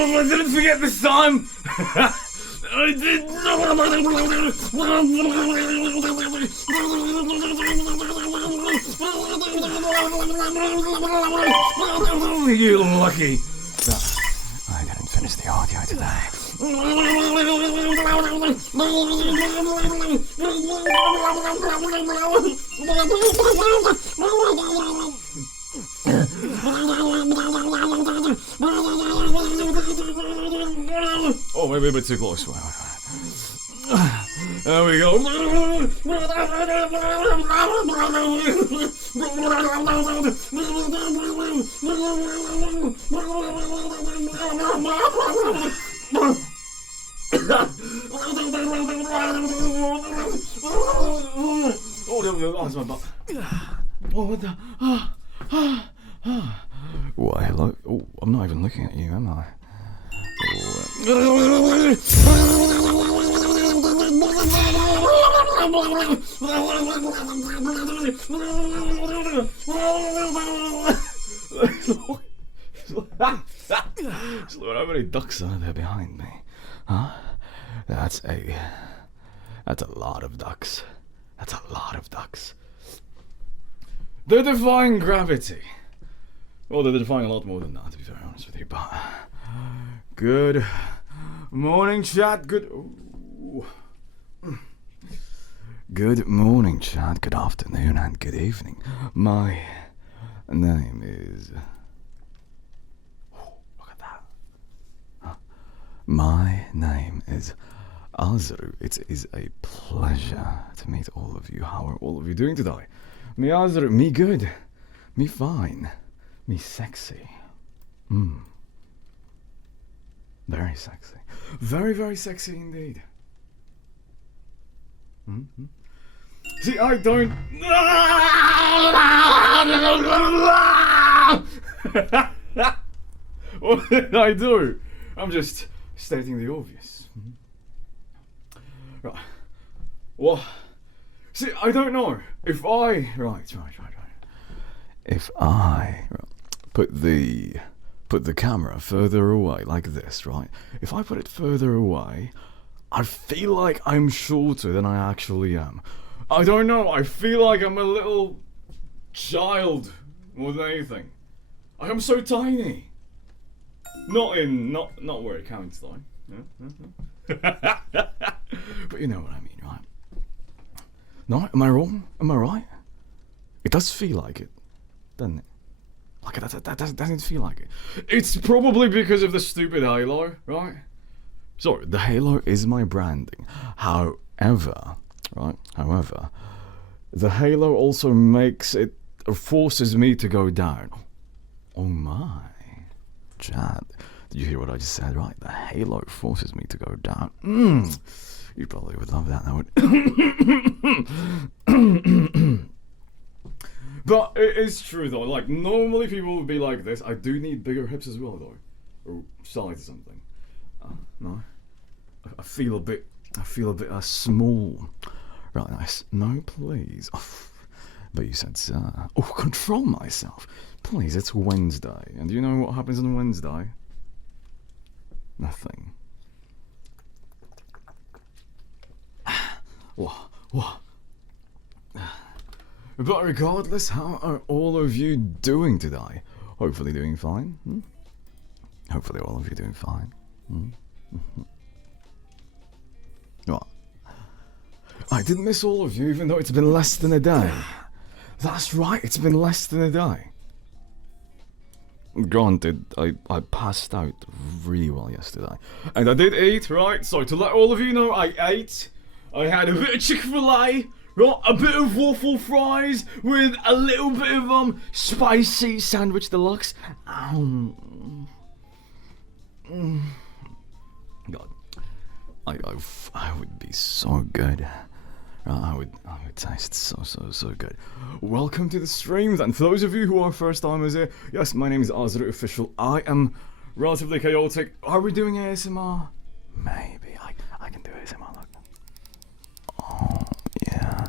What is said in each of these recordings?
I didn't forget this time! I did. You lucky. I didn't finish the audio today. Oh, maybe a bit too close. There we go. Oh, that's my butt. Oh, what the? Why, hello? Oh, I'm not even looking at you, am I? Lord, how many ducks are there behind me? Huh? That's a lot of ducks. That's a lot of ducks. They're defying gravity. Well, they're defying a lot more than that, to be very honest with you, but... Good morning, chat. Good morning, chat. Good afternoon and good evening. My name is... Look at that. My name is Azeru. It is a pleasure to meet all of you. How are all of you doing today? Me Azeru, me good, me fine, me sexy. Very sexy. Very, very sexy indeed. See, I don't... What did I do? I'm just stating the obvious. Right. Well, see, I don't know. If I... Right. If I put the camera further away like this, right? If I put it further away, I feel like I'm shorter than I actually am. I don't know, I feel like I'm a little child more than anything. I'm so tiny. Not where it counts though. But you know what I mean, right? No, am I wrong? Am I right? It does feel like it, doesn't it? Like that doesn't feel like it. It's probably because of the stupid halo, right? Sorry, the halo is my branding. However, the halo also makes it, forces me to go down. Oh my, Chad, did you hear what I just said, right? The halo forces me to go down. You probably would love that, would. But it is true though, like normally people would be like this. I do need bigger hips as well though. Or sides or something. No. I feel a bit small. Right, nice. No, please. Oh, but you said, sir. Oh, control myself. Please, it's Wednesday. And do you know what happens on Wednesday? Nothing. What? But regardless, how are all of you doing today? Hopefully doing fine. Hopefully all of you doing fine. What? I didn't miss all of you, even though it's been less than a day. That's right, it's been less than a day. Granted, I passed out really well yesterday. And I did eat, right? So to let all of you know, I ate. I had a bit of Chick-fil-A. Right, a bit of waffle fries with a little bit of spicy sandwich deluxe. God, I would be so good. I would taste so good. Welcome to the stream then. For those of you who are first timers here, yes, my name is Azeru Official. I am relatively chaotic. Are we doing ASMR? Maybe I can do ASMR. Look. Oh yeah.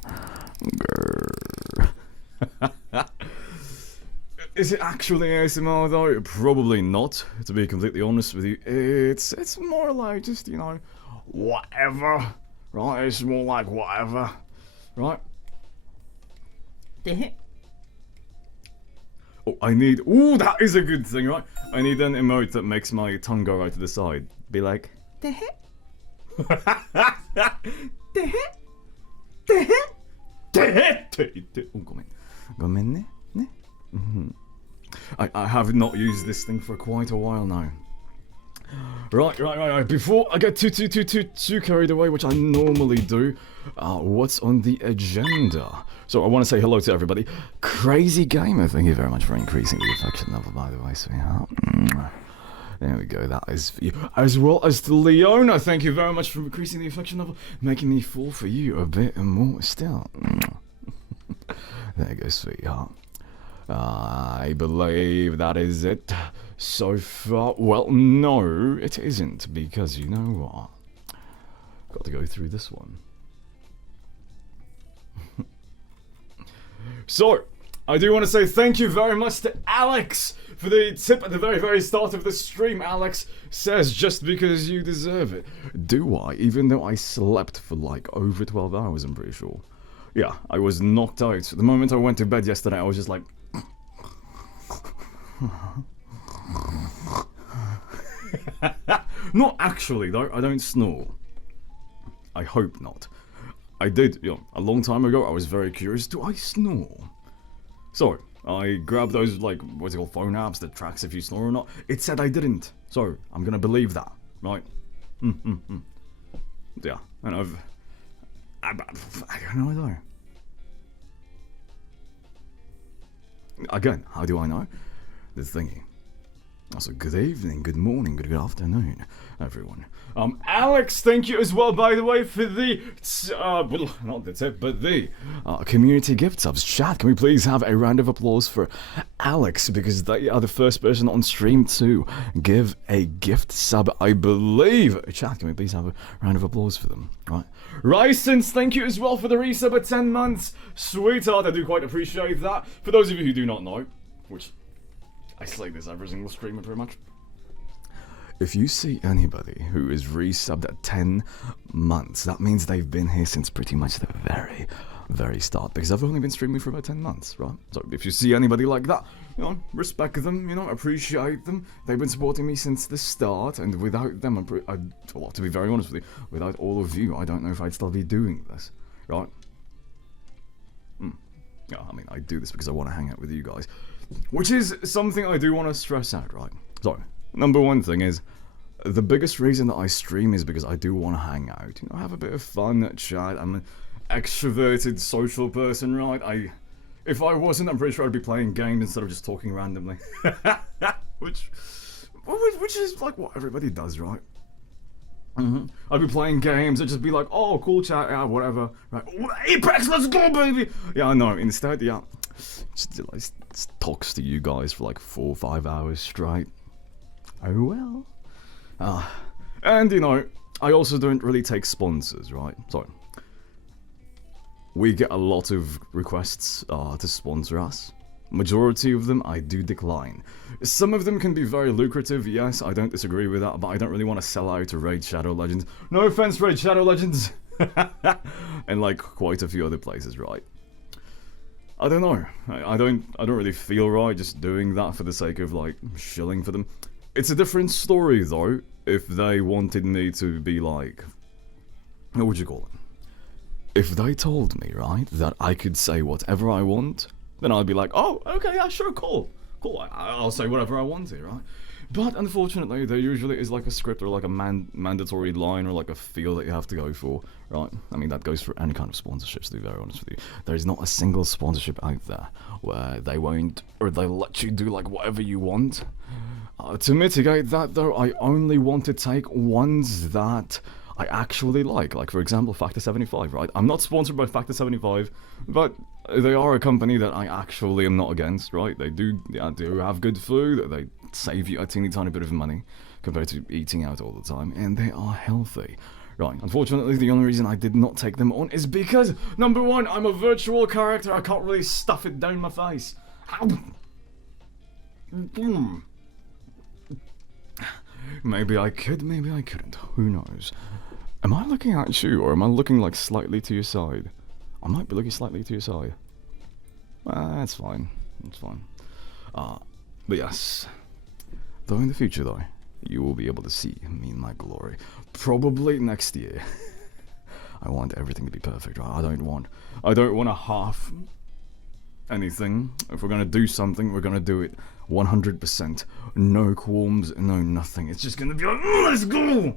Is it actually ASMR though? Probably not, to be completely honest with you. It's more like just, you know, whatever. Right? It's more like whatever. Right? Oh, I need... Ooh, that is a good thing, right? I need an emote that makes my tongue go right to the side. Be like... I have not used this thing for quite a while now. Right. Before I get too carried away, which I normally do, what's on the agenda? So I want to say hello to everybody. Crazy Gamer, thank you very much for increasing the affection level, by the way, sweetheart. There we go, that is for you. As well as to Leona, thank you very much for increasing the affection level, making me fall for you a bit more still. There you go, sweetheart. I believe that is it so far. Well, no, it isn't, because you know what? Got to go through this one. So, I do want to say thank you very much to Alex for the tip at the very start of the stream. Alex says, just because you deserve it. Do I? Even though I slept for like over 12 hours, I'm pretty sure. Yeah, I was knocked out. The moment I went to bed yesterday, I was just like... Not actually, though. I don't snore. I hope not. I did, you know, a long time ago, I was very curious. Do I snore? So, I grabbed those, like, what's it called, phone apps that tracks if you snore or not. It said I didn't. So, I'm gonna believe that, right? Yeah, and I don't know though. Again, how do I know? The thingy. Also, good evening, good morning, good afternoon, everyone. Alex, thank you as well, by the way, for the, well, not the tip, but the community gift subs. Chat, can we please have a round of applause for Alex, because they are the first person on stream to give a gift sub, I believe. Chat, can we please have a round of applause for them, right? Rysens, thank you as well for the resub at 10 months. Sweetheart, I do quite appreciate that. For those of you who do not know, which... I slay this every single streamer pretty much. If you see anybody who is resubbed at 10 months, that means they've been here since pretty much the very start. Because I've only been streaming for about 10 months, right? So if you see anybody like that, you know, respect them, you know, appreciate them. They've been supporting me since the start, and without them, well, to be very honest with you, without all of you, I don't know if I'd still be doing this, right? Yeah, I mean, I do this because I want to hang out with you guys. Which is something I do want to stress out, right? So, number one thing is, the biggest reason that I stream is because I do want to hang out. You know, have a bit of fun, chat. I'm an extroverted, social person, right? If I wasn't, I'm pretty sure I'd be playing games instead of just talking randomly. which is like what everybody does, right? I'd be playing games, I'd just be like, oh, cool chat, yeah, whatever. Right? Apex, let's go, baby! Yeah, I know, instead, yeah. Just talks to you guys for like 4 or 5 hours straight. Oh well. And you know, I also don't really take sponsors, right? So, we get a lot of requests to sponsor us. Majority of them I do decline. Some of them can be very lucrative, yes, I don't disagree with that, but I don't really want to sell out to Raid Shadow Legends. No offense, Raid Shadow Legends! And like quite a few other places, right? I don't know. I don't really feel right just doing that for the sake of like shilling for them. It's a different story though, if they wanted me to be like, what would you call it? If they told me, right, that I could say whatever I want, then I'd be like, oh, okay, yeah, sure, cool. I'll say whatever I want to, right? But unfortunately, there usually is like a script or like a mandatory line or like a feel that you have to go for, right? I mean, that goes for any kind of sponsorships, to be very honest with you. There is not a single sponsorship out there where they won't, or they let you do like whatever you want. To mitigate that though, I only want to take ones that I actually like for example, Factor 75, right? I'm not sponsored by Factor 75, but they are a company that I actually am not against, right? They do have good food, they save you a teeny tiny bit of money compared to eating out all the time, and they are healthy. Right, unfortunately, the only reason I did not take them on is because, number one, I'm a virtual character, I can't really stuff it down my face. Ow. Maybe I could, maybe I couldn't. Who knows? Am I looking at you, or am I looking like slightly to your side? I might be looking slightly to your side. That's fine. That's fine. But yes. Though in the future, though, you will be able to see me in my glory. Probably next year. I want everything to be perfect, right? I don't want a half anything. If we're gonna do something, we're gonna do it 100%. No qualms, no nothing. It's just gonna be like, let's go!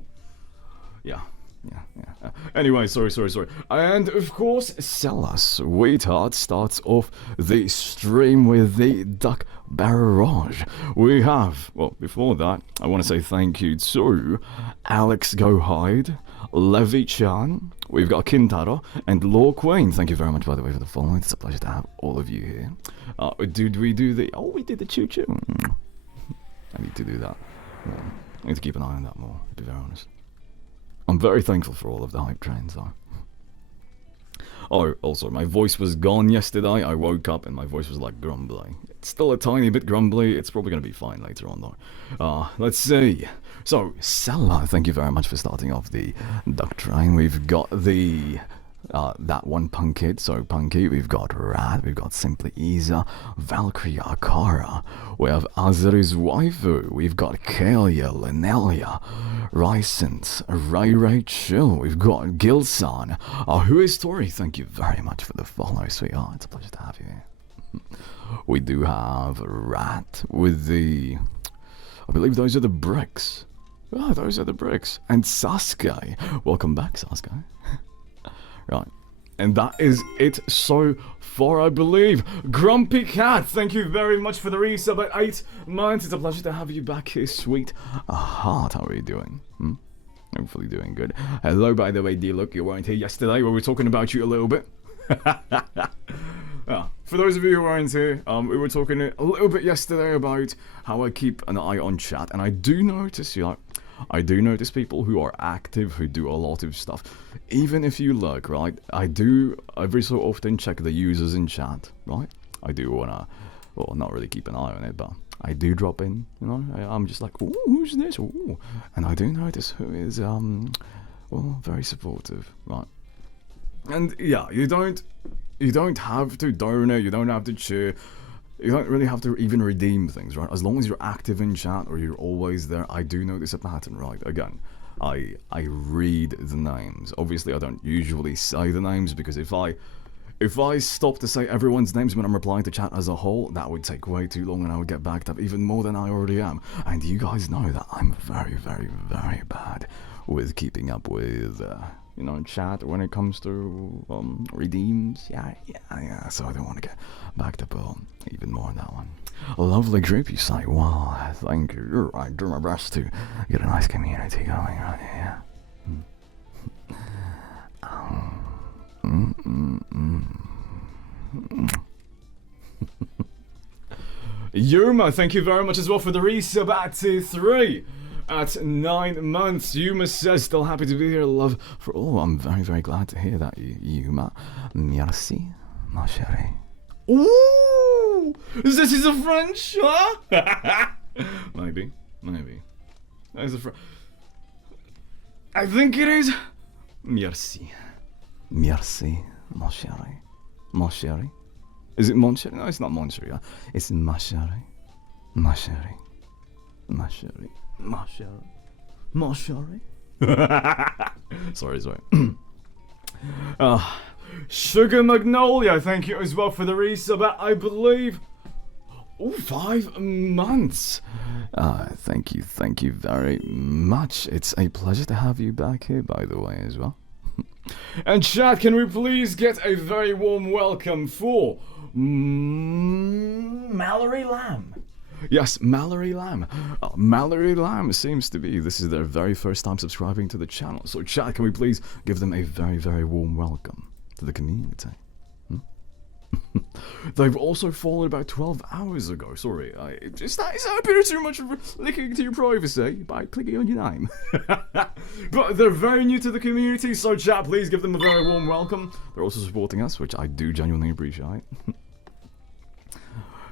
Yeah. Anyway, sorry. And of course, Sella Sweetheart starts off the stream with the Duck Barrage. We have, well, before that, I want to say thank you to Alex Go Hide, Levi Chan, we've got Kintaro, and Law Queen. Thank you very much, by the way, for the following. It's a pleasure to have all of you here. Did we do the, we did the choo-choo. I need to do that. I need to keep an eye on that more, to be very honest. I'm very thankful for all of the hype trains, though. Oh, also, my voice was gone yesterday. I woke up and my voice was like grumbly. It's still a tiny bit grumbly. It's probably going to be fine later on, though. Let's see. So, Sella, thank you very much for starting off the duck train. We've got the... that one Punkid, so Punky, we've got Rat, we've got Simply Isa, Valkyrie Akara, we have Azeru's Waifu, we've got Kalia, Linelia, Rysent, Ray Chill, we've got Gilsan, Who is Tori, thank you very much for the follow, sweetheart, it's a pleasure to have you here. We do have Rat with the, I believe those are the bricks. Oh, those are the bricks. And Sasuke, welcome back Sasuke. Right, and that is it so far, I believe. Grumpy Cat, thank you very much for the resub at 8 months. It's a pleasure to have you back here, sweet heart. How are you doing? Hopefully doing good. Hello, by the way, D-Look, you weren't here yesterday. We were talking about you a little bit. For those of you who weren't here, we were talking a little bit yesterday about how I keep an eye on chat, and I do notice, I do notice people who are active, who do a lot of stuff. Even if you look, right, I do every so often check the users in chat, right? I do wanna, well, not really keep an eye on it, but I do drop in, I'm just like, ooh, who's this? Ooh. And I do notice who is, well, very supportive, right? And yeah, you don't have to donate, you don't have to cheer. You don't really have to even redeem things, right? As long as you're active in chat or you're always there, I do notice a pattern, right? Again, I read the names. Obviously, I don't usually say the names because if I stop to say everyone's names when I'm replying to chat as a whole, that would take way too long and I would get backed up even more than I already am. And you guys know that I'm very, very, very bad with keeping up with, chat when it comes to redeems. Yeah. So I don't want to get backed up even more on that one. A lovely group, you say. Well, thank you. I do my best to get a nice community going right here. Yuma, thank you very much as well for the resub at 3. At 9 months, Yuma says, still happy to be here, love for all. I'm very, very glad to hear that, Yuma. Merci, ma chérie. Ooh! This is a French, huh? Maybe. That is a French. I think it is. Merci, ma chérie. Ma chérie. Is it mon chérie? No, it's not mon chérie. It's ma chérie. Ma chérie. Ma chérie. Ma chérie. Sorry. Sugar Magnolia, thank you as well for the resub at, I believe, 5 months. Thank you very much. It's a pleasure to have you back here, by the way, as well. And chat, can we please get a very warm welcome for Mallory Lamb? Yes, Mallory Lamb. Mallory Lamb seems to be, this is their very first time subscribing to the channel. So chat, can we please give them a very, very warm welcome to the community? They've also followed about 12 hours ago. Sorry, is that a bit too much licking to your privacy by clicking on your name? But they're very new to the community, so chat, please give them a very warm welcome. They're also supporting us, which I do genuinely appreciate.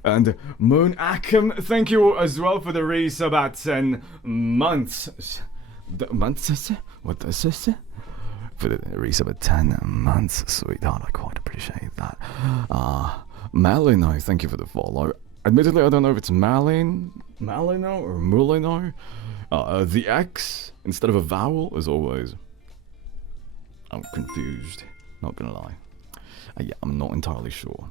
And Moon Akim, thank you as well for the resub at 10 months. Months? What is this? For the resub at 10 months, sweetheart. I quite appreciate that. Malino, thank you for the follow. Admittedly, I don't know if it's Malino or Mulino. The X, instead of a vowel, as always. I'm confused, not gonna lie. Yeah, I'm not entirely sure.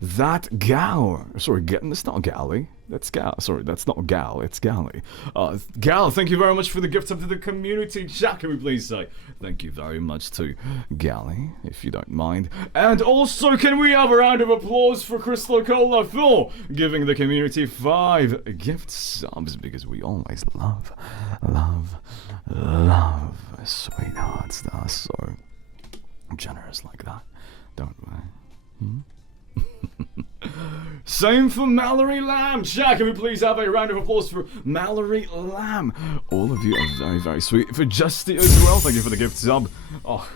That gal, sorry, that's not galley. That's gal. Sorry, that's not gal. It's galley. Gal, thank you very much for the gift up to the community chat. Can we please say thank you very much to Galley, if you don't mind. And also, can we have a round of applause for Crystal Cola for giving the community 5 gift subs, because we always love sweethearts that are so generous like that, don't we? Same for Mallory Lamb. Chat, can we please have a round of applause for Mallory Lamb? All of you are very, very sweet. For Justy as well, thank you for the gift sub. Oh, all of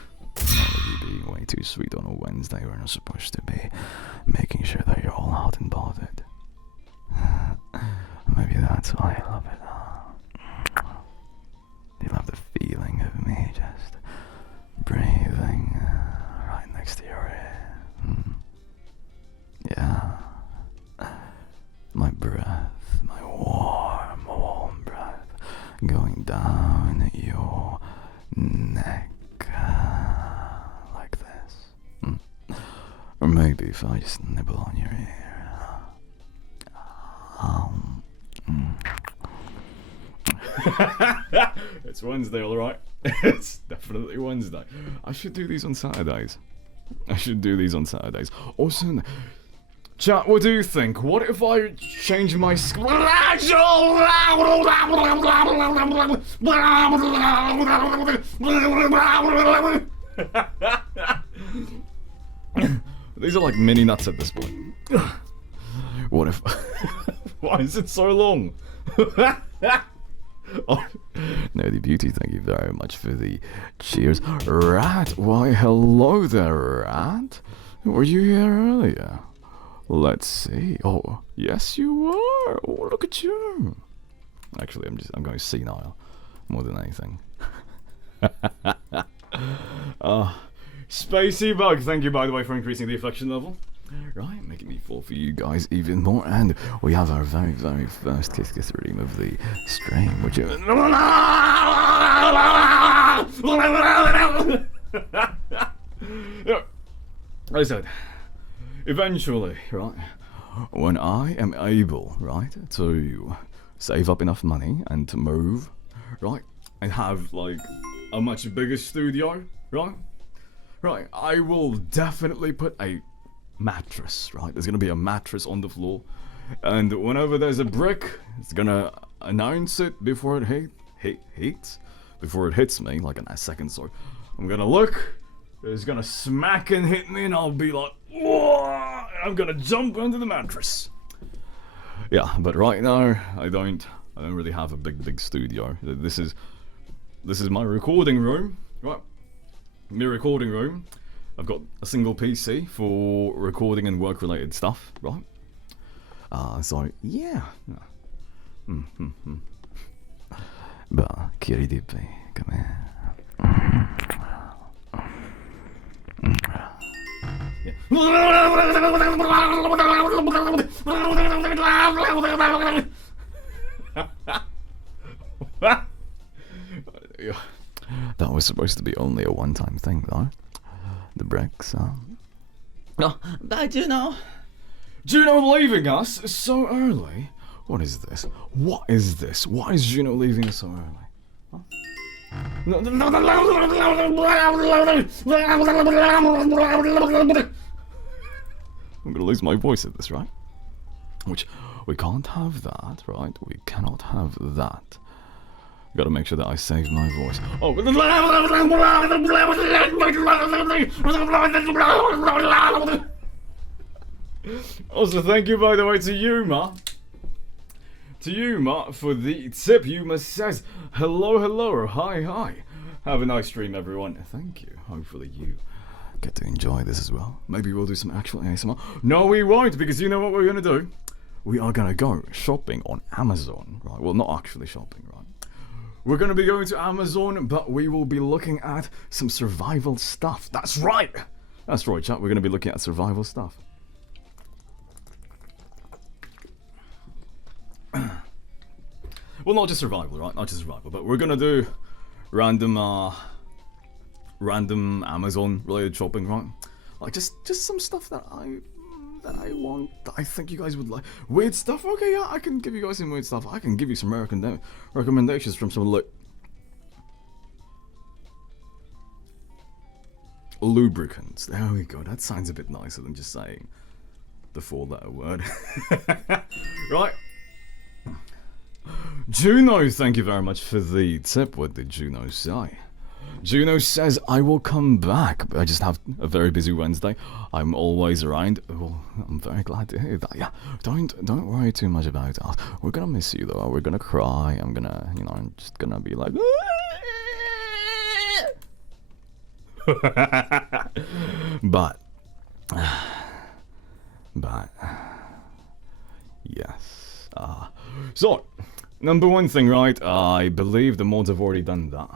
you being way too sweet on a Wednesday. We're not supposed to be making sure that you're all hot and bothered. Maybe that's why I love it. You love the feeling of me just breathing right next to your ear. Yeah. My breath, my warm breath, going down your neck like this. Or maybe if I just nibble on your ear. It's Wednesday, alright? It's definitely Wednesday. I should do these on Saturdays. Also, chat, what do you think? What if I change my These are like mini nuts at this point. What if... Why is it so long? Oh, Nerdy Beauty, thank you very much for the cheers. Rat, why hello there, Rat. Were you here earlier? Let's see. Oh, yes you were. Oh, look at you. Actually, I'm going senile more than anything. Spacey Bug, thank you by the way for increasing the affection level. Right, making me fall for you guys even more, and we have our very, very first Kiss Kiss redeem of the stream, which is... Yeah, I said, eventually, right, when I am able, right, to save up enough money and to move, right, and have, like, a much bigger studio, right, I will definitely put a mattress, right? There's gonna be a mattress on the floor, and whenever there's a brick, it's gonna announce it before it hits me, like in a second. So I'm gonna look, it's gonna smack and hit me, and I'll be like, whoa, and I'm gonna jump under the mattress. Yeah, but right now I don't really have a big studio. This is my recording room, right? My recording room. I've got a single PC for recording and work-related stuff, right? So, yeah. But, Kiridipi, come here. Yeah. That was supposed to be only a one-time thing, though. The bricks, No, bye, Juno. Juno leaving us so early? What is this? What is this? Why is Juno leaving us so early? Huh? I'm gonna lose my voice at this, right? Which, we can't have that, right? We cannot have that. Gotta make sure that I save my voice. Oh, also, thank you, by the way, to Yuma. To Yuma for the tip. Yuma says, hello, or hi. Have a nice stream, everyone. Thank you. Hopefully you get to enjoy this as well. Maybe we'll do some actual ASMR. No, we won't, because you know what we're gonna do? We are gonna go shopping on Amazon, right? Well, not actually shopping, right? We're gonna be going to Amazon, but we will be looking at some survival stuff. That's right! That's right, chat. We're gonna be looking at survival stuff. Well, not just survival, right? Not just survival, but we're gonna do random Amazon related shopping, right? Like just some stuff that I want, that I think you guys would like. Weird stuff? Okay, yeah, I can give you guys some weird stuff. I can give you some recommendations from some lubricants. There we go. That sounds a bit nicer than just saying the 4-letter word. Right. Juno, thank you very much for the tip. What did Juno say? Juno says, I will come back. I just have a very busy Wednesday. I'm always around. Oh, I'm very glad to hear that. Yeah, don't worry too much about us. We're gonna miss you though. We're gonna cry. I'm gonna, I'm just gonna be like... but, yes. So, number one thing, right? I believe the mods have already done that.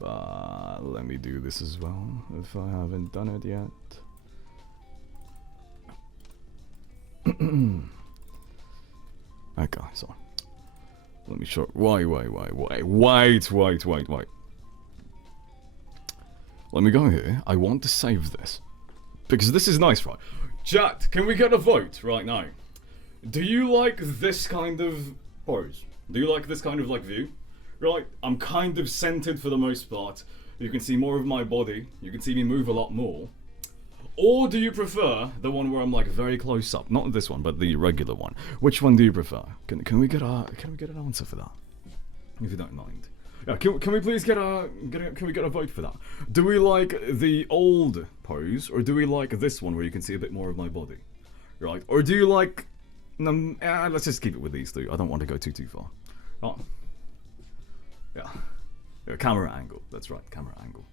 But let me do this as well, if I haven't done it yet. Okay, so let me show. Wait. Let me go here. I want to save this because this is nice, right? Chat, can we get a vote right now? Do you like this kind of pose? Do you like this kind of like view? Right, I'm kind of centered for the most part. You can see more of my body. You can see me move a lot more. Or do you prefer the one where I'm like very close up? Not this one, but the regular one. Which one do you prefer? Can we get an answer for that? If you don't mind. Yeah, can we please get a vote for that? Do we like the old pose, or do we like this one where you can see a bit more of my body? Right? Or do you like... let's just keep it with these two. I don't want to go too far. Right. Yeah, camera angle. That's right, camera angle.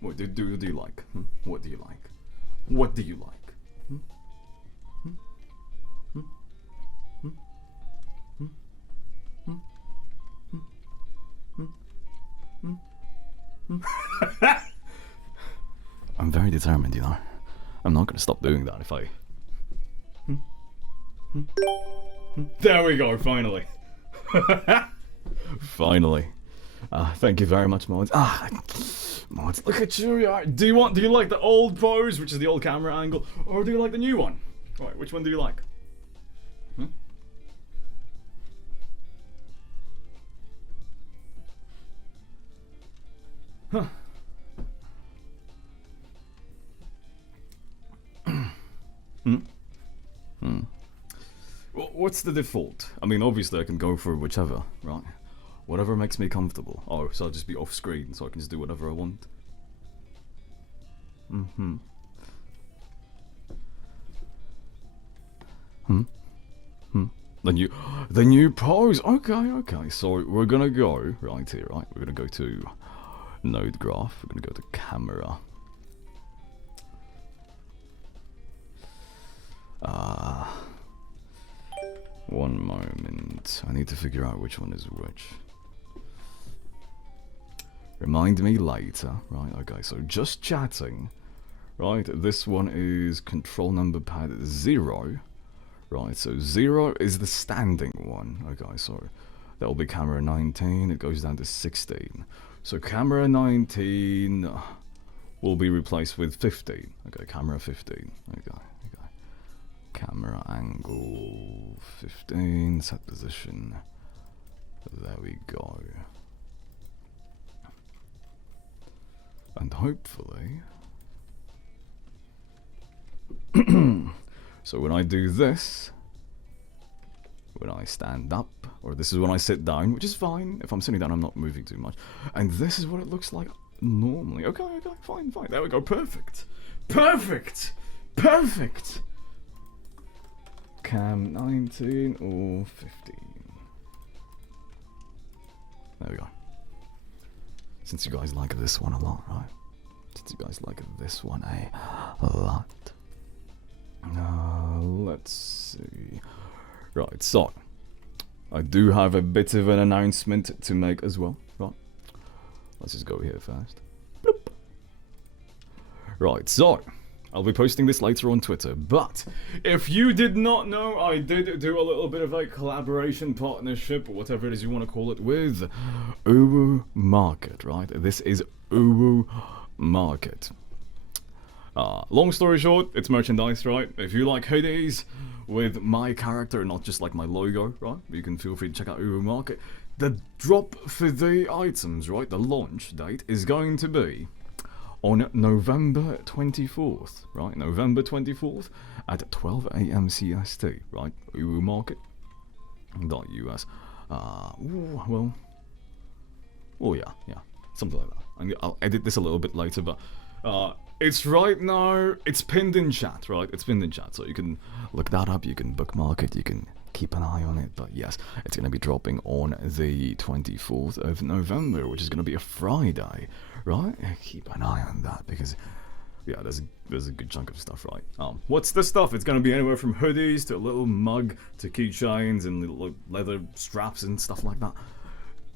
What do you like? What do you like? What do you like? I'm very determined, you know. I'm not gonna stop doing that if I... There we go, finally. Finally. Thank you very much, Mods. Mods, look at you. Do you like the old pose, which is the old camera angle, or do you like the new one? Right, which one do you like? Huh? Well, what's the default? I mean, obviously I can go for whichever, right? Whatever makes me comfortable. Oh, so I'll just be off screen, so I can just do whatever I want. The new pose. Okay. So we're gonna go right here, right? We're gonna go to node graph. We're gonna go to camera. One moment. I need to figure out which one is which. Remind me later. Right, okay, so just chatting. Right, this one is control number pad 0. Right, so 0 is the standing one. Okay, so that'll be camera 19. It goes down to 16. So camera 19 will be replaced with 15. Okay, camera 15. Okay. Camera angle 15, set position. There we go. And hopefully... So when I do this, when I stand up, or this is when I sit down, which is fine. If I'm sitting down, I'm not moving too much. And this is what it looks like normally. Okay, fine. There we go, perfect. Cam 19 or 15. There we go. Since you guys like this one a lot, right? you guys like this one a lot. Let's see. Right, so I do have a bit of an announcement to make as well. Right, let's just go here first. Bloop. Right, so I'll be posting this later on Twitter, but if you did not know, I did do a little bit of a collaboration partnership, or whatever it is you want to call it, with Uwu Market, right? This is Uwu Market. Long story short, it's merchandise, right? If you like hoodies with my character, not just like my logo, right? You can feel free to check out Uwu Market. The drop for the items, right? The launch date is going to be on November 24th, right? November 24th at 12 a.m. CST, right? Uwu Market.us. Well, yeah, something like that. I'll edit this a little bit later, but it's right now, it's pinned in chat, right? It's pinned in chat, so you can look that up, you can bookmark it, you can keep an eye on it, but yes, it's going to be dropping on the 24th of November, which is going to be a Friday, right? Keep an eye on that, because, yeah, there's a good chunk of stuff, right? What's the stuff? It's going to be anywhere from hoodies to a little mug to keychains and little leather straps and stuff like that.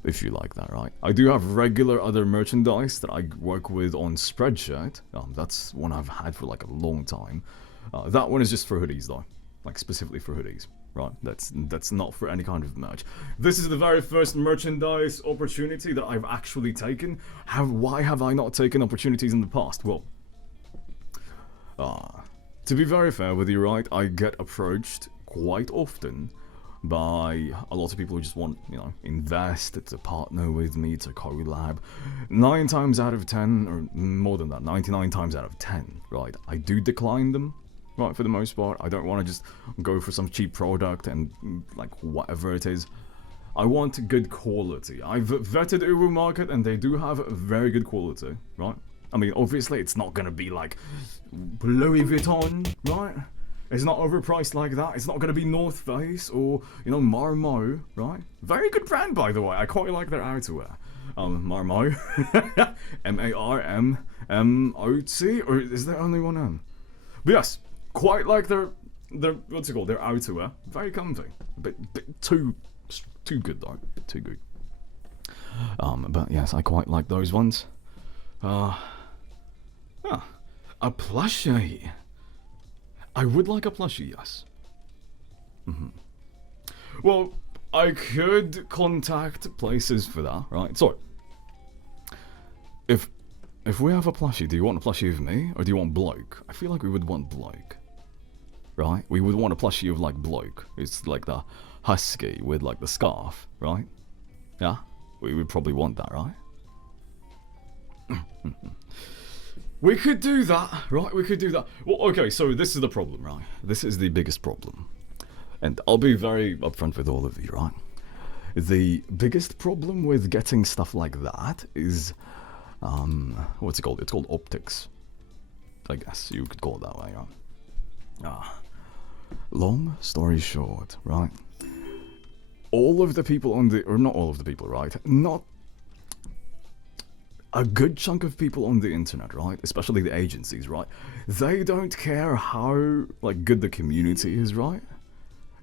If you like that, right? I do have regular other merchandise that I work with on Spreadshirt. That's one I've had for like a long time. That one is just for hoodies though, like specifically for hoodies, right? That's not for any kind of merch. This is the very first merchandise opportunity that I've actually taken. Why have I not taken opportunities in the past? Well, to be very fair with you, right? I get approached quite often by a lot of people who just want, invest, to partner with me, to collab. 9 times out of 10, or more than that, 99 times out of 10, right, I do decline them, right, for the most part. I don't want to just go for some cheap product and, like, whatever it is. I want good quality. I've vetted Uwu Market, and they do have very good quality, right? I mean, obviously, it's not gonna be, like, Louis Vuitton, right? It's not overpriced like that. It's not going to be North Face or, Marmo, right? Very good brand, by the way. I quite like their outerwear. Marmo. M-A-R-M-M-O-T? Or is there only one M? But yes, quite like their what's it called? Their outerwear. Very comfy. A bit too good, though. Bit too good. But yes, I quite like those ones. A plushie. I would like a plushie, yes. Well, I could contact places for that, right? So, if we have a plushie, do you want a plushie of me, or do you want bloke? I feel like we would want bloke, right? We would want a plushie of, like, bloke. It's like the husky with, like, the scarf, right? Yeah? We would probably want that, right? We could do that, right? We could do that. Well, okay, so this is the problem, right? This is the biggest problem. And I'll be very upfront with all of you, right? The biggest problem with getting stuff like that is, what's it called? It's called optics. I guess you could call it that way, right? Long story short, right? All of the people or not all of the people, right? Not a good chunk of people on the internet, right, especially the agencies, right, they don't care how, like, good the community is, right?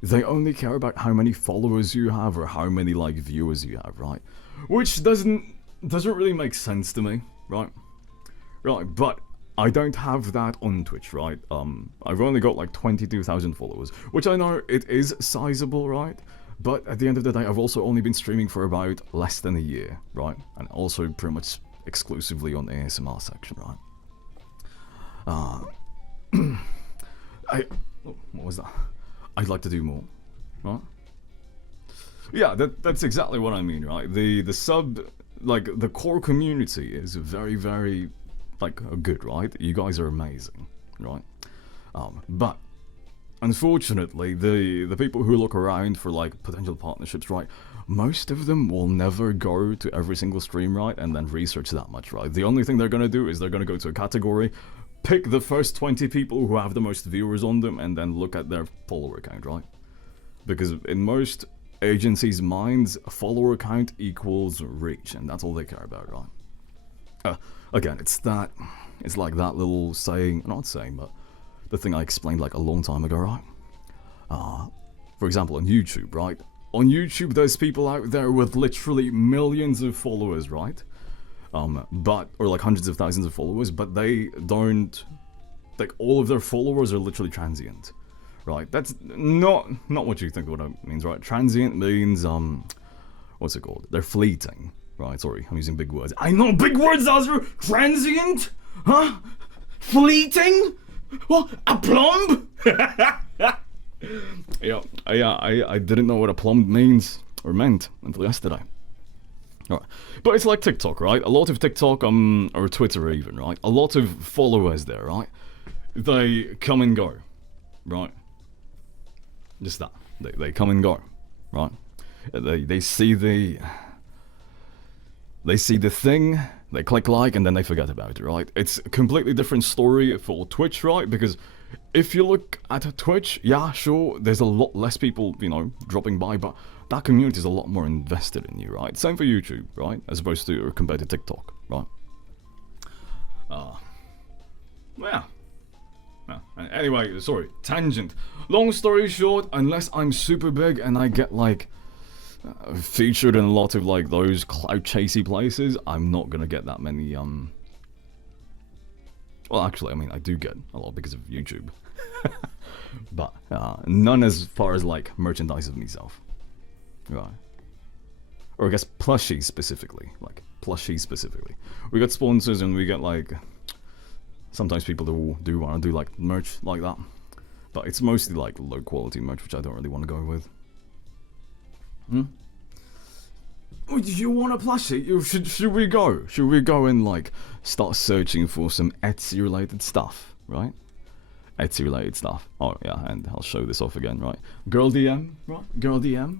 They only care about how many followers you have or how many, like, viewers you have, right? Which doesn't really make sense to me, right? Right, but I don't have that on Twitch, right? I've only got, like, 22,000 followers, which I know it is sizable, right? But at the end of the day, I've also only been streaming for about less than a year, right? And also pretty much exclusively on the ASMR section, right? What was that? I'd like to do more, right? Yeah, that's exactly what I mean, right? The sub, like, the core community is very, very, like, good, right? You guys are amazing, right? But unfortunately, the people who look around for, like, potential partnerships, right, most of them will never go to every single stream, right, and then research that much, right? The only thing they're going to do is they're going to go to a category, pick the first 20 people who have the most viewers on them, and then look at their follower count, right? Because in most agencies' minds, a follower count equals reach, and that's all they care about, right? Again, it's that It's like that little saying, not saying, but the thing I explained like a long time ago, right? For example, on YouTube, right? On YouTube, there's people out there with literally millions of followers, right? But or like hundreds of thousands of followers, but they don't, like, all of their followers are literally transient, right? That's not what you think what it means, right? Transient means what's it called? They're fleeting, right? Sorry, I'm using big words. I know big words, Azeru. Transient, huh? Fleeting, what? Aplomb? yeah. I didn't know what aplomb means or meant until yesterday. Right. But it's like TikTok, right? A lot of TikTok, or Twitter even, right? A lot of followers there, right? They come and go, right? Just that. They come and go, right? They see the thing, they click like, and then they forget about it, right? It's a completely different story for Twitch, right? Because if you look at Twitch, yeah, sure, there's a lot less people, dropping by, but that community is a lot more invested in you, right? Same for YouTube, right? As opposed to, or compared to TikTok, right? Yeah. Anyway, sorry, tangent. Long story short, unless I'm super big and I get like featured in a lot of like those cloud chasey places, I'm not gonna get that many. Well, actually, I mean, I do get a lot because of YouTube, but none as far as like merchandise of myself, right? Or I guess plushies specifically, We get sponsors and we get like. Sometimes people do want to do like merch like that, but it's mostly like low quality merch, which I don't really want to go with. Oh, did you want a plushie? Should we go? Should we go and like start searching for some Etsy related stuff, right? Etsy related stuff. Oh yeah, and I'll show this off again, right? Girl DM, right? Girl DM.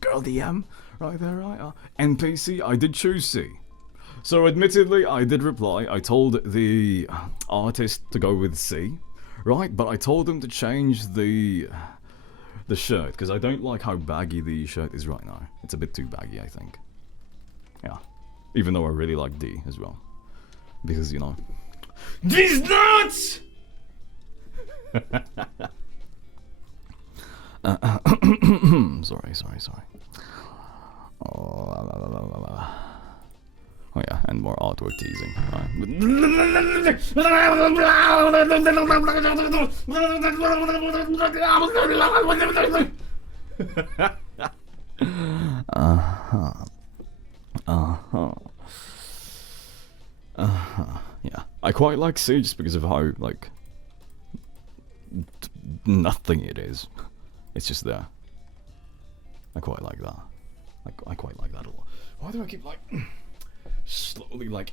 Girl DM, right there, right? NPC. I did choose C. So admittedly, I did reply. I told the artist to go with C, right? But I told him to change the shirt, because I don't like how baggy the shirt is right now. It's a bit too baggy, I think. Yeah. Even though I really like D as well. Because, these nuts! Sorry. Oh yeah, and more artwork teasing. Yeah, I quite like C just because of how like nothing it is. It's just there. I quite like that. I quite like that a lot. Why do I keep like slowly like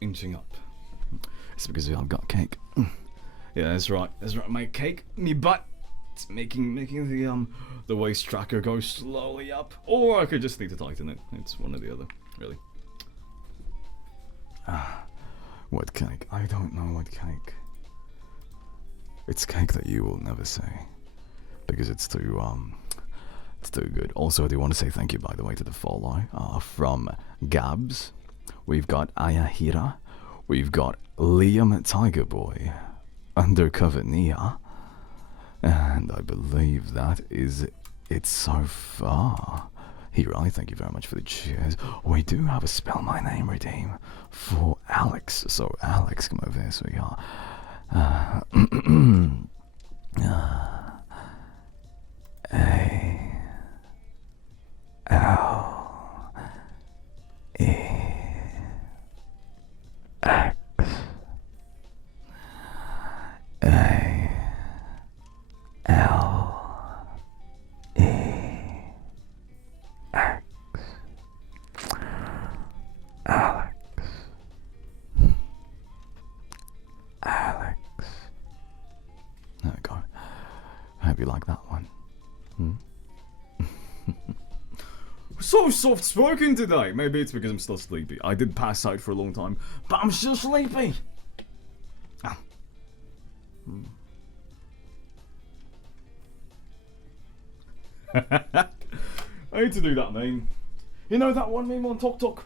inching up? It's because I've got cake. Yeah, that's right. My cake, me butt. It's making the waist tracker go slowly up. Or I could just need to tighten it. It's one or the other, really. What cake? I don't know what cake. It's cake that you will never say, because it's too good. Also, I do want to say thank you, by the way, to the follow from Gabs. We've got Ayahira. We've got Liam Tiger Boy, Undercover Nia, and I believe that is it so far. Hirai, thank you very much for the cheers. We do have a Spell My Name redeem for Alex. So Alex, come over here, sweetheart. There we go. I hope you like that one. So soft-spoken today. Maybe it's because I'm still sleepy. I did pass out for a long time, but I'm still sleepy. I hate to do that meme. You know that one meme on TikTok?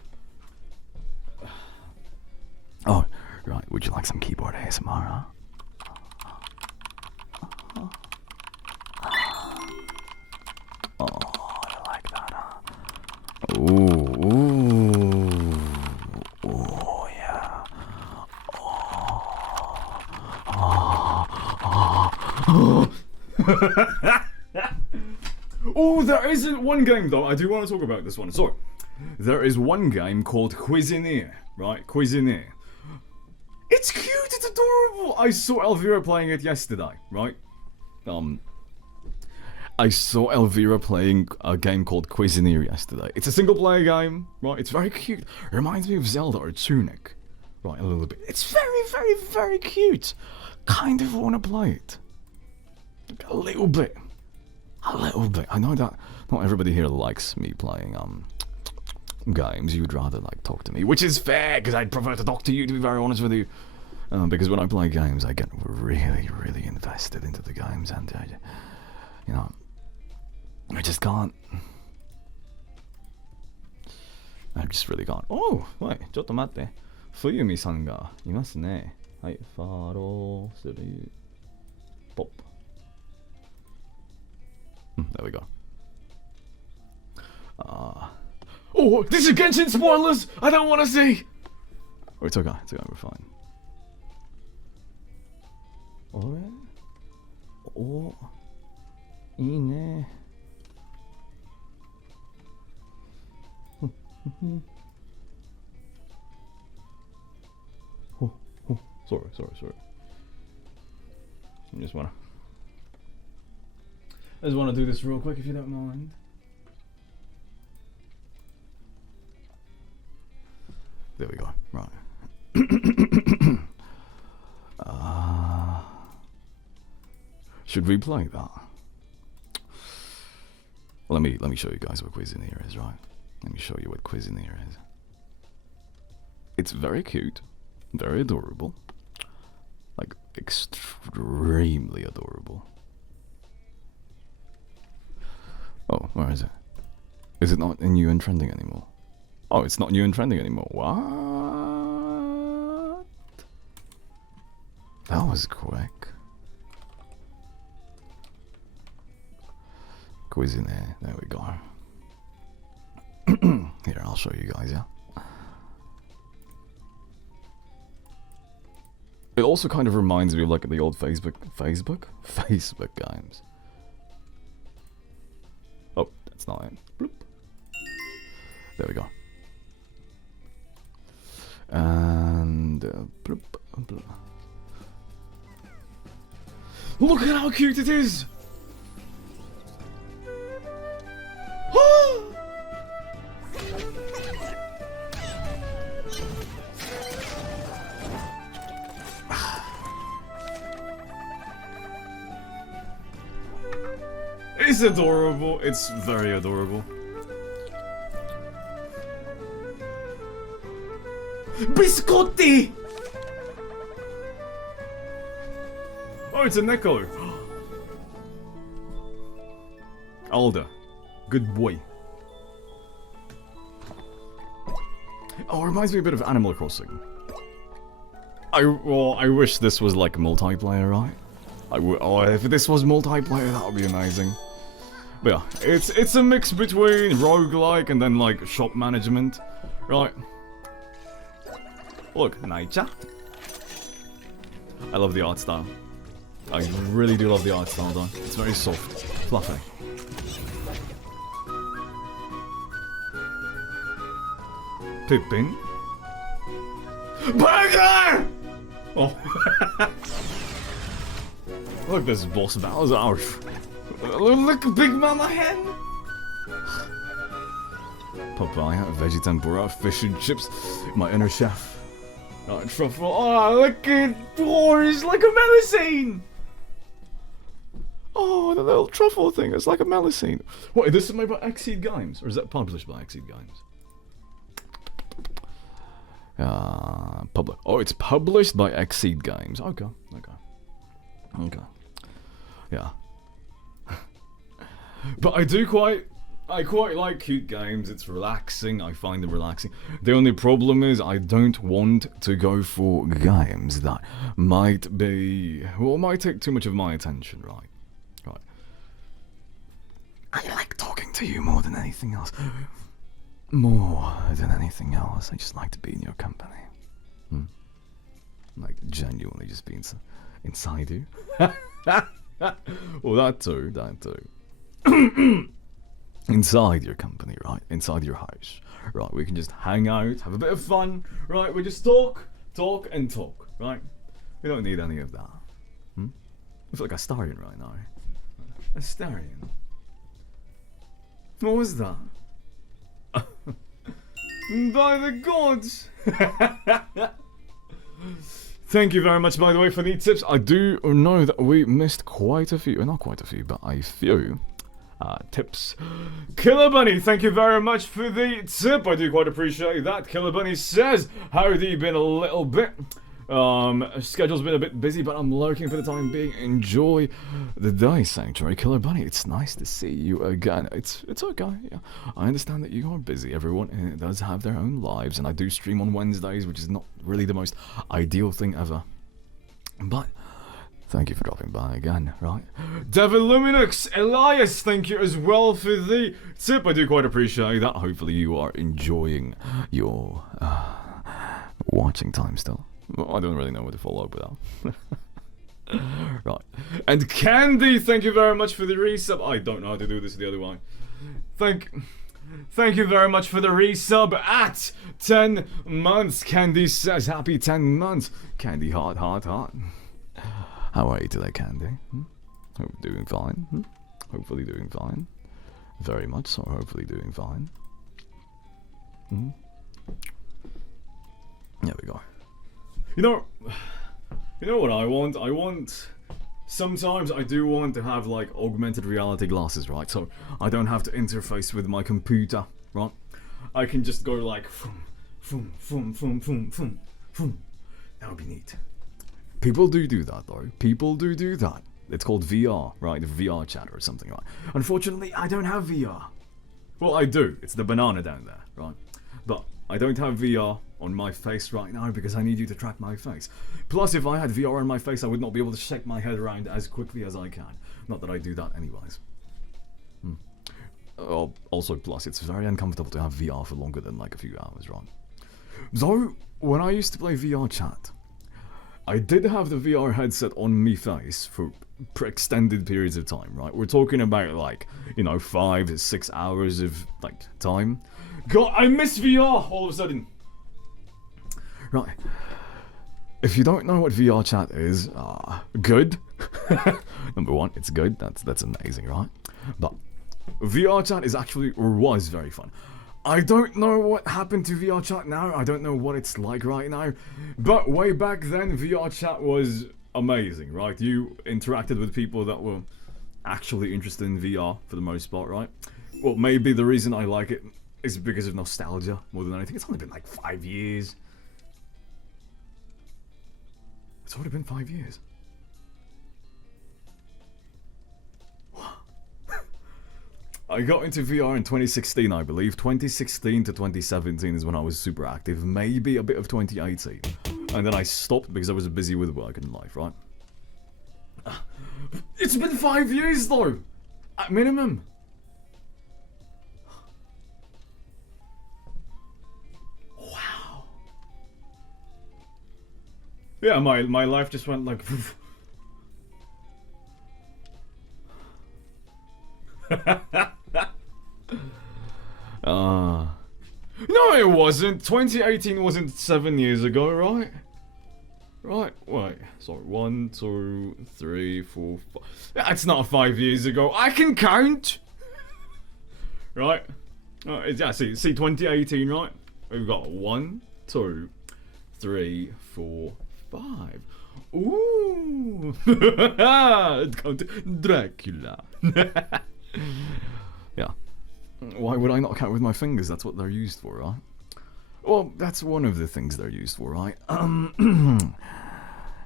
Oh, Right, would you like some keyboard ASMR, huh? Oh, I like that, huh? Ooh, yeah. Oh, there isn't one game though. I do want to talk about this one. So, there is one game called Cuisinier, right? Cuisinier. It's cute. It's adorable. I saw Elvira playing it yesterday, right? I saw Elvira playing a game called Cuisinier yesterday. It's a single-player game, right? It's very cute. It reminds me of Zelda or Tunic, right? A little bit. It's very, very, very cute. Kind of want to play it. A little bit. A little bit. I know that not everybody here likes me playing games. You'd rather like talk to me, which is fair because I'd prefer to talk to you. To be very honest with you, because when I play games, I get really, really invested into the games, and you know, I just can't. I just really can't. Oh, wait, ちょっと待って。冬美さんがいますね。はい、ファローする。ポップ。There we go. Oh, this is Genshin spoilers! I don't want to see! Oh, it's okay, we're fine. Oh, oh, いいね. Oh, sorry. I just want to do this real quick if you don't mind. There we go. Right. Should we play that? Let me show you guys what Cuisinier is, right? Let me show you what Cuisinier is. It's very cute, very adorable, like extremely adorable. Oh, where is it? Is it not in new and trending anymore? Oh, it's not new and trending anymore. What? That was quick. Cuisinier, there we go. Here, I'll show you guys, yeah? It also kind of reminds me of like the old Facebook games. Oh, that's not it. Bloop. There we go. And bloop, bloop. Look at how cute it is! It's adorable. It's very adorable. Biscotti! Oh, it's a Neko. Alda. Good boy. Oh, it reminds me a bit of Animal Crossing. I wish this was like multiplayer, right? Oh, if this was multiplayer, that would be amazing. But yeah, it's a mix between roguelike and then like shop management, right? Look, nature. I love the art style. I really do love the art style though. It's very soft, fluffy. Pippin. Burger! Oh. Look, this boss battles out. Look, Big Mama Hen! Papaya, veggie tempura, fish and chips. My inner chef. Truffle. Oh, look at Boris, like a melusine! Oh, the little truffle thing, it's like a melusine. What, this is made by Exceed Games? Or is that published by Exceed Games? Oh, it's published by Exceed Games. Okay. Yeah. But I do quite I quite like cute games. It's relaxing. I find them relaxing. The only problem is I don't want to go for games that might take too much of my attention, right? Right. I like talking to you more than anything else. More than anything else. I just like to be in your company. Like, genuinely just be inside you. Well, that too. Inside your company, right? Inside your house, right? We can just hang out, have a bit of fun, right? We just talk, right? We don't need any of that. I feel like a Astarian right now. Astarian. What was that? By the gods! Thank you very much, by the way, for the tips. I do know that we missed quite a few, well, not quite a few, but a few tips. Killer Bunny, thank you very much for the tip. I do quite appreciate that. Killer Bunny says, how have you been a little bit? Schedule's been a bit busy, but I'm lurking for the time being. Enjoy the day, Sanctuary. Killer Bunny, it's nice to see you again. It's okay. Yeah. I understand that you are busy, everyone, and it does have their own lives, and I do stream on Wednesdays, which is not really the most ideal thing ever. But thank you for dropping by again, right? Devil Luminux, Elias, thank you as well for the tip. I do quite appreciate that. Hopefully you are enjoying your watching time still. Well, I don't really know what to follow up with that. Right. And Candy, thank you very much for the resub. I don't know how to do this the other way. Thank you very much for the resub at 10 months. Candy says happy 10 months. Candy heart. How are you today, Candy? Hope doing fine. Hopefully doing fine. Very much so, hopefully doing fine. There we go. You know what I want? Sometimes I do want to have like augmented reality glasses, right? So I don't have to interface with my computer, right? I can just go like, that would be neat. People do that though. People do that. It's called VR, right? VR chat or something, right? Unfortunately, I don't have VR. Well, I do. It's the banana down there, right? But I don't have VR on my face right now because I need you to track my face. Plus, if I had VR on my face, I would not be able to shake my head around as quickly as I can. Not that I do that anyways. Also, plus, it's very uncomfortable to have VR for longer than like a few hours, right? So, when I used to play VR chat, I did have the VR headset on me face for extended periods of time, right? We're talking about like, 5 to 6 hours of like time. God, I miss VR all of a sudden. Right. If you don't know what VR chat is, good. Number one, it's good. That's amazing, right? But VR chat is actually, or was very fun. I don't know what happened to VR chat now. I don't know what it's like right now. But way back then, VR chat was amazing, right? You interacted with people that were actually interested in VR for the most part, right? Well, maybe the reason I like it is because of nostalgia more than anything. It's only been like 5 years. It's already been 5 years. I got into VR in 2016, I believe. 2016 to 2017 is when I was super active. Maybe a bit of 2018. And then I stopped because I was busy with work and life, right? It's been 5 years though! At minimum. Wow. Yeah, my life just went like... No, it wasn't. 2018 wasn't 7 years ago, right? Right, wait. Sorry, 1, 2, 3, 4, 5. That's not 5 years ago. I can count! Right? Yeah, see, 2018, right? We've got 1, 2, 3, 4, 5. Ooh! Count Dracula. Yeah. Why would I not count with my fingers? That's what they're used for, right? Well, that's one of the things they're used for, right?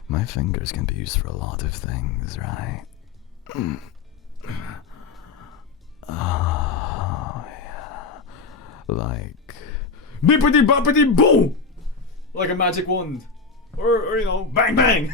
My fingers can be used for a lot of things, right? like bippity boppity boo, like a magic wand, or you know, bang bang.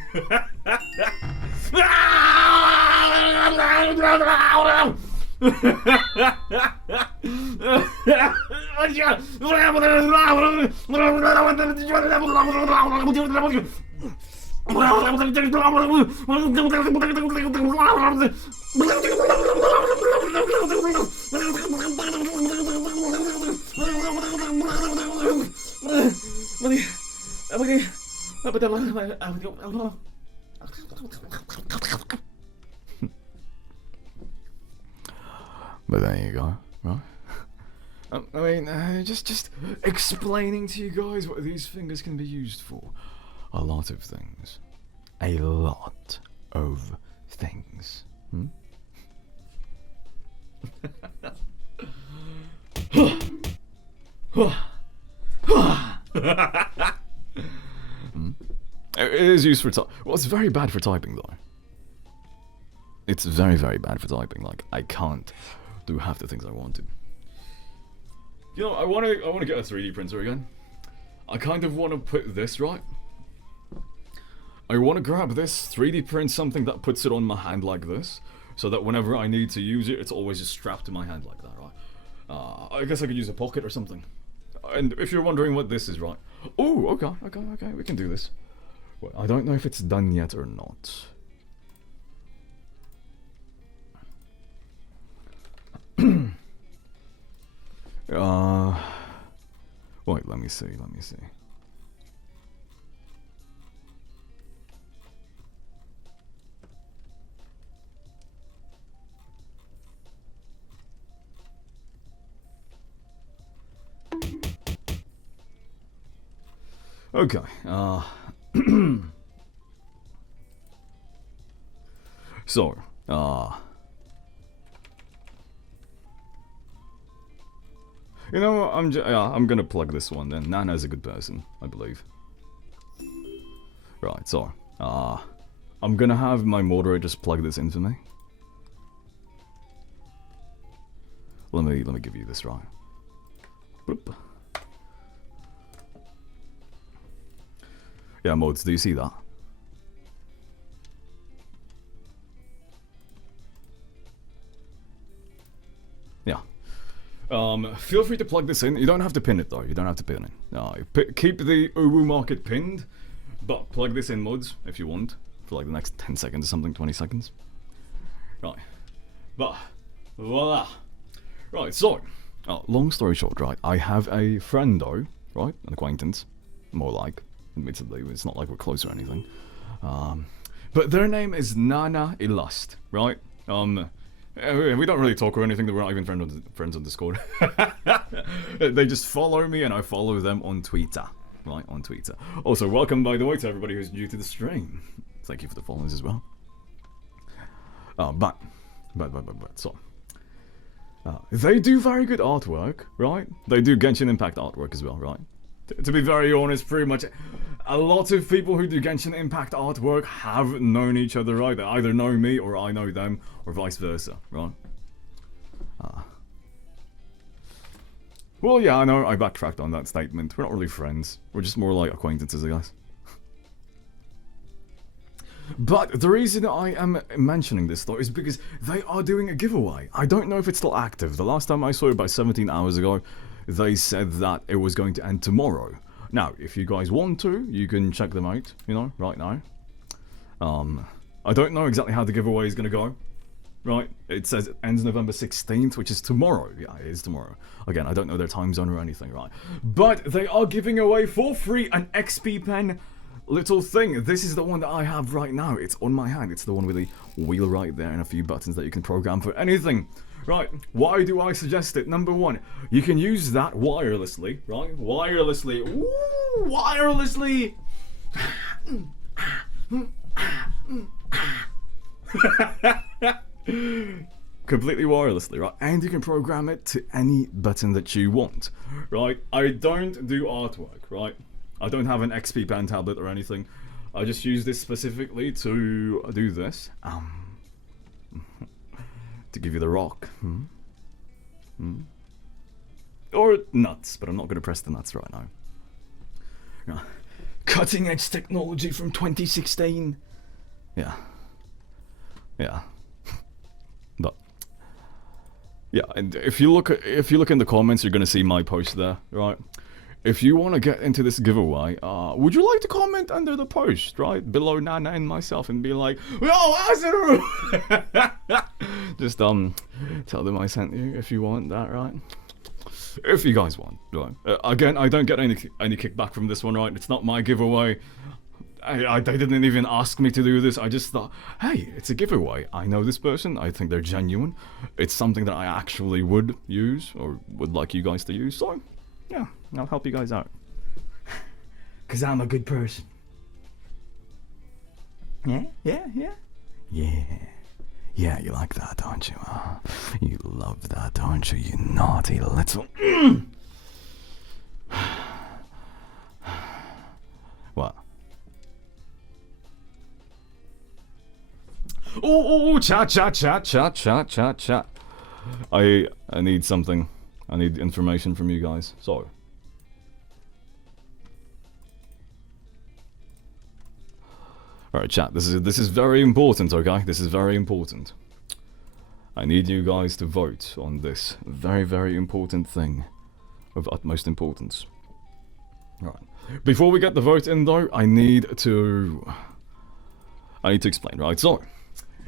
But there you go, right? I mean, just explaining to you guys what these fingers can be used for. A lot of things. A lot of things. Hmm? It is used for well, it's very bad for typing though. It's very, very bad for typing. Like, I can't do half the things I want to. You know, I want to get a 3D printer again. I kind of want to put this right. I want to grab this, 3D print something that puts it on my hand like this, so that whenever I need to use it, it's always just strapped to my hand like that, right? I guess I could use a pocket or something. And if you're wondering what this is, right? Oh, okay, we can do this. Well, I don't know if it's done yet or not. Wait, let me see. Okay, so, you know what, I'm gonna plug this one then. Nana's a good person, I believe. Right, so, I'm gonna have my moderator just plug this in for me. Let me give you this, right? Boop. Yeah, mods, do you see that? Yeah. Feel free to plug this in. You don't have to pin it though. You don't have to pin it. Keep the Uwu market pinned, but plug this in, mods, if you want, for like the next 10 seconds or something, 20 seconds. Right. But voila. Right. So, long story short, right? I have a friendo, right? An acquaintance, more like. Admittedly, it's not like we're close or anything. But their name is Nana Illust, right? We don't really talk or anything. We're not even friends on Discord. They just follow me and I follow them on Twitter, right? On Twitter. Also, welcome, by the way, to everybody who's new to the stream. Thank you for the follows as well. So, they do very good artwork, right? They do Genshin Impact artwork as well, right? To be very honest, pretty much a lot of people who do Genshin Impact artwork have known each other, right? They either know me or I know them, or vice versa, right? Well, yeah, I know, I backtracked on that statement. We're not really friends. We're just more like acquaintances, I guess. But the reason I am mentioning this, though, is because they are doing a giveaway. I don't know if it's still active. The last time I saw it, about 17 hours ago, they said that it was going to end tomorrow. Now, if you guys want to, you can check them out, you know, right now. I don't know exactly how the giveaway is going to go, right? It says it ends November 16th, which is tomorrow. Yeah, it is tomorrow. Again, I don't know their time zone or anything, right? But they are giving away for free an XP pen little thing. This is the one that I have right now. It's on my hand. It's the one with the wheel right there and a few buttons that you can program for anything. Right, why do I suggest it? Number one, you can use that wirelessly, right? Wirelessly. Ooh, wirelessly! Completely wirelessly, right? And you can program it to any button that you want, right? I don't do artwork, right? I don't have an XP pen tablet or anything. I just use this specifically to do this. To give you the rock. Or nuts, but I'm not going to press the nuts right now. Yeah. Cutting edge technology from 2016. Yeah. Yeah. But yeah, and if you look in the comments, you're going to see my post there, right? If you want to get into this giveaway, would you like to comment under the post, right? Below Nana and myself and be like, yo, Azeru! Just, tell them I sent you if you want that, right? If you guys want, right? Again, I don't get any kickback from this one, right? It's not my giveaway. They didn't even ask me to do this. I just thought, hey, it's a giveaway. I know this person. I think they're genuine. It's something that I actually would use or would like you guys to use. So, yeah, I'll help you guys out. Because I'm a good person. Yeah? Yeah? Yeah? Yeah. Yeah, you like that, don't you? You love that, don't you? You naughty little... What? Oh, chat. I need something. I need information from you guys. So. Alright, chat, this is very important, okay? This is very important. I need you guys to vote on this very, very important thing of utmost importance. Alright. Before we get the vote in though, I need to explain, right? So,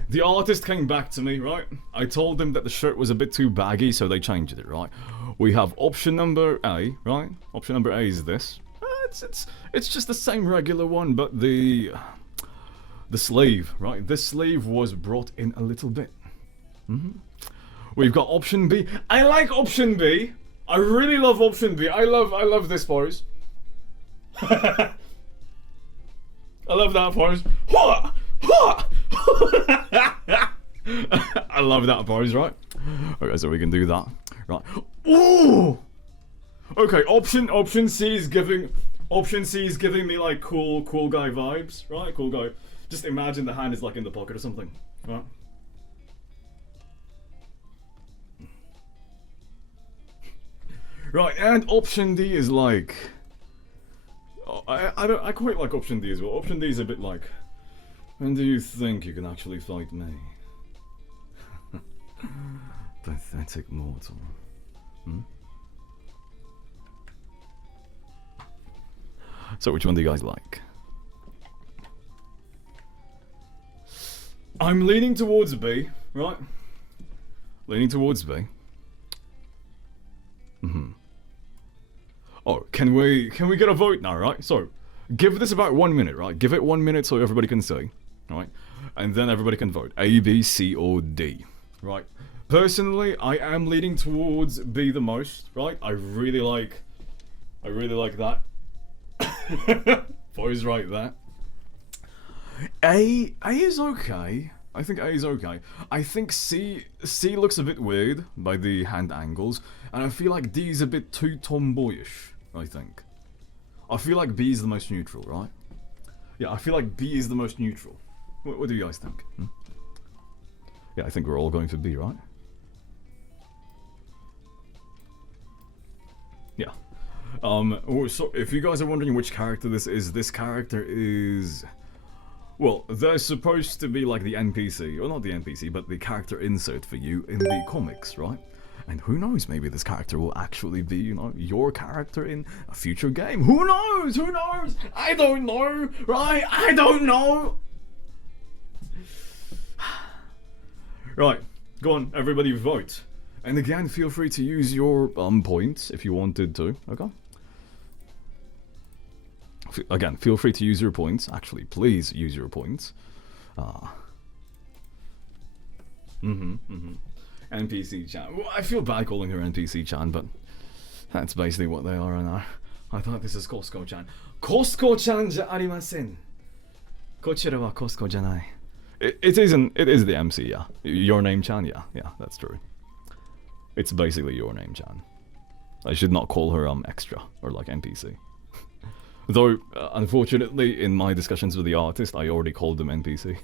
the artist came back to me, right? I told them that the shirt was a bit too baggy, so they changed it, right? We have option number A, right? Option number A is this. It's just the same regular one, but the sleeve, right? This sleeve was brought in a little bit. We've got option B. I like option B. I really love option B. I love this pose. I love that pose. I love that pose, right? Okay, so we can do that, right? Ooh. Okay, option C is giving me like cool guy vibes, right? Cool guy. Just imagine the hand is like in the pocket or something, right? Right, and option D is like, I quite like option D as well. Option D is a bit like, when do you think you can actually fight me? Pathetic mortal. So which one do you guys like? I'm leaning towards B, right? Leaning towards B. Oh, can we get a vote now, right? So, give this about 1 minute, right? Give it 1 minute so everybody can say, right? And then everybody can vote. A, B, C, or D, right? Personally, I am leaning towards B the most, right? I really like that. Boys right there. A is okay. I think A is okay. I think C looks a bit weird by the hand angles, and I feel like D is a bit too tomboyish, I think. I feel like B is the most neutral, right? Yeah, I feel like B is the most neutral. What do you guys think? Yeah, I think we're all going for B, right? Yeah. So if you guys are wondering which character this character is... Well, they're supposed to be like the NPC, or not the NPC, but the character insert for you in the comics, right? And who knows, maybe this character will actually be, you know, your character in a future game. Who knows? Who knows? I don't know, right? I don't know! Right, go on, everybody vote. And again, feel free to use your points if you wanted to, okay? Again, feel free to use your points. Actually, please use your points. NPC chan. Well, I feel bad calling her NPC chan, but that's basically what they are now. I thought this is Costco chan. Costco chan ja arimasen. Kochira wa Costco janai. It is the MC, yeah. Your name chan, yeah. Yeah, that's true. It's basically your name chan. I should not call her extra or like NPC. Though, unfortunately, in my discussions with the artist, I already called them NPC.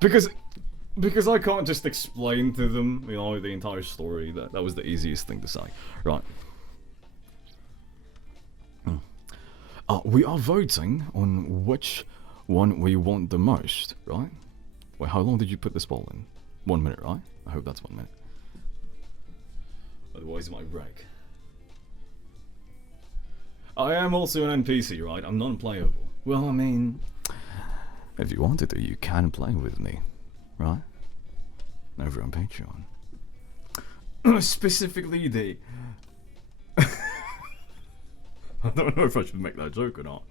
Because because I can't just explain to them, you know, the entire story. That was the easiest thing to say. Right. We are voting on which one we want the most, right? Wait, how long did you put this poll in? 1 minute, right? I hope that's 1 minute. Otherwise it might break. I am also an NPC, right? I'm non-playable. Well, I mean, if you wanted to, you can play with me, right? Over on Patreon. Specifically the... I don't know if I should make that joke or not.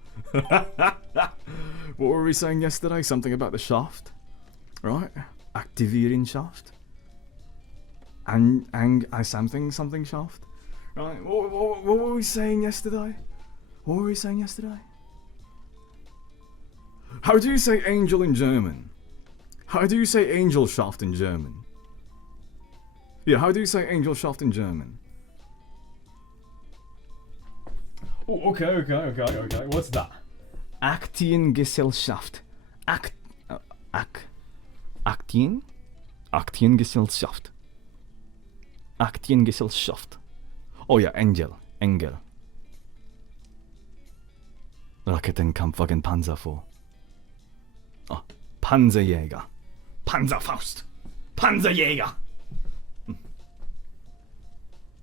What were we saying yesterday? Something about the shaft? Right? Activating shaft? And something shaft? Right? What were we saying yesterday? What were we saying yesterday? How do you say angel in German? How do you say angel shaft in German? Yeah, how do you say angel shaft in German? Oh, okay. What's that? Aktiengesellschaft. Aktiengesellschaft. Aktiengesellschaft. Oh ja, Engel. Raketenkampf gegen Panzer vor. Oh, Panzerjäger. Panzerfaust. Panzerjäger.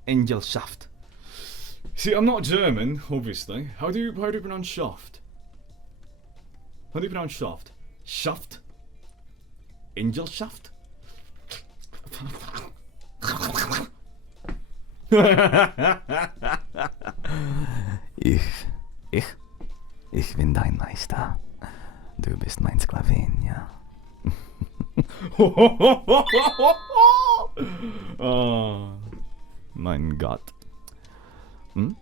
Engelschaft. See, I'm not German, obviously. How do you pronounce shaft? How do you pronounce shaft? Shaft? Angelschaft? Ich bin dein Meister. Du bist mein Sklavin, ja. Oh, mein Gott. Hm?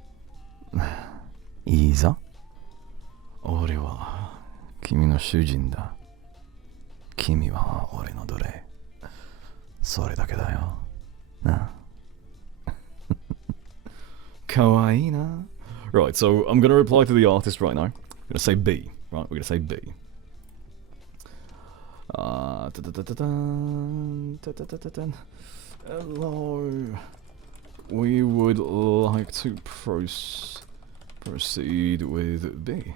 Isa? 俺は君の主人だ。君は俺の奴隷。それだけだよ。な。かわいいな。Right, so I'm gonna reply to the artist right now. I'm gonna say B. Right, we're gonna say B. Hello. We would like to proceed with B.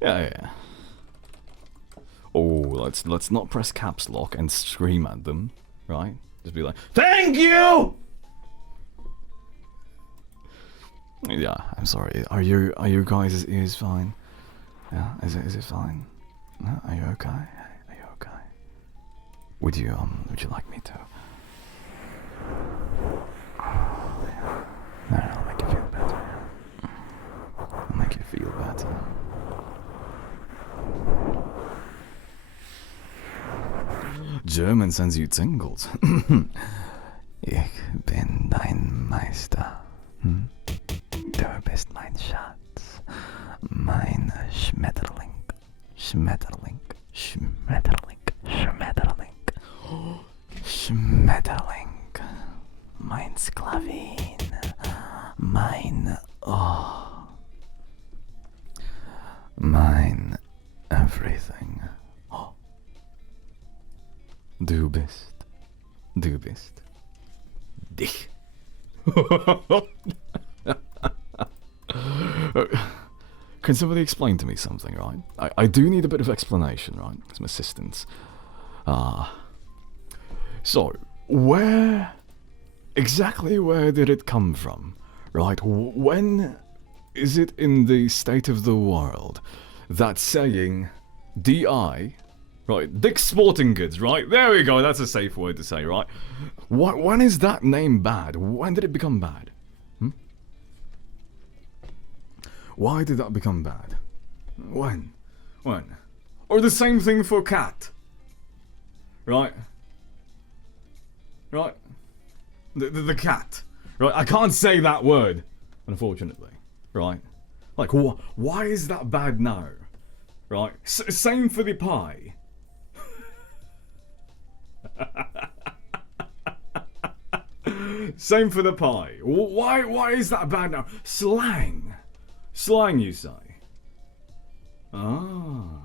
Yeah. Oh, let's not press caps lock and scream at them, right? Just be like, "Thank you!" Yeah, I'm sorry. Are you guys' ears fine? Yeah, is it fine? No, are you okay? Are you okay? Would you like me to? Yeah. No, I'll make you feel better. I'll make you feel better. German sends you tingles. Ich bin dein Meister. Hm? Du bist mein Schatz. Mein Schmetterling. Schmetterling. Mein Sklavin. Mein... Oh. Mein everything. Oh. Du bist dich. Can somebody explain to me something, right? I do need a bit of explanation, right? Some assistance. So, exactly where did it come from, right? When is it in the state of the world that saying DI, right, Dick's Sporting Goods, right? There we go, that's a safe word to say, right? When is that name bad? When did it become bad? Why did that become bad? When? Or the same thing for cat. Right? The cat. Right? I can't say that word, unfortunately. Right? Like, why is that bad now? Right? Same for the pie. Same for the pie. Why is that bad now? Slang. Slang, you say? Ah.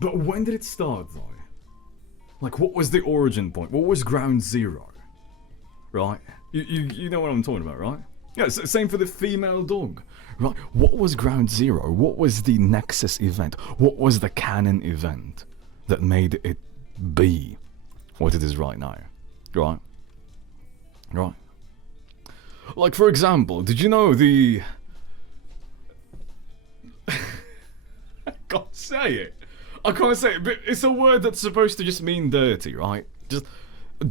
But when did it start, though? Like, what was the origin point? What was ground zero? Right? You know what I'm talking about, right? Yeah, same for the female dog. Right? What was ground zero? What was the nexus event? What was the canon event that made it be what it is right now? Right? Right? Like, for example, did you know the... I can't say it. I can't say it, but it's a word that's supposed to just mean dirty, right? Just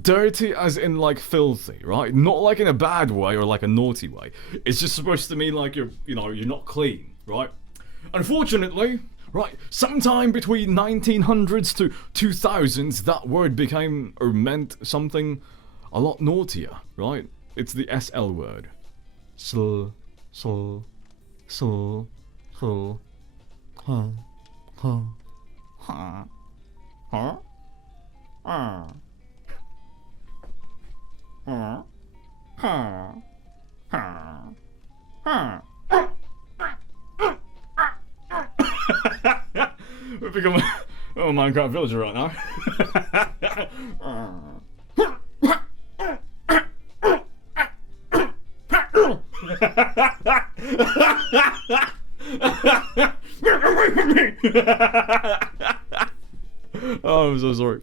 dirty as in, like, filthy, right? Not like in a bad way or like a naughty way. It's just supposed to mean like you're not clean, right? Unfortunately, right, sometime between 1900s to 2000s, that word became or meant something a lot naughtier, right? It's the SL word. Huh. We've become a Minecraft villager right now. Oh, I'm so sorry.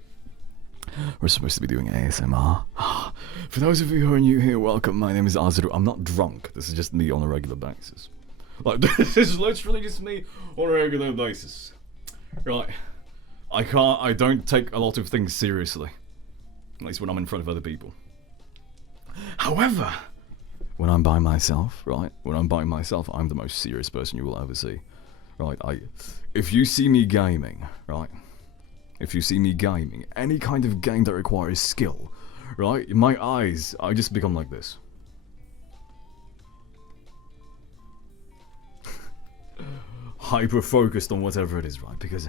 We're supposed to be doing ASMR. For those of you who are new here, welcome. My name is Azeru. I'm not drunk. This is just me on a regular basis. Like, this is literally just me on a regular basis. Right. I don't take a lot of things seriously. At least when I'm in front of other people. However, when I'm by myself, right? When I'm by myself, I'm the most serious person you will ever see. Right? If you see me gaming, right? If you see me gaming, any kind of game that requires skill, right? My eyes, I just become like this. Hyper focused on whatever it is, right? Because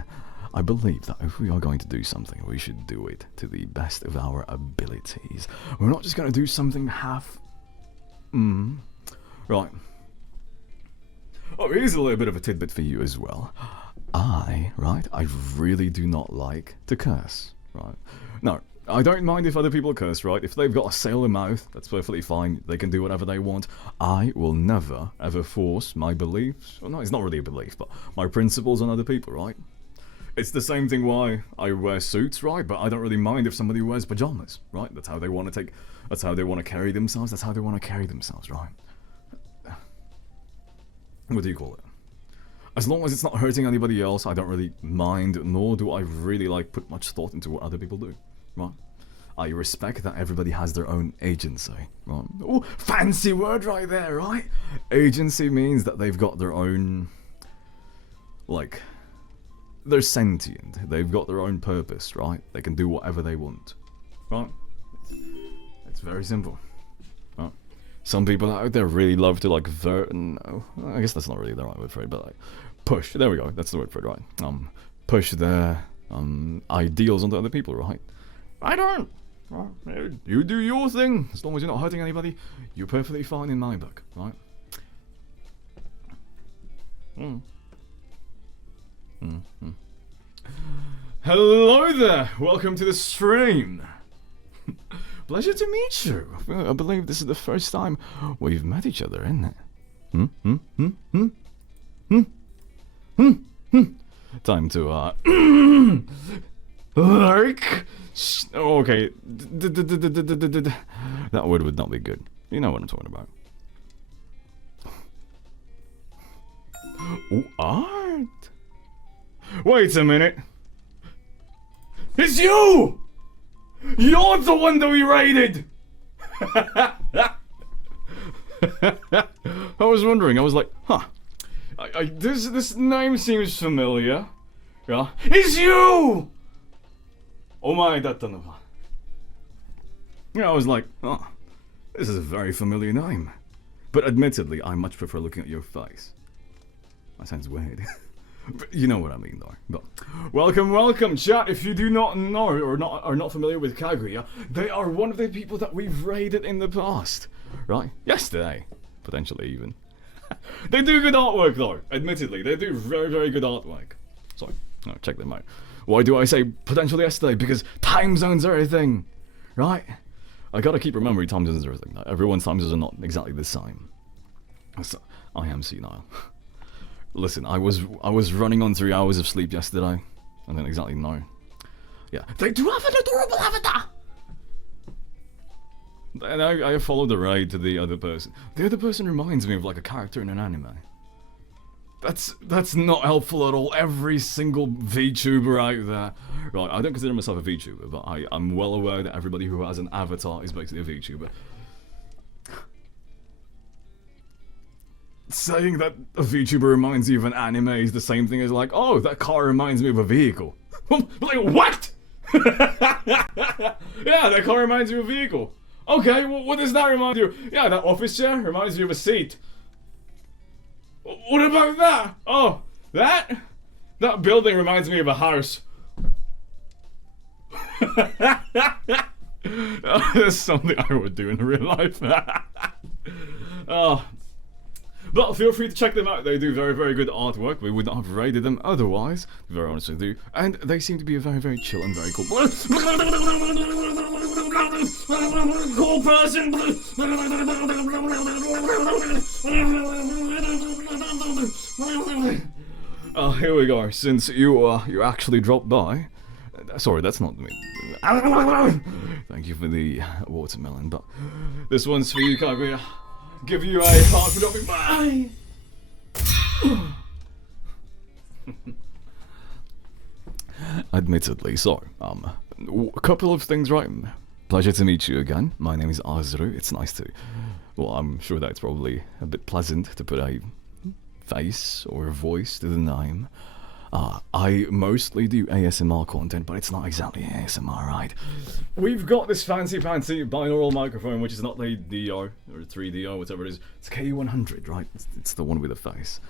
I believe that if we are going to do something, we should do it to the best of our abilities. We're not just going to do something half... Right. Oh, here's a little bit of a tidbit for you as well. I really do not like to curse, right? No, I don't mind if other people curse, right? If they've got a sailor mouth, that's perfectly fine. They can do whatever they want. I will never, ever force my beliefs, well, no, it's not really a belief, but my principles on other people, right? It's the same thing why I wear suits, right? But I don't really mind if somebody wears pajamas, right? That's how they want to that's how they want to carry themselves, right? What do you call it? As long as it's not hurting anybody else, I don't really mind, nor do I really put much thought into what other people do, right? I respect that everybody has their own agency, right? Oh, fancy word right there, right? Agency means that they've got their own, they're sentient. They've got their own purpose, right? They can do whatever they want, right? It's very simple, right? Some people out there really love to I guess that's not really the right word for it, but push. There we go. That's the word for it, right? Push their ideals onto other people, right? I don't. Right? You do your thing. As long as you're not hurting anybody, you're perfectly fine in my book, right? Hello there. Welcome to the stream. Pleasure to meet you. I believe this is the first time we've met each other, isn't it? Time to, okay. That word would not be good. You know what I'm talking about. Oh, art. Wait a minute. It's you! You're the one that we raided! I was wondering, I was like, huh. This name seems familiar. Yeah. It's you! Omae datta no wa. Yeah, I was like, oh, this is a very familiar name. But admittedly, I much prefer looking at your face. That sounds weird. But you know what I mean, though. But welcome, chat. If you do not know or are not familiar with Kaguya, they are one of the people that we've raided in the past, right? Yesterday, potentially even. They do good artwork, though. Admittedly, they do very good artwork. So, check them out. Why do I say potentially yesterday? Because time zones are a thing, right? I gotta keep remembering time zones are a thing. Everyone's time zones are not exactly the same. So, I am senile. Listen, I was running on 3 hours of sleep yesterday. I don't exactly know. Yeah, they do have an adorable avatar. And I followed the raid to the other person. The other person reminds me of like a character in an anime. That's not helpful at all. Every single VTuber out there. Right, I don't consider myself a VTuber, but I'm well aware that everybody who has an avatar is basically a VTuber. Saying that a VTuber reminds you of an anime is the same thing as like, oh, that car reminds me of a vehicle. Like, what? Yeah, that car reminds me of a vehicle. Okay, well, what does that remind you? Yeah, that office chair reminds me of a seat. What about that? Oh, that building reminds me of a house. That's something I would do in real life. Oh. But feel free to check them out. They do very good artwork. We would not have raided them otherwise, to be very honest with you. And they seem to be a very chill and very cool cool person. Here we go. Since you actually dropped by. Sorry, that's not me. Thank you for the watermelon, but this one's for you, Kaguya. Give you a heart for dropping by. Admittedly, so a couple of things, right? Pleasure to meet you again. My name is Azeru. It's nice to. Well, I'm sure that it's probably a bit pleasant to put a face or a voice to the name. I mostly do ASMR content, but it's not exactly ASMR, right? We've got this fancy binaural microphone, which is not the DO, or 3DO, whatever it is. It's K100, right? It's the one with the face.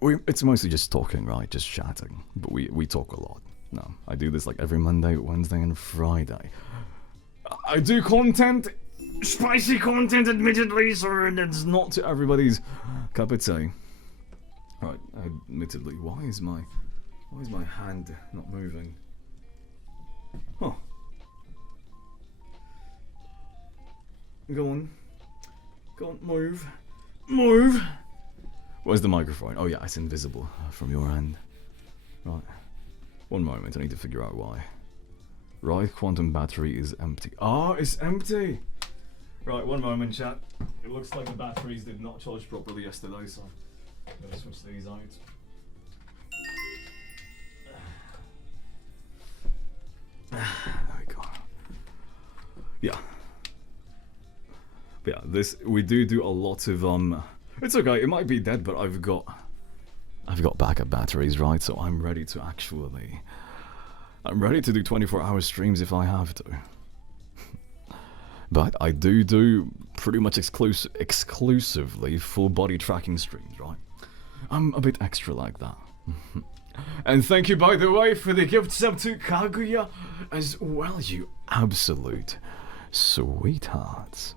It's mostly just talking, right? Just chatting. But we talk a lot. No, I do this like every Monday, Wednesday, and Friday. I do content, spicy content, admittedly, so it's not to everybody's cup of tea. Right, admittedly, why is my hand not moving? Huh. Go on, move. Where's the microphone? Oh yeah, it's invisible from your end. Right, one moment, I need to figure out why. Right, quantum battery is empty. Ah, it's empty! Right, one moment, chat. It looks like the batteries did not charge properly yesterday, so I'm gonna switch these out. There we go. Yeah. But yeah, we do a lot of it's okay, it might be dead, but I've got backup batteries, right? So I'm ready to do 24-hour streams if I have to. But I do pretty much exclusively full body tracking streams, right? I'm a bit extra like that. And thank you, by the way, for the gift sub to Kaguya as well, you absolute sweethearts.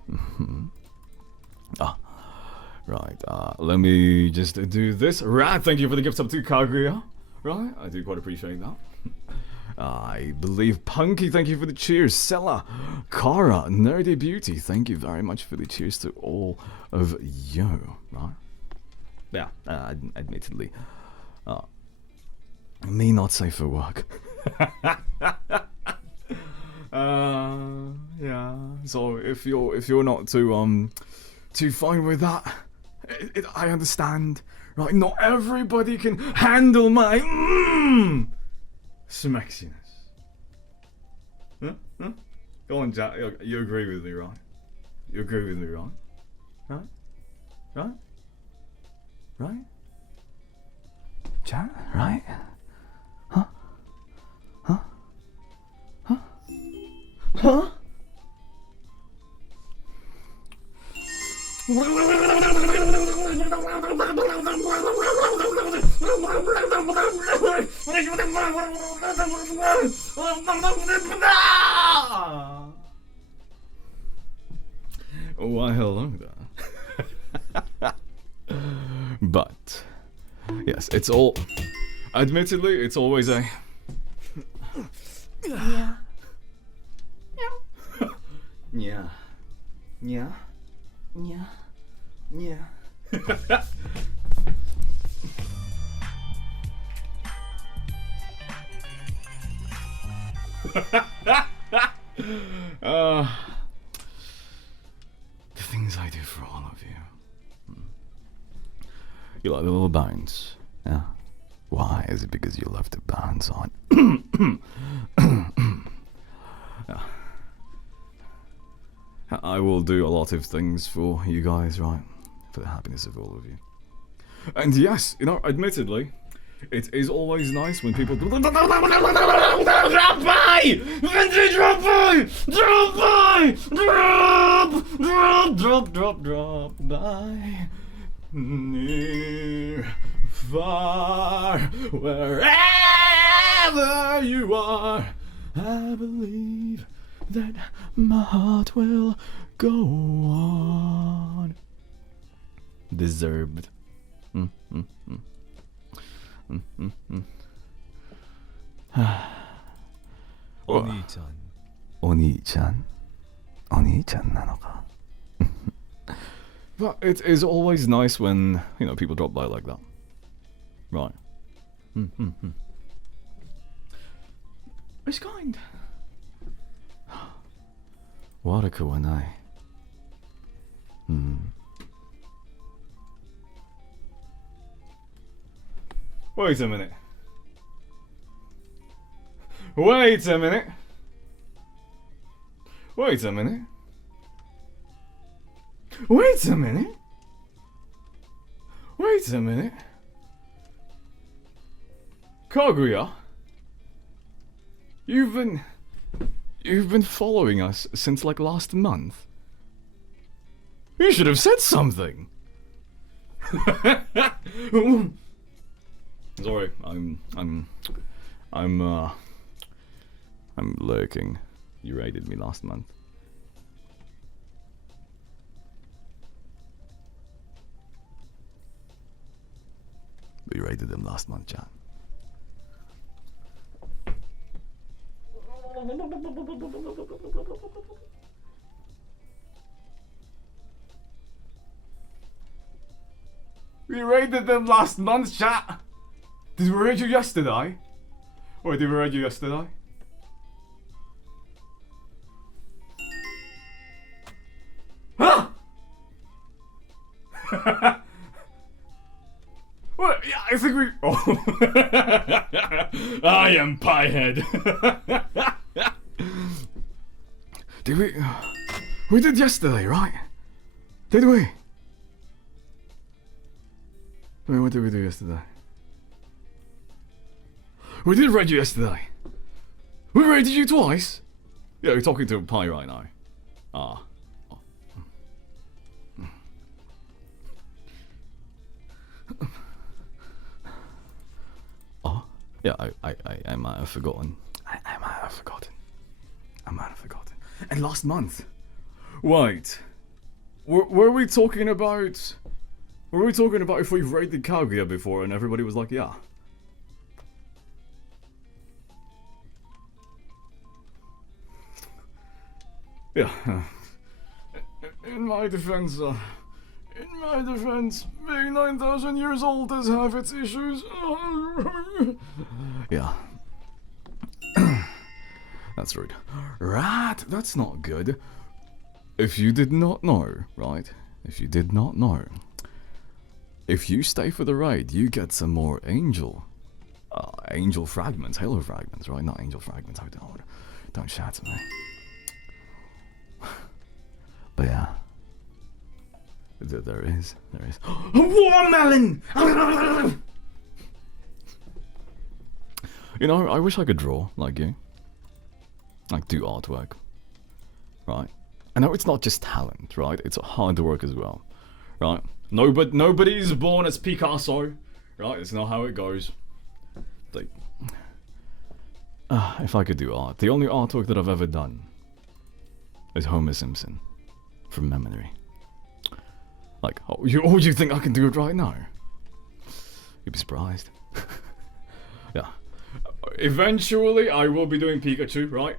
Right, let me just do this. Right, thank you for the gift sub to Kaguya. Right, I do quite appreciate that. I believe Punky, thank you for the cheers. Sella, Kara, Nerdy Beauty, thank you very much for the cheers to all of you. Right? Yeah, admittedly, me not safe for work. Yeah. So if you're not too fine with that, I understand. Right? Not everybody can handle my smexiness. Huh? Go on, Jack. You agree with me, right? You agree with me, right? Right? Jack? Right? Huh? Why, hello there. But, yes, it's all... Admittedly, it's always a... Yeah. Yeah. Yeah. Yeah. Yeah. The things I do for all of you. You like the little bones, yeah? Why? Is it because you love the bones on? Yeah. I will do a lot of things for you guys, right? For the happiness of all of you. And yes, you know, admittedly, it is always nice when people drop by! Drop by. Near, far, wherever you are, I believe that my heart will go on. Deserved. Oni-chan. Oni-chan? Oni-chan なのか? But it is always nice when, you know, people drop by like that. Right. It's kind. 悪くはない。Wait a minute. Wait a minute. Wait a minute. Wait a minute. Wait a minute. Kaguya, you've been following us since like last month. You should have said something. Sorry, I'm lurking. You raided me last month. We raided them last month, chat. We raided them last month, chat. Did we raid you yesterday? Or did we raid you yesterday? Huh? What? Yeah, I think we... Oh. I am Piehead. Did we... We did yesterday, right? Did we? Wait, what did we do yesterday? We did raid you yesterday. We raided you twice? Yeah, you're talking to a pie right now. Ah. Oh, yeah, I might have forgotten. I might have forgotten. I might have forgotten. And last month, wait, were we talking about? Were we talking about if we've raided Kaguya before? And everybody was like, yeah. Yeah. In my defense, being 9,000 years old does have its issues. Yeah. That's rude. Right, that's not good. If you did not know, right? If you did not know, if you stay for the raid, you get some more angel fragments, halo fragments, right? Not angel fragments. Don't shout at me. But yeah, there is. A watermelon! You know, I wish I could draw like you. Like, do artwork. Right? I know it's not just talent, right? It's hard work as well. Right? Nobody is born as Picasso. right? It's not how it goes. Like, if I could do art, the only artwork that I've ever done is Homer Simpson, from memory. Like, oh, you think I can do it right now? You'd be surprised. Yeah. Eventually, I will be doing Pikachu, right?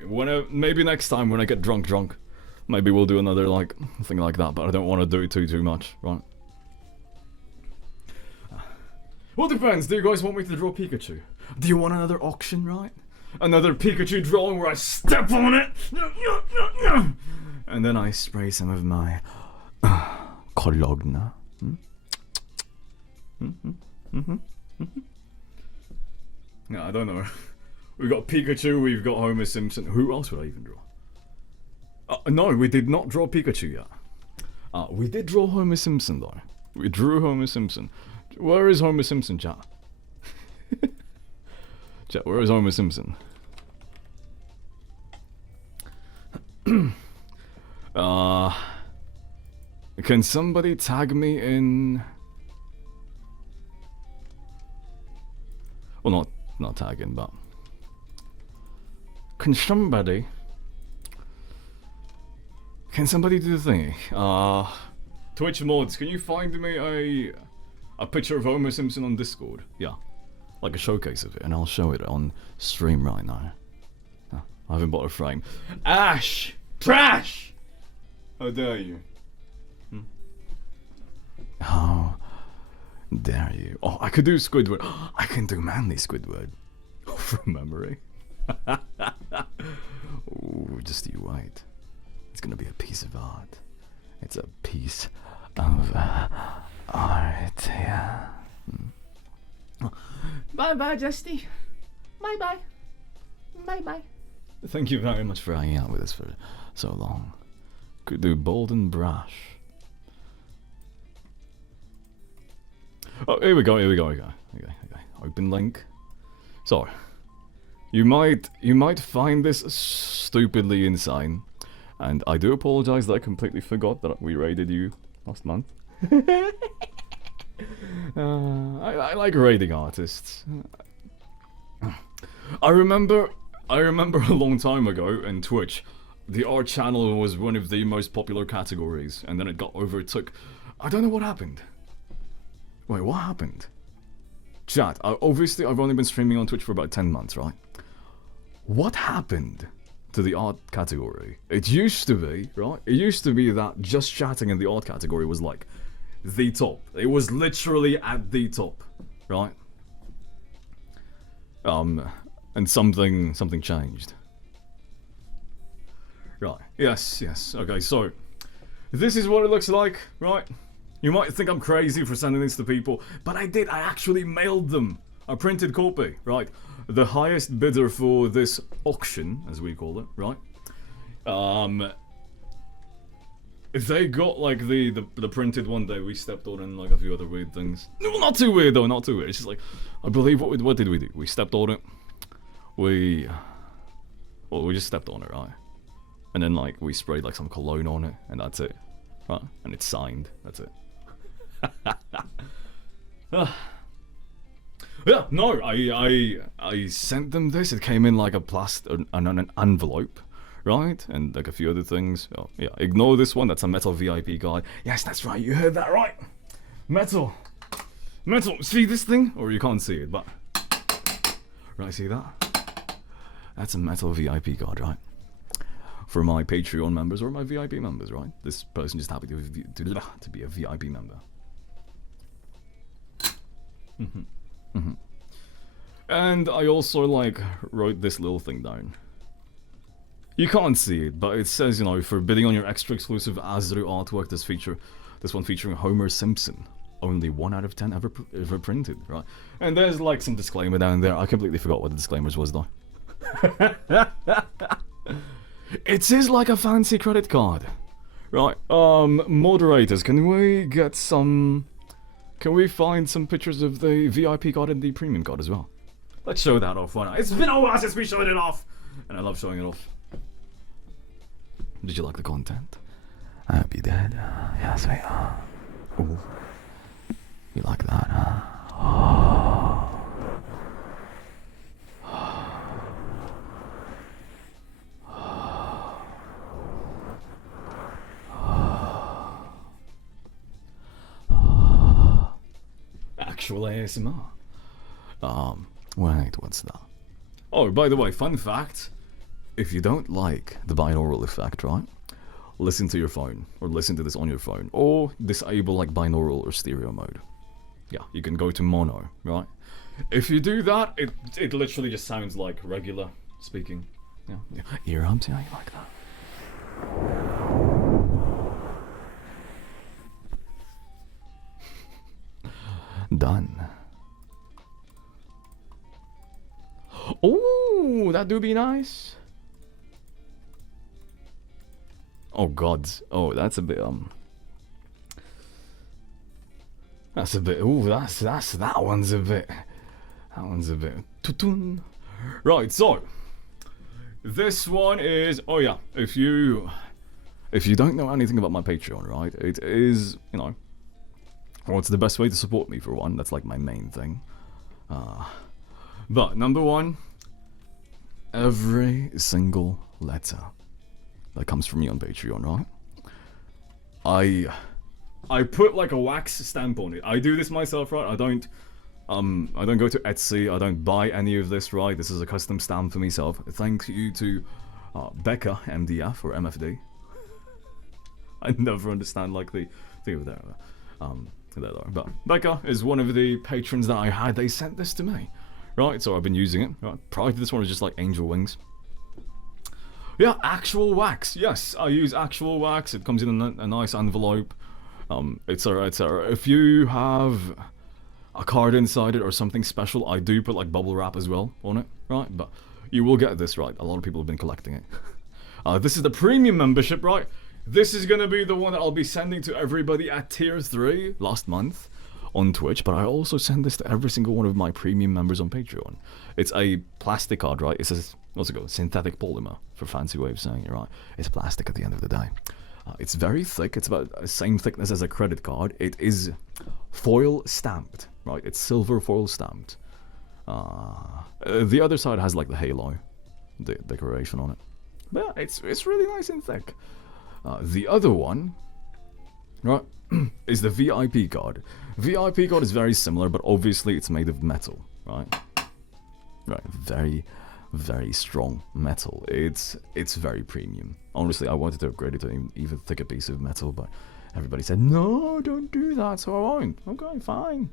Maybe next time when I get drunk. Maybe we'll do another, like, thing like that, but I don't want to do it too much, right? Well, depends. Do you guys want me to draw Pikachu? Do you want another auction, right? Another Pikachu drawing where I step on it, and then I spray some of my Cologne. No, I don't know. We've got Pikachu, we've got Homer Simpson. Who else would I even draw? No, we did not draw Pikachu yet. We did draw Homer Simpson, though. We drew Homer Simpson. Where is Homer Simpson, chat? Chat, where is Homer Simpson? Can somebody tag me in... Well, not tagging, but... Can somebody do the thingy? Twitch mods, can you find me a picture of Homer Simpson on Discord? Yeah. Like a showcase of it, and I'll show it on stream right now. I haven't bought a frame. Ash! Trash! How dare you? How dare you? Oh, I could do Squidward. I can do manly Squidward. From memory. Ooh, just you wait. It's gonna be a piece of art. It's a piece of art, yeah. Bye-bye, Dusty. Bye-bye. Bye-bye. Thank you very much for hanging out with us for so long. Could do bold and brash. Oh, here we go. Okay. Open link. So, you might find this stupidly insane, and I do apologize that I completely forgot that we raided you last month. I like raiding artists. I remember a long time ago in Twitch, the art channel was one of the most popular categories, and then it got overtook. I don't know what happened. Wait, what happened? Chat, obviously I've only been streaming on Twitch for about 10 months, right? What happened to the art category? It used to be, right? It used to be that just chatting in the art category was like the top. It was literally at the top, right? And something changed. Right, yes. Okay, so this is what it looks like, right? You might think I'm crazy for sending this to people, but I did. I actually mailed them a printed copy, right? The highest bidder for this auction, as we call it, right? They got like the printed one day. We stepped on and like a few other weird things. No, not too weird though, not too weird. It's just like, I believe what did we do? We stepped on it. We just stepped on it, right? And then like we sprayed like some cologne on it, and that's it, right? And it's signed. That's it. Yeah, no, I sent them this. It came in like an envelope, right? And like a few other things. Oh, yeah, ignore this one. That's a metal VIP card. Yes, that's right. You heard that right. Metal. See this thing? Or you can't see it, but right, see that? That's a metal VIP card, right? For my Patreon members or my VIP members, right? This person just happened to be a VIP member. And I also like wrote this little thing down. You can't see it, but it says, you know, for bidding on your extra exclusive Azeru artwork, this one featuring Homer Simpson. Only 1 out of 10 ever printed, right? And there's like some disclaimer down there. I completely forgot what the disclaimers was though. It is like a fancy credit card, right? Moderators, can we find some pictures of the VIP card and the premium card as well? Let's show that off. Why not? It's been a while since we showed it off, and I love showing it off. Did you like the content? I hope you did. Yes, we are. Ooh. You like that, huh? Oh. actual ASMR. Wait, what's that? Oh, by the way, fun fact. If you don't like the binaural effect, right? Listen to your phone, or listen to this on your phone, or disable like binaural or stereo mode. Yeah, you can go to mono, right? If you do that, it literally just sounds like regular speaking. Yeah. Ear hubs, yeah, you like that. Done. Oh, that do be nice. Oh god. Oh, that's a bit that's a bit. Ooh, that one's a bit. That one's a bit. Tutun. Right, so this one is. Oh yeah, if you don't know anything about my Patreon, right? It is, you know, well, it's the best way to support me for one. That's like my main thing. But number one, every single letter that comes from me on Patreon, right? I put like a wax stamp on it. I do this myself, right? I don't go to Etsy. I don't buy any of this, right? This is a custom stamp for myself. Thank you to Becca, MDF or MFD. I never understand like the thing over there. But Becca is one of the patrons that I had. They sent this to me, right? So I've been using it. Right? Prior to this one, it was just like angel wings. Yeah, actual wax. Yes, I use actual wax. It comes in a nice envelope. Etc. If you have a card inside it or something special, I do put like bubble wrap as well on it, right? But you will get this, right? A lot of people have been collecting it. This is the premium membership, right? This is gonna be the one that I'll be sending to everybody at tier 3 last month on Twitch, but I also send this to every single one of my premium members on Patreon. It's a plastic card, right? It's a, what's it called? Synthetic polymer, for fancy way of saying it, right? It's plastic at the end of the day. It's very thick. It's about the same thickness as a credit card. It is foil stamped, right? It's silver foil stamped. The other side has like the halo decoration on it. But yeah, it's really nice and thick. The other one, right, is the VIP card. VIP card is very similar, but obviously it's made of metal, right? Right, very, very strong metal. It's very premium. Honestly, I wanted to upgrade it to an even thicker piece of metal, but everybody said, no, don't do that, so I won't. Okay, fine.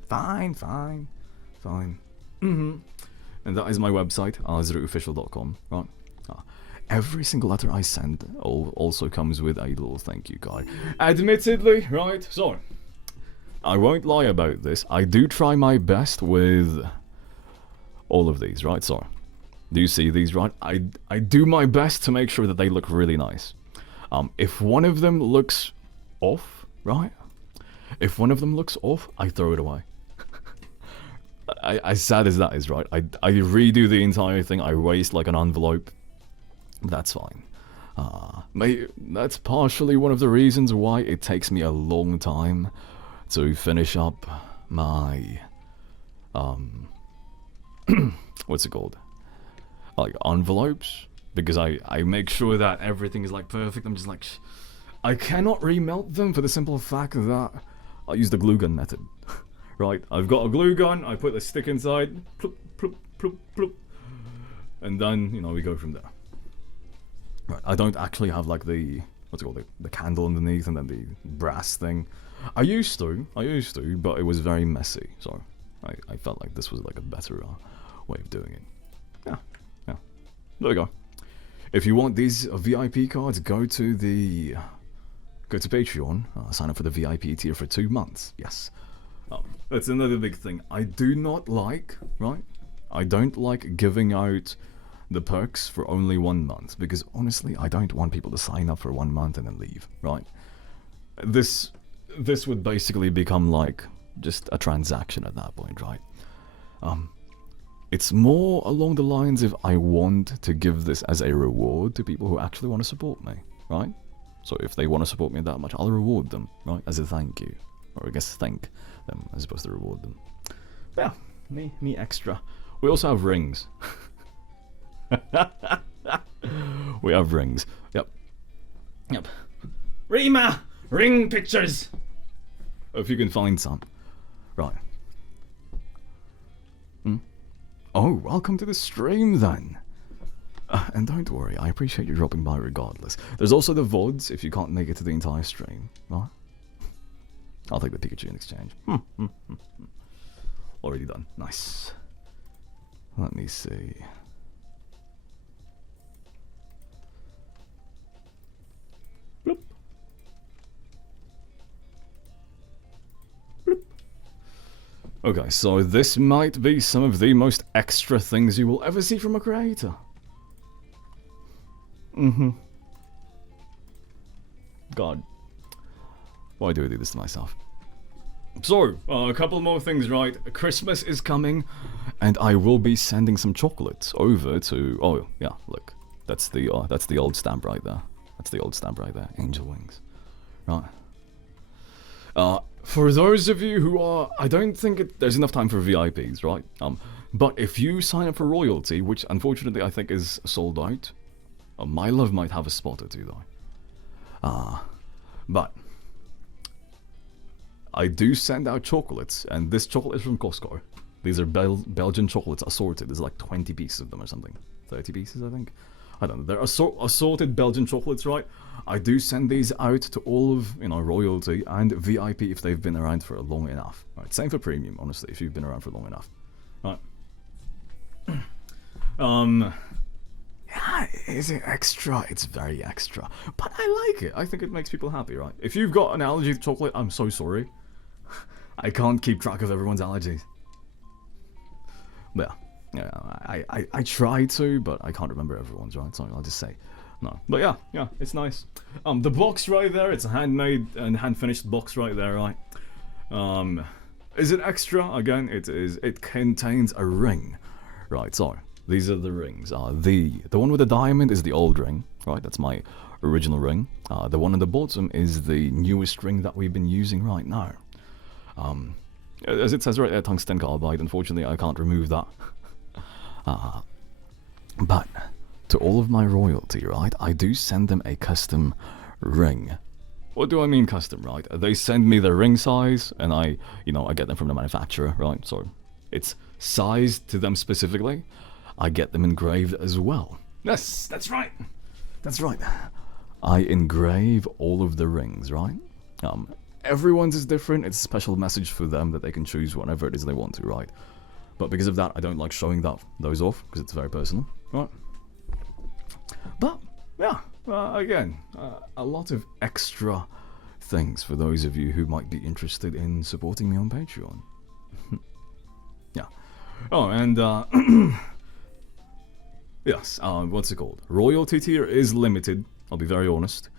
And that is my website, azeruofficial.com, right? Every single letter I send also comes with a little thank you card. Admittedly, right, so, I won't lie about this. I do try my best with all of these, right? So, do you see these, right? I do my best to make sure that they look really nice. If one of them looks off, right? If one of them looks off, I throw it away. As sad as that is, right? I redo the entire thing. I waste like an envelope. That's fine. That's partially one of the reasons why it takes me a long time to finish up my what's it called? Like envelopes, because I make sure that everything is like perfect. I'm just like, I cannot remelt them for the simple fact that I use the glue gun method. Right, I've got a glue gun, I put the stick inside, plop, plop, plop, plop, and then, you know, we go from there. Right, I don't actually have like the, what's it called, the candle underneath and then the brass thing. I used to, but it was very messy, so I felt like this was like a better way of doing it. Yeah, there we go. If you want these VIP cards, go to Patreon, sign up for the VIP tier for 2 months, yes. That's another big thing. I do not like, right? I don't like giving out the perks for only 1 month, because honestly, I don't want people to sign up for 1 month and then leave, right? This would basically become like just a transaction at that point, right? It's more along the lines of I want to give this as a reward to people who actually want to support me, right? So if they want to support me that much, I'll reward them, right? As a thank you. Or I guess thank them as opposed to reward them. But yeah, me extra. We also have rings. We have rings. Yep. Rima! Ring pictures! If you can find some. Right. Oh, welcome to the stream then. And don't worry, I appreciate you dropping by regardless. There's also the VODs if you can't make it to the entire stream. Right? I'll take the Pikachu in exchange. Already done. Nice. Let me see. Bloop. Bloop. Okay, so this might be some of the most extra things you will ever see from a creator. God. Why do I do this to myself? So, a couple more things, right? Christmas is coming, and I will be sending some chocolates over to... Oh, yeah, look. That's the old stamp right there. That's the old stamp right there. Angel wings. Right. For those of you who are... I don't think there's enough time for VIPs, right? But if you sign up for royalty, which unfortunately I think is sold out, my love might have a spot or two, though. But... I do send out chocolates, and this chocolate is from Costco. These are Belgian chocolates assorted. There's like 20 pieces of them or something. 30 pieces, I think. I don't know. They're assorted Belgian chocolates, right? I do send these out to all of, royalty and VIP if they've been around for long enough. Right? Same for premium, honestly, if you've been around for long enough. Right. Yeah, is it extra? It's very extra. But I like it. I think it makes people happy, right? If you've got an allergy to chocolate, I'm so sorry. I can't keep track of everyone's allergies. But yeah, I try to, but I can't remember everyone's, right? So I'll just say no. But yeah, it's nice. The box right there, it's a handmade and hand-finished box right there, right? Is it extra? Again, it is. It contains a ring, right? So these are the rings. The one with the diamond is the old ring, right? That's my original ring. The one at the bottom is the newest ring that we've been using right now. As it says right there, tungsten carbide. Unfortunately, I can't remove that. But to all of my royalty, right, I do send them a custom ring. What do I mean custom, right? They send me the ring size, and I get them from the manufacturer, right? So it's sized to them specifically. I get them engraved as well. Yes, that's right. That's right. I engrave all of the rings, right? Everyone's is different. It's a special message for them that they can choose whatever it is they want to, right? But because of that, I don't like showing those off because it's very personal, right? But yeah, again, a lot of extra things for those of you who might be interested in supporting me on Patreon. Yeah. Oh, and yes, what's it called? Royalty tier is limited, I'll be very honest.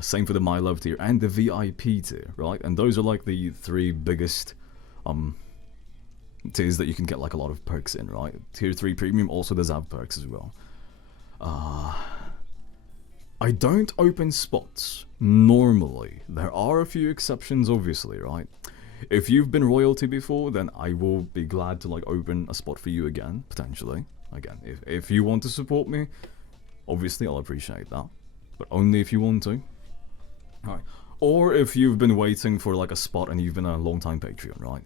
Same for the My Love tier and the VIP tier, right? And those are like the three biggest tiers that you can get like a lot of perks in, right? Tier 3 premium also does have perks as well. I don't open spots normally. There are a few exceptions, obviously, right? If you've been royalty before, then I will be glad to like open a spot for you again, potentially. Again, if you want to support me, obviously I'll appreciate that. But only if you want to. Alright. Or if you've been waiting for like a spot and you've been a long time Patreon, right?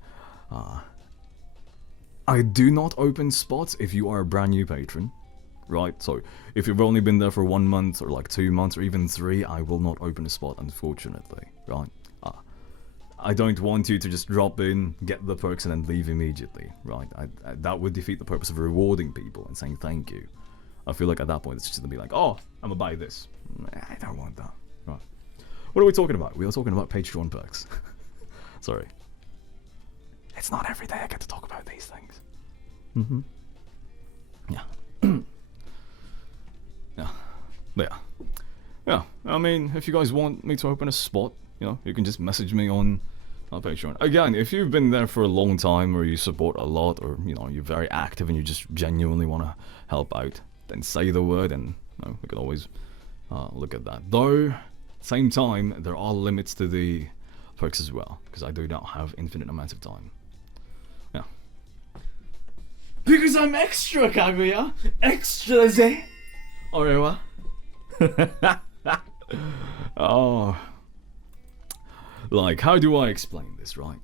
I do not open spots if you are a brand new patron, right? So if you've only been there for 1 month or like 2 months or even 3, I will not open a spot, unfortunately, right? I don't want you to just drop in, get the perks and then leave immediately, right? That would defeat the purpose of rewarding people and saying thank you. I feel like at that point it's just gonna be like, oh, I'm gonna buy this. I don't want that. Right. What are we talking about? We are talking about Patreon perks. Sorry. It's not every day I get to talk about these things. Yeah. Yeah. But yeah. I mean, if you guys want me to open a spot, you can just message me on Patreon. Again, if you've been there for a long time or you support a lot or, you're very active and you just genuinely want to help out, then say the word and we can always look at that. Though, same time, there are limits to the perks as well, because I do not have infinite amounts of time. Yeah. Because I'm extra, Kaguya. Extra, ze. Orewa. Oh. Like, how do I explain this, right?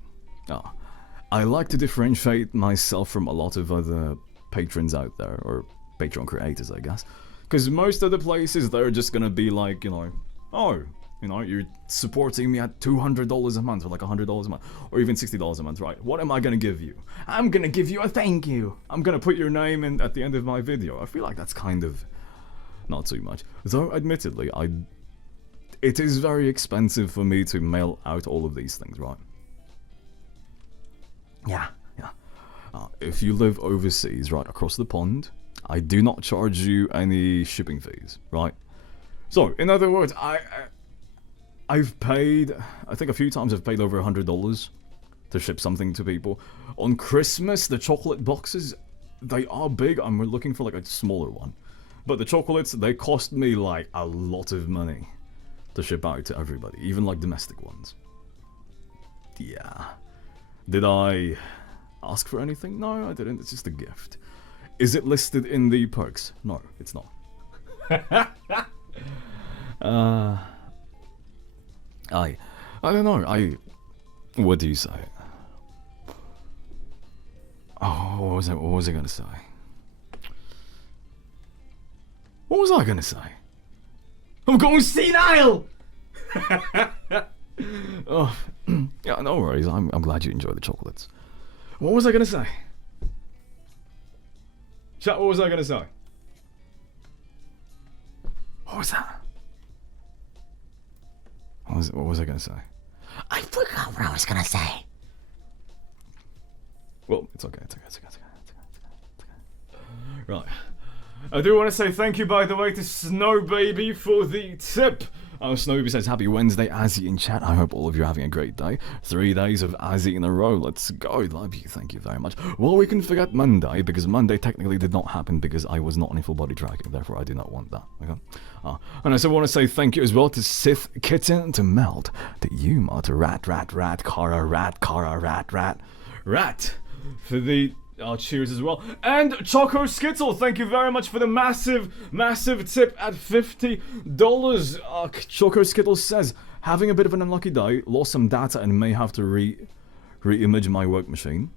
I like to differentiate myself from a lot of other patrons out there, or Patreon creators, I guess. Because most of the places, they're just gonna be like, you know, oh, you know, you're supporting me at $200 a month, or like $100 a month, or even $60 a month, right? What am I gonna give you? I'm gonna give you a thank you. I'm gonna put your name in at the end of my video. I feel like that's kind of not too much. Though, admittedly, it is very expensive for me to mail out all of these things, right? Yeah. If you live overseas, right, across the pond, I do not charge you any shipping fees, right? So, in other words, I've paid, I think a few times I've paid over $100 to ship something to people. On Christmas, the chocolate boxes, they are big. I'm looking for like a smaller one. But the chocolates, they cost me like a lot of money to ship out to everybody, even like domestic ones. Yeah. Did I ask for anything? No, I didn't. It's just a gift. Is it listed in the perks? No, it's not. I don't know. What do you say? Oh, what was I gonna say? What was I gonna say? I'm going senile! Oh, yeah, no worries. I'm glad you enjoy the chocolates. What was I gonna say? Chat, what was I gonna say? What was that? What was I gonna say? I forgot what I was gonna say. Well, it's okay. Right. I do want to say thank you, by the way, to Snow Baby for the tip. Snow Baby says, happy Wednesday, Azzy in chat. I hope all of you are having a great day. 3 days of Azzy in a row. Let's go. Love you. Thank you very much. Well, we can forget Monday, because Monday technically did not happen because I was not on a full body tracking. Therefore, I do not want that. Okay. And I also want to say thank you as well to Sith Kitten, to Meld, to Yuma, to Rat, for the cheers as well. And Choco Skittle, thank you very much for the massive tip at $50. Choco Skittle says, having a bit of an unlucky day, lost some data and may have to re-image my work machine.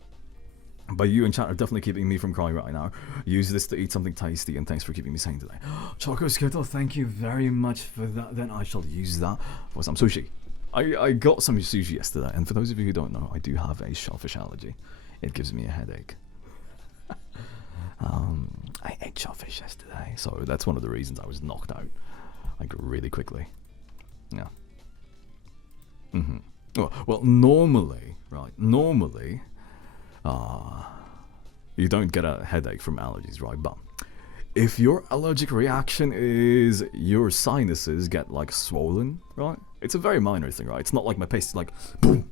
But you and chat are definitely keeping me from crying right now. Use this to eat something tasty, and thanks for keeping me sane today. Choco Skittle, thank you very much for that. Then I shall use that for some sushi. I got some sushi yesterday, and for those of you who don't know, I do have a shellfish allergy. It gives me a headache. I ate shellfish yesterday, so that's one of the reasons I was knocked out, like, really quickly. Yeah. Well, normally, you don't get a headache from allergies, right? But if your allergic reaction is your sinuses get, like, swollen, right? It's a very minor thing, right? It's not like my face is like, boom,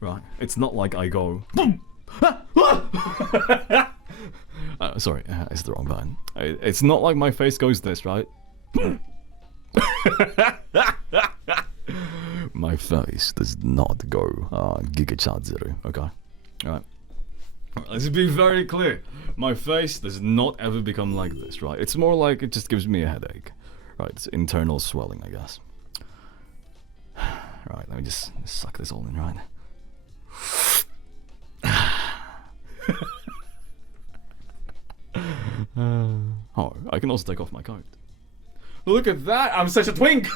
right? It's not like I go, boom. Sorry, it's the wrong button. It's not like my face goes this, right? My face does not go Giga Azeru, okay? Alright. Let's be very clear. My face does not ever become like this, right? It's more like it just gives me a headache. Right, it's internal swelling, I guess. Right, let me just suck this all in, right? Oh, I can also take off my coat. Look at that! I'm such a twink!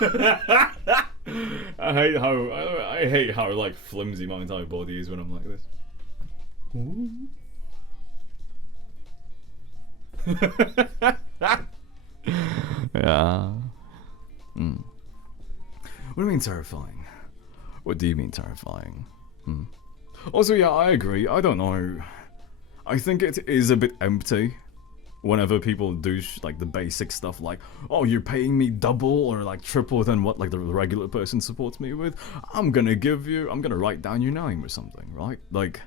I hate how like flimsy my entire body is when I'm like this. Yeah. What do you mean terrifying? What do you mean terrifying? Also, yeah, I agree. I don't know. I think it is a bit empty whenever people do like the basic stuff like, oh, you're paying me double or like triple than what like the regular person supports me with. I'm gonna write down your name or something, right? Like,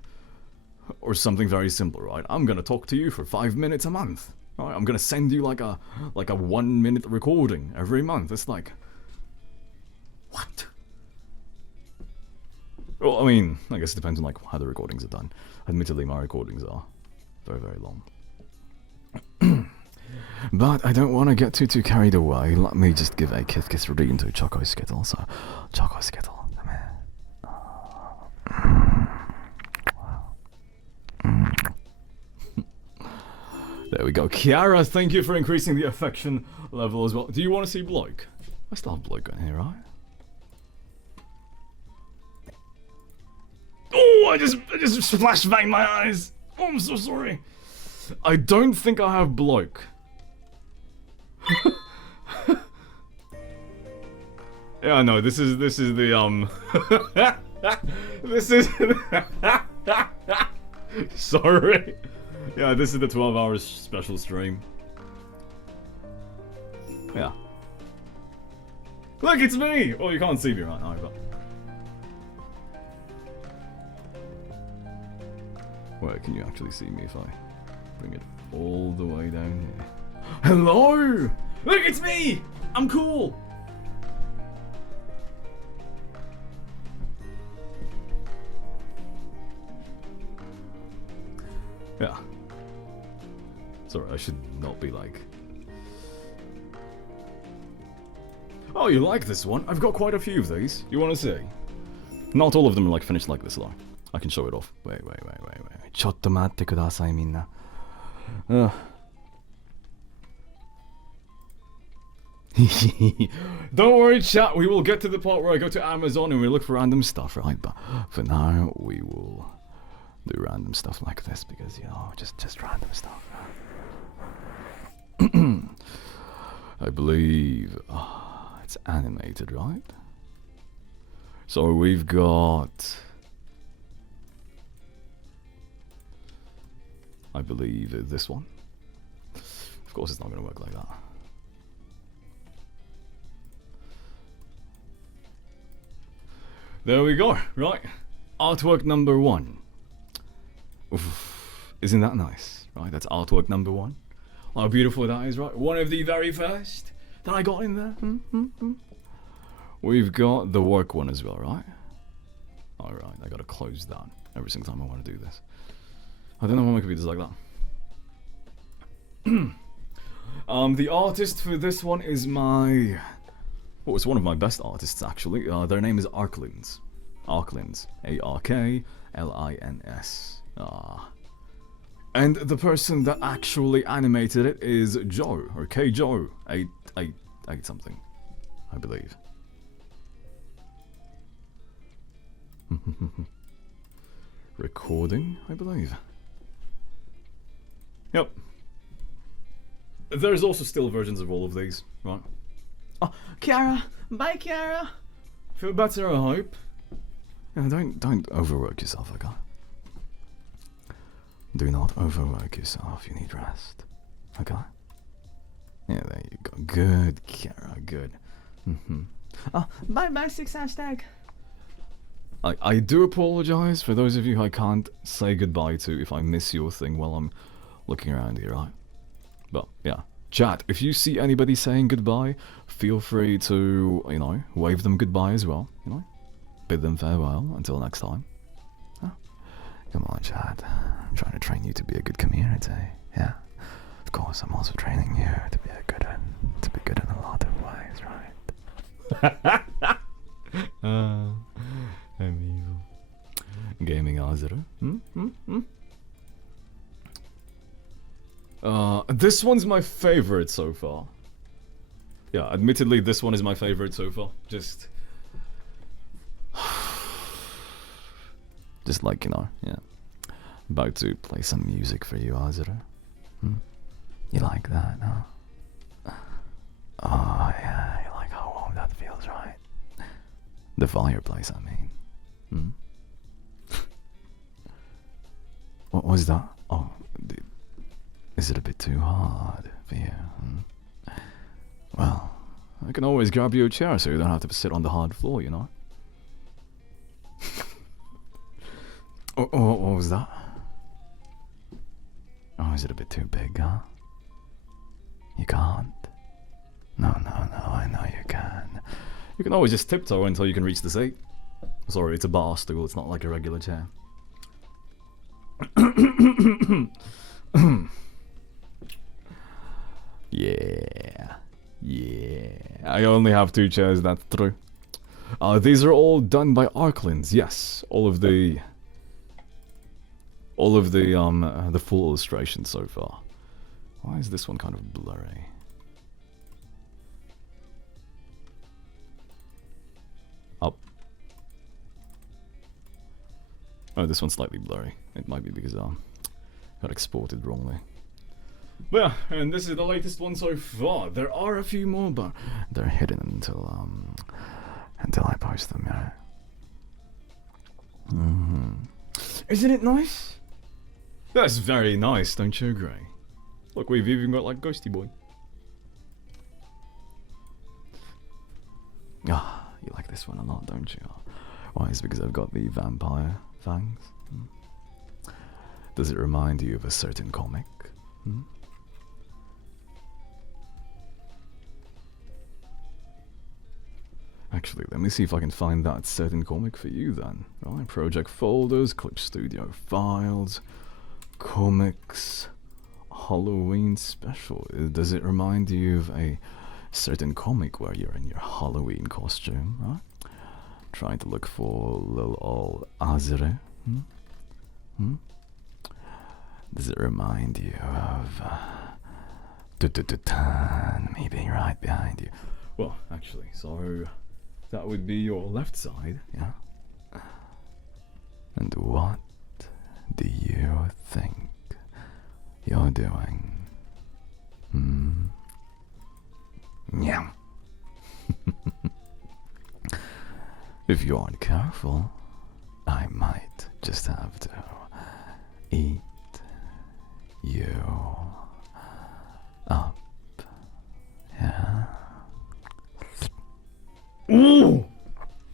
or something very simple, right? I'm gonna talk to you for 5 minutes a month, right? I'm gonna send you like a 1 minute recording every month. It's like, what? Well, I mean, I guess it depends on like how the recordings are done. Admittedly, my recordings are very, very long. But I don't want to get too carried away. Let me just give a kiss redeem to Choco Skittle. So, Choco Skittle, come here. There we go. Kiara, thank you for increasing the affection level as well. Do you want to see bloke? I still have bloke on here, right? Oh, I just flashbanged my eyes. Oh, I'm so sorry. I don't think I have bloke. Yeah, no, this is the this is sorry. Yeah, this is the 12 hours special stream. Yeah. Look, it's me! Oh, you can't see me right now, but... Where can you actually see me if I bring it all the way down here? Hello! Look, it's me! I'm cool! Yeah. Sorry, I should not be like... Oh, you like this one? I've got quite a few of these. You want to see? Not all of them are like finished like this though. I can show it off. Wait. ちょっと待ってくださいみんな. Don't worry, chat. We will get to the part where I go to Amazon and we look for random stuff, right? But for now, we will do random stuff like this because, you know, just random stuff. I believe it's animated, right? So we've got, I believe, this one. Of course, it's not going to work like that. There we go, right? Artwork number 1. Oof, isn't that nice? Right, that's artwork number 1. How beautiful that is, right? One of the very first that I got in there. We've got the work one as well, right? Alright, I gotta close that every single time I want to do this. I don't know why my computer's like that. The artist for this one is my... Well, it's one of my best artists, actually. Their name is Arklins. Arklins. A-R-K-L-I-N-S. And the person that actually animated it is Joe, or K Joe, 8 something, I believe. Recording, I believe. Yep. There's also still versions of all of these, right? Oh, Kiara! Bye, Kiara! Feel better, I hope. Yeah, don't overwork yourself, okay? Do not overwork yourself, you need rest. Okay? Yeah, there you go. Good, Kiara, good. Oh, bye, 6#. I do apologize for those of you I can't say goodbye to if I miss your thing while I'm looking around here, right? But, yeah. Chat, if you see anybody saying goodbye, feel free to, you know, wave them goodbye as well, you know? Bid them farewell until next time. Huh? Come on, chat. I'm trying to train you to be a good community, yeah? Of course, I'm also training you to be good in a lot of ways, right? I'm evil. Gaming Azeru. This one's my favorite so far. Yeah, admittedly, this one is my favorite so far. Just like, you know, yeah. About to play some music for you, Azeru. You like that, huh? Oh, yeah, you like how warm that feels, right? The fireplace, I mean. What was that? Oh, is it a bit too hard for you? Well, I can always grab you a chair so you don't have to sit on the hard floor, you know? What was that? Oh, is it a bit too big, huh? You can't? No, I know you can. You can always just tiptoe until you can reach the seat. Sorry, it's a bar stool, it's not like a regular chair. Yeah. I only have 2 chairs, that's true. These are all done by Arklins, yes. All of the full illustrations so far. Why is this one kind of blurry? Up. Oh, this one's slightly blurry. It might be because got exported wrongly. But yeah, and this is the latest one so far. There are a few more, but they're hidden until I post them. Yeah. Isn't it nice? That's very nice, don't you agree? Look, we've even got like Ghosty Boy. Ah, you like this one a lot, don't you? Why? It's because I've got the vampire fangs. Does it remind you of a certain comic? Actually, let me see if I can find that certain comic for you then. Right, project folders, Clip Studio files, comics, Halloween special. Does it remind you of a certain comic where you're in your Halloween costume, right? Trying to look for little old Azeru. Does it remind you of maybe right behind you? Well, actually, so that would be your left side, yeah. And what do you think you're doing? Yeah. If you aren't careful, I might just have to eat you up. Yeah. Ooh!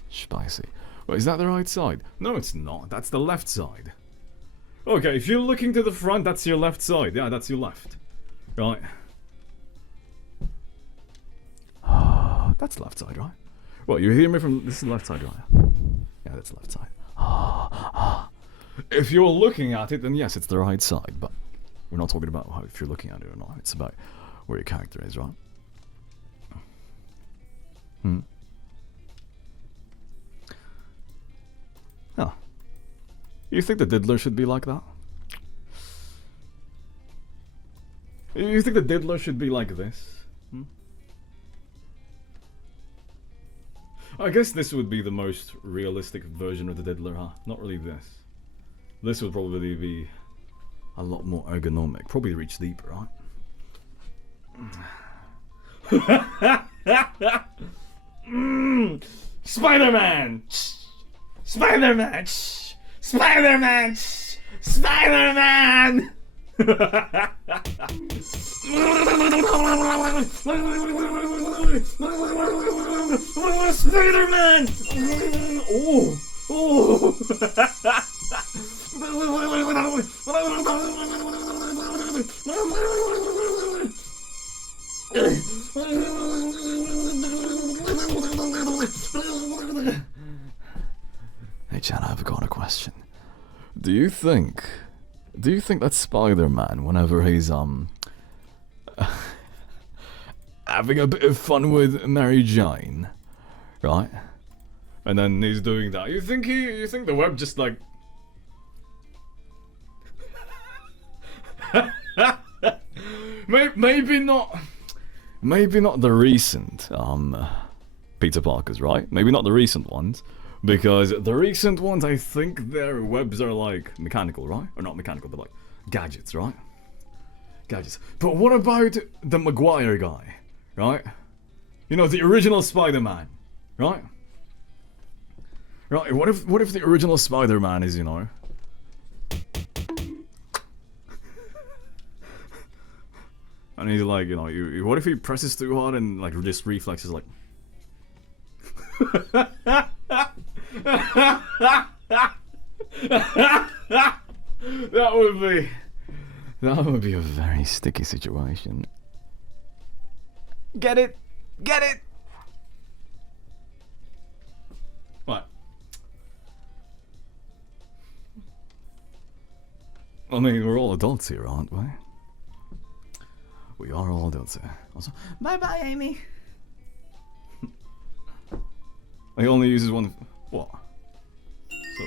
Spicy. Wait, is that the right side? No, it's not. That's the left side. Okay, if you're looking to the front, that's your left side. Yeah, that's your left. Right. That's left side, right? Well, you hear me from... This is left side, right? Yeah, that's left side. If you're looking at it, then yes, it's the right side, but we're not talking about how if you're looking at it or not. It's about where your character is, right? Oh. You think the diddler should be like that? You think the diddler should be like this? I guess this would be the most realistic version of the diddler, huh? Not really this. This would probably be a lot more ergonomic. Probably reach deeper, right? Spider-Man! Spider-Man! Spider-Man! Spider-Man! Spider-Man! Oh! Oh! Hey Chad, I've got a question. Do you think that Spider-Man, whenever he's having a bit of fun with Mary Jane, right? And then he's doing that. You think the web just like maybe not the recent Peter Parkers, right? Maybe not the recent ones, because the recent ones I think their webs are like mechanical, right? Or not mechanical, but like gadgets, right? Gadgets. But what about the Maguire guy, right? You know, the original Spider-Man, right? Right, what if the original Spider-Man is, you know, and he's like, you know, what if he presses too hard and like just reflexes like that would be a very sticky situation. Get it? Get it? What? I mean, we're all adults here, aren't we? We are all adults here. Also, bye-bye, Amy. He only uses one... What? So...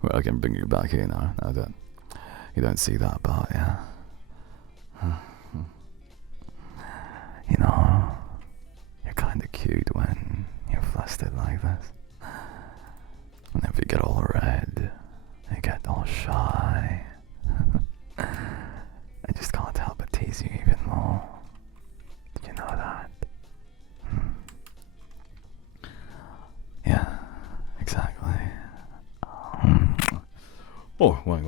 Well, I can bring you back here now. Now that you don't see that part, yeah. You know, you're kinda cute when you're flustered like this. Whenever you get all red, you get all shy. I just can't help but tease you even more. Did you know that? Yeah, exactly. Oh, wait.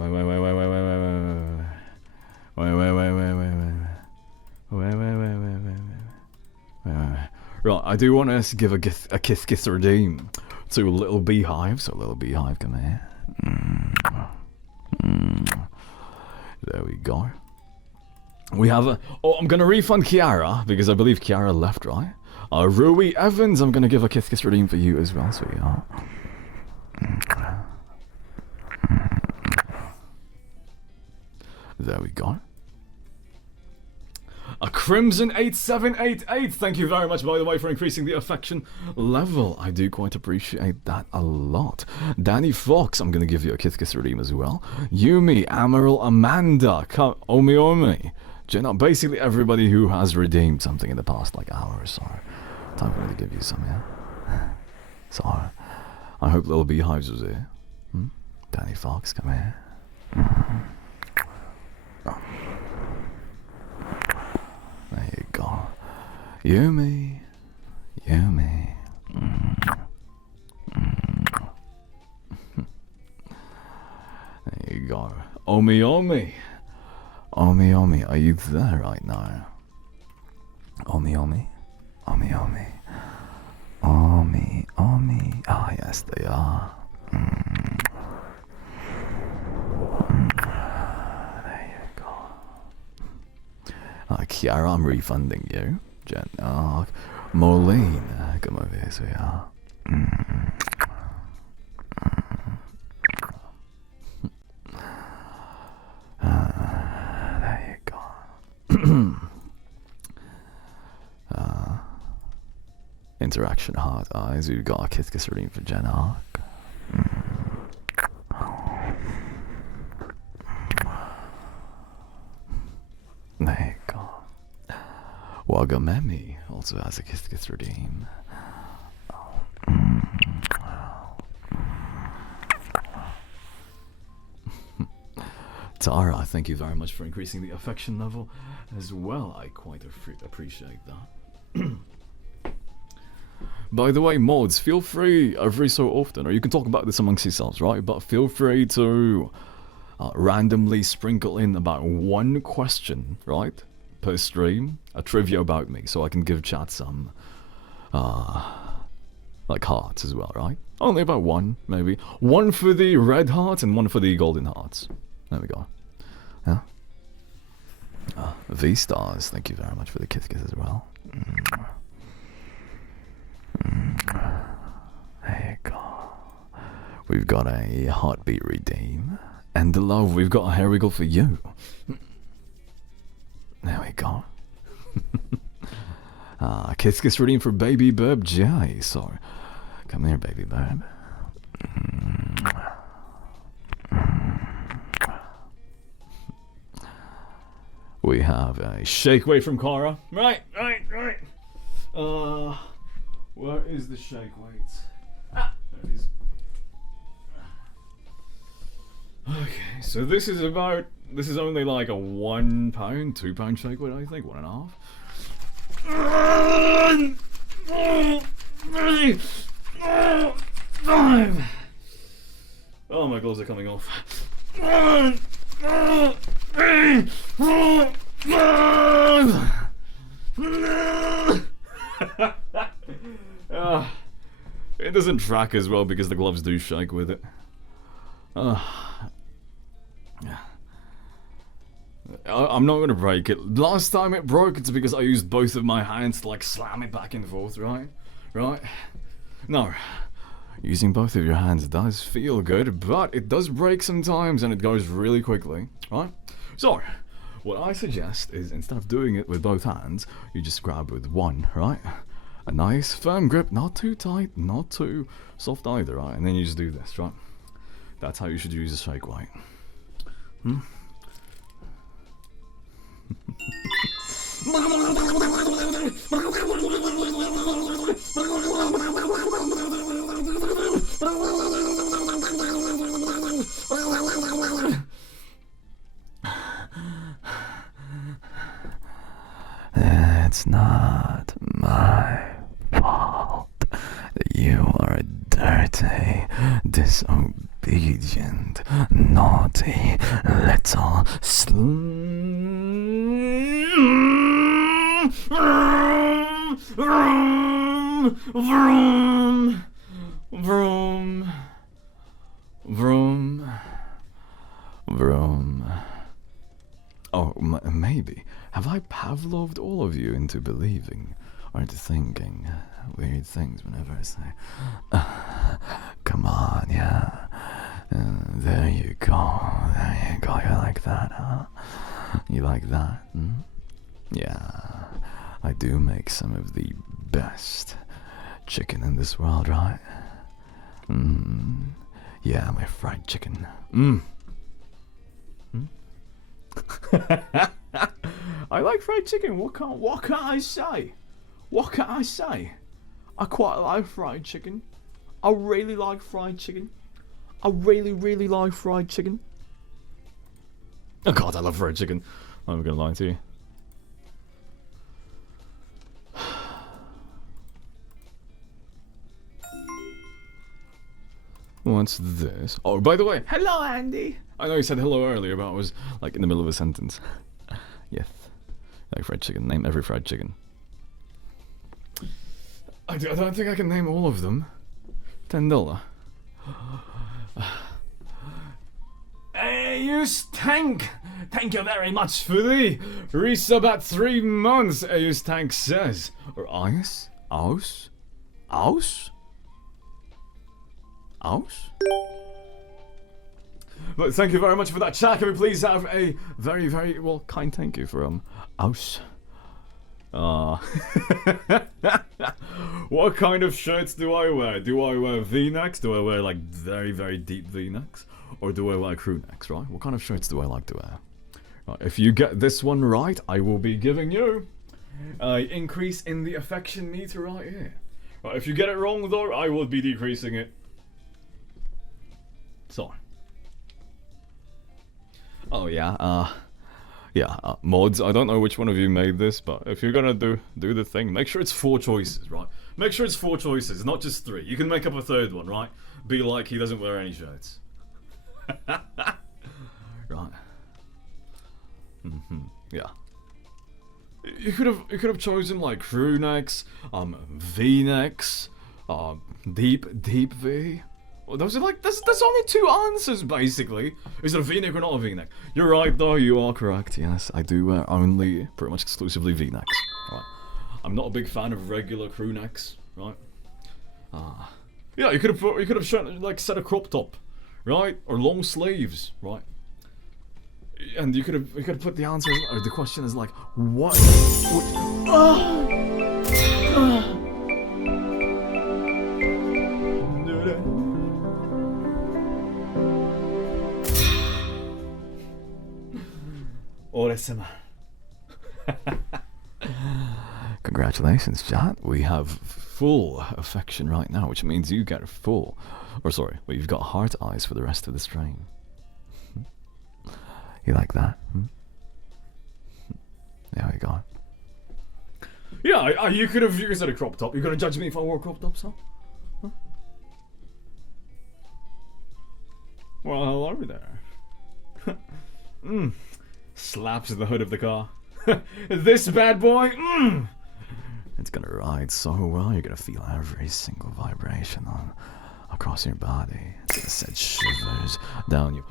Right, I do want us to give a kiss redeem to Little Beehive. So Little Beehive, come here. There we go. We have a... Oh, I'm going to refund Kiara, because I believe Kiara left, right? Rui Evans, I'm going to give a kiss redeem for you as well, sweetheart. There we go. A Crimson 8788. Thank you very much, by the way, for increasing the affection level. I do quite appreciate that a lot. Danny Fox, I'm going to give you a kiss redeem as well. Yumi, Amaral, Amanda, Omi. Jenna, basically everybody who has redeemed something in the past like hour or so. Time for me to give you some, yeah? So, I hope Little Beehives was here. Danny Fox, come here. Oh. There you go. Yumi. There you go. Omi. Omi, are you there right now? Omi. Ah, yes, they are. There you go. Kiara, I'm refunding you. Jen, Moline, come over here, sweetheart. There you go. Interaction heart eyes. We've got a kiss reading for Jen Arc. There you go. Wagamemi also has a kiss redeem. Tara, thank you very much for increasing the affection level as well. I quite appreciate that. By the way, mods, feel free every so often, or you can talk about this amongst yourselves, right? But feel free to randomly sprinkle in about one question, right? Per stream, a trivia about me, so I can give chat some, like hearts as well, right? Only about one, maybe. One for the red hearts and one for the golden hearts. There we go. Yeah. V-Stars, thank you very much for the kiss as well. There you go. We've got a heartbeat redeem. And the love, we've got a hair wiggle for you. There we go. Kiss redeem for Baby Burb J. So, come here, Baby Burb. We have a shake weight from Cara. Right. Where is the shake weight? There it is. Okay, so this is only like a £1, £2 shake weight, I think, 1.5. Oh, my gloves are coming off. It doesn't track as well because the gloves do shake with it. I'm not gonna break it. Last time it broke, it's because I used both of my hands to like slam it back and forth, right? No. using both of your hands does feel good, but it does break sometimes and it goes really quickly, right? So, what I suggest is instead of doing it with both hands, you just grab with one, right? A nice firm grip, not too tight, not too soft either, right? And then you just do this, right? That's how you should use a shake weight. It's not my fault that you are a dirty, disobedient, naughty little Vroom, vroom, vroom, vroom. Oh, maybe. Have I Pavloved all of you into believing or into thinking weird things whenever I say, come on, yeah. There you go. There you go. You like that, huh? You like that? Hmm? Yeah. I do make some of the best chicken in this world, right? Yeah, my fried chicken. I like fried chicken. What can I say? What can I say? I quite like fried chicken. I really like fried chicken. I really like fried chicken. Oh god, I love fried chicken. I'm not gonna lie to you. What's this? Oh, by the way, hello, Andy. I know you said hello earlier, but I was like in the middle of a sentence. Yes, I like fried chicken. Name every fried chicken. I don't think I can name all of them. $10. Hey, you Tank! Thank you very much for the resub at 3 months, Ayus Tank says. Or Ayus? Aus? Aus? Aus? But thank you very much for that chat. Can we please have a very, very, well, kind thank you from Aus? What kind of shirts do I wear? Do I wear V-necks? Do I wear like very, very deep V-necks? Or do I wear crew necks, right? What kind of shirts do I like to wear? Right, if you get this one right, I will be giving you an increase in the affection meter right here. Right, if you get it wrong though, I will be decreasing it. So. Oh yeah, mods, I don't know which one of you made this, but if you're gonna do the thing, make sure it's 4 choices, right? Make sure it's 4 choices, not just 3. You can make up a 3rd one, right? Be like he doesn't wear any shirts. Right. Yeah. You could have chosen like crew necks, V-necks, deep V. Well, those are like that's only 2 answers basically. Is it a V-neck or not a V-neck? You're right though, you are correct. Yes, I do wear only pretty much exclusively V-necks. Right. I'm not a big fan of regular crew necks, right? Yeah, you could have like set a crop top, right? Or long sleeves, right? And you could have put the answer or the question is like what Congratulations, chat. We have full affection right now, which means you get full, or sorry, well, you've got heart eyes for the rest of the stream. You like that? There we go. Yeah, you could have said a crop top. You're gonna judge me if I wore a crop top, so? Huh? Well, hello there. Slaps the hood of the car. This bad boy, it's gonna ride so well, you're gonna feel every single vibration across your body. It's gonna send shivers down you.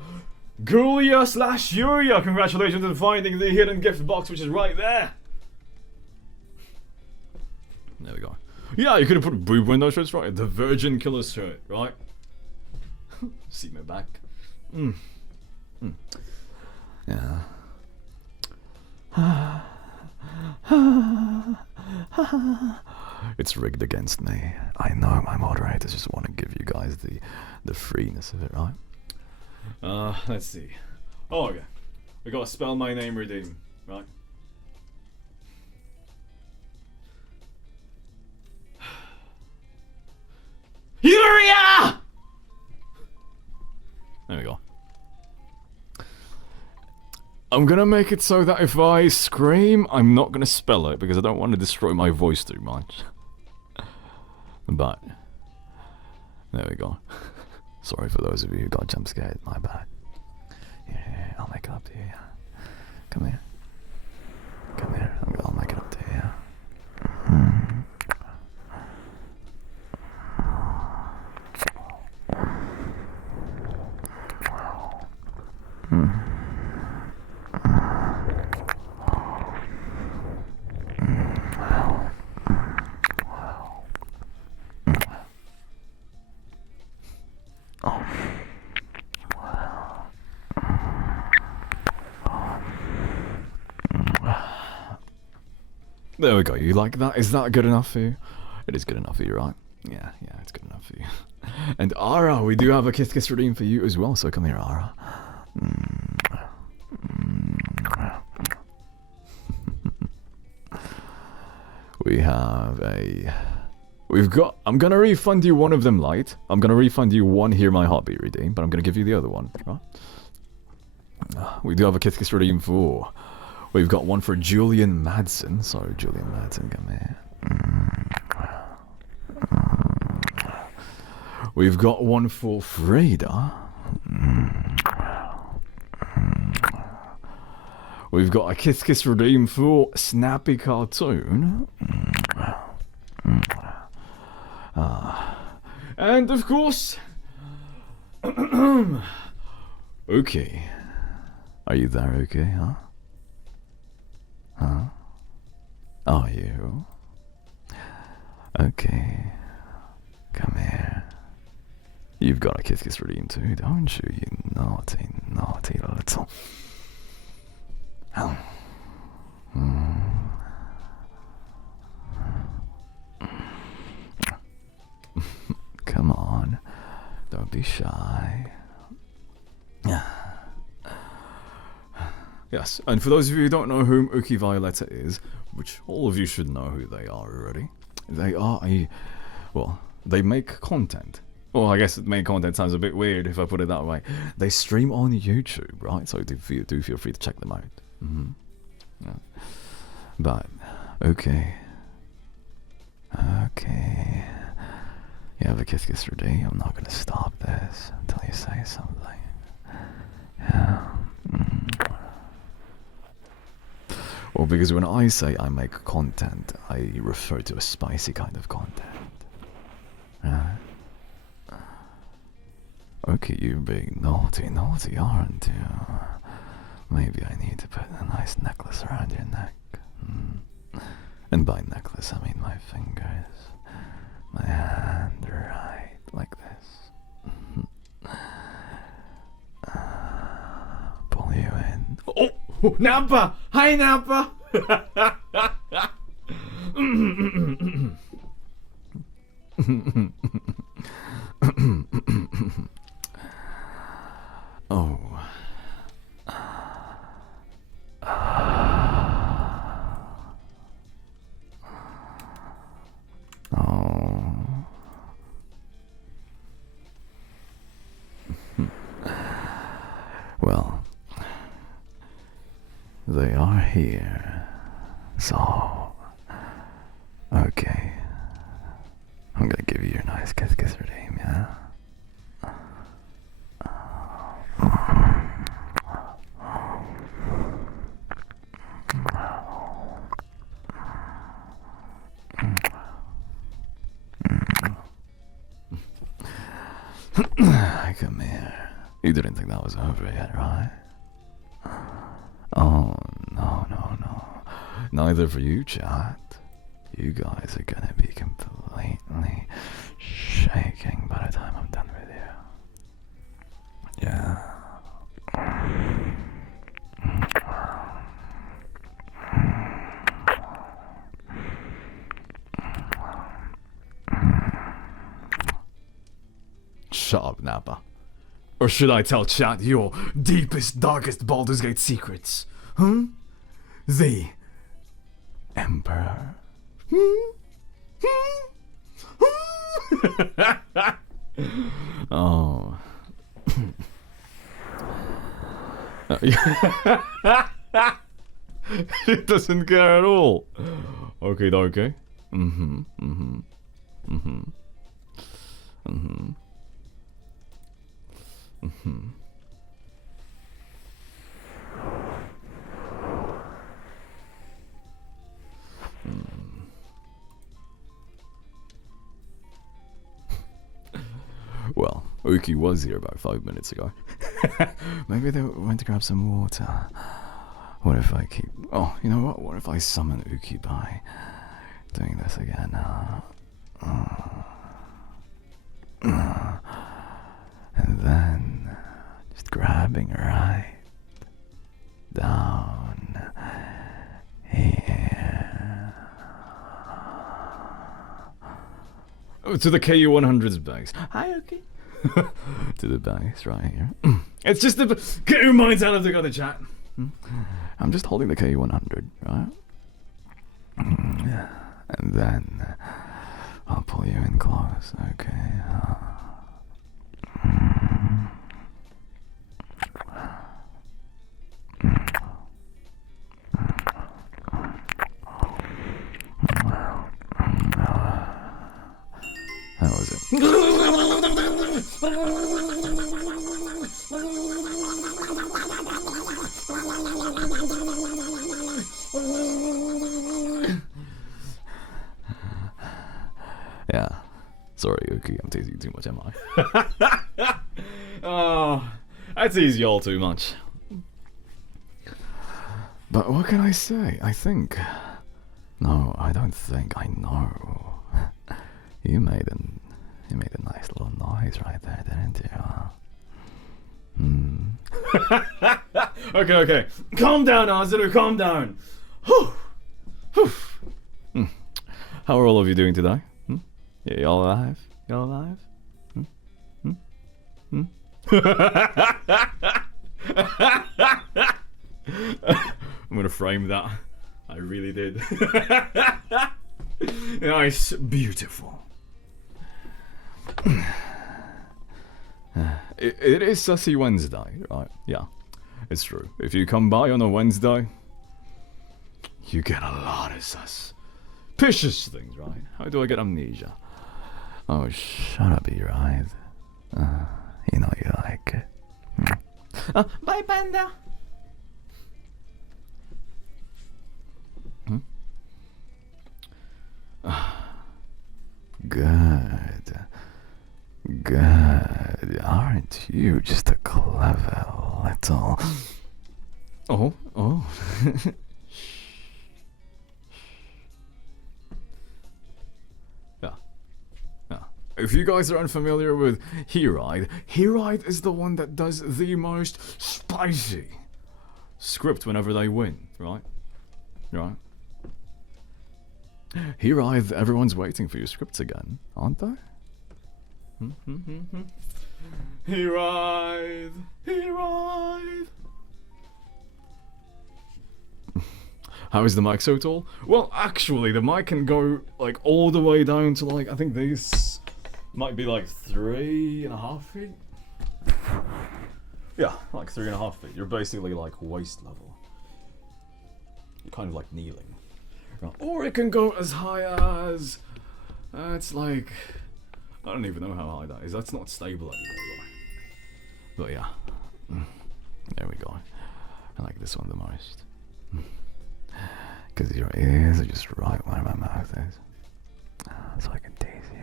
Gulia/Yuria, congratulations on finding the hidden gift box, which is right there. There we go. Yeah, you could have put boob window shirts, right? The Virgin Killer shirt, right? See my back. Yeah. It's rigged against me. I know my moderators just want to give you guys the freeness of it, right? Let's see. Oh, okay. We gotta spell my name redeem, right? Yuria! There we go. I'm gonna make it so that if I scream, I'm not gonna spell it because I don't want to destroy my voice too much. But there we go. Sorry for those of you who got jump scared. My bad. Yeah, I'll make it up to you. Yeah. Come here. Come here. I'll make it up to you. Yeah. There we go. You like that? Is that good enough for you? It is good enough for you, right? Yeah, it's good enough for you. And Ara, we do have a kiss kiss redeem for you as well. So come here, Ara. We have a. I'm gonna refund you one of them, light. I'm gonna refund you one Hear My Heartbeat redeem, but I'm gonna give you the other one, right? We do have a kiss kiss redeem for. We've got one for Julian Madsen. Sorry, Julian Madsen, come here. We've got one for Freda. We've got a kiss kiss redeem for Snappy Cartoon. And of course, okay. Are you there? Okay, huh? Huh? Are you? Okay. Come here. You've got a kiss kiss redeem too, don't you? You naughty, naughty little. Oh. Come on. Don't be shy. Yes, and for those of you who don't know whom Uki Violetta is, which all of you should know who they are already, they are they make content. Well, I guess make content sounds a bit weird if I put it that way. They stream on YouTube, right? So do feel free to check them out. Yeah. But, okay. Okay. You have a kiss kiss redeem. I'm not gonna stop this until you say something. Yeah. Well, because when I say I make content, I refer to a spicy kind of content. Okay, you big naughty, aren't you? Maybe I need to put a nice necklace around your neck. And by necklace, I mean my fingers. My hand, right, like this. Pull you in. Oh, Nappa! Hi, Nappa! Oh. Well, they are here. So, okay. I'm gonna give you your nice kiss kiss redeem, yeah? Come here. You didn't think that was over yet, right? Oh, no. Neither for you, chat. you guys are gonna be completely shaking by the time I'm done with you. Yeah. Shut up, Nappa. Or should I tell chat your deepest, darkest Baldur's Gate secrets? The Emperor. Oh. It doesn't care at all. Okay, okay. Well, Uki was here about 5 minutes ago. Maybe they went to grab some water. What if I keep... Oh, you know what? What if I summon Uki by doing this again? And then just grabbing right down here. Oh, to the KU100's base. Hi, Uki. To the base right here. It's just the... Get your minds out of the other chat. I'm just holding the KU100, right? And then I'll pull you in close, okay? That was it. Yeah. Sorry, Uki, I'm teasing you too much, am I? Oh, I tease y'all too much. But what can I say? I think... No, I don't think. I know. You made a nice little noise right there, didn't you? Okay. Calm down, Azeru, calm down. How are all of you doing today? Yeah, y'all alive? Y'all alive? I'm gonna frame that. I really did. Nice, beautiful. It is Sussy Wednesday, right? Yeah, it's true. If you come by on a Wednesday, you get a lot of suspicious things, right? How do I get amnesia? Oh, shut up, E-Ride. You know you like it. Bye, Panda. Good. Aren't you just a clever little... Oh. Yeah. If you guys are unfamiliar with Heride is the one that does the most spicy script whenever they win, right? Heride, everyone's waiting for your scripts again, aren't they? Heride. How is the mic so tall? Well, actually, the mic can go like all the way down to like, I think this might be like 3.5 feet. Yeah, like 3.5 feet. You're basically like waist level. You're kind of like kneeling. Or it can go as high as... it's like... I don't even know how high that is. That's not stable anymore, though. But yeah. There we go. I like this one the most. Because your ears are just right where my mouth is. So I can tease you.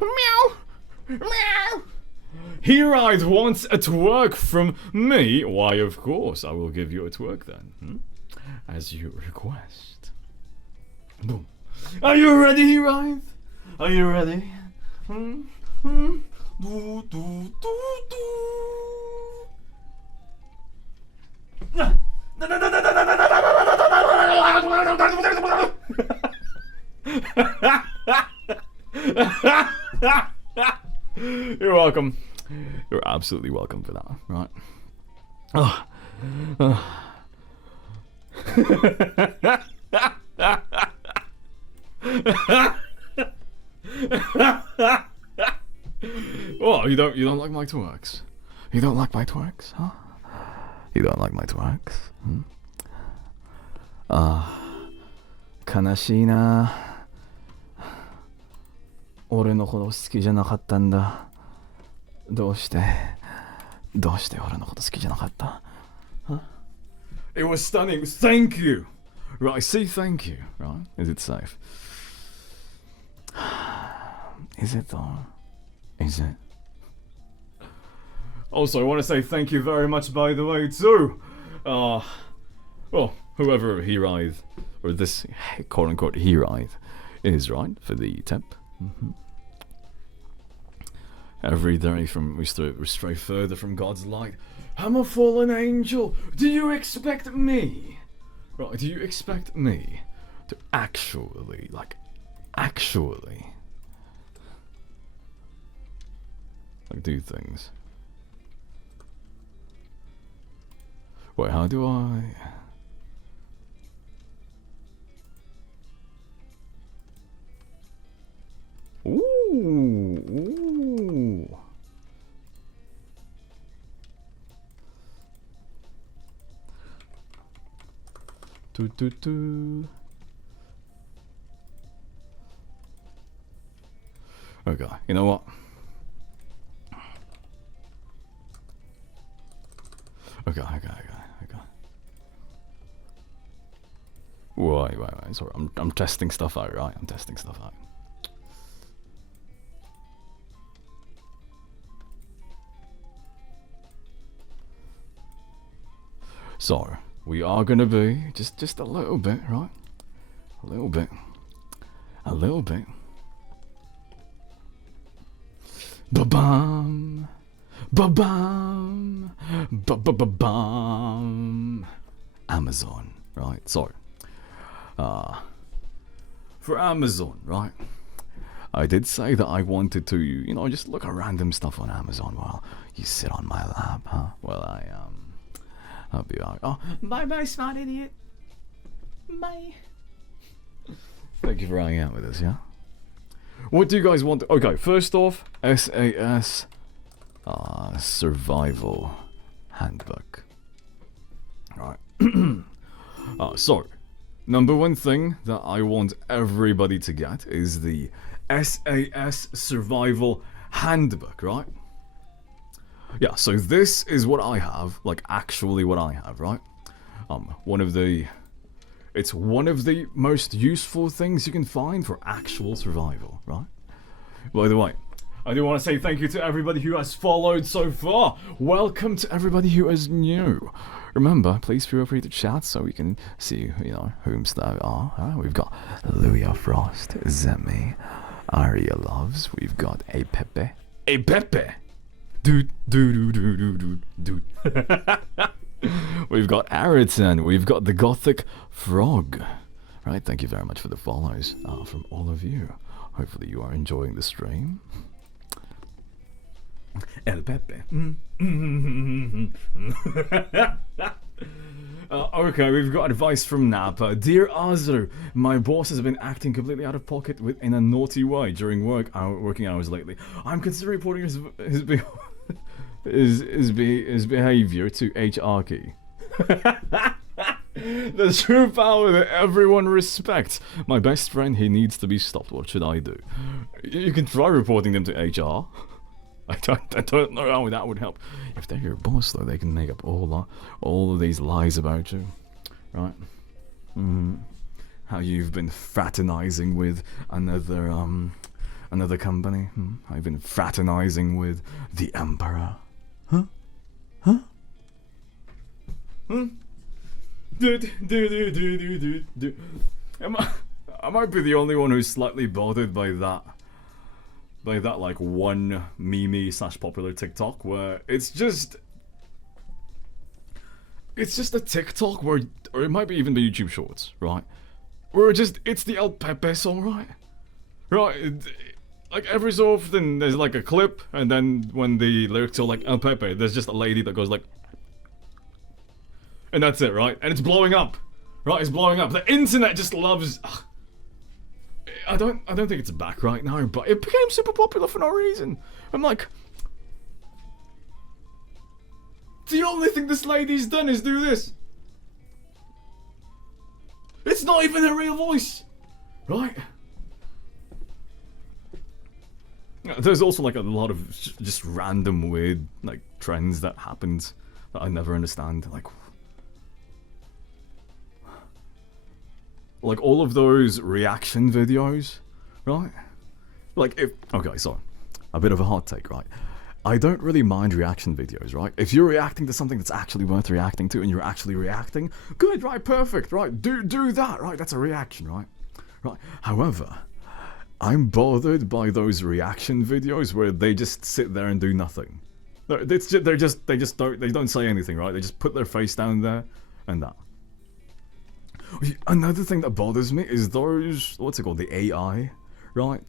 Meow. Heride wants a twerk from me. Why, of course, I will give you a twerk then. As you request. Boom. Are you ready, Heride? Are you ready? Do, do, do, do. You're welcome. You're absolutely welcome for that, right? Oh, you don't like my twerks? You don't like my twerks, huh? You don't like my twerks? 悲しいな。俺のこと好きじゃなかったんだ。どうして俺のこと好きじゃなかった？ Huh? It was stunning. Thank you. Right, see, thank you. Right? Is it safe? Is it though? Is it? Also, I want to say thank you very much, by the way, to well, whoever Heride, or this quote-unquote Heride is, right, for the tip. Every day we stray further from God's light. I'm a fallen angel. Do you expect me? Right, do you expect me to actually, do things? Wait, how do I... Ooh. Okay, you know what? Okay. Wait. Sorry, I'm testing stuff out, right? I'm testing stuff out. So, we are gonna be just a little bit, right? A little bit. Ba-bam. Ba-bam. Ba-ba-ba-bam. Amazon, right? So, for Amazon, right? I did say that I wanted to, just look at random stuff on Amazon while you sit on my lap, huh? Well, I'll be like, oh, bye, smart idiot. Bye. Thank you for hanging out with us, yeah? What do you guys want? Okay, first off, SAS Survival Handbook. Alright. So, number one thing that I want everybody to get is the SAS Survival Handbook, right? Yeah, so this is what I have, actually what I have, right? It's one of the most useful things you can find for actual survival, right? By the way, I do want to say thank you to everybody who has followed so far. Welcome to everybody who is new. Remember, please feel free to chat so we can see, whom they are. We've got Louis Frost, Zemi, Aria Loves, we've got A Pepe. Dude. We've got Ariton, we've got the Gothic Frog. Right, thank you very much for the follows from all of you. Hopefully you are enjoying the stream. El Pepe. Okay, we've got advice from Napa. Dear Azeru, my boss has been acting completely out of pocket in a naughty way during working hours lately. I'm considering reporting his behavior to HR key. The true power that everyone respects. My best friend, he needs to be stopped. What should I do? You can try reporting them to HR. I don't know how that would help. If they're your boss, though, they can make up all of these lies about you, right? How you've been fraternizing with another another company? I've been fraternizing with the Emperor. Huh? Huh? I might be the only one who's slightly bothered by that. By that, like, one meme / popular TikTok where it's just a TikTok where, or it might be even the YouTube Shorts, right? Where it's the El Pepe song, right? Right, like every so often there's like a clip, and then when the lyrics are like El Pepe, there's just a lady that goes like, and that's it, right? And it's blowing up, right? It's blowing up. The internet just loves. I don't think it's back right now, but it became super popular for no reason. I'm like, the only thing this lady's done is do this. It's not even her real voice, right? There's also like a lot of just random weird like trends that happened that I never understand. Like all of those reaction videos, right? Like okay, so a bit of a hot take, right? I don't really mind reaction videos, right? If you're reacting to something that's actually worth reacting to and you're actually reacting, good, right? Perfect, right? Do that, right? That's a reaction, right? Right. However, I'm bothered by those reaction videos where they just sit there and do nothing. They don't say anything, right? They just put their face down there and that. Another thing that bothers me is those, what's it called, the AI, right?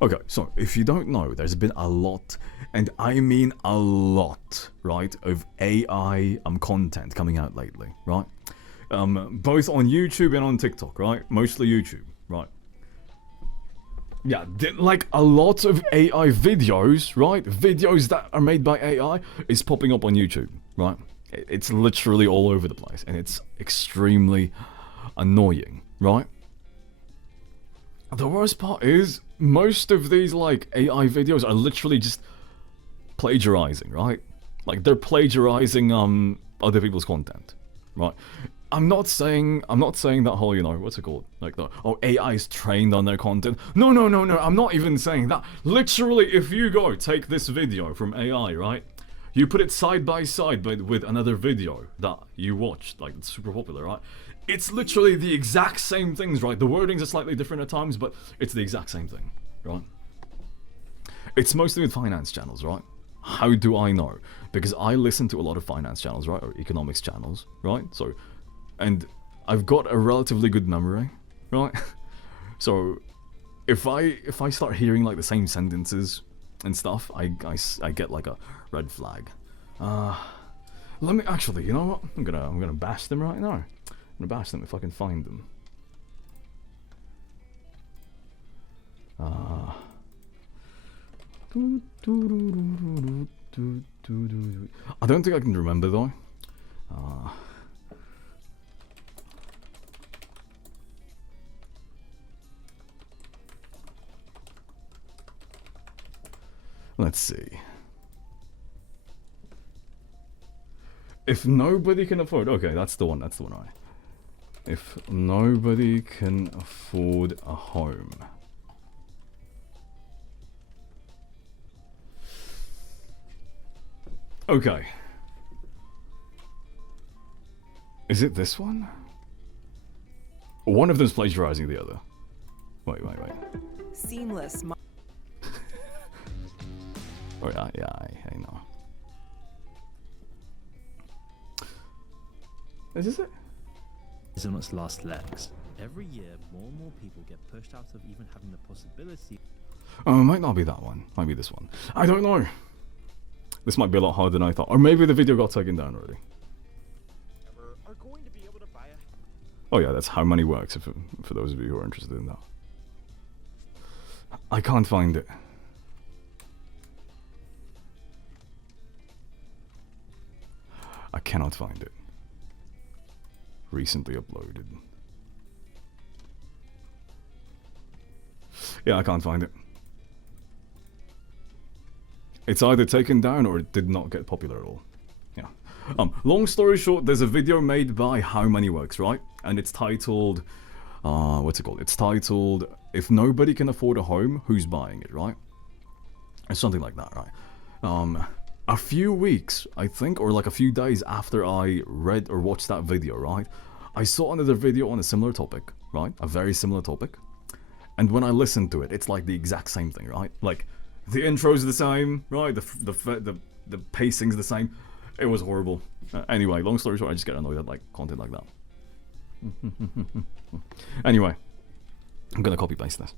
Okay, so if you don't know, there's been a lot, and I mean a lot, right, of AI content coming out lately, right? Both on YouTube and on TikTok, right? Mostly YouTube, right? Yeah, like a lot of AI videos, right? Videos that are made by AI is popping up on YouTube, right? It's literally all over the place, and it's extremely annoying, right? The worst part is most of these like AI videos are literally just plagiarizing, right? Like they're plagiarizing other people's content, right? I'm not saying that whole, you know, what's it called? Like AI is trained on their content. No. I'm not even saying that. Literally, if you go take this video from AI, right? You put it side by side with another video that you watched, like it's super popular, right? It's literally the exact same things, right? The wordings are slightly different at times, but it's the exact same thing, right? It's mostly with finance channels, right? How do I know? Because I listen to a lot of finance channels, right? Or economics channels, right? So, and I've got a relatively good memory, right? So, if I start hearing like the same sentences and stuff, I get like a red flag. Let me actually, you know what? I'm gonna bash them right now. I'm gonna bash them if I can find them. I don't think I can remember though. Let's see. If nobody can afford, okay, that's the one, right? If nobody can afford a home. Okay. Is it this one? One of them's plagiarizing the other. Wait. Seamless. Oh yeah, I know. Is this it? Is on its last legs. Every year, more and more people get pushed out of even having the possibility. Oh, it might not be that one. Might be this one. I don't know. This might be a lot harder than I thought. Or maybe the video got taken down already. Are going to be able to buy a... Oh yeah, that's how money works, for those of you who are interested in that. I can't find it. I cannot find it. Recently uploaded. Yeah, I can't find it. It's either taken down or it did not get popular at all. Yeah. Long story short, there's a video made by How Money Works, right? And it's titled what's it called? It's titled "If Nobody Can Afford a Home, Who's Buying It?" Right? It's something like that, right? A few weeks, I think, or like a few days after I read or watched that video, right? I saw another video on a similar topic, right? A very similar topic. And when I listened to it, it's like the exact same thing, right? Like, the intro's the same, right? The pacing's the same. It was horrible. Anyway, long story short, I just get annoyed at like content like that. Anyway, I'm gonna copy paste this.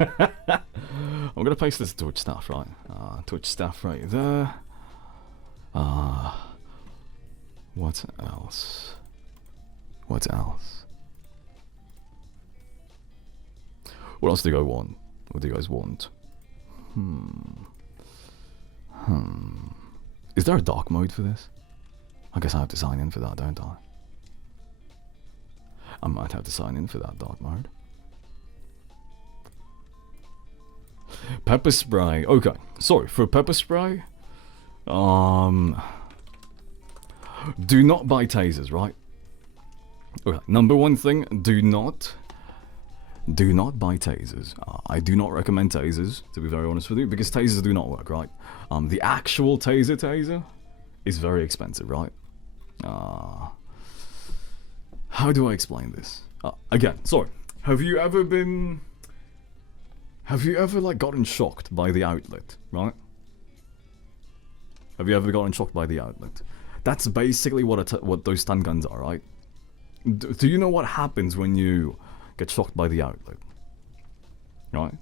I'm gonna paste this to Twitch staff, right? Twitch staff right there. What else? What else? What else do you guys want? What do you guys want? Is there a dark mode for this? I guess I have to sign in for that, don't I? I might have to sign in for that dark mode. Pepper spray. Okay, sorry, for pepper spray, do not buy tasers, right? Okay, number one thing, do not buy tasers. I do not recommend tasers, to be very honest with you, because tasers do not work, right? The actual taser is very expensive, right? How do I explain this? Again, sorry. Have you ever like gotten shocked by the outlet, right? Have you ever gotten shocked by the outlet? That's basically what those stun guns are, right? Do you know what happens when you get shocked by the outlet? Right?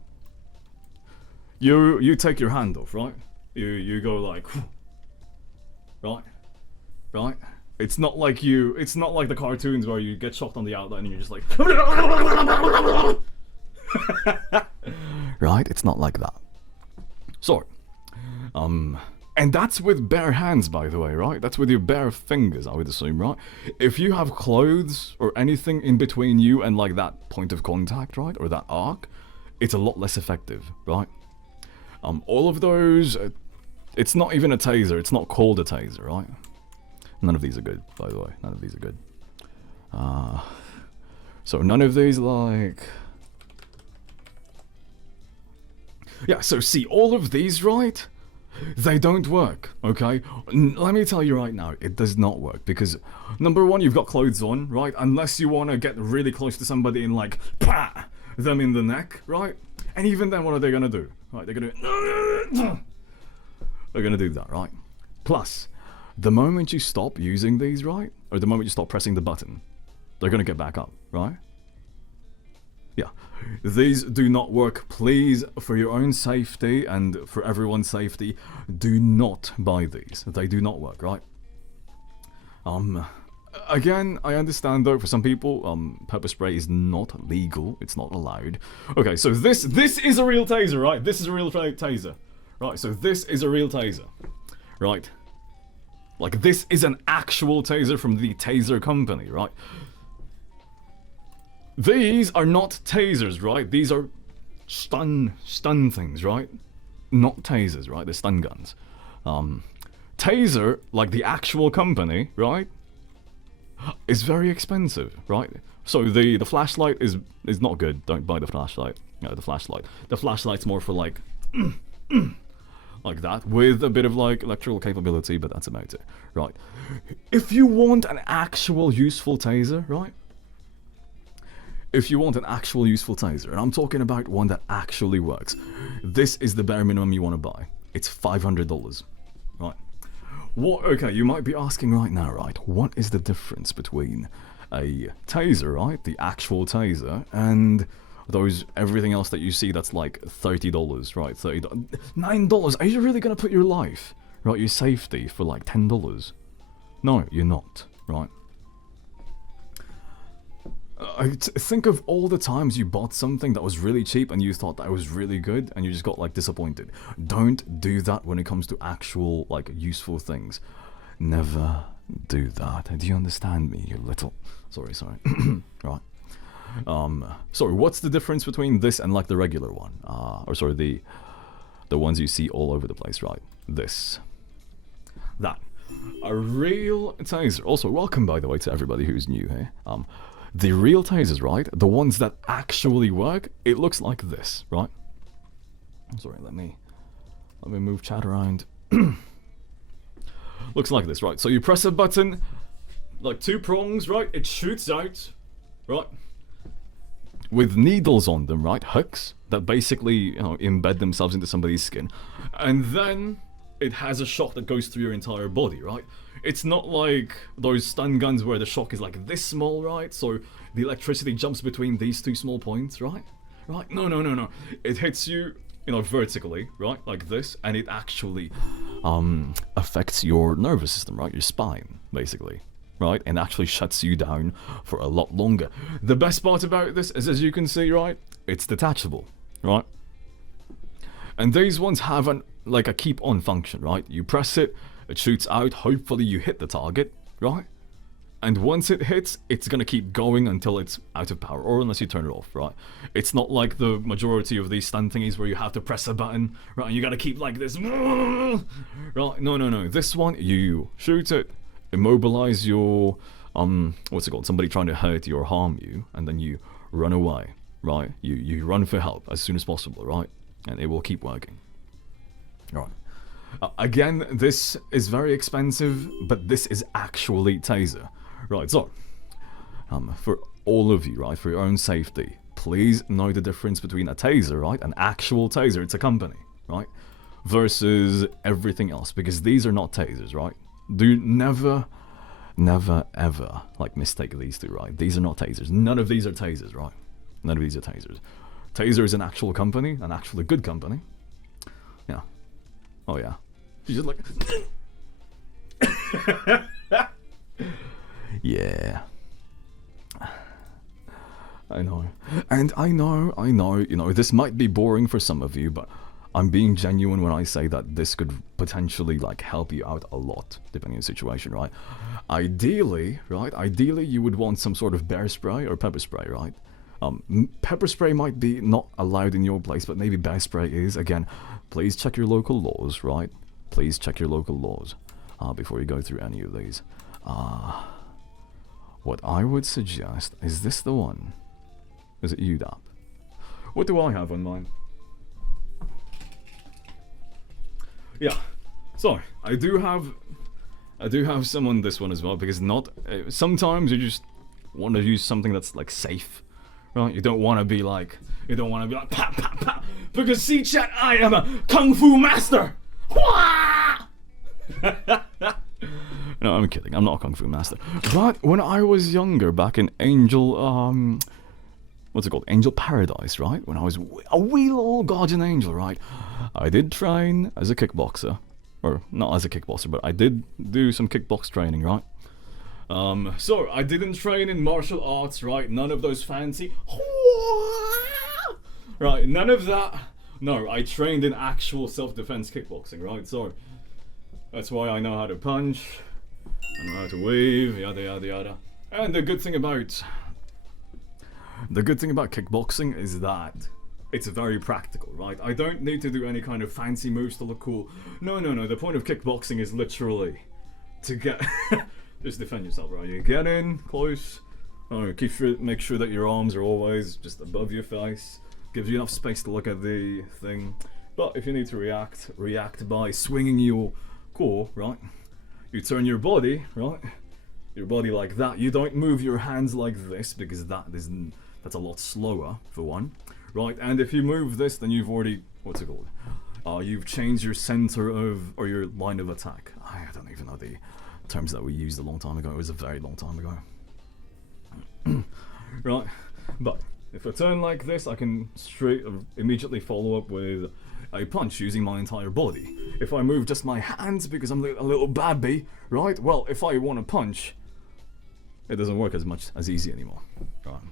You take your hand off, right? You go like, right? It's not like the cartoons where you get shocked on the outlet and you're just like right? It's not like that. Sorry. And that's with bare hands, by the way, right? That's with your bare fingers, I would assume, right? If you have clothes or anything in between you and like that point of contact, right? Or that arc, it's a lot less effective, right? All of those, it's not even a taser. It's not called a taser, right? None of these are good, by the way. None of these are good. So none of these, like... Yeah, so see, all of these, right? They don't work, okay? Let me tell you right now, it does not work. Because, number one, you've got clothes on, right? Unless you want to get really close to somebody and, like, pah! Them in the neck, right? And even then, what are they going to do? Right, they're going to... They're going to do that, right? Plus... the moment you stop using these, right? Or the moment you stop pressing the button, they're gonna get back up, right? Yeah. These do not work. Please, for your own safety and for everyone's safety, do not buy these. They do not work, right? Again, I understand though, for some people, pepper spray is not legal. It's not allowed. Okay, so this is a real taser, right? This is a real taser. Right, so this is a real taser. Right? Like, this is an actual taser from the taser company, right? These are not tasers, right? These are stun things, right? Not tasers, right? They're stun guns. Taser, like the actual company, right? Is very expensive, right? So the flashlight is not good. Don't buy the flashlight. No, the flashlight. The flashlight's more for like... like that, with a bit of like electrical capability, but that's about it, right? If you want an actual useful taser, right? If you want an actual useful taser, and I'm talking about one that actually works, this is the bare minimum you want to buy. It's $500, right? What? Okay, you might be asking right now, right? What is the difference between a taser, right? The actual taser, and those everything else that you see that's like $30, right? $9. Are you really gonna put your life, right, your safety for like $10? No, you're not, right? Think of all the times you bought something that was really cheap and you thought that was really good and you just got like disappointed. Don't do that when it comes to actual like useful things. Never do that. Do you understand me, you little... Sorry. Right. Sorry, what's the difference between this and like the regular one? Or sorry, the ones you see all over the place, right? This. That. A real taser. Also, welcome by the way to everybody who's new here. The real tasers, right? The ones that actually work, it looks like this, right? Sorry, let me move chat around. Looks like this, right? So you press a button, like 2 prongs, right? It shoots out, right? With needles on them, right? Hooks that basically, embed themselves into somebody's skin. And then it has a shock that goes through your entire body, right? It's not like those stun guns where the shock is like this small, right? So the electricity jumps between these 2 small points, right? Right? No. It hits you, vertically, right? Like this, and it actually affects your nervous system, right? Your spine, basically. Right? And actually shuts you down for a lot longer. The best part about this is, as you can see, right? It's detachable, right? And these ones have a keep-on function, right? You press it, it shoots out, hopefully you hit the target, right? And once it hits, it's gonna keep going until it's out of power, or unless you turn it off, right? It's not like the majority of these stun thingies where you have to press a button, right? And you gotta keep like this, right? No. This one, you shoot it, immobilize your, what's it called? Somebody trying to hurt you or harm you, and then you run away, right? You run for help as soon as possible, right? And it will keep working. Right. Again, this is very expensive, but this is actually taser. Right, so, for all of you, right, for your own safety, please know the difference between a taser, right, an actual taser, it's a company, right, versus everything else, because these are not tasers, right? Do never, ever, mistake these 2, right? These are not tasers. None of these are tasers, right? None of these are tasers. Taser is an actual company, an actually good company. Yeah. Oh, yeah. You just like... Yeah. I know. And I know, this might be boring for some of you, but I'm being genuine when I say that this could potentially, help you out a lot, depending on the situation, right? Ideally, you would want some sort of bear spray or pepper spray, right? Pepper spray might be not allowed in your place, but maybe bear spray is. Again, please check your local laws, right? Please check your local laws before you go through any of these. What I would suggest, is this the one? Is it UDAP? What do I have on mine? Yeah, so I do have some on this one as well, because sometimes you just want to use something that's safe, right? You don't want to be like pap pap pap, because see chat, I am a kung fu master. No, I'm kidding. I'm not a kung fu master. But when I was younger, back in Angel, what's it called? Angel Paradise, right? When I was a wee little guardian angel, right? I did train as a kickboxer. Or, not as a kickboxer, but I did do some kickbox training, right? So, I didn't train in martial arts, right? None of those fancy... Right, none of that. No, I trained in actual self-defense kickboxing, right? So, that's why I know how to punch, I know how to wave, yada yada yada. And the good thing about kickboxing is that it's very practical, right? I don't need to do any kind of fancy moves to look cool. No. The point of kickboxing is literally to get just defend yourself, right? You get in close, make sure that your arms are always just above your face. Gives you enough space to look at the thing. But if you need to react by swinging your core, right? You turn your body, right? Your body like that. You don't move your hands like this, because that's a lot slower, for one. Right? And if you move this, then you've already, what's it called? You've changed your center or your line of attack. I don't even know the terms that we used a long time ago. It was a very long time ago. Right? But if I turn like this, I can immediately follow up with a punch using my entire body. If I move just my hands because I'm a little babby, right? Well, if I want to punch, it doesn't work as easy anymore. Right?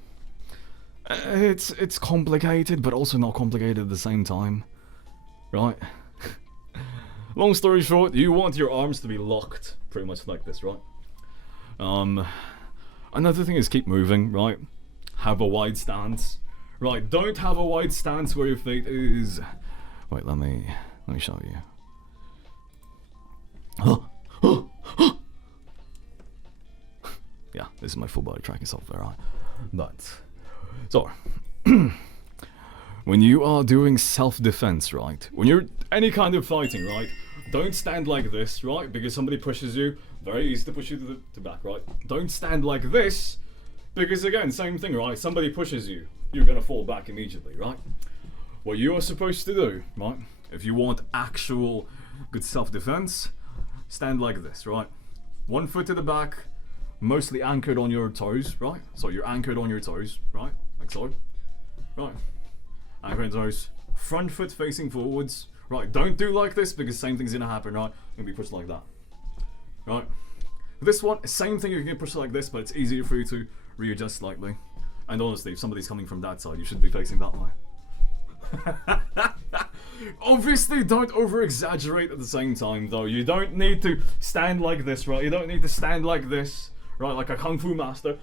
It's complicated, but also not complicated at the same time, right? Long story short, you want your arms to be locked, pretty much like this, right? Another thing is keep moving, right? Have a wide stance, right? Don't have a wide stance where your feet is. Wait, let me show you. Yeah, This is my full body tracking software, right? But, so, when you are doing self-defense, right? When you're any kind of fighting, right? Don't stand like this, right? Because somebody pushes you. Very easy to push you to the back, right? Don't stand like this, because again, same thing, right? Somebody pushes you, you're gonna fall back immediately, right? What you are supposed to do, right? If you want actual good self-defense, stand like this, right? One foot to the back, mostly anchored on your toes, right? So you're anchored on your toes, right? Like so, right? Anchored on toes. Front foot facing forwards, right? Don't do like this because same thing's gonna happen, right? You're gonna be pushed like that, right? This one, same thing. You can get pushed like this, but it's easier for you to readjust slightly. And honestly, if somebody's coming from that side, you should be facing that way. Obviously, don't over-exaggerate at the same time, though. You don't need to stand like this, right? You don't need to stand like this, right? Like a kung fu master.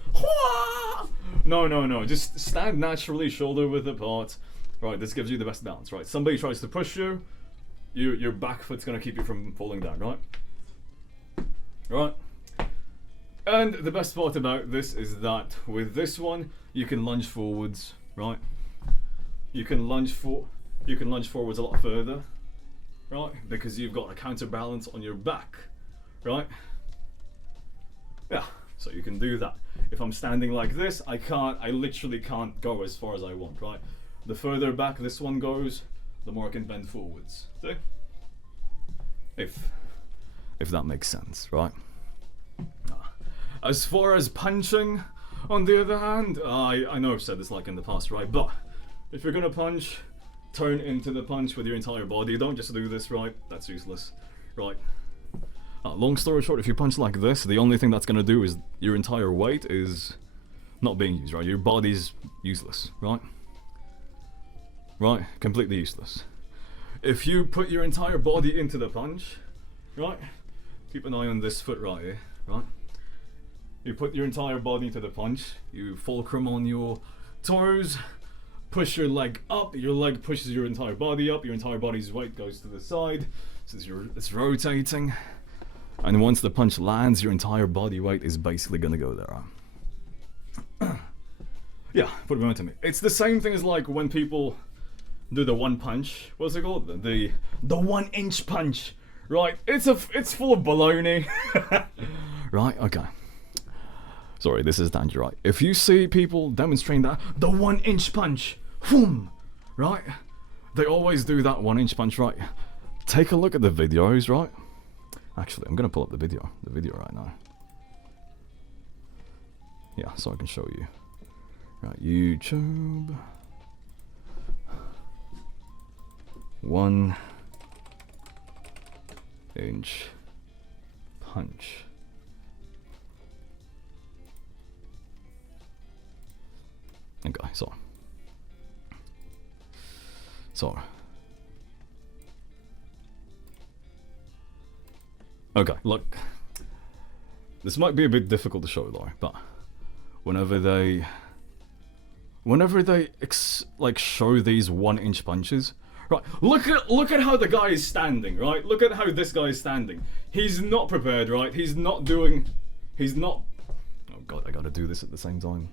No, no, no. Just stand naturally, shoulder width apart. Right, this gives you the best balance, right? Somebody tries to push you, your back foot's gonna keep you from falling down, right? Right? And the best part about this is that with this one, you can lunge forwards, right? You can lunge forwards a lot further, right? Because you've got a counterbalance on your back, right? Yeah, so you can do that. If I'm standing like this, I literally can't go as far as I want, right? The further back this one goes, the more I can bend forwards. See? If that makes sense, right? As far as punching, on the other hand, I know I've said this like in the past, right? But if you're gonna punch, turn into the punch with your entire body. Don't just do this, right? That's useless, right? Long story short, if you punch like this, the only thing that's gonna do is your entire weight is not being used, right? Your body's useless, right? Right? Completely useless. If you put your entire body into the punch, right? Keep an eye on this foot right here, right? You put your entire body into the punch, you fulcrum on your toes, push your leg up, your leg pushes your entire body up, your entire body's weight goes to the side, since it's rotating. And once the punch lands, your entire body weight is basically gonna go there. Yeah, put it to me. It's the same thing as like when people do the one punch. What's it called? The 1 inch punch. Right? It's full of baloney. Right? Okay. Sorry, this is Daten-shi, right? If you see people demonstrating that, the 1 inch punch, boom, right? They always do that 1 inch punch, right? Take a look at the videos, right? Actually, I'm gonna pull up the video right now. Yeah, so I can show you. Right, YouTube. 1 inch punch. Okay, so okay, look, this might be a bit difficult to show though, but whenever they like show these 1 inch punches, right? Look at how the guy is standing, right? Look at how this guy is standing. He's not prepared, right? He's not. Oh god, I gotta do this at the same time.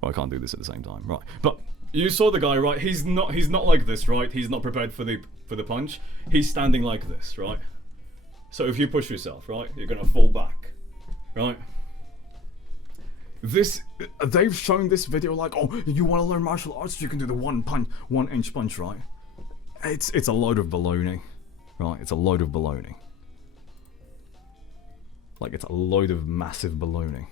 Well, I can't do this at the same time, right? But you saw the guy, right? He's not like this, right? He's not prepared for the punch. He's standing like this, right? So if you push yourself, right, you're gonna fall back, right? They've shown this video like, oh, you want to learn martial arts? You can do the 1 inch punch, right? It's a load of baloney, right? It's a load of baloney. Like, it's a load of massive baloney.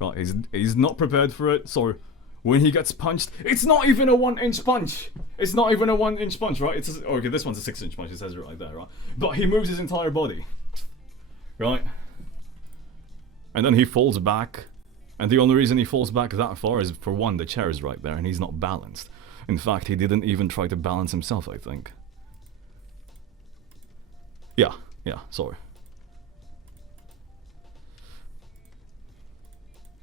Right, he's not prepared for it, so when he gets punched, it's not even a 1 inch punch. It's not even a 1 inch punch, right? Okay, this one's a 6 inch punch, it says it right there, right? But he moves his entire body, right? And then he falls back, and the only reason he falls back that far is, for one, the chair is right there, and he's not balanced. In fact, he didn't even try to balance himself, I think. Yeah, sorry.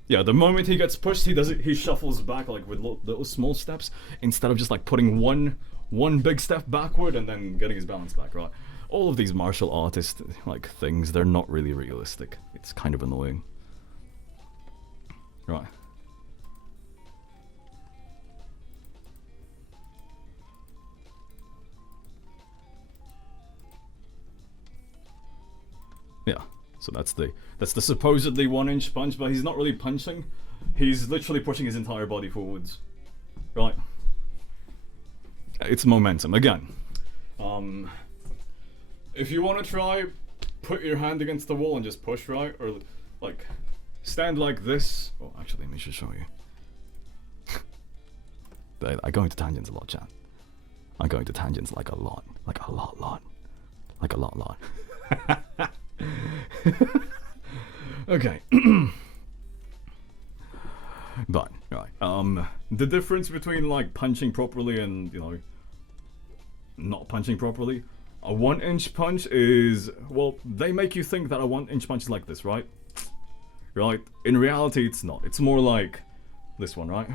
Yeah, the moment he gets pushed, he shuffles back like with little small steps instead of just like putting one big step backward and then getting his balance back, right? all of these martial artist like things, they're not really realistic. It's kind of annoying. Right. Yeah. So that's the supposedly 1-inch punch, but he's not really punching. He's literally pushing his entire body forwards. Right. It's momentum again. If you want to try, put your hand against the wall and just push, right? Or like stand like this. Oh, actually, let me just show you. I go into tangents a lot, chat. I go into tangents like a lot, like a lot, like a lot. Okay. But right, the difference between like punching properly and, you know, not punching properly. A 1-inch punch is, well, they make you think that a 1-inch punch is like this, right? Right? In reality, it's not. It's more like this one, right?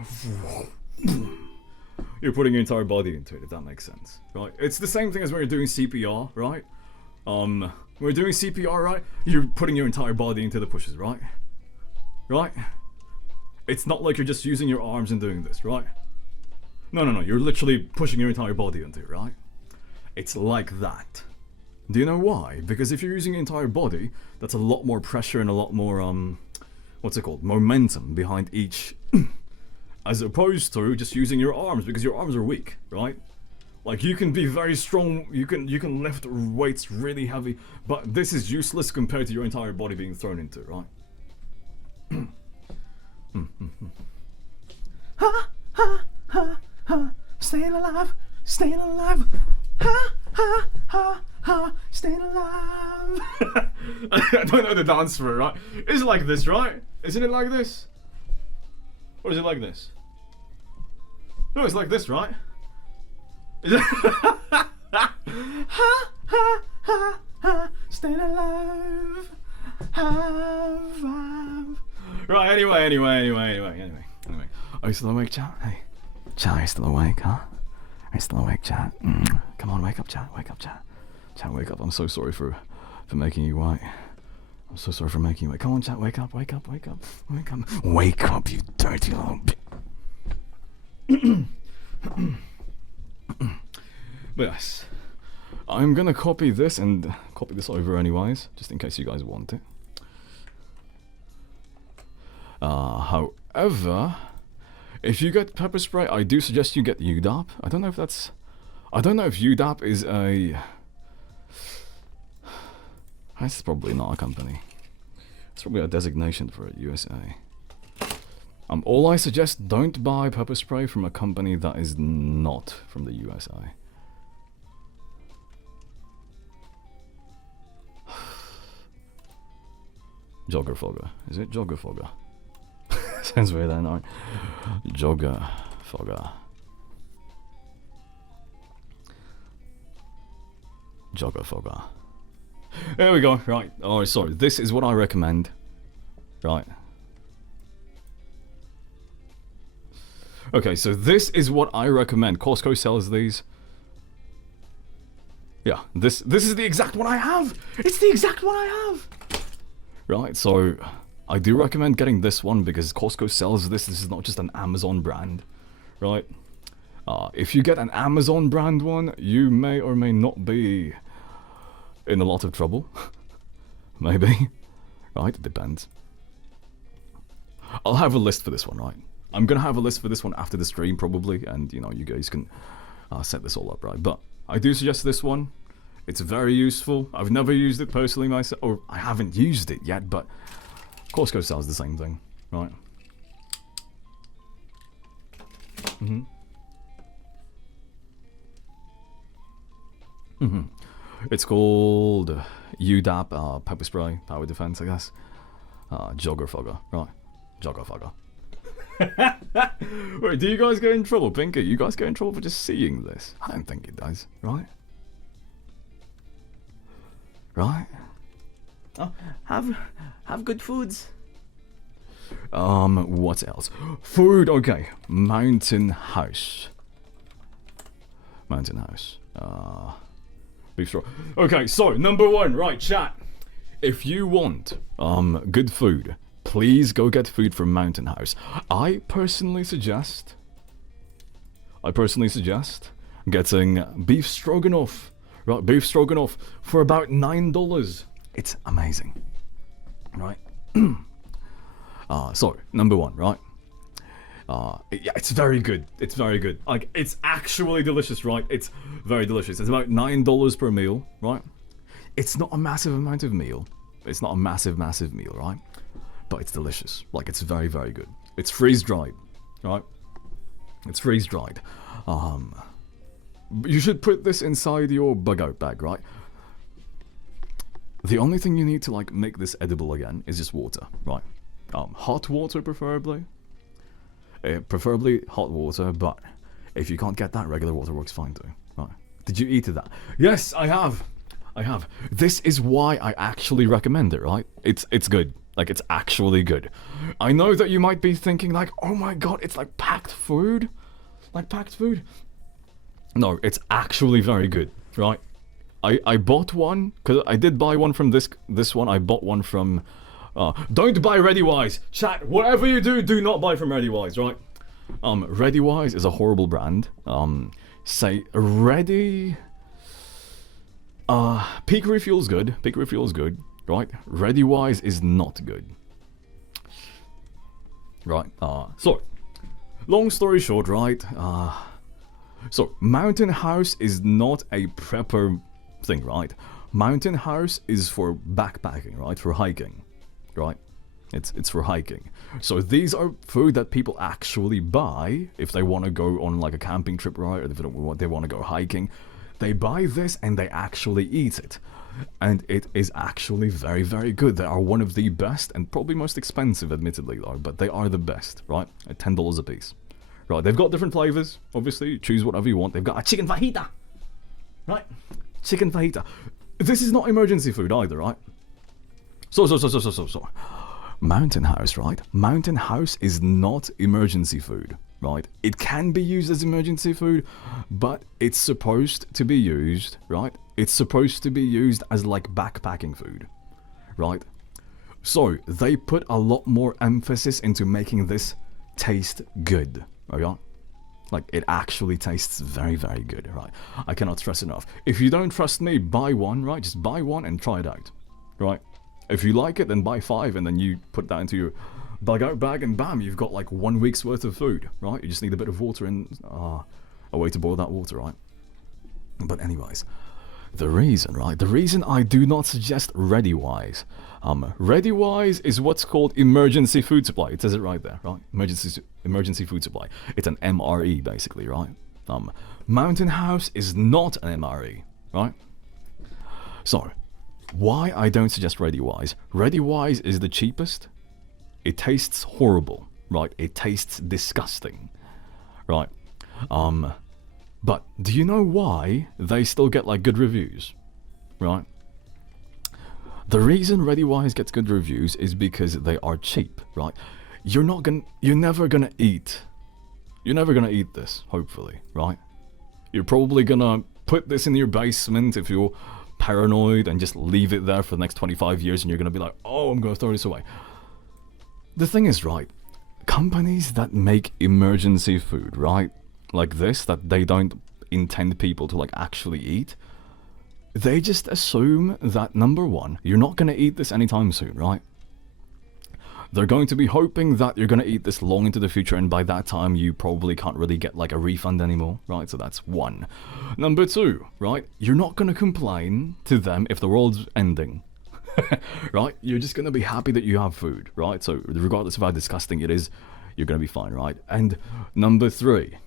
You're putting your entire body into it, if that makes sense, right? It's the same thing as when you're doing CPR, right? When you're doing CPR, right? You're putting your entire body into the pushes, right? Right? It's not like you're just using your arms and doing this, right? No. You're literally pushing your entire body into it, right? It's like that. Do you know why? Because if you're using your entire body, that's a lot more pressure and a lot more, what's it called? Momentum behind each, as opposed to just using your arms, because your arms are weak, right? Like, you can be very strong, you can lift weights really heavy, but this is useless compared to your entire body being thrown into it, right? Ha ha ha ha, staying alive, staying alive. Ha ha ha ha, staying alive. I don't know the dance for it, right? It's like this, right? Isn't it like this? Or is it like this? No, it's like this, right? Is it? Ha ha ha ha, staying alive. Have. Right, anyway. Are you still awake, chat? Hey. Chat, are you still awake, huh? Are you still awake, chat? Come on, wake up, chat. Wake up, chat. Chat, wake up. I'm so sorry for making you wait. I'm so sorry for making you wait. Come on, chat, wake up. Wake up, you dirty little But yes. I'm gonna copy this and copy this over anyways, just in case you guys want it. However, if you get pepper spray, I do suggest you get UDAP. I don't know if UDAP is a... That's probably not a company. It's probably a designation for it, USA. All I suggest, don't buy pepper spray from a company that is not from the USA. Jogger Fogger. Is it Jogger Fogger? Sounds weird, I know. Jogger Fogger. Jogger Fogger. There we go. Right. Oh, sorry. This is what I recommend. Right. Okay, so this is what I recommend. Costco sells these. Yeah, this is the exact one I have. It's the exact one I have. Right, so I do recommend getting this one because Costco sells this. This is not just an Amazon brand, right? If you get an Amazon brand one, you may or may not be in a lot of trouble. Maybe. Right, it depends. I'll have a list for this one, right? I'm gonna have a list for this one after the stream probably, and you know, you guys can set this all up, right? But I do suggest this one. It's very useful. I've never used it personally myself, or I haven't used it yet, but Costco sells the same thing, right? It's called UDAP, pepper spray, power defense, I guess. Jogger Fogger, right? Jogger Fogger. Wait, do you guys get in trouble, Pinky? You guys get in trouble for just seeing this? I don't think it does, right? Right? Oh, have good foods. What else? Food, okay. Mountain House. Beef straw. Okay, so number one, right, chat. If you want good food, please go get food from Mountain House. I personally suggest getting beef stroganoff. Right, beef stroganoff for about $9. It's amazing. Right? So, number one, right? Yeah, it's very good. It's very good. Like, it's actually delicious, right? It's very delicious. It's about $9 per meal, right? It's not a massive amount of meal. It's not a massive meal, right? But it's delicious. Like, it's very, very good. It's freeze-dried, right? It's freeze-dried. You should put this inside your bug-out bag, right? The only thing you need to, like, make this edible again is just water, right? Hot water, preferably. Preferably hot water, but if you can't get that, regular water works fine too. Right. Did you eat that? Yes, I have. This is why I actually recommend it, right? It's good. Like, it's actually good. I know that you might be thinking, like, oh my god, it's like packed food? Like packed food? No, it's actually very good, right? I bought one, because I did buy one from this one. I bought one from... don't buy ReadyWise. Chat, whatever you do, do not buy from ReadyWise, right? ReadyWise is a horrible brand. Say, Ready... Peak Refuel's good. Peak Refuel's good, right? ReadyWise is not good. Right, so... Long story short, right? So, Mountain House is not a prepper thing, right? Mountain House is for backpacking, right? For hiking, right? It's for hiking. So these are food that people actually buy if they want to go on like a camping trip, right? Or if they want to go hiking. They buy this and they actually eat it. And it is actually very, very good. They are one of the best and probably most expensive, admittedly, though. But they are the best, right? At $10 a piece. Right, they've got different flavors, obviously. Choose whatever you want. They've got a chicken fajita. Right? Chicken fajita. This is not emergency food either, right? So. Mountain House, right? Mountain House is not emergency food, right? It can be used as emergency food, but it's supposed to be used, right? It's supposed to be used as like backpacking food, right? So, they put a lot more emphasis into making this taste good, okay? Like, it actually tastes very, very good, right? I cannot stress enough. If you don't trust me, buy one, right? Just buy one and try it out, right? If you like it, then buy 5, and then you put that into your bug-out bag, and bam, you've got like 1 week's worth of food, right? You just need a bit of water and a way to boil that water, right? But anyways, the reason I do not suggest ReadyWise. ReadyWise is what's called emergency food supply. It says it right there, right? Emergency food supply. It's an MRE, basically, right? Mountain House is not an MRE, right? So, why I don't suggest ReadyWise. ReadyWise is the cheapest. It tastes horrible, right? It tastes disgusting, right? But do you know why they still get like good reviews, right? The reason ReadyWise gets good reviews is because they are cheap, right? You're never gonna eat this, hopefully, right? You're probably gonna put this in your basement if you're paranoid and just leave it there for the next 25 years, and you're gonna be like, oh, I'm gonna throw this away. The thing is, right, companies that make emergency food, right, like this, that they don't intend people to like actually eat, they just assume that, number one, you're not gonna eat this anytime soon, right? They're going to be hoping that you're gonna eat this long into the future, and by that time you probably can't really get like a refund anymore, right? So that's one. Number two, right, you're not gonna complain to them if the world's ending. Right? You're just gonna be happy that you have food, right? So regardless of how disgusting it is, you're gonna be fine, right? And number three,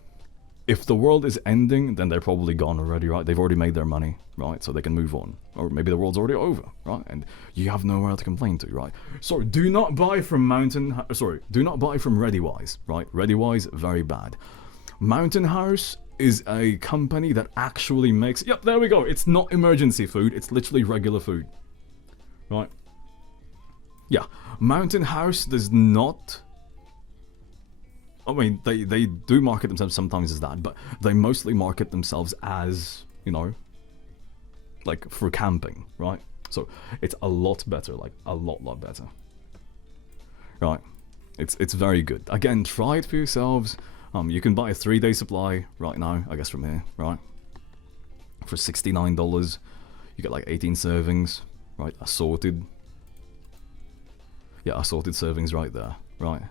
if the world is ending, then they're probably gone already, right? They've already made their money, right? So they can move on. Or maybe the world's already over, right? And you have nowhere to complain to, right? So do not buy from do not buy from ReadyWise, right? ReadyWise, very bad. Mountain House is a company that actually makes... Yep, there we go. It's not emergency food. It's literally regular food, right? Yeah, Mountain House does not... I mean, they do market themselves sometimes as that, but they mostly market themselves as, you know, like for camping, right? So it's a lot better, like a lot better. Right, it's very good. Again, try it for yourselves. You can buy a 3-day supply right now, I guess from here, right? For $69, you get like 18 servings, right? Assorted. Yeah, assorted servings right there, right?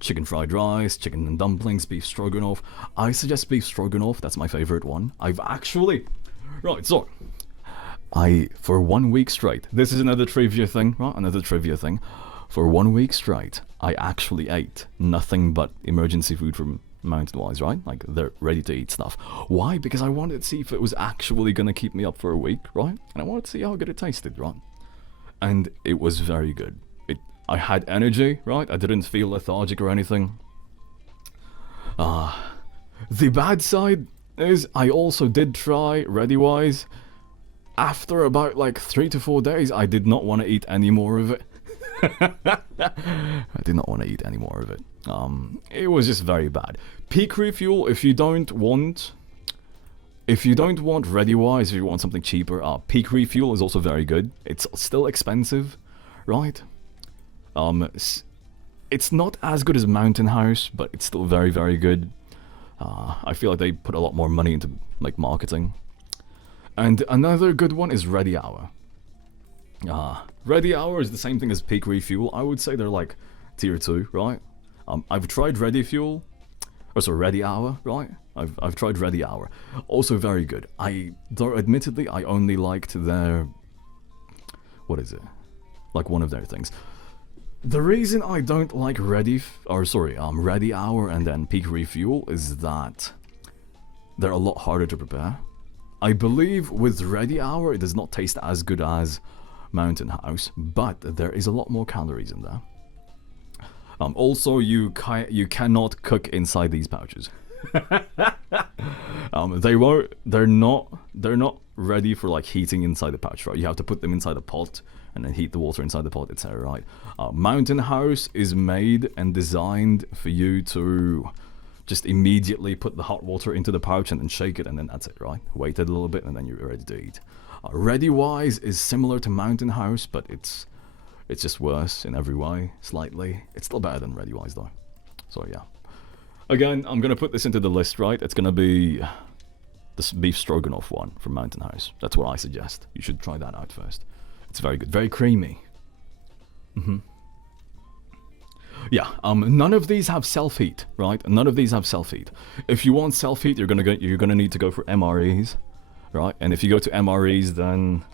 Chicken fried rice, chicken and dumplings, beef stroganoff. I suggest beef stroganoff, that's my favorite one. I've actually... Right, so... for 1 week straight, this is another trivia thing, right? Another trivia thing. For 1 week straight, I actually ate nothing but emergency food from Mountain Wise, right? Like, they're ready to eat stuff. Why? Because I wanted to see if it was actually going to keep me up for a week, right? And I wanted to see how good it tasted, right? And it was very good. I had energy, right? I didn't feel lethargic or anything. The bad side is I also did try ReadyWise. After about like 3 to 4 days, I did not want to eat any more of it. I did not want to eat any more of it. It was just very bad. Peak Refuel, if you don't want ReadyWise, if you want something cheaper, Peak Refuel is also very good. It's still expensive, right? It's not as good as Mountain House, but it's still very, very good. I feel like they put a lot more money into like marketing. And another good one is Ready Hour. Ready Hour is the same thing as Peak Refuel. I would say they're like tier 2, right? I've tried Ready Hour, right? I've tried Ready Hour. Also very good. Though admittedly, I only liked their... What is it? Like one of their things. The reason I don't like Ready Hour and then Peak Refuel is that they're a lot harder to prepare. I believe with Ready Hour, it does not taste as good as Mountain House, but there is a lot more calories in there. Also, you cannot cook inside these pouches. They're not ready for like heating inside the pouch, right? You have to put them inside a pot and then heat the water inside the pot, etc. Right? Mountain House is made and designed for you to just immediately put the hot water into the pouch and then shake it, and then that's it, right? Wait it a little bit and then you're ready to eat. ReadyWise is similar to Mountain House, but it's just worse in every way, slightly. It's still better than ReadyWise though. So yeah. Again, I'm gonna put this into the list, right? It's gonna be this beef stroganoff one from Mountain House. That's what I suggest. You should try that out first. It's very good, very creamy. Yeah, none of these have self-heat, right? None of these have self-heat. If you want self-heat, you're gonna need to go for MREs, right? And if you go to MREs, then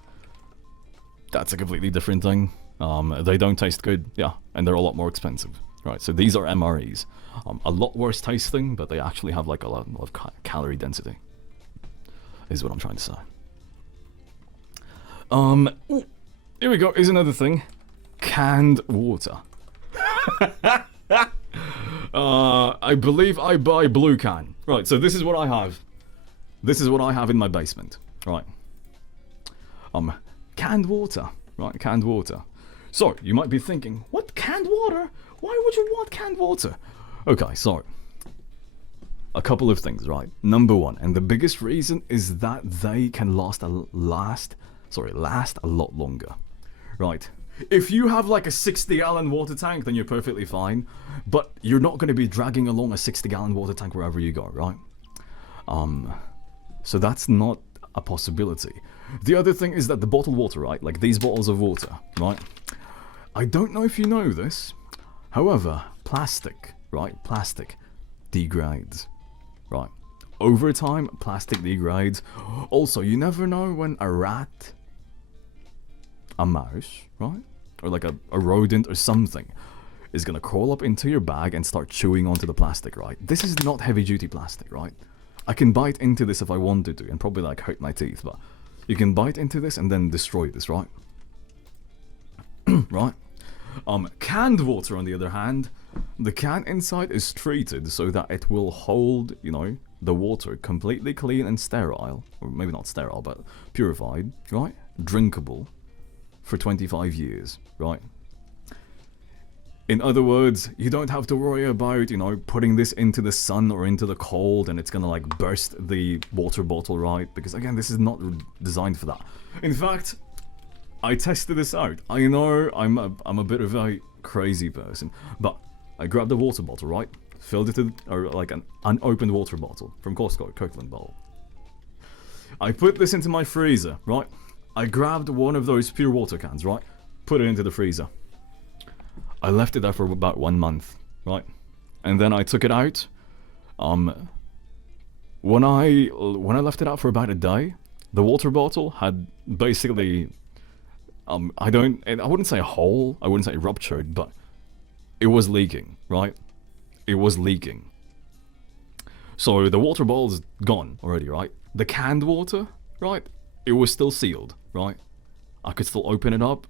that's a completely different thing. They don't taste good, yeah, and they're a lot more expensive, right? So these are MREs. A lot worse tasting, but they actually have like a lot of calorie density, is what I'm trying to say. Here we go, here's another thing. Canned water. I believe I buy blue can. Right, so this is what I have. This is what I have in my basement. Right. Canned water. Right, canned water. So, you might be thinking, what, canned water? Why would you want canned water? Okay, so, a couple of things, right? Number one, and the biggest reason is that they can last a lot longer. Right. If you have like a 60-gallon water tank, then you're perfectly fine. But you're not going to be dragging along a 60-gallon water tank wherever you go, right? So that's not a possibility. The other thing is that the bottled water, right? Like these bottles of water, right? I don't know if you know this. However, plastic, right? Plastic degrades, right? Over time, plastic degrades. Also, you never know when a rat, a mouse, right? Or like a rodent or something is gonna crawl up into your bag and start chewing onto the plastic, right? This is not heavy duty plastic, right? I can bite into this if I wanted to and probably like hurt my teeth, but you can bite into this and then destroy this, right? Right? Canned water on the other hand, the can inside is treated so that it will hold, you know, the water completely clean and sterile, or maybe not sterile, but purified, right? Drinkable for 25 years, right? In other words, you don't have to worry about, you know, putting this into the sun or into the cold and it's gonna like burst the water bottle, right? Because again, this is not designed for that. In fact, I tested this out. I know I'm a bit of a crazy person, but I grabbed a water bottle, right? Filled it to, or like an unopened water bottle from Costco, Kirkland bottle. I put this into my freezer, right? I grabbed one of those pure water cans, right? Put it into the freezer. I left it there for about 1 month, right? And then I took it out. When I left it out for about a day, the water bottle had basically, I wouldn't say a hole, I wouldn't say ruptured, but it was leaking, right? It was leaking. So the water bottle's gone already, right? The canned water, right? It was still sealed, right? I could still open it up.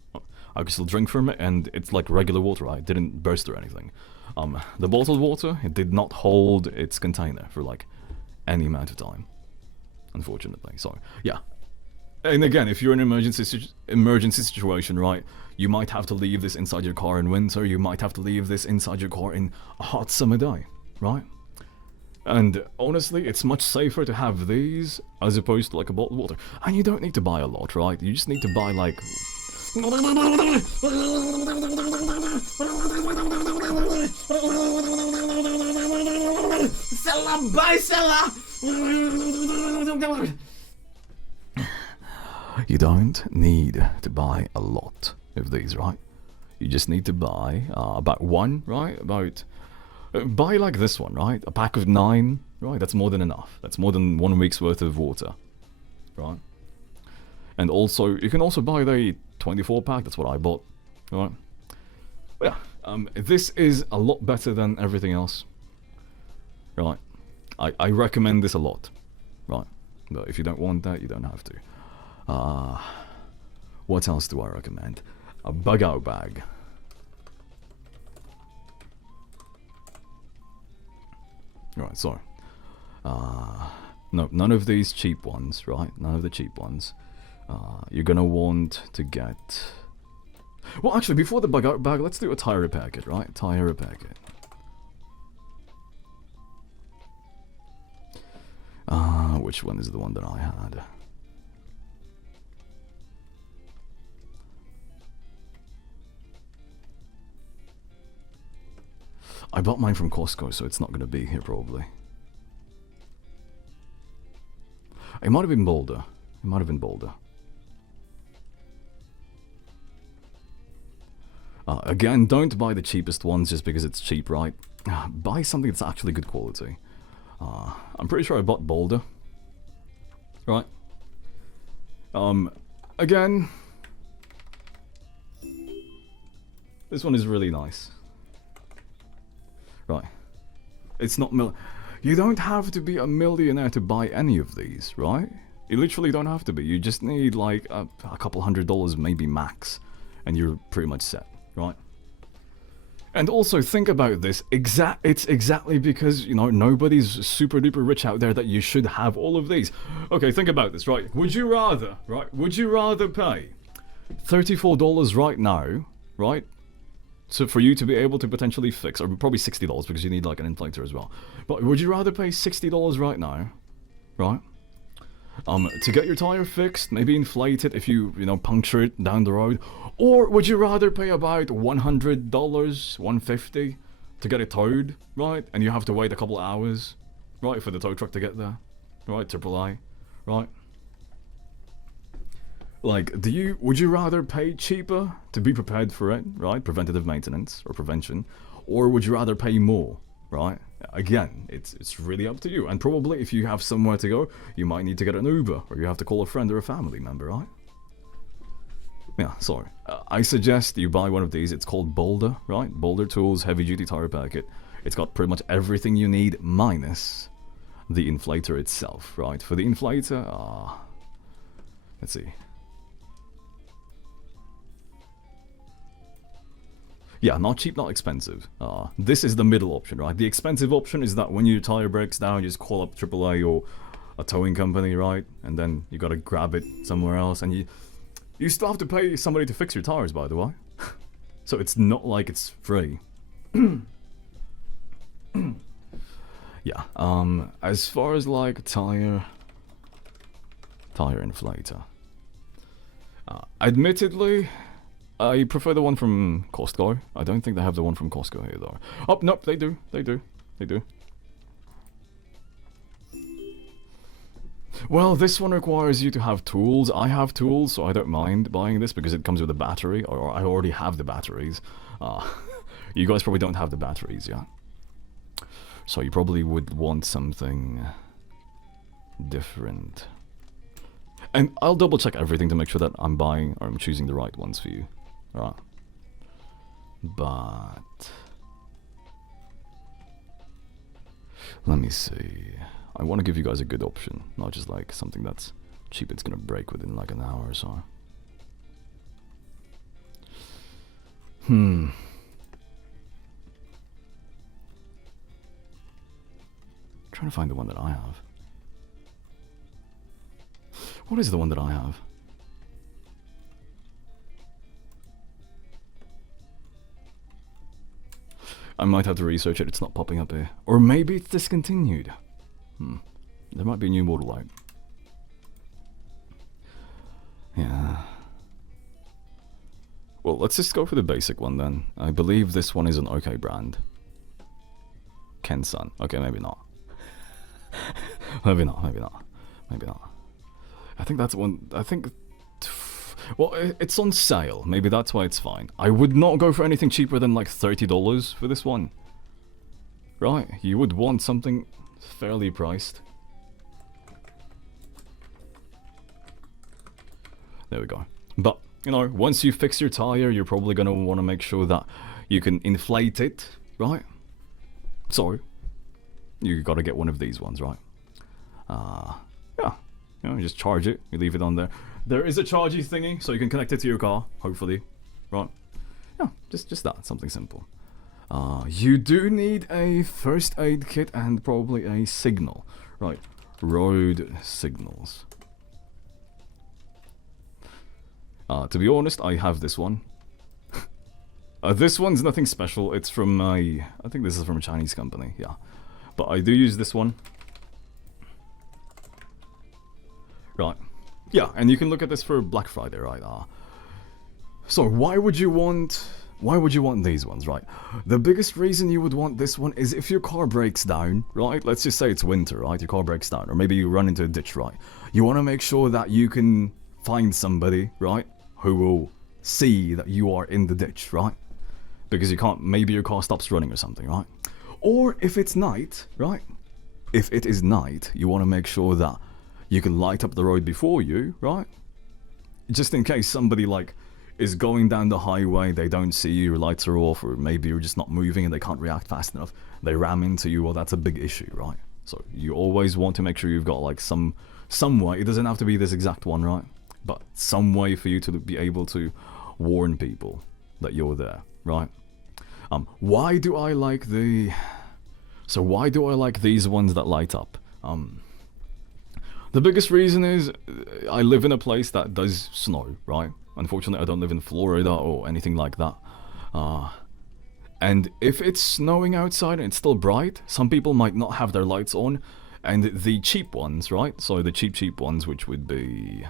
I could still drink from it, and it's like regular water, right? It didn't burst or anything. The bottled water, it did not hold its container for like any amount of time, unfortunately. So yeah. And again, if you're in an emergency situation, right? You might have to leave this inside your car in winter. You might have to leave this inside your car in a hot summer day, right? And honestly, it's much safer to have these as opposed to like a bottled water. And you don't need to buy a lot, right? You just need to buy like... You don't need to buy a lot of these, right? You just need to buy about one, right? Buy like this one, right? A pack of 9, right? That's more than enough. That's more than 1 week's worth of water, right? And also, you can also buy the 24 pack. That's what I bought, right? But yeah, this is a lot better than everything else, right? I recommend this a lot, right? But if you don't want that, you don't have to. What else do I recommend? A bug out bag. Right, so no, none of these cheap ones, right? None of the cheap ones. You're gonna want to get... Well, actually, before the bug out bag, let's do a tire repair kit, right? Tire repair kit. Which one is the one that I had? I bought mine from Costco, so it's not going to be here probably. It might have been Boulder. It might have been Boulder. Again, don't buy the cheapest ones just because it's cheap, right? Buy something that's actually good quality. I'm pretty sure I bought Boulder. Right? Again, this one is really nice. Right. It's not you don't have to be a millionaire to buy any of these, right? You literally don't have to be. You just need like a couple $100 maybe max, and you're pretty much set, right? And also think about this, it's exactly because, you know, nobody's super duper rich out there that you should have all of these. Okay, think about this, right? Would you rather pay $34 right now, right? So for you to be able to potentially fix, or probably $60 because you need like an inflator as well. But would you rather pay $60 right now, right? To get your tire fixed, maybe inflate it if you know, puncture it down the road, or would you rather pay about $100, $150 to get it towed, right? And you have to wait a couple hours, right, for the tow truck to get there, right? AAA, right? Like, would you rather pay cheaper to be prepared for it, right? Preventative maintenance or prevention, or would you rather pay more, right? Again, it's really up to you. And probably if you have somewhere to go, you might need to get an Uber, or you have to call a friend or a family member, right? Yeah, sorry. I suggest you buy one of these. It's called Boulder, right? Boulder Tools Heavy Duty Tire Packet. It's got pretty much everything you need minus the inflator itself, right? For the inflator, let's see. Yeah, not cheap, not expensive. This is the middle option, right? The expensive option is that when your tire breaks down, you just call up AAA or a towing company, right? And then you gotta grab it somewhere else, and you still have to pay somebody to fix your tires, by the way. So it's not like it's free, Yeah. As far as like tire inflator. Admittedly, I prefer the one from Costco. I don't think they have the one from Costco here though. Oh, nope, they do. They do. They do. Well, this one requires you to have tools. I have tools, so I don't mind buying this because it comes with a battery, or I already have the batteries. You guys probably don't have the batteries yet. So you probably would want something different. And I'll double check everything to make sure that I'm buying or I'm choosing the right ones for you. Alright. But let me see. I want to give you guys a good option, not just like something that's cheap, it's gonna break within like an hour or so. Trying to find the one that I have. What is the one that I have? I might have to research it, it's not popping up here. Or maybe it's discontinued. There might be a new model out. Yeah. Well, let's just go for the basic one then. I believe this one is an okay brand. Ken-san. Okay, maybe not. Maybe not, maybe not. Maybe not. I think that's one. I think. Well, it's on sale. Maybe that's why it's fine. I would not go for anything cheaper than like $30 for this one. Right? You would want something fairly priced. There we go. But, you know, once you fix your tire, you're probably going to want to make sure that you can inflate it, right? So, you got to get one of these ones, right? Yeah. You know, you just charge it, you leave it on there. There is a chargey thingy, so you can connect it to your car, hopefully. Right? Yeah, just that, something simple. You do need a first aid kit and probably a signal. Right, road signals. To be honest, I have this one. This one's nothing special, it's from I think this is from a Chinese company, yeah. But I do use this one. Right. Yeah, and you can look at this for Black Friday, right? So why would you want these ones, right? The biggest reason you would want this one is if your car breaks down, right? Let's just say it's winter, right? Your car breaks down, or maybe you run into a ditch, right? You want to make sure that you can find somebody, right, who will see that you are in the ditch, right? Because you can't, maybe your car stops running or something, right? Or if it's night, right? If it is night, you want to make sure that you can light up the road before you, right? Just in case somebody like is going down the highway, they don't see you, your lights are off, or maybe you're just not moving and they can't react fast enough. They ram into you, well, that's a big issue, right? So you always want to make sure you've got like some way. It doesn't have to be this exact one, right? But some way for you to be able to warn people that you're there, right? Why do I like these ones that light up? The biggest reason is I live in a place that does snow, right? Unfortunately, I don't live in Florida or anything like that. And if it's snowing outside and it's still bright, some people might not have their lights on. And the cheap ones, right? So the cheap ones, which would be...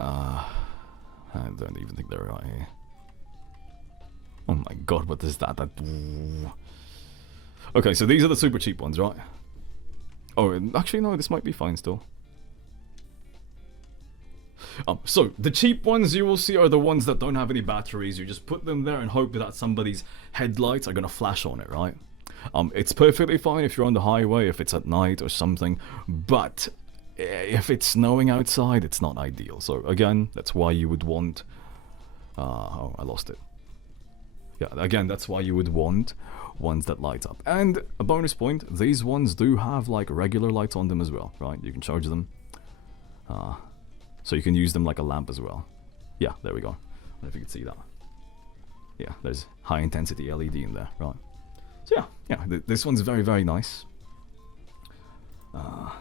I don't even think they're right here. Oh my god, what is that? Okay, so these are the super cheap ones, right? Oh, actually no, this might be fine still. So, the cheap ones you will see are the ones that don't have any batteries. You just put them there and hope that somebody's headlights are gonna flash on it, right? It's perfectly fine if you're on the highway, if it's at night or something, but if it's snowing outside, it's not ideal. So again, that's why you would want... oh, I lost it. Yeah, again, that's why you would want ones that light up. And a bonus point, these ones do have like regular lights on them as well, right? You can charge them. So you can use them like a lamp as well. Yeah, there we go. I don't know if you can see that. Yeah, there's high intensity LED in there, right? So yeah, this one's very, very nice. Oh,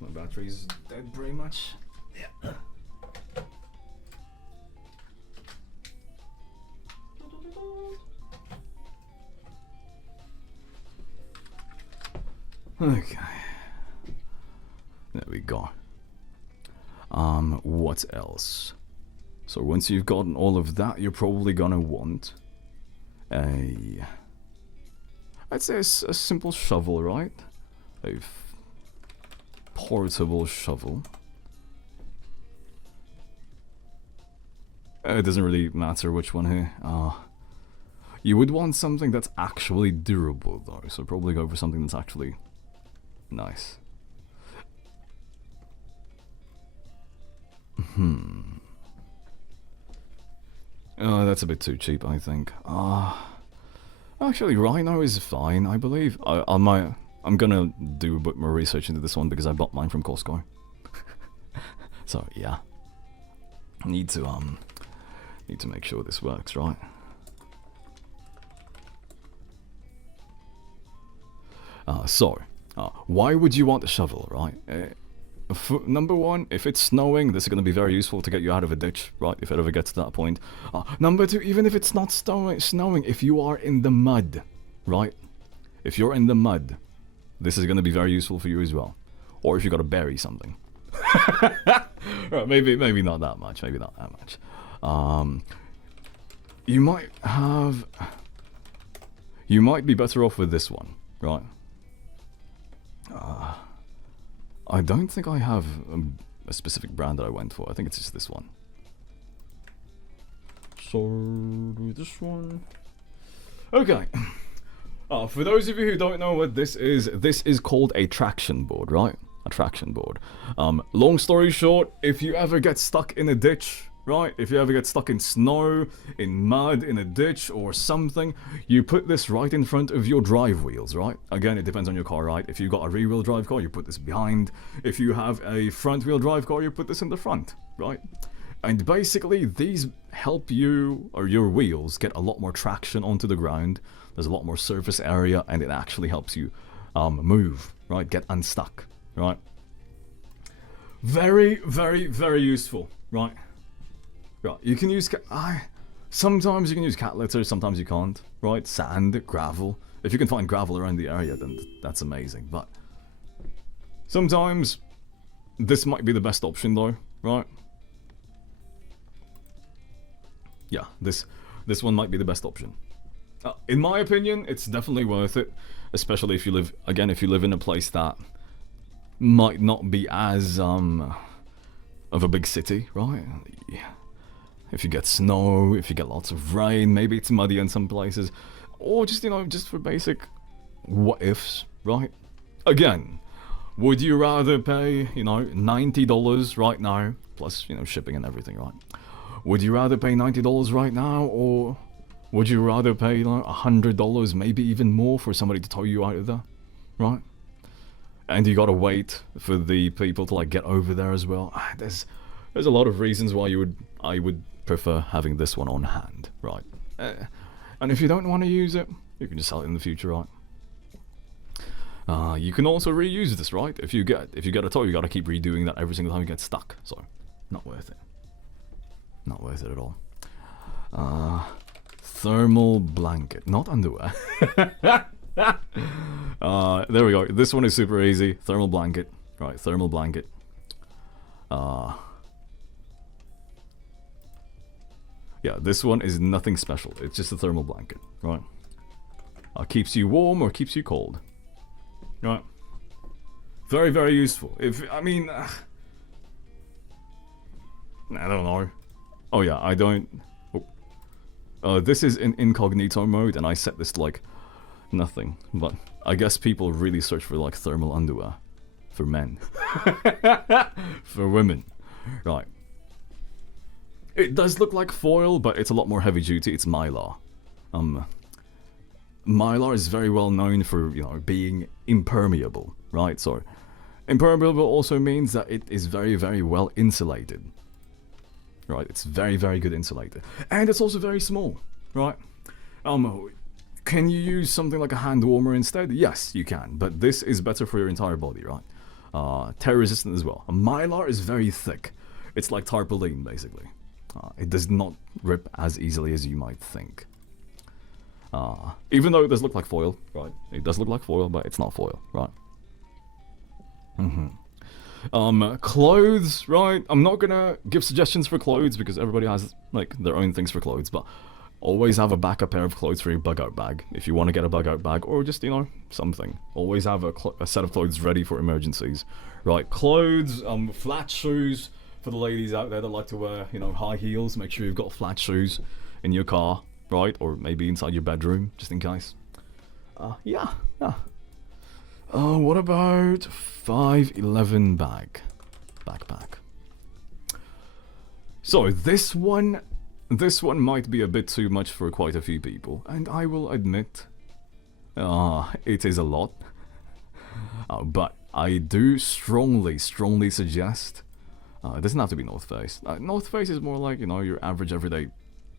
my battery's dead pretty much. Yeah. Okay. There we go. What else? So once you've gotten all of that, you're probably gonna want I'd say a simple shovel, right? A portable shovel. It doesn't really matter which one here. You would want something that's actually durable though, so probably go for something that's actually nice. That's a bit too cheap, I think. Actually, Rhino is fine, I believe. I'm gonna do a bit more research into this one because I bought mine from Costco. So yeah, need to make sure this works, right? Why would you want a shovel, right? Number one, if it's snowing, this is going to be very useful to get you out of a ditch, right? If it ever gets to that point. Number two, even if it's not snowing, if you are in the mud, right? If you're in the mud, this is going to be very useful for you as well. Or if you got to bury something. Right, maybe not that much. Maybe not that much. You might be better off with this one, right? I don't think I have a specific brand that I went for. I think it's just this one. So, this one. Okay. For those of you who don't know what this is called a traction board, right? A traction board. Long story short, if you ever get stuck in a ditch, right? If you ever get stuck in snow, in mud, in a ditch or something, you put this right in front of your drive wheels, right? Again, it depends on your car, right? If you got a rear-wheel drive car, you put this behind. If you have a front-wheel drive car, you put this in the front, right? And basically, these help you, or your wheels, get a lot more traction onto the ground. There's a lot more surface area, and it actually helps you move, right? Get unstuck, right? Very, very, very useful, right? Right, you can use sometimes you can use cat litter, sometimes you can't, right? Sand, gravel. If you can find gravel around the area, then that's amazing. But sometimes this might be the best option, though, right? Yeah, this one might be the best option. In my opinion, it's definitely worth it, especially if you live in a place that might not be as of a big city, right? Yeah. If you get snow, if you get lots of rain, maybe it's muddy in some places, or just, just for basic what ifs, right? Again, would you rather pay, $90 right now, plus, shipping and everything, right? Would you rather pay $90 right now, or would you rather pay, $100, maybe even more for somebody to tow you out of there, right? And you gotta wait for the people to, get over there as well. There's a lot of reasons why I would prefer having this one on hand, right? And if you don't want to use it, you can just sell it in the future, right? You can also reuse this, right? If you get a tow, you gotta keep redoing that every single time you get stuck. So, not worth it. Not worth it at all. Thermal blanket, not underwear. There we go. This one is super easy. Thermal blanket, right? Thermal blanket. Yeah, this one is nothing special. It's just a thermal blanket, right? Keeps you warm or keeps you cold, right? Very, very useful. I don't know. Oh yeah, I don't. This is in incognito mode, and I set this to nothing. But I guess people really search for thermal underwear for men, for women, right? It does look like foil, but it's a lot more heavy duty. It's Mylar. Mylar is very well known for, being impermeable, right? So, impermeable also means that it is very, very well insulated. Right? It's very, very good insulated. And it's also very small, right? Can you use something like a hand warmer instead? Yes, you can, but this is better for your entire body, right? Tear resistant as well. Mylar is very thick. It's like tarpaulin, basically. It does not rip as easily as you might think. Even though it does look like foil, right? It does look like foil, but it's not foil, right? Clothes, right? I'm not gonna give suggestions for clothes because everybody has like their own things for clothes, but always have a backup pair of clothes for your bug out bag if you want to get a bug out bag, or just, you know, something. Always have a set of clothes ready for emergencies, right? Clothes, flat shoes for the ladies out there that like to wear, you know, high heels. Make sure you've got flat shoes in your car, right? Or maybe inside your bedroom, just in case. Yeah. What about 511 backpack? So this one might be a bit too much for quite a few people, and I will admit, it is a lot. But I do strongly suggest. It doesn't have to be North Face. North Face is more like, you know, your average everyday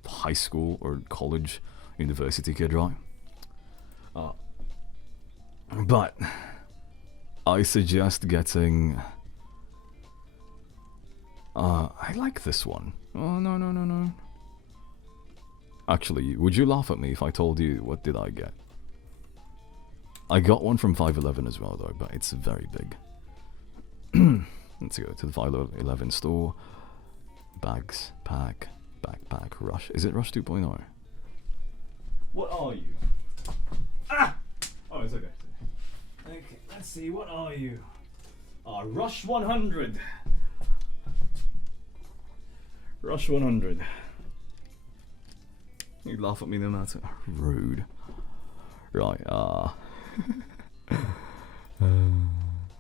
high school or college, university kid, right? But I suggest getting. I like this one. Oh, no. Actually, would you laugh at me if I told you what did I get? I got one from 511 as well, though, but it's very big. Let's go to the 511 store. Bags, pack, backpack, Rush. Is it Rush 2.0? What are you? Ah! Oh, it's okay. Okay, let's see. What are you? Rush 100. Rush 100. You laugh at me no matter. Rude. Right,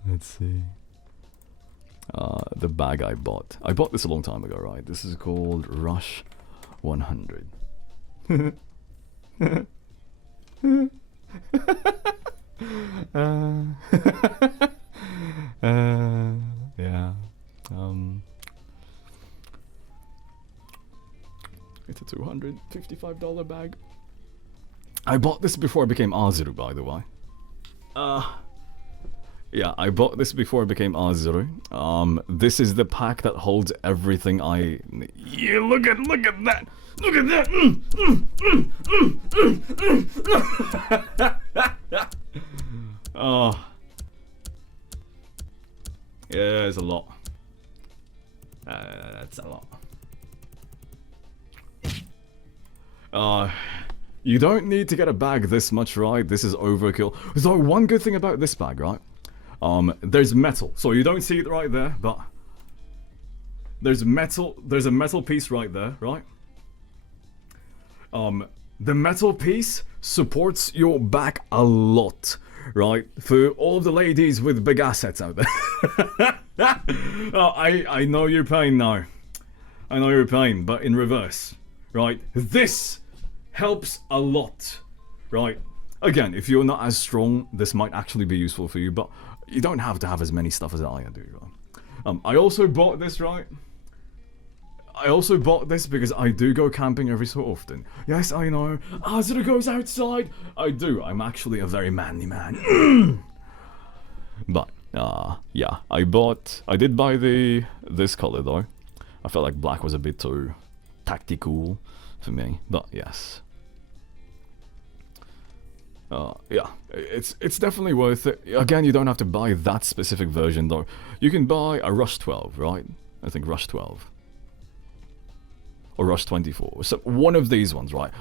let's see. The bag I bought. I bought this a long time ago, right? This is called Rush 100. Yeah. It's a $255 bag. I bought this before it became Azeru, by the way. Yeah, I bought this before it became Azeru. This is the pack that holds everything I need. Yeah, look at that! Look at that! Oh. Yeah, it's a lot. That's a lot. You don't need to get a bag this much, right? This is overkill. So one good thing about this bag, right? There's metal. So you don't see it right there, but there's a metal piece right there, right? The metal piece supports your back a lot, right? For all the ladies with big assets out there. I know your pain now. I know your pain, but in reverse, right? This helps a lot, right? Again, if you're not as strong, this might actually be useful for you, but you don't have to have as many stuff as I do, right? I also bought this, right? I also bought this because I do go camping every so often. Yes, I know. Azeru goes outside. I do. I'm actually a very manly man. But, yeah. I did buy this color, though. I felt like black was a bit too tactical for me, but yes. Yeah, it's definitely worth it. Again, you don't have to buy that specific version, though. You can buy a Rush 12, right? I think Rush 12. Or Rush 24. So one of these ones, right?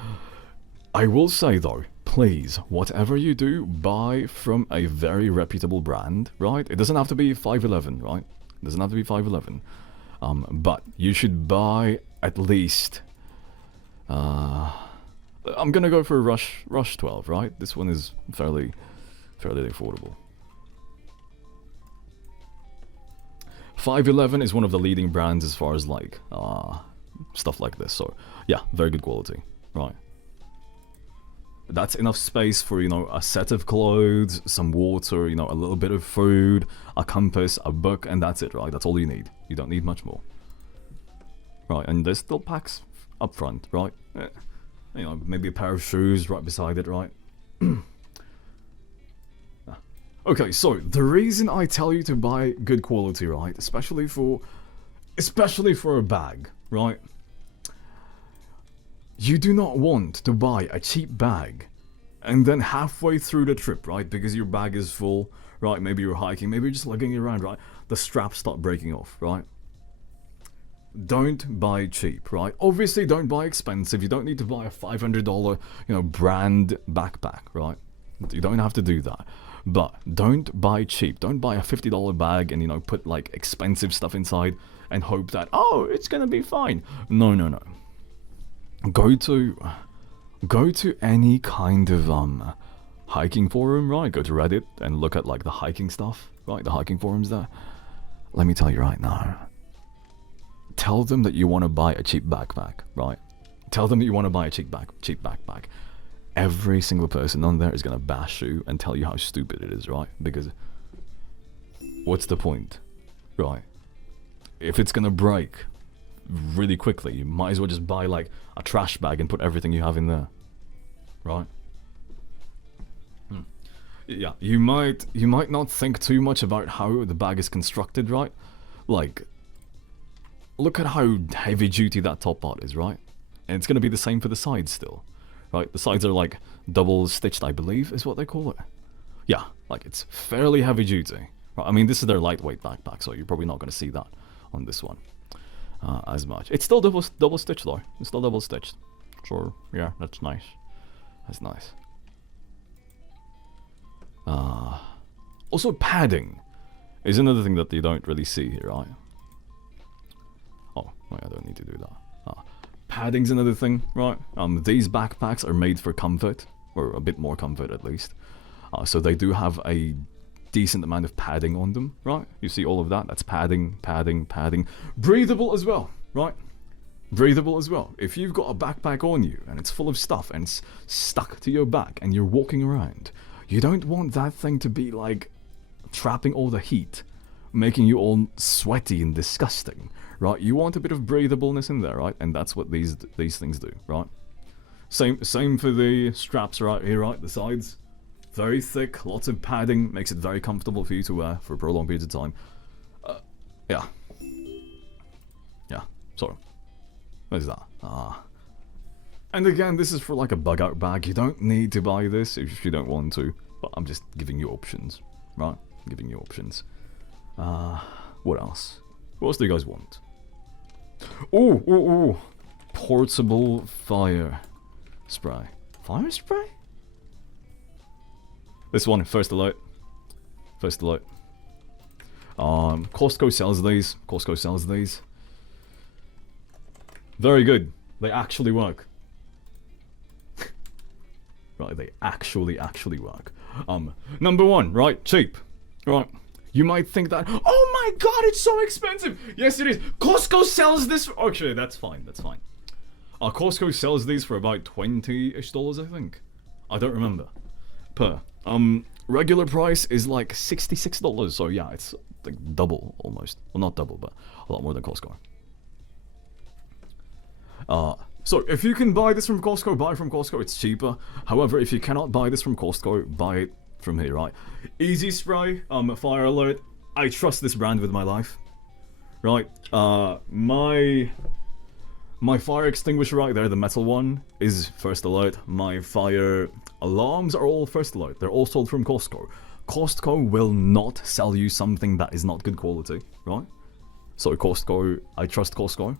I will say, though, please, whatever you do, buy from a very reputable brand, right? It doesn't have to be 511, right? It doesn't have to be 511. But you should buy at least... I'm gonna go for Rush 12, right? This one is fairly affordable. 511 is one of the leading brands as far as like stuff like this. So yeah, very good quality, right? That's enough space for, you know, a set of clothes, some water, you know, a little bit of food, a compass, a book, and that's it, right? That's all you need. You don't need much more. Right, and there's still packs up front, right? You know, maybe a pair of shoes right beside it, right? Okay, so the reason I tell you to buy good quality, right, especially for a bag, right? You do not want to buy a cheap bag And then halfway through the trip, right, because your bag is full, right, maybe you're hiking, maybe you're just lugging around, right, the straps start breaking off, right? Don't buy cheap, right? Obviously, don't buy expensive. You don't need to buy a $500, brand backpack, right? You don't have to do that. But don't buy cheap. Don't buy a $50 bag and, put, like, expensive stuff inside and hope that, oh, it's gonna be fine. No, no, no. Go to any kind of, hiking forum, right? Go to Reddit and look at, like, the hiking stuff, right? The hiking forums there. Let me tell you right now. Tell them that you want to buy a cheap backpack, right? Tell them that you want to buy a cheap backpack. Every single person on there is going to bash you and tell you how stupid it is, right? Because what's the point, right? If it's going to break really quickly, you might as well just buy like a trash bag and put everything you have in there, right? Yeah, you might not think too much about how the bag is constructed, right? Like, look at how heavy duty that top part is, right? And it's gonna be the same for the sides still, right? The sides are like double stitched, I believe, is what they call it. Yeah, like it's fairly heavy duty. Right? I mean, this is their lightweight backpack, so you're probably not gonna see that on this one as much. It's still double stitched though. It's still double stitched. So yeah, that's nice. That's nice. Also, padding is another thing that you don't really see here, right? Oh, wait, I don't need to do that. Padding's another thing, right? These backpacks are made for comfort, or a bit more comfort at least. So they do have a decent amount of padding on them, right? You see all of that? That's padding, padding, padding. Breathable as well, right? Breathable as well. If you've got a backpack on you and it's full of stuff and it's stuck to your back and you're walking around, you don't want that thing to be like trapping all the heat, making you all sweaty and disgusting, right? You want a bit of breathableness in there, right? And that's what these things do, right? Same for the straps right here, right? The sides, very thick, lots of padding, makes it very comfortable for you to wear for prolonged periods of time. Yeah. Sorry. What is that? And again, this is for like a bug out bag. You don't need to buy this if you don't want to, but I'm just giving you options, right? I'm giving you options. What else? What else do you guys want? Ooh. Portable fire spray. Fire spray? This one, first alert. First alert. Costco sells these. Very good. They actually work. Right, they actually work. Number one, right, cheap. Right. You might think that, oh my god, it's so expensive. Yes, it is. Costco sells this. Actually, that's fine. Costco sells these for about $20-ish, I think. I don't remember. Per. Regular price is like $66. So yeah, it's like double almost. Well, not double, but a lot more than Costco. So if you can buy this from Costco, buy it from Costco. It's cheaper. However, if you cannot buy this from Costco, buy it from here, right? Easy Spray, fire alert. I trust this brand with my life, right? My fire extinguisher right there, the metal one, is first alert. My fire alarms are all first alert. They're all sold from Costco. Costco will not sell you something that is not good quality, right? So Costco, I trust Costco.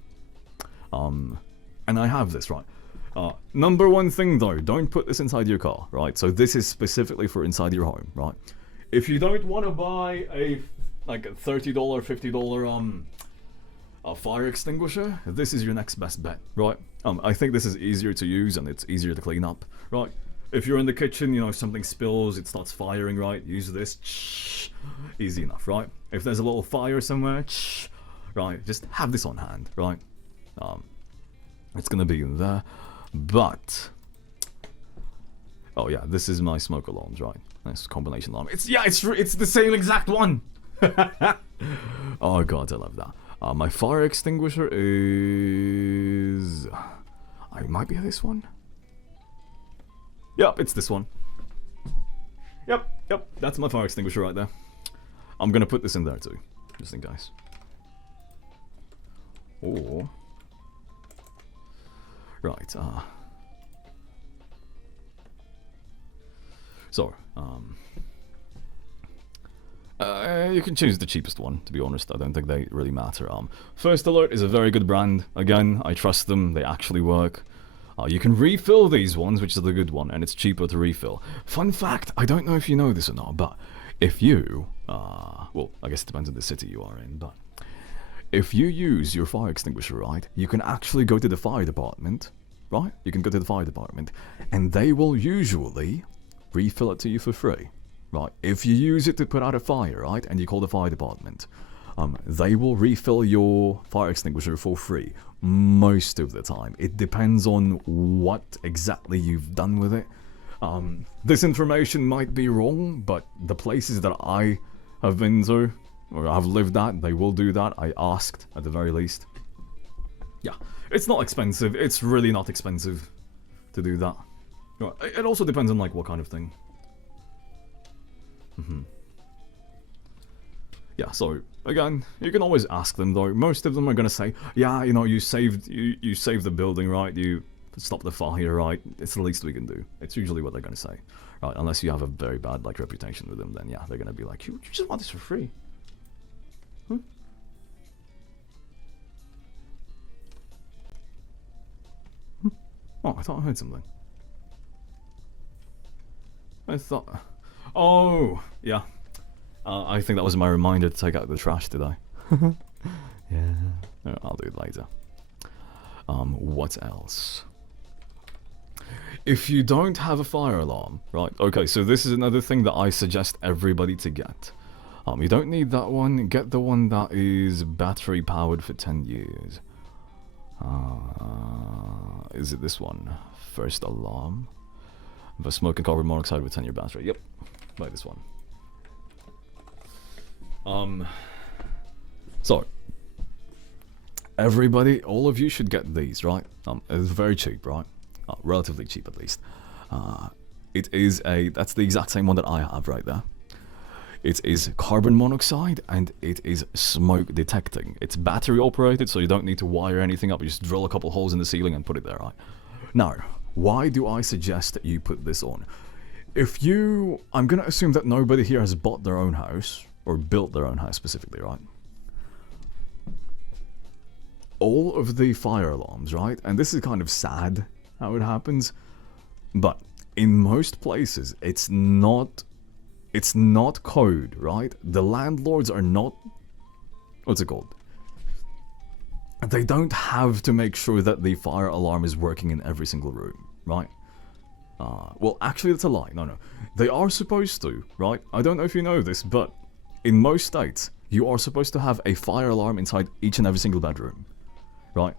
And I have this, right? Number one thing though, don't put this inside your car, right? So this is specifically for inside your home, right? If you don't want to buy a $30, $50 a fire extinguisher, this is your next best bet, right? I think this is easier to use and it's easier to clean up, right? If you're in the kitchen, if something spills, it starts firing, right? Use this, easy enough, right? If there's a little fire somewhere, right? Just have this on hand, right? It's gonna be in there, but oh yeah, this is my smoke alarms, right? Nice combination alarm. It's the same exact one. Oh god, I love that. My fire extinguisher is, it might be this one. Yep, it's this one. Yep, that's my fire extinguisher right there. I'm gonna put this in there too, just in case. Or right, So, you can choose the cheapest one, to be honest. I don't think they really matter. First Alert is a very good brand. Again, I trust them. They actually work. You can refill these ones, which is the good one, and it's cheaper to refill. Fun fact, I don't know if you know this or not, but if you, well, I guess it depends on the city you are in, but if you use your fire extinguisher, right, you can actually go to the fire department, right? You can go to the fire department, and they will usually refill it to you for free, right? If you use it to put out a fire, right, and you call the fire department, they will refill your fire extinguisher for free most of the time. It depends on what exactly you've done with it. This information might be wrong, but the places that I have been to, or I've lived at, they will do that. I asked, at the very least. Yeah, it's not expensive. It's really not expensive to do that. It also depends on, like, what kind of thing. Yeah, so, again, you can always ask them, though. Most of them are gonna say, yeah, you know, you saved the building, right? You stopped the fire, right? It's the least we can do. It's usually what they're gonna say. Right, unless you have a very bad, like, reputation with them, then yeah, they're gonna be like, you just want this for free. Oh, I thought I heard something. I thought... Oh, yeah. I think that was my reminder to take out the trash, did I? Yeah. No, I'll do it later. What else? If you don't have a fire alarm, right? Okay, so this is another thing that I suggest everybody to get. You don't need that one. Get the one that is battery powered for 10 years. Is it this one? First alarm. The smoke and carbon monoxide with 10-year battery. Yep. Buy this one. So everybody, all of you should get these, right? It's very cheap, right? Relatively cheap, at least. It is that's the exact same one that I have right there. It is carbon monoxide and it is smoke detecting. It's battery operated, so you don't need to wire anything up. You just drill a couple holes in the ceiling and put it there, right? Now, why do I suggest that you put this on? I'm gonna assume that nobody here has bought their own house, or built their own house specifically, right? All of the fire alarms, right? And this is kind of sad how it happens, but in most places, it's not code, right? The landlords are not, what's it called? They don't have to make sure that the fire alarm is working in every single room, right? Well, actually, that's a lie. No. They are supposed to, right? I don't know if you know this, but in most states, you are supposed to have a fire alarm inside each and every single bedroom, right?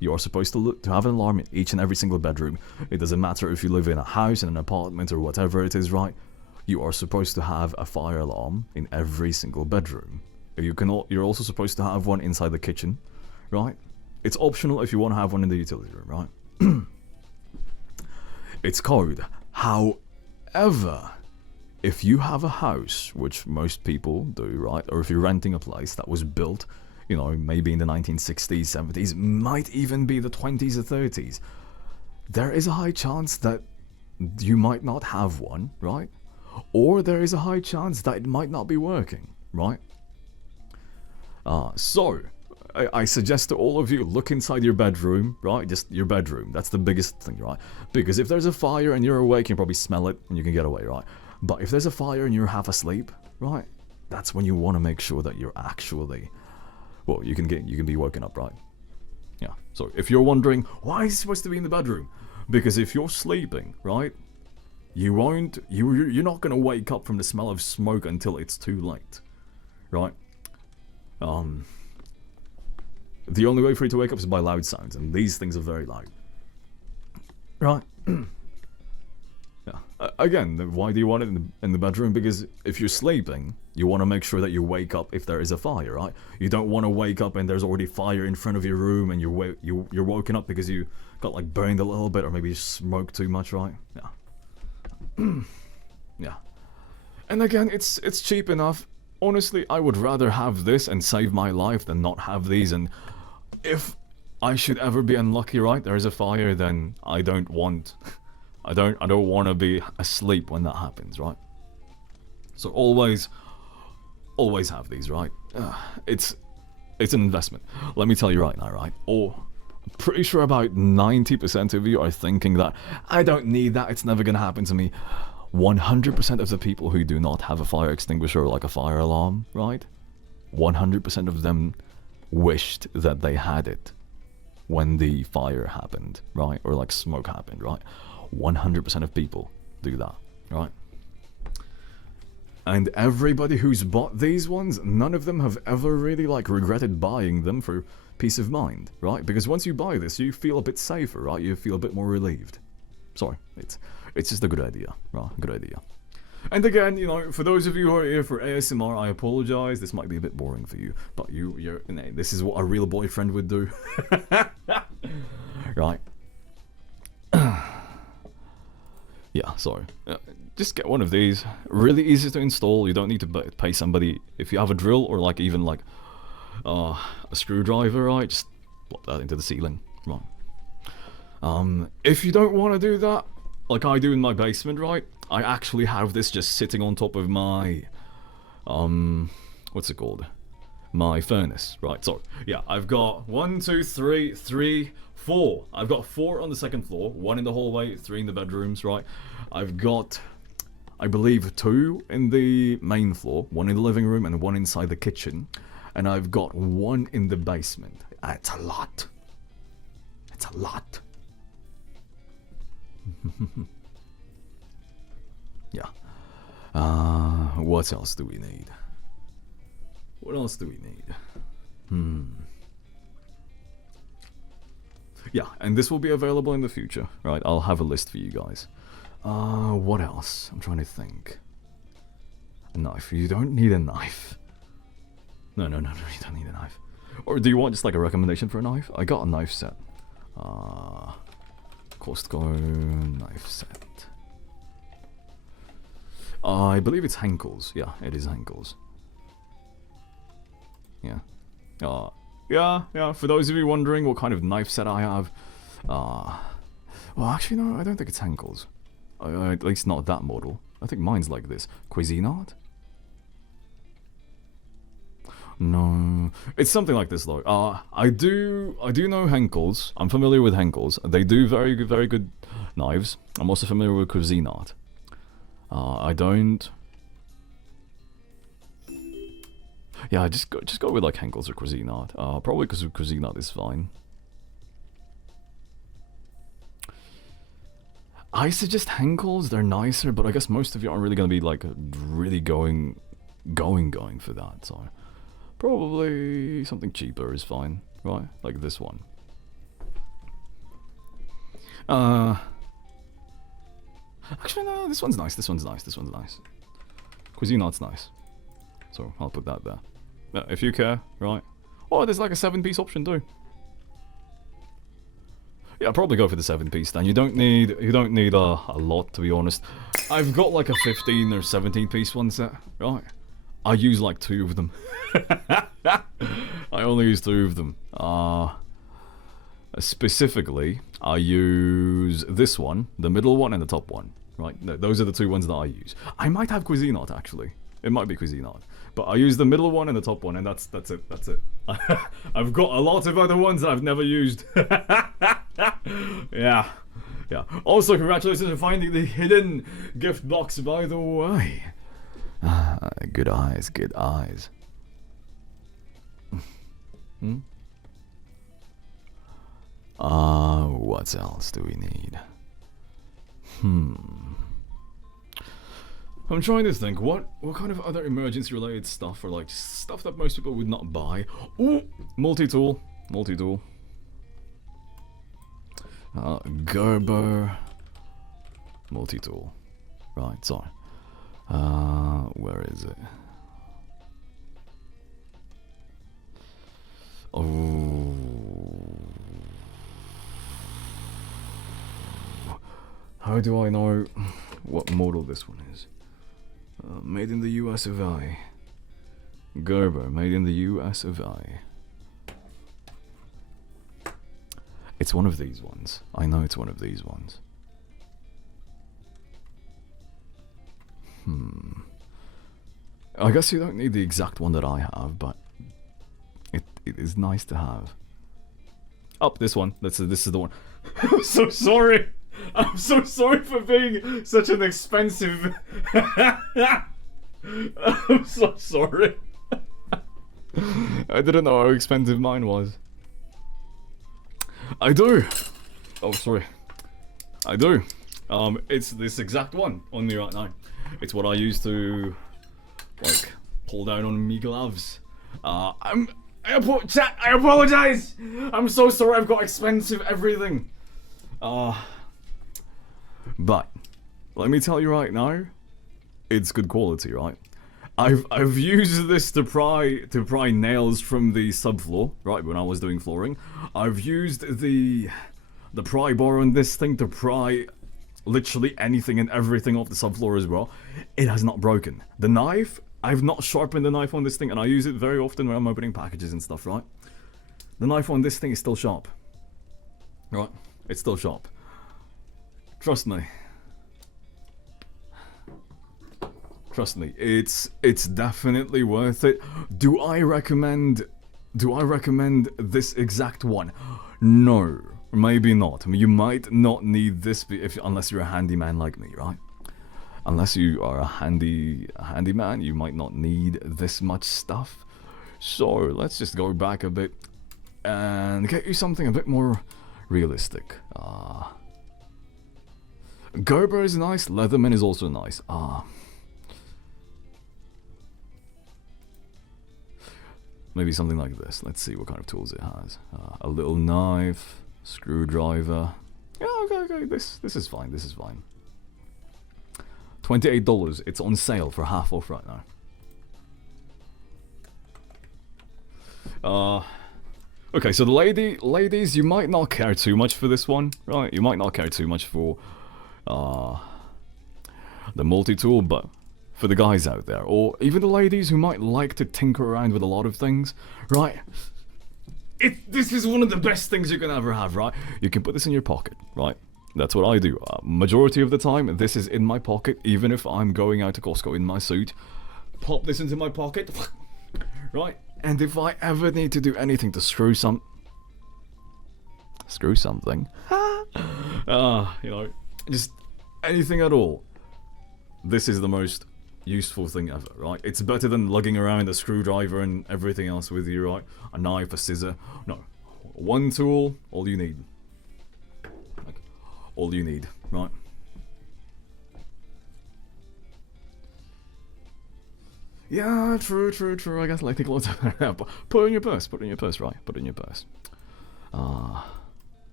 You are supposed to have an alarm in each and every single bedroom. It doesn't matter if you live in a house, in an apartment, or whatever it is, right? You are supposed to have a fire alarm in every single bedroom. You're also supposed to have one inside the kitchen, right? It's optional if you want to have one in the utility room, right? It's code. However, if you have a house, which most people do, right? Or if you're renting a place that was built, you know, maybe in the 1960s, 70s, might even be the 20s or 30s, there is a high chance that you might not have one, right? Or there is a high chance that it might not be working, right? So, I suggest to all of you, look inside your bedroom, right? Just your bedroom. That's the biggest thing, right? Because if there's a fire and you're awake, you can probably smell it and you can get away, right? But if there's a fire and you're half asleep, right? That's when you want to make sure that you're actually, well, you can be woken up, right? Yeah. So if you're wondering, why is it supposed to be in the bedroom? Because if you're sleeping, right? You're not going to wake up from the smell of smoke until it's too late, right? The only way for you to wake up is by loud sounds, and these things are very loud. Right? Yeah. Again, why do you want it in the bedroom? Because if you're sleeping, you want to make sure that you wake up if there is a fire, right? You don't want to wake up and there's already fire in front of your room, and you're woken up because you got like burned a little bit, or maybe you smoked too much, right? Yeah. Yeah. And again, it's cheap enough. Honestly, I would rather have this and save my life than not have these. And if I should ever be unlucky, right, there is a fire, then I don't want I don't want to be asleep when that happens, right? So always have these, right? It's an investment. Let me tell you right now, right? Or I'm pretty sure about 90% of you are thinking that I don't need that. It's never gonna happen to me. 100% of the people who do not have a fire extinguisher or like a fire alarm, right? 100% of them wished that they had it when the fire happened, right? Or like smoke happened, right? 100% of people do that, right? And everybody who's bought these ones, none of them have ever really like regretted buying them for peace of mind, right? Because once you buy this, you feel a bit safer, right? You feel a bit more relieved. Sorry, it's just a good idea, right? Good idea. And again, you know, for those of you who are here for ASMR, I apologize. This might be a bit boring for you, but this is what a real boyfriend would do, right? Yeah, sorry. Just get one of these. Really easy to install. You don't need to pay somebody. If you have a drill or like even like a screwdriver, right? Just plop that into the ceiling, right? If you don't want to do that, like I do in my basement, right? I actually have this just sitting on top of my, what's it called? My furnace, right? So, yeah, I've got 1, 2, 3, 4. I've got 4 on the second floor, 1 in the hallway, 3 in the bedrooms, right? I've got, I believe, 2 in the main floor, 1 in the living room, and 1 inside the kitchen. And I've got 1 in the basement. It's a lot. It's a lot. Yeah. What else do we need? What else do we need? Yeah, and this will be available in the future, right? I'll have a list for you guys. What else? I'm trying to think. A knife. You don't need a knife. No, you don't need a knife. Or do you want just like a recommendation for a knife? I got a knife set. Costco knife set. I believe it's Henkel's. Yeah, it is Henkel's. Yeah. Yeah, for those of you wondering what kind of knife set I have, well, actually, no, I don't think it's Henkel's. At least not that model. I think mine's like this. Cuisinart? No, it's something like this though. I do know Henkel's. I'm familiar with Henkel's. They do very good knives. I'm also familiar with Cuisinart. I don't. Yeah, just go with like Henkel's or Cuisinart. Probably because Cuisinart is fine. I suggest Henkel's. They're nicer, but I guess most of you aren't really gonna be like really going for that. So probably something cheaper is fine, right? Like this one. Actually, no, this one's nice. This one's nice. Cuisinart's nice. So I'll put that there. If you care, right? Oh, there's like a 7-piece option too. Yeah, I'll probably go for the 7-piece then. You don't need a lot, to be honest. I've got like a 15 or 17-piece one set, right? I use like 2 of them. I only use 2 of them. Specifically, I use this one, the middle one, and the top one. Right? Those are the 2 ones that I use. I might have Cuisinart actually. It might be Cuisinart. But I use the middle one and the top one, and that's it. That's it. I've got a lot of other ones that I've never used. Yeah. Also, congratulations on finding the hidden gift box, by the way. Good eyes. What else do we need? I'm trying to think, what kind of other emergency related stuff, or like just stuff that most people would not buy. Ooh, multi-tool. Gerber multi-tool. Right, sorry. Where is it? Oh. How do I know what model this one is? Made in the US of A. Gerber, made in the US of A. It's one of these ones. I know it's one of these ones. I guess you don't need the exact one that I have, but it is nice to have. Oh, this one. This is the one. I'm so sorry. I'm so sorry for being such an expensive. I'm so sorry. I didn't know how expensive mine was. I do. Oh, sorry. I do. It's this exact one on me right now. It's what I use to, like, pull down on me gloves. Chat, I apologize. I'm so sorry. I've got expensive everything. But let me tell you right now, it's good quality, right? I've used this to pry nails from the subfloor, right, when I was doing flooring. I've used the pry bar on this thing to pry literally anything and everything off the subfloor as well. It has not broken. The knife, I've not sharpened the knife on this thing, and I use it very often when I'm opening packages and stuff, right? The knife on this thing is still sharp. Right? It's still sharp. Trust me. Trust me, it's definitely worth it. Do I recommend this exact one? No, maybe not. I mean, you might not need this unless you're a handyman like me, right? Unless you are a handyman, you might not need this much stuff. So let's just go back a bit and get you something a bit more realistic. Gerber is nice. Leatherman is also nice. Maybe something like this. Let's see what kind of tools it has. A little knife, screwdriver. Yeah, okay. This is fine. This is fine. $28. It's on sale for half off right now. Okay, so the ladies, you might not care too much for this one, right? You might not care too much for the multi-tool, but for the guys out there, or even the ladies who might like to tinker around with a lot of things, right? This is one of the best things you can ever have, right? You can put this in your pocket, right? That's what I do. Majority of the time, this is in my pocket, even if I'm going out to Costco in my suit. Pop this into my pocket, right? And if I ever need to do anything to screw something, you know, just anything at all, this is the most useful thing ever, right? It's better than lugging around a screwdriver and everything else with you, right? A knife, a scissor. No. One tool, all you need. Like, all you need, right? Yeah, true. I guess like take a lot of put it in your purse, right? Put it in your purse.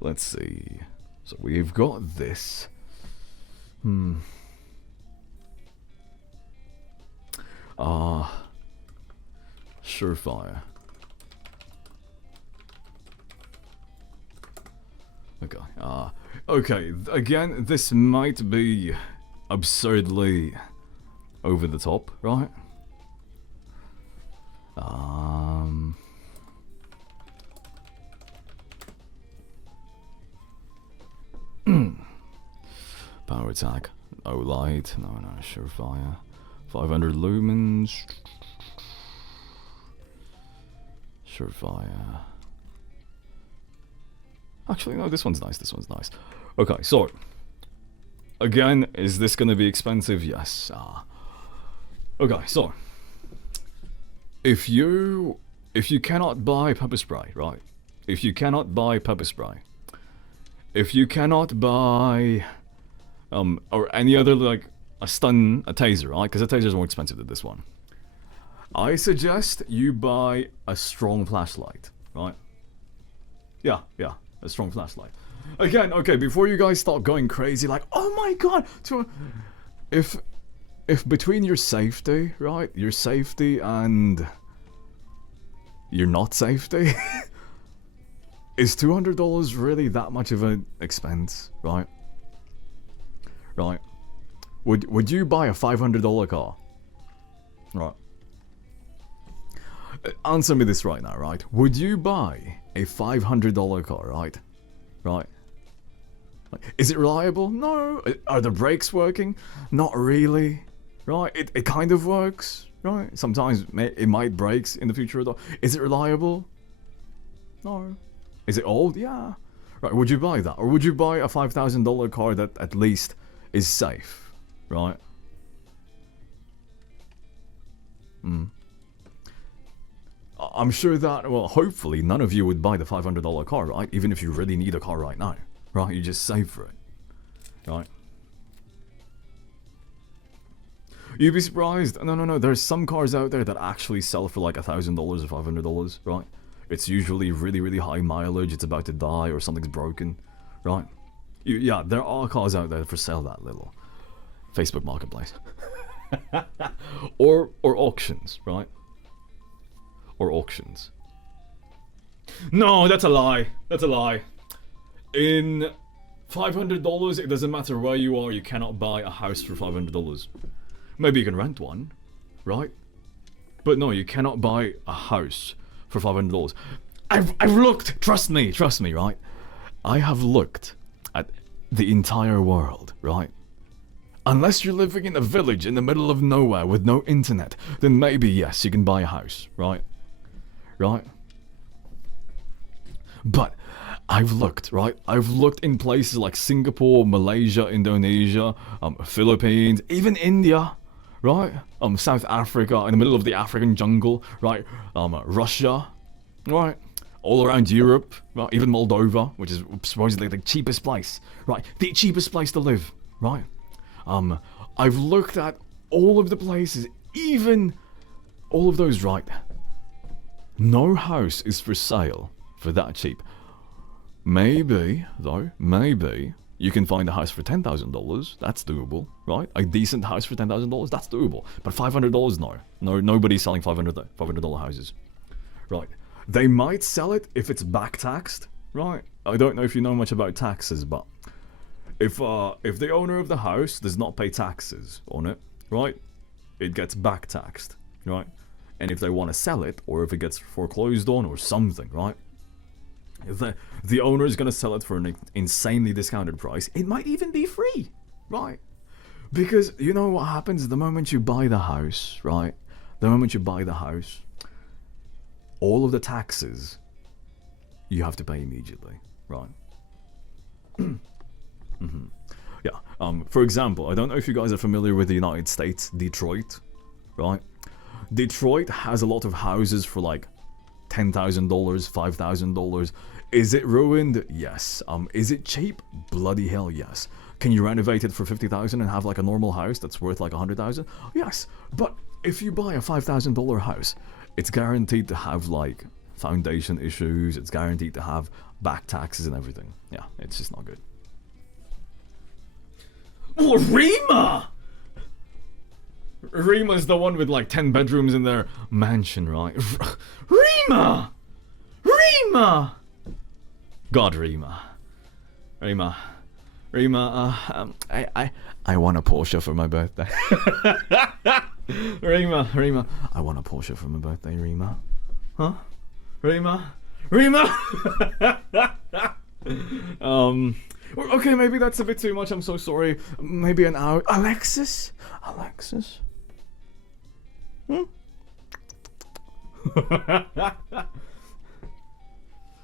Let's see. So we've got this. Surefire. Okay. Okay. Again, this might be absurdly over the top, right? Power attack. No light. No. Surefire. 500 lumens. Surefire. Actually, no, this one's nice. Okay, so again, is this gonna be expensive? Yes. Okay, so if you cannot buy pepper spray, right? If you cannot buy pepper spray, if you cannot buy or any other like a taser, right? Because a taser is more expensive than this one. I suggest you buy a strong flashlight, right? Yeah, a strong flashlight. Again, okay, before you guys start going crazy, like, oh my god, if between your safety, right, your safety and your not safety, is $200 really that much of an expense, right? Right. Would you buy a $500 car? Right. Answer me this right now, right? Would you buy a $500 car, right? Right. Like, is it reliable? No. Are the brakes working? Not really. Right? It kind of works. Right? Sometimes it might break in the future. Is it reliable? No. Is it old? Yeah. Right? Would you buy that, or would you buy a $5,000 car that at least is safe? Right? I'm sure that, well, hopefully none of you would buy the $500 car, right? Even if you really need a car right now, right? You just save for it, right? You'd be surprised. No. There's some cars out there that actually sell for like $1,000 or $500, right? It's usually really, really high mileage. It's about to die or something's broken, right? Yeah, there are cars out there for sale that little. Facebook Marketplace. or auctions, right? Or auctions. No, that's a lie. That's a lie. In $500, it doesn't matter where you are, you cannot buy a house for $500. Maybe you can rent one, right? But no, you cannot buy a house for $500. I've looked, trust me, right? I have looked at the entire world, right? Unless you're living in a village in the middle of nowhere with no internet, then maybe yes, you can buy a house, right? Right? But I've looked, right? I've looked in places like Singapore, Malaysia, Indonesia, Philippines, even India, right? South Africa, in the middle of the African jungle, right? Russia, right? All around Europe, right? Even Moldova, which is supposedly the cheapest place, right? The cheapest place to live, right? I've looked at all of the places, even all of those, right? No house is for sale for that cheap. Maybe, though, maybe you can find a house for $10,000. That's doable, right? A decent house for $10,000. That's doable. But $500, no. Nobody's selling $500 houses, right? They might sell it if it's back taxed, right? I don't know if you know much about taxes, but if the owner of the house does not pay taxes on it, right, it gets back taxed, right? And if they want to sell it, or if it gets foreclosed on or something, right, the owner is going to sell it for an insanely discounted price. It might even be free, right? Because you know what happens the moment you buy the house, right? The moment you buy the house, all of the taxes you have to pay immediately, right? Yeah. For example, I don't know if you guys are familiar with the United States, Detroit, right? Detroit has a lot of houses for like $10,000, $5,000. Is it ruined? Yes. Is it cheap? Bloody hell, yes. Can you renovate it for $50,000 and have like a normal house that's worth like $100,000? Yes. But if you buy a $5,000 house, it's guaranteed to have like foundation issues. It's guaranteed to have back taxes and everything. Yeah, it's just not good. Oh, Rima! Rima's the one with like 10 bedrooms in their mansion, right? Rima! Rima! God, Rima. Rima. I want a Porsche for my birthday. Rima. I want a Porsche for my birthday, Rima. Huh? Rima? Okay, maybe that's a bit too much. I'm so sorry. Maybe an hour. Alexis? Hmm?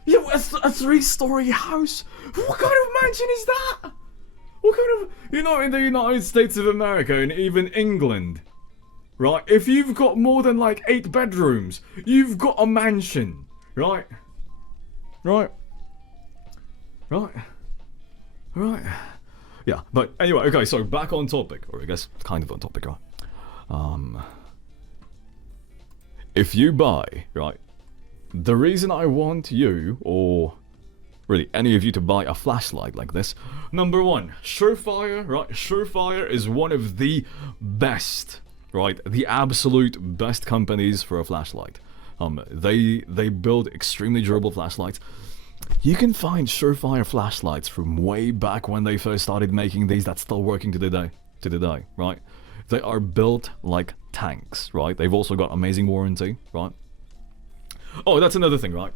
Yeah, a 3-story house? What kind of mansion is that? What kind of... You know, in the United States of America and even England, right? If you've got more than like 8 bedrooms, you've got a mansion, right? Right. Yeah, but anyway, okay, so back on topic, or I guess kind of on topic, right? If you buy, right, the reason I want you, or really any of you, to buy a flashlight like this, number one, Surefire, right? Surefire is one of the best, right? The absolute best companies for a flashlight. They build extremely durable flashlights. You can find Surefire flashlights from way back when they first started making these that's still working to the day, right? They are built like tanks, right? They've also got amazing warranty, right? Oh, that's another thing, right?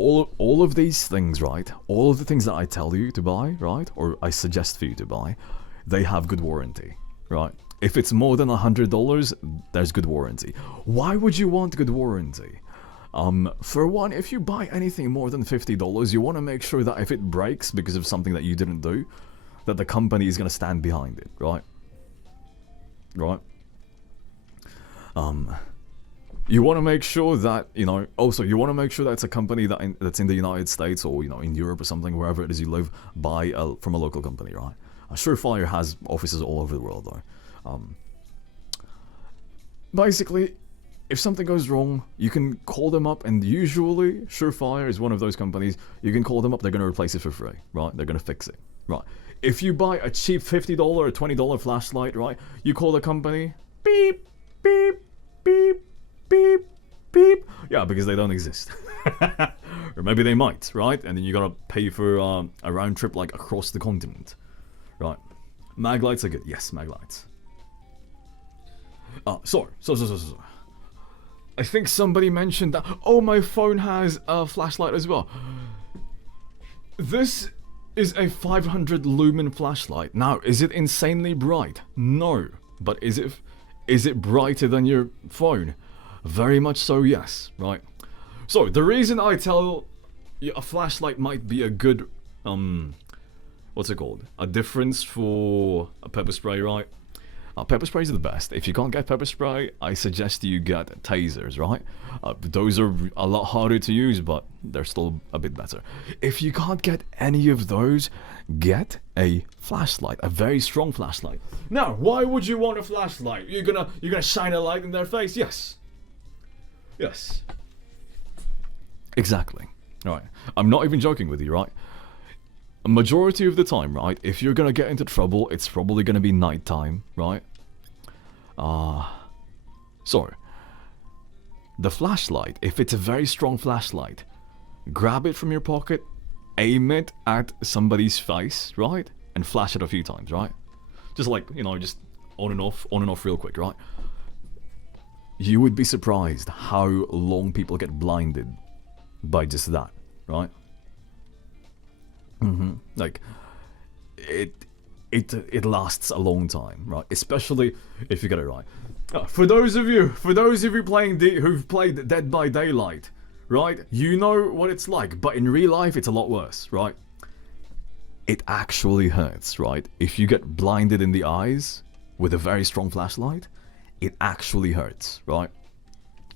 all of these things, right? All of the things that I tell you to buy, right, or I suggest for you to buy, they have good warranty, right? If it's more than $100, there's good warranty. Why would you want good warranty? For one, if you buy anything more than $50, you want to make sure that if it breaks because of something that you didn't do, that the company is going to stand behind it, right? Right? You want to make sure that, you know, also you want to make sure that it's a company that's in the United States or, you know, in Europe or something, wherever it is you live, from a local company, right? Surefire has offices all over the world, though. Basically, if something goes wrong, you can call them up, and usually Surefire is one of those companies. You can call them up, they're going to replace it for free, right? They're going to fix it, right? If you buy a cheap $50 or $20 flashlight, right? You call the company, beep, beep, beep, beep, beep. Yeah, because they don't exist. Or maybe they might, right? And then you gotta pay for a round trip like across the continent, right? Mag lights are good. Yes, mag lights. So. I think somebody mentioned that. Oh, my phone has a flashlight as well. This is a 500 lumen flashlight. Now, is it insanely bright? No. But is it brighter than your phone? Very much so, yes. Right. So the reason I tell you a flashlight might be a good what's it called? A difference for a pepper spray, right? Pepper sprays are the best. If you can't get pepper spray, I suggest you get tasers, right? Those are a lot harder to use, but they're still a bit better. If you can't get any of those, get a flashlight, a very strong flashlight. Now, why would you want a flashlight? You're gonna shine a light in their face? Yes. Yes. Exactly. Right. I'm not even joking with you, right? A majority of the time, right, if you're gonna get into trouble, it's probably gonna be nighttime, right? So, the flashlight, if it's a very strong flashlight, grab it from your pocket, aim it at somebody's face, right? And flash it a few times, right? Just like, you know, just on and off real quick, right? You would be surprised how long people get blinded by just that, right? Like, it lasts a long time, right? Especially if you get it right. For those of you playing who've played Dead by Daylight, right? You know what it's like, but in real life, it's a lot worse, right? It actually hurts, right? If you get blinded in the eyes with a very strong flashlight, it actually hurts, right?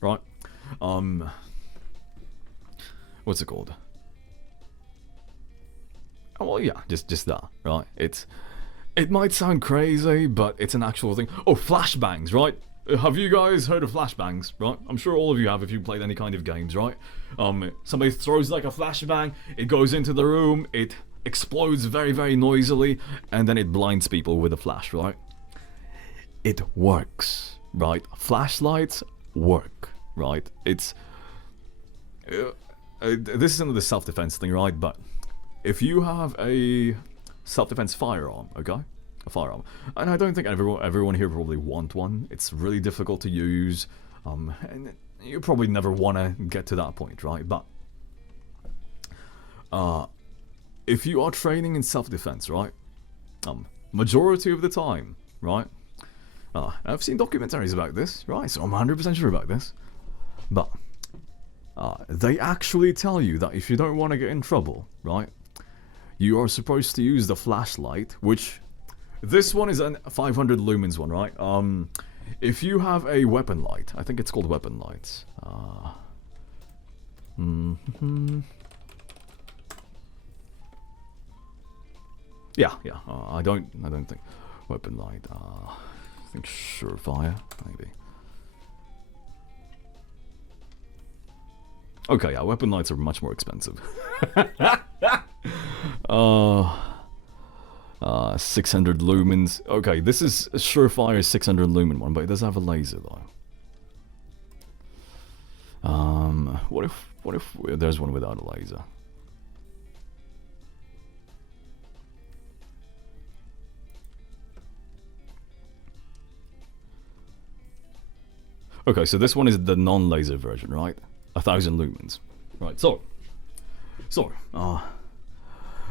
Right? What's it called? Well, yeah, just that, right? It might sound crazy, but it's an actual thing. Oh, flashbangs, right? Have you guys heard of flashbangs, right? I'm sure all of you have if you played any kind of games, right? Somebody throws like a flashbang, it goes into the room, it explodes very, very noisily, and then it blinds people with a flash, right? It works, right? Flashlights work, right? It's... this isn't the self-defense thing, right? But if you have a self-defense firearm, okay? A firearm. And I don't think everyone here probably want one. It's really difficult to use. And you probably never want to get to that point, right? But if you are training in self-defense, right? Majority of the time, right? I've seen documentaries about this, right? So I'm 100% sure about this. But they actually tell you that if you don't want to get in trouble, right? You are supposed to use the flashlight, which... This one is a 500 lumens one, right? If you have a weapon light, I think it's called weapon lights. Yeah. I don't think weapon light. I think Surefire, maybe. Okay, yeah, weapon lights are much more expensive. 600 lumens. Okay, this is a Surefire 600 lumen one, but it does have a laser though. What if there's one without a laser? Okay, so this one is the non-laser version, right? 1000 lumens. Right, so So,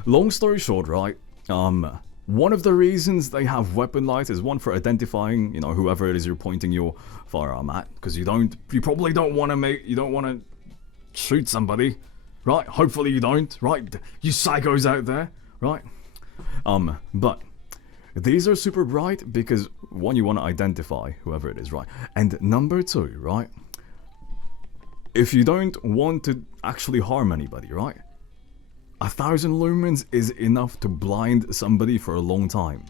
long story short, right? One of the reasons they have weapon lights is one for identifying, you know, whoever it is you're pointing your firearm at, because you probably don't want to shoot somebody, right? Hopefully you don't, right? You psychos out there, right? But these are super bright because one, you want to identify whoever it is, right? And number two, right? If you don't want to actually harm anybody, right? 1,000 lumens is enough to blind somebody for a long time,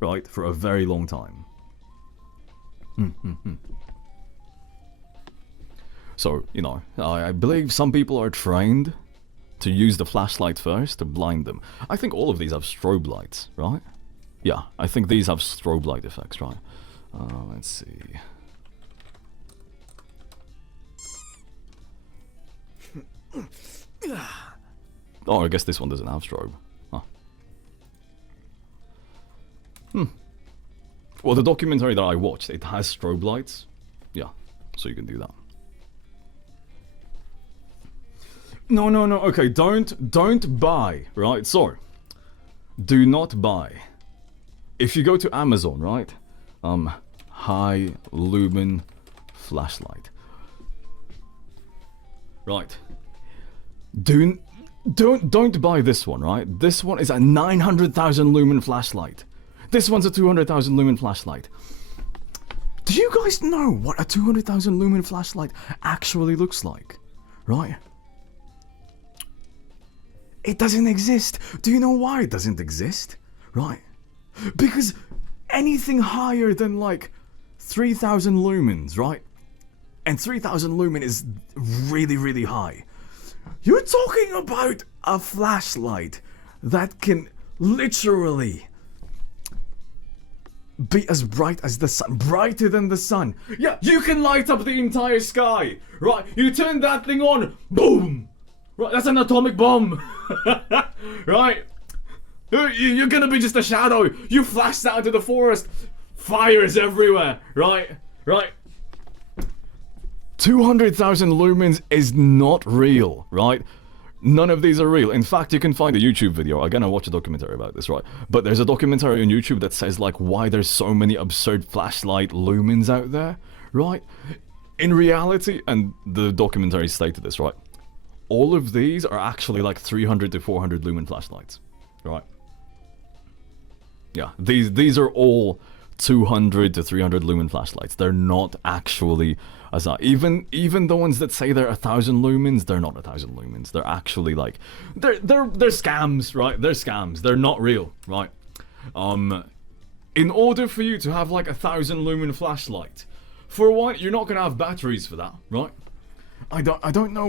right? For a very long time. So, you know, I believe some people are trained to use the flashlight first to blind them. I think all of these have strobe lights, right? Yeah, I think these have strobe light effects, right? Let's see. Oh, I guess this one doesn't have strobe. Huh. Well, the documentary that I watched, it has strobe lights. Yeah, so you can do that. No, okay, don't buy, right? So, do not buy. If you go to Amazon, right? High lumen flashlight. Right. Don't buy this one, right? This one is a 900,000 lumen flashlight. This one's a 200,000 lumen flashlight. Do you guys know what a 200,000 lumen flashlight actually looks like? Right? It doesn't exist. Do you know why it doesn't exist? Right? Because anything higher than like 3,000 lumens, right? And 3,000 lumen is really, really high. You're talking about a flashlight that can literally be as bright as the sun, brighter than the sun. Yeah, you can light up the entire sky, right? You turn that thing on, boom! Right, that's an atomic bomb, right? You're gonna be just a shadow. You flash that into the forest, fires everywhere, right? Right? 200,000 lumens is not real, right? None of these are real. In fact, you can find a YouTube video. Again, I watched a documentary about this, right? But there's a documentary on YouTube that says, like, why there's so many absurd flashlight lumens out there, right? In reality, and the documentary stated this, right? All of these are actually like 300 to 400 lumen flashlights, right? Yeah, these are all 200 to 300 lumen flashlights. They're not actually as even the ones that say they're 1,000 lumens, they're not 1,000 lumens. They're actually like they're scams, right? They're scams. They're not real, right? In order for you to have like 1,000 lumen flashlight, for one, you're not gonna have batteries for that, right? I don't know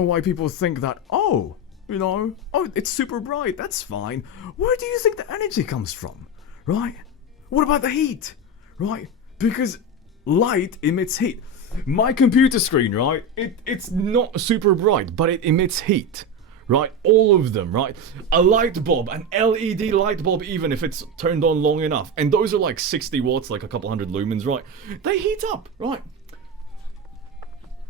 why people think that, oh, you know, oh, it's super bright, that's fine. Where do you think the energy comes from, right? What about the heat, right? Because light emits heat. My computer screen, right, it's not super bright, but it emits heat, right? All of them, right? A light bulb, an LED light bulb, even if it's turned on long enough, and those are like 60 watts, like a couple hundred lumens, right? They heat up, right?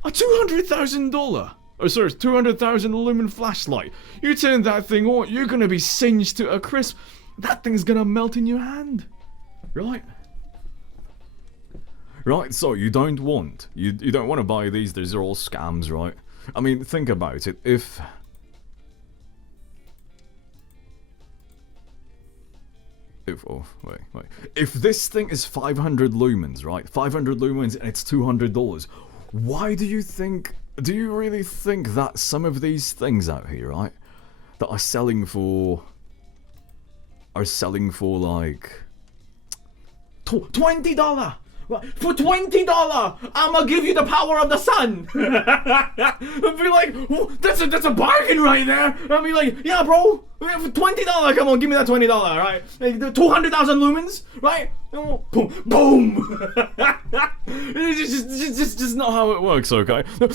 A $200,000 lumen flashlight. You turn that thing on, you're gonna be singed to a crisp. That thing's gonna melt in your hand, right? Right, so you don't want to buy these. These are all scams, right? I mean, think about it. If this thing is 500 lumens, right? 500 lumens and it's $200. Why do you really think that some of these things out here, right, that are selling for like $20? For $20, I'ma give you the power of the sun. I'd be like, that's a bargain right there. I'd be like, yeah, bro, for $20, come on, give me that $20, right? Like, 200,000 lumens, right? Boom, boom. It's just not how it works, okay? You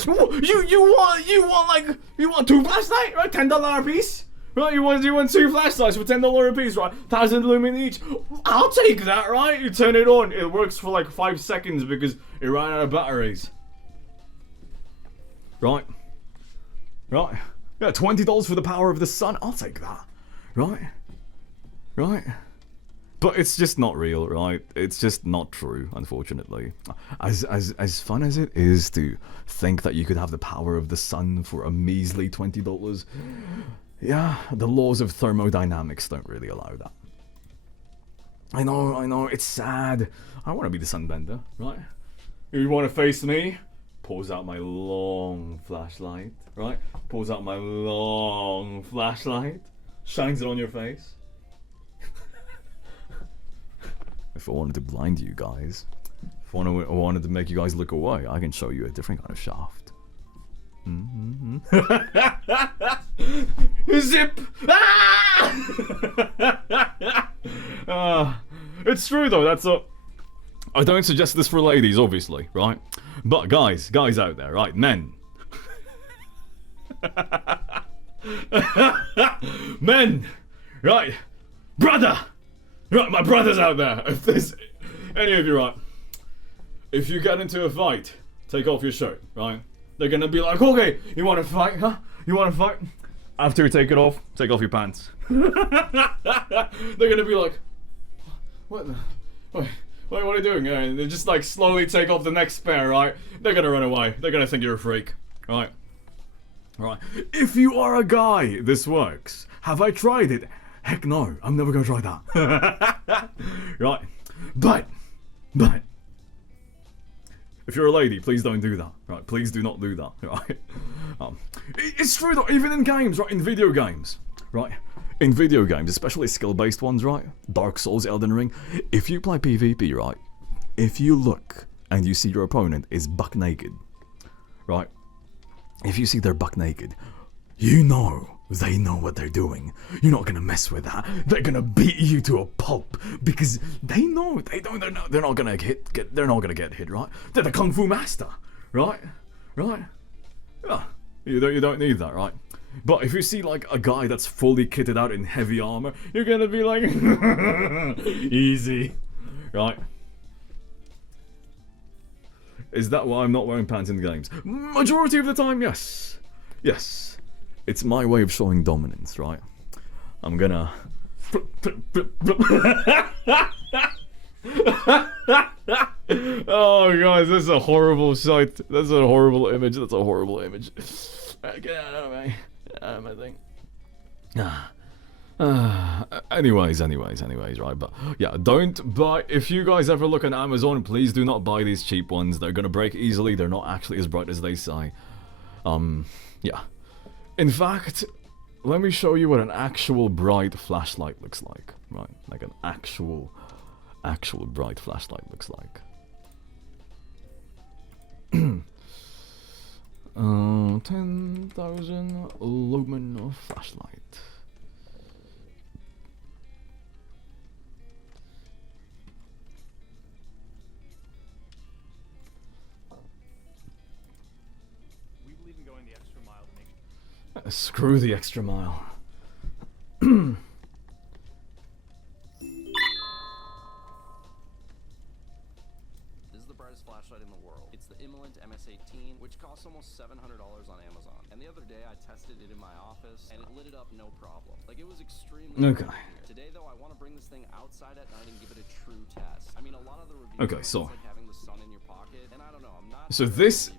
want two flashlights, right? $10 a piece. Right, you want two flashlights for $10 a piece, right? 1,000 lumen each. I'll take that, right? You turn it on, it works for like 5 seconds because it ran out of batteries. Right? right? Yeah, $20 for the power of the sun. I'll take that, right? Right? But it's just not real, right? It's just not true, unfortunately. As fun as it is to think that you could have the power of the sun for a measly $20, yeah, the laws of thermodynamics don't really allow that. I know, it's sad. I want to be the sunbender, right? You want to face me? Pulls out my long flashlight, right? Pulls out my long flashlight, shines it on your face. If I wanted to blind you guys, if I wanted to make you guys look away, I can show you a different kind of shaft. Zip! It's true though, that's a... I don't suggest this for ladies, obviously, right? But guys out there, right? Men. Men! Right? Brother! Right, my brothers out there. If there's any of you, right? If you get into a fight, take off your shirt, right? They're gonna be like, okay, you wanna fight, huh? You wanna fight? After you take it off, take off your pants. They're gonna be like, what the? Wait, what are you doing? And they just like slowly take off the next pair, right? They're gonna run away. They're gonna think you're a freak, right? Right. If you are a guy, this works. Have I tried it? Heck no, I'm never gonna try that. Right. But, if you're a lady, please don't do that. Right, please do not do that. Right. It's true though, even in games, right? In video games, right? In video games, especially skill-based ones, right? Dark Souls, Elden Ring. If you play PvP, right? If you look and you see your opponent is buck naked, right? If you see they're buck naked, you know they know what they're doing. You're not gonna mess with that. They're gonna beat you to a pulp because they know they're not gonna get hit, right? They're the kung fu master, right? Right? Yeah. You don't need that, right? But if you see like a guy that's fully kitted out in heavy armor, you're gonna be like, easy, right? Is that why I'm not wearing pants in games? Majority of the time, yes. Yes. It's my way of showing dominance, right? I'm gonna... Oh, guys, this is a horrible sight. That's a horrible image. That's a horrible image. Get out of me. Get out of my thing. Anyways, right? But yeah, don't buy. If you guys ever look on Amazon, please do not buy these cheap ones. They're gonna break easily. They're not actually as bright as they say. Yeah. In fact, let me show you what an actual bright flashlight looks like. Right, like an actual bright flashlight looks like. 10,000 lumen flashlight. We believe in going the extra mile to make Screw the extra mile. This is the brightest flashlight in the world. It's the Immolent MS-18, which costs almost $700 on Amazon. And the other day I tested it in my office, and it lit it up no problem. Like, it was extremely okay. bright here. Today, though, I want to bring this thing outside at night and give it a true test. I mean, a lot of the reviews okay, so like having the sun in your pocket, and I don't know, I'm not... So this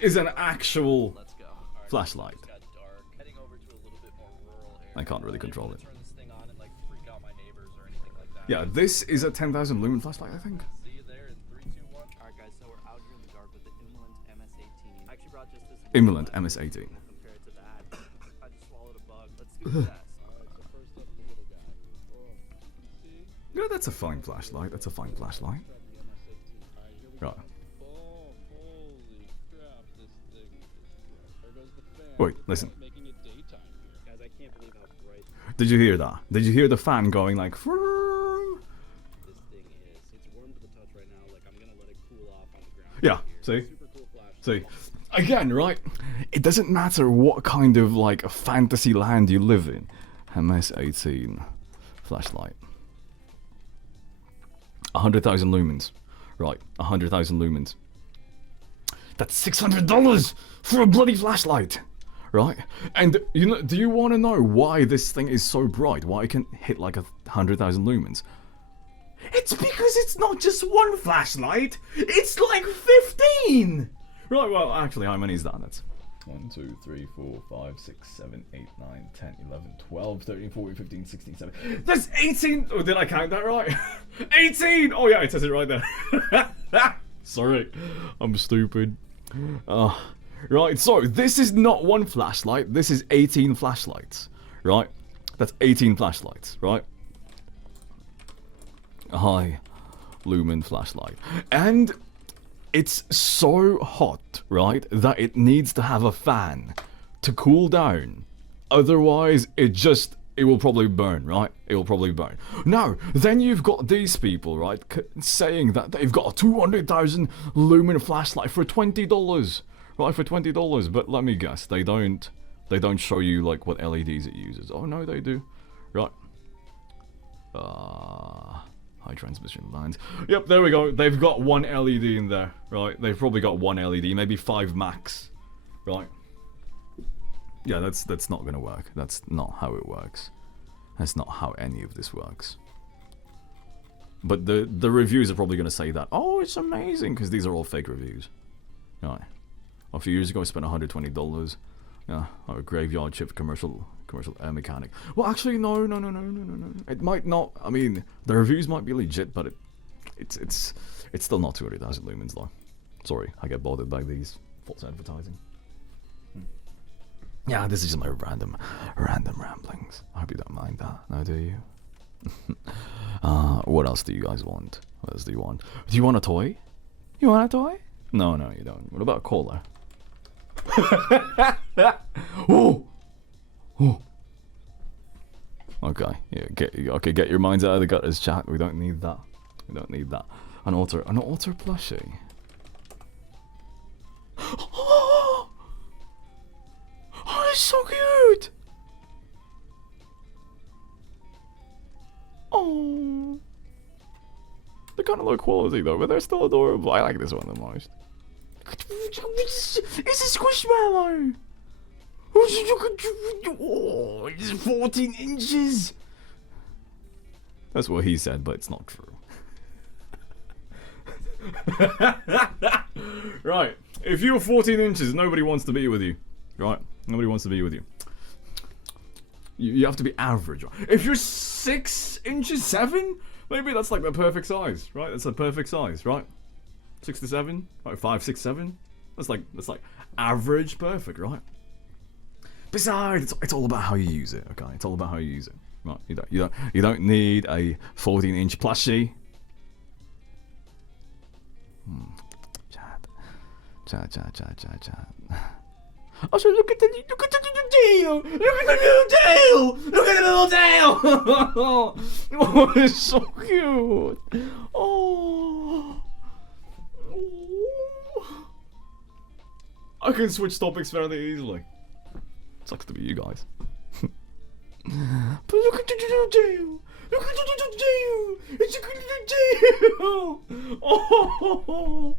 is an actual Let's go. flashlight. got dark. Heading over to a little bit more rural area. I can't really control it. Turn this thing on and like freak out my neighbors or anything like that. Yeah, this is a 10,000 lumen flashlight, I think. See you there in 3, 2, 1. Alright guys, so we're out here in the dark with the Immolent MS-18. I actually brought just this Immolent MS-18. compared to that. I just swallowed a bug. Let's do the test. Alright, so first up the little guy. See? Yeah, that's a fine flashlight. That's a fine flashlight. Right. Oh, holy crap, this thing is there goes the fan. Wait, listen. Making it daytime here. Guys, I can't believe how bright Did you hear that? Did you hear the fan going like? this thing is. It's warm to the touch right now. Like, I'm gonna let it cool off on the ground. Yeah. Here. See. Super cool flash. See. Again, right? It doesn't matter what kind of like a fantasy land you live in. MS-18 flashlight. 100,000 lumens. Right, 100,000 lumens. That's $600 for a bloody flashlight. right? And you know, do you want to know why this thing is so bright? Why it can hit like 100,000 lumens? It's because it's not just one flashlight, it's like 15! Right, well, actually, how many is that? That's 1, 2, 3, 4, 5, 6, 7, 8, 9, 10, 11, 12, 13, 14, 15, 16, 17. There's 18! Oh, did I count that right? 18! Oh, yeah, it says it right there. Sorry, I'm stupid. Right, so this is not one flashlight, this is 18 flashlights, right? That's 18 flashlights, right? A high lumen flashlight. And it's so hot, right, that it needs to have a fan to cool down. Otherwise, it will probably burn, right? It will probably burn. Now, then you've got these people, right, saying that they've got a 200,000 lumen flashlight for $20, right, for $20. But let me guess, they don't show you like what LEDs it uses. Oh no, they do, right? High transmission lines. Yep, there we go. They've got one LED in there, right? They've probably got one LED, maybe 5 max, right? Yeah, that's not gonna work. That's not how it works. That's not how any of this works. But the reviews are probably gonna say that, oh, it's amazing, because these are all fake reviews. Right. A few years ago, I spent $120. Yeah, on a graveyard shift commercial air mechanic. Well, actually, no. It might not. I mean, the reviews might be legit, but it's still not 200,000 lumens though. Sorry, I get bothered by these false advertising. Yeah, this is just my random ramblings. I hope you don't mind that. No, do you? What else do you guys want? What else do you want? Do you want a toy? You want a toy? No, you don't. What about a cola? Oh! Okay, yeah, get your minds out of the gutters, chat. We don't need that. We don't need that. An altar plushie. Oh, it's so cute. Oh, they're kind of low quality though, but they're still adorable. I like this one the most. It's a squishmallow. Oh, it's 14 inches. That's what he said, but it's not true. Right. If you're 14 inches, nobody wants to be with you. Right? Nobody wants to be with you. You have to be average. Right? If you're 6 inches, 7, maybe that's like the perfect size, right? That's the perfect size, right? 6 to 7, like 5, 6, 7. That's like average, perfect, right? Besides, it's all about how you use it. Okay, it's all about how you use it. Right? You don't need a 14-inch plushie. Chat. Oh, so look at the little tail! Look at the little tail! Look at the little tail! Oh, it's so cute! Oh. I can switch topics fairly easily. Sucks to be you guys. But look at the little tail! Look at the little tail! It's a good little tail! Oh,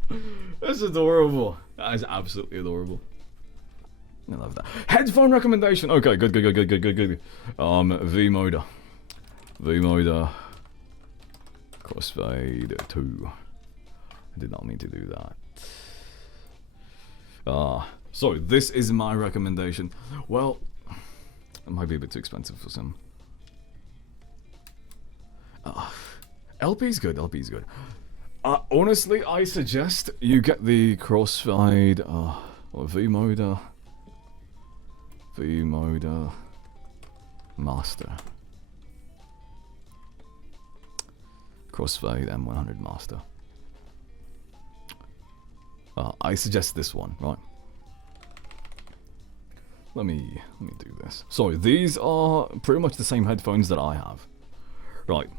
that's adorable. That is absolutely adorable. I love that. Headphone recommendation. Okay, good. V-Moda. Crossfade 2. I did not mean to do that. So this is my recommendation. Well, it might be a bit too expensive for some. LP's good. Honestly, I suggest you get the Crossfade or V-Moda Master. Crossfade M100 Master. I suggest this one, right? Let me do this. So these are pretty much the same headphones that I have. Right.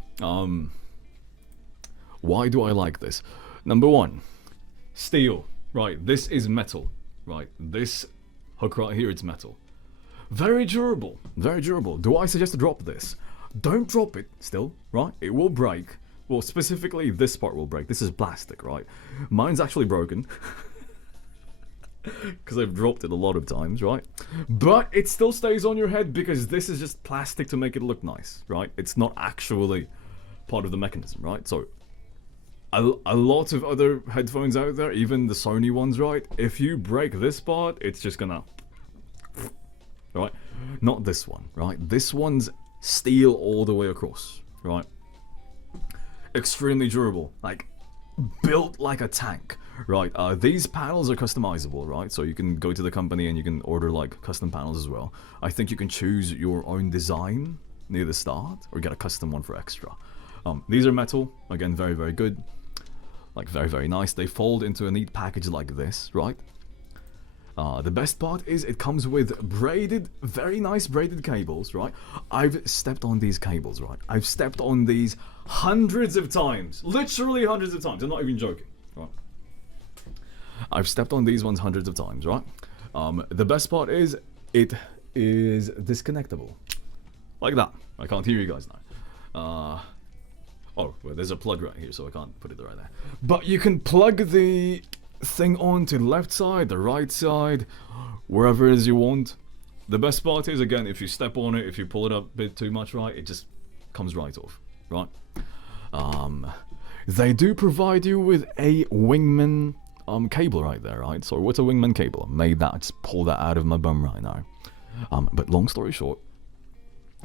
Why do I like this? Number one, steel. Right, this is metal. Right, this hook right here, it's metal. Very durable. Do I suggest to drop this? Don't drop it still, right? It will break. Well, specifically this part will break. This is plastic, right? Mine's actually broken. because I've dropped it a lot of times, right? But it still stays on your head because this is just plastic to make it look nice, right? It's not actually part of the mechanism, right? So a lot of other headphones out there, even the Sony ones, right? If you break this part, it's just gonna, right? Not this one, right? This one's steel all the way across, right? Extremely durable, like built like a tank, right? These panels are customizable, right? So you can go to the company and you can order like custom panels as well. I think you can choose your own design near the start or get a custom one for extra. These are metal, again, very, very good. Like very, very nice. They fold into a neat package like this, right? The best part is it comes with braided, very nice braided cables, right? I've stepped on these cables, right? I've stepped on these hundreds of times. Literally hundreds of times. I'm not even joking, right? I've stepped on these ones hundreds of times, right? The best part is it is disconnectable. Like that. I can't hear you guys now. Oh, well, there's a plug right here, so I can't put it right there. But you can plug the thing on to the left side, the right side, wherever it is you want. The best part is, again, if you step on it, if you pull it up a bit too much, right, it just comes right off, right? They do provide you with a Wingman cable right there, right? So what's a Wingman cable? I made that, I just pulled that out of my bum right now. But long story short,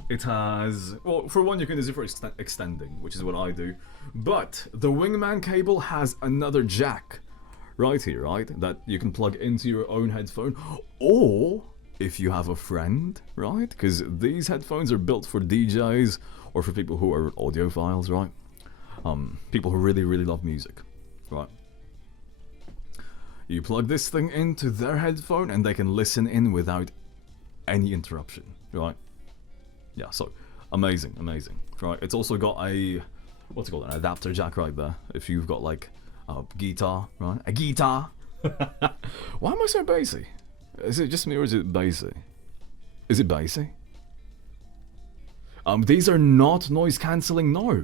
it has, well, for one, you can use it for extending, which is what I do. But the Wingman cable has another jack right here, right? That you can plug into your own headphone. Or, if you have a friend, right? Because these headphones are built for DJs or for people who are audiophiles, right? People who really, really love music, right? You plug this thing into their headphone and they can listen in without any interruption, right? Yeah, so amazing, amazing. Right, it's also got a, what's it called, an adapter jack right there. If you've got like a guitar, right? A guitar. Why am I so bassy? Is it just me or is it bassy? Is it bassy? These are not noise cancelling. No.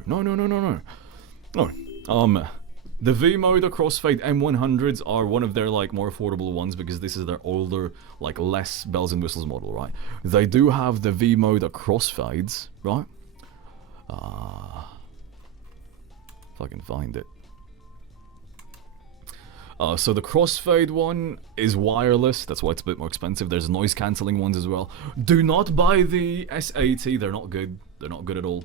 The V-Moda Crossfade M100s are one of their like more affordable ones because this is their older, like less bells and whistles model, right? They do have the V-Moda Crossfades, right? If I can find it. So the Crossfade one is wireless, that's why it's a bit more expensive. There's noise cancelling ones as well. Do not buy the S80, they're not good. They're not good at all.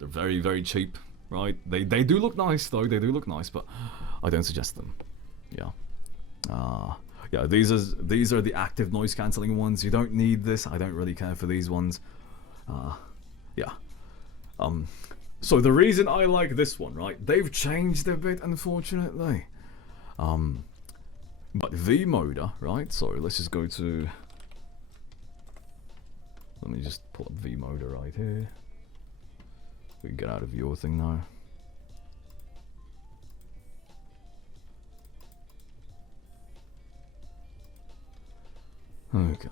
They're very, very cheap. Right, they do look nice though. They do look nice, but I don't suggest them. Yeah, yeah. These are the active noise cancelling ones. You don't need this. I don't really care for these ones. Yeah. So the reason I like this one, right? They've changed a bit, unfortunately. But V-Moda, right? So let's just go to. Let me just pull up V-Moda right here. We can get out of your thing now. Okay.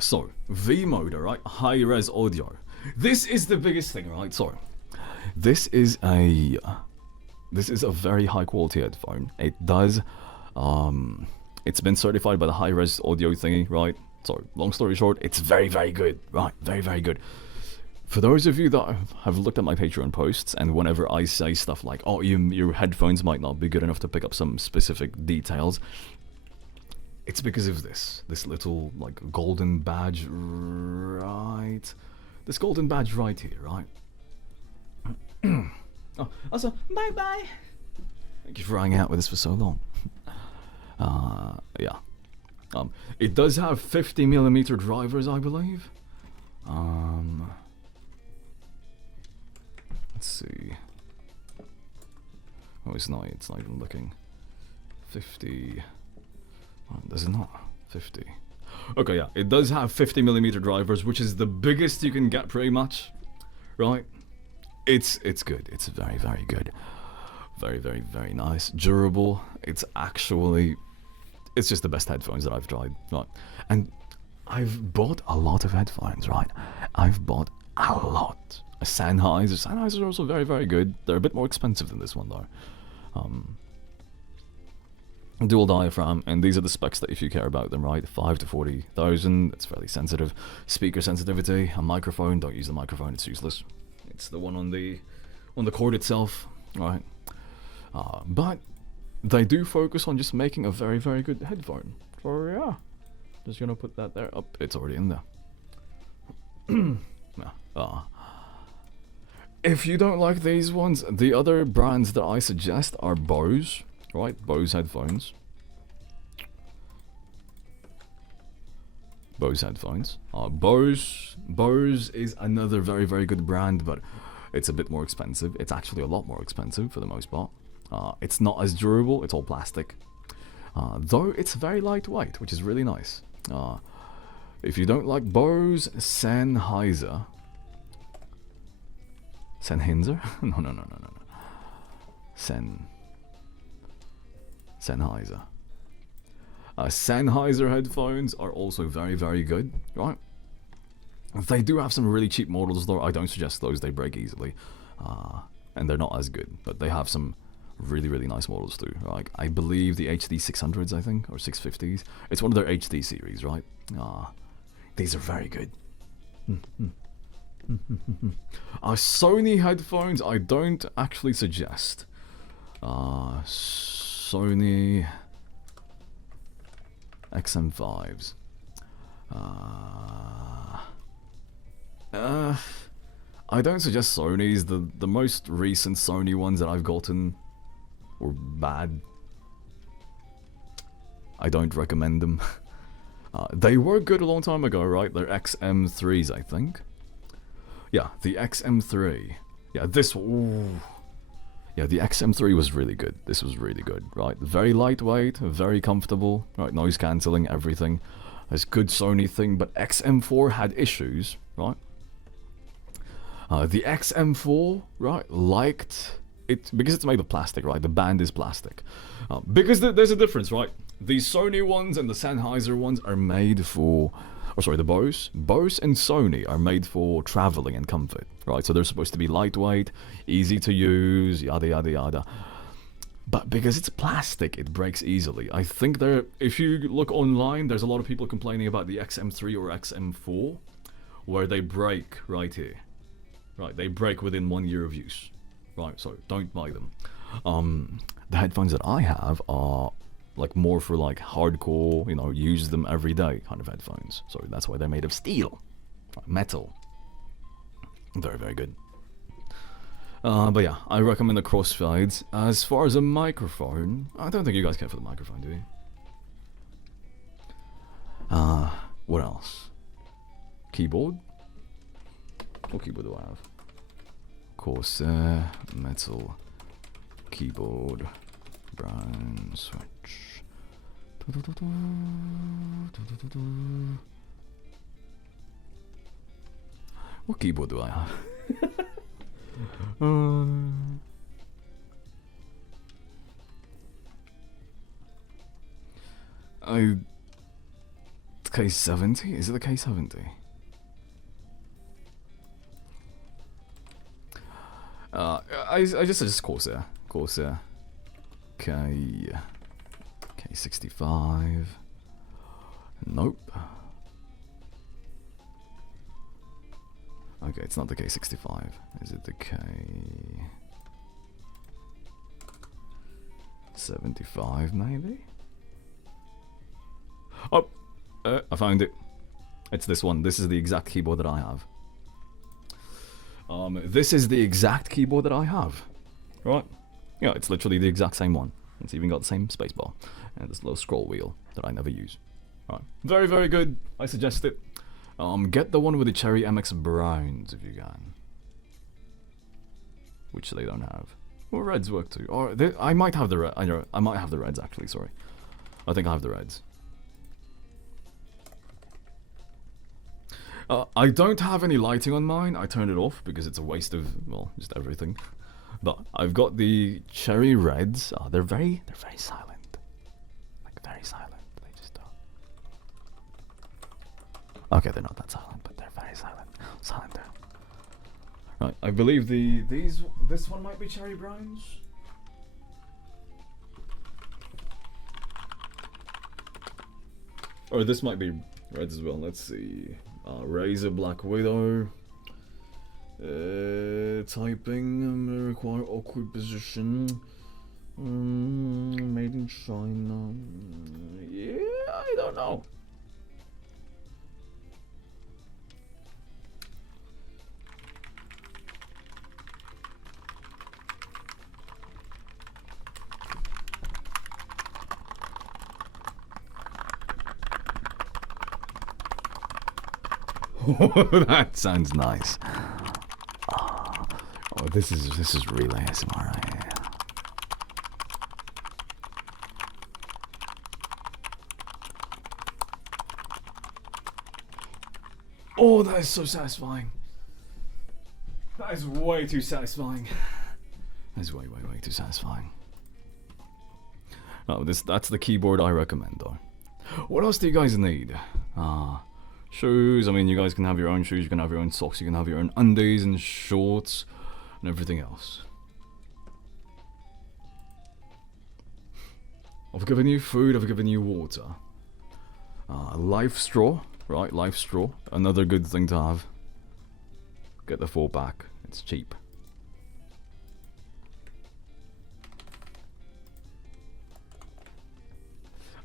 So, V-Moda, right? High-res audio. This is the biggest thing, right? So, this is a very high-quality headphone. It does, it's been certified by the high-res audio thingy, right? So, long story short, it's very, very good, right? Very, very good. For those of you that have looked at my Patreon posts, and whenever I say stuff like, oh, your headphones might not be good enough to pick up some specific details, it's because of this little, like, golden badge right... This golden badge right here, right? Oh, also, bye-bye! Thank you for hanging out with us for so long. Yeah. It does have 50mm drivers, I believe. Let's see. Oh, it's not even looking. 50. Oh, does it not? 50. Okay, yeah, it does have 50mm drivers, which is the biggest you can get, pretty much. Right? It's good. It's very, very good. Very, very, very nice. Durable. It's just the best headphones that I've tried. Right. And I've bought a lot of headphones, right? I've bought a lot Sennheiser. Sennheiser are also very, very good. They're a bit more expensive than this one though. Dual diaphragm, and these are the specs that if you care about them, right? 5 to 40,000. It's fairly sensitive. Speaker sensitivity. A microphone. Don't use the microphone. It's useless. It's the one on the cord itself, right? But they do focus on just making a very, very good headphone. So yeah, just gonna put that there. Up, it's already in there. If you don't like these ones, the other brands that I suggest are Bose, right? Bose headphones. Bose headphones. Bose is another very, very good brand, but it's a bit more expensive. It's actually a lot more expensive for the most part. It's not as durable. It's all plastic. Though it's very lightweight, which is really nice. If you don't like Bose, Sennheiser. Sennheiser? No. Sennheiser. Sennheiser headphones are also very, very good, right? They do have some really cheap models though. I don't suggest those, they break easily. And they're not as good, but they have some really, really nice models too. Like, I believe the HD 600s, I think, or 650s. It's one of their HD series, right? These are very good. Sony headphones, I don't actually suggest. Sony XM5s. I don't suggest Sony's. The most recent Sony ones that I've gotten were bad. I don't recommend them. They were good a long time ago, right? They're XM3s, I think. Yeah, the XM3. Yeah, this. Ooh. Yeah, the XM3 was really good. This was really good, right? Very lightweight, very comfortable, right? Noise cancelling, everything. It's good Sony thing, but XM4 had issues, right? The XM4, right, liked it because it's made of plastic, right? The band is plastic. Because there's a difference, right? The Sony ones and the Sennheiser ones are made for, or sorry, the Bose and Sony are made for traveling and comfort, right? So they're supposed to be lightweight, easy to use, yada yada yada. But because it's plastic, it breaks easily. I think if you look online, there's a lot of people complaining about the XM3 or XM4, where they break right here. Right, they break within 1 year of use. Right, so don't buy them. The headphones that I have are like more for like hardcore, you know, use them every day kind of headphones. So that's why they're made of steel, metal. Very, very good. But yeah, I recommend the Crossfades. As far as a microphone, I don't think you guys care for the microphone, do you? What else? Keyboard? What keyboard do I have? Corsair, metal, keyboard, brown switch. What keyboard do I have? K70? Is it the K70? I just suggest Corsair. Corsair. K65. Nope. Okay, it's not the K65. Is it the K75 maybe? Oh! I found it. It's this one. This is the exact keyboard that I have. This is the exact keyboard that I have. Right? Yeah, it's literally the exact same one. It's even got the same spacebar. And this little scroll wheel that I never use. Right. Very, very good. I suggest it. Get the one with the Cherry MX Browns if you can. Which they don't have. Well, reds work too. Or I might have the red. I might have the reds actually, sorry. I think I have the reds. I don't have any lighting on mine. I turned it off because it's a waste of, well, just everything. But I've got the cherry reds. They're very silent. Like very silent. They just okay, they're not that silent, but they're very silent. Silent there. Right, I believe this one might be cherry browns. Or this might be red as well. Let's see. Razor Black Widow. Typing require awkward position. Made in China. Yeah, I don't know. That sounds nice. Oh, this is really ASMR right here. Oh, that is so satisfying. That is way too satisfying. That is way too satisfying. Oh, that's the keyboard I recommend though. What else do you guys need? Shoes. I mean, you guys can have your own shoes, you can have your own socks, you can have your own undies and shorts and everything else. I've given you food, I've given you water. Life straw, right? Life straw. Another good thing to have. Get the 4-pack. It's cheap.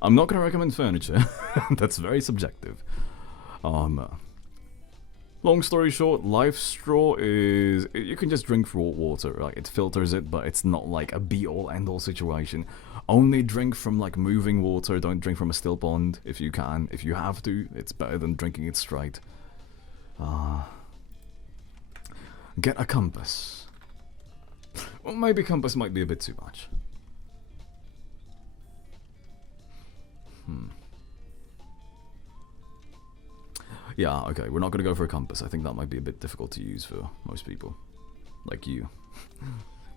I'm not going to recommend furniture. That's very subjective. Long story short, life straw is... You can just drink raw water, right? It filters it, but it's not like a be-all, end-all situation. Only drink from like moving water, don't drink from a still pond if you can. If you have to, it's better than drinking it straight. Get a compass. Well, maybe compass might be a bit too much. Yeah, okay, we're not gonna go for a compass. I think that might be a bit difficult to use for most people. Like you.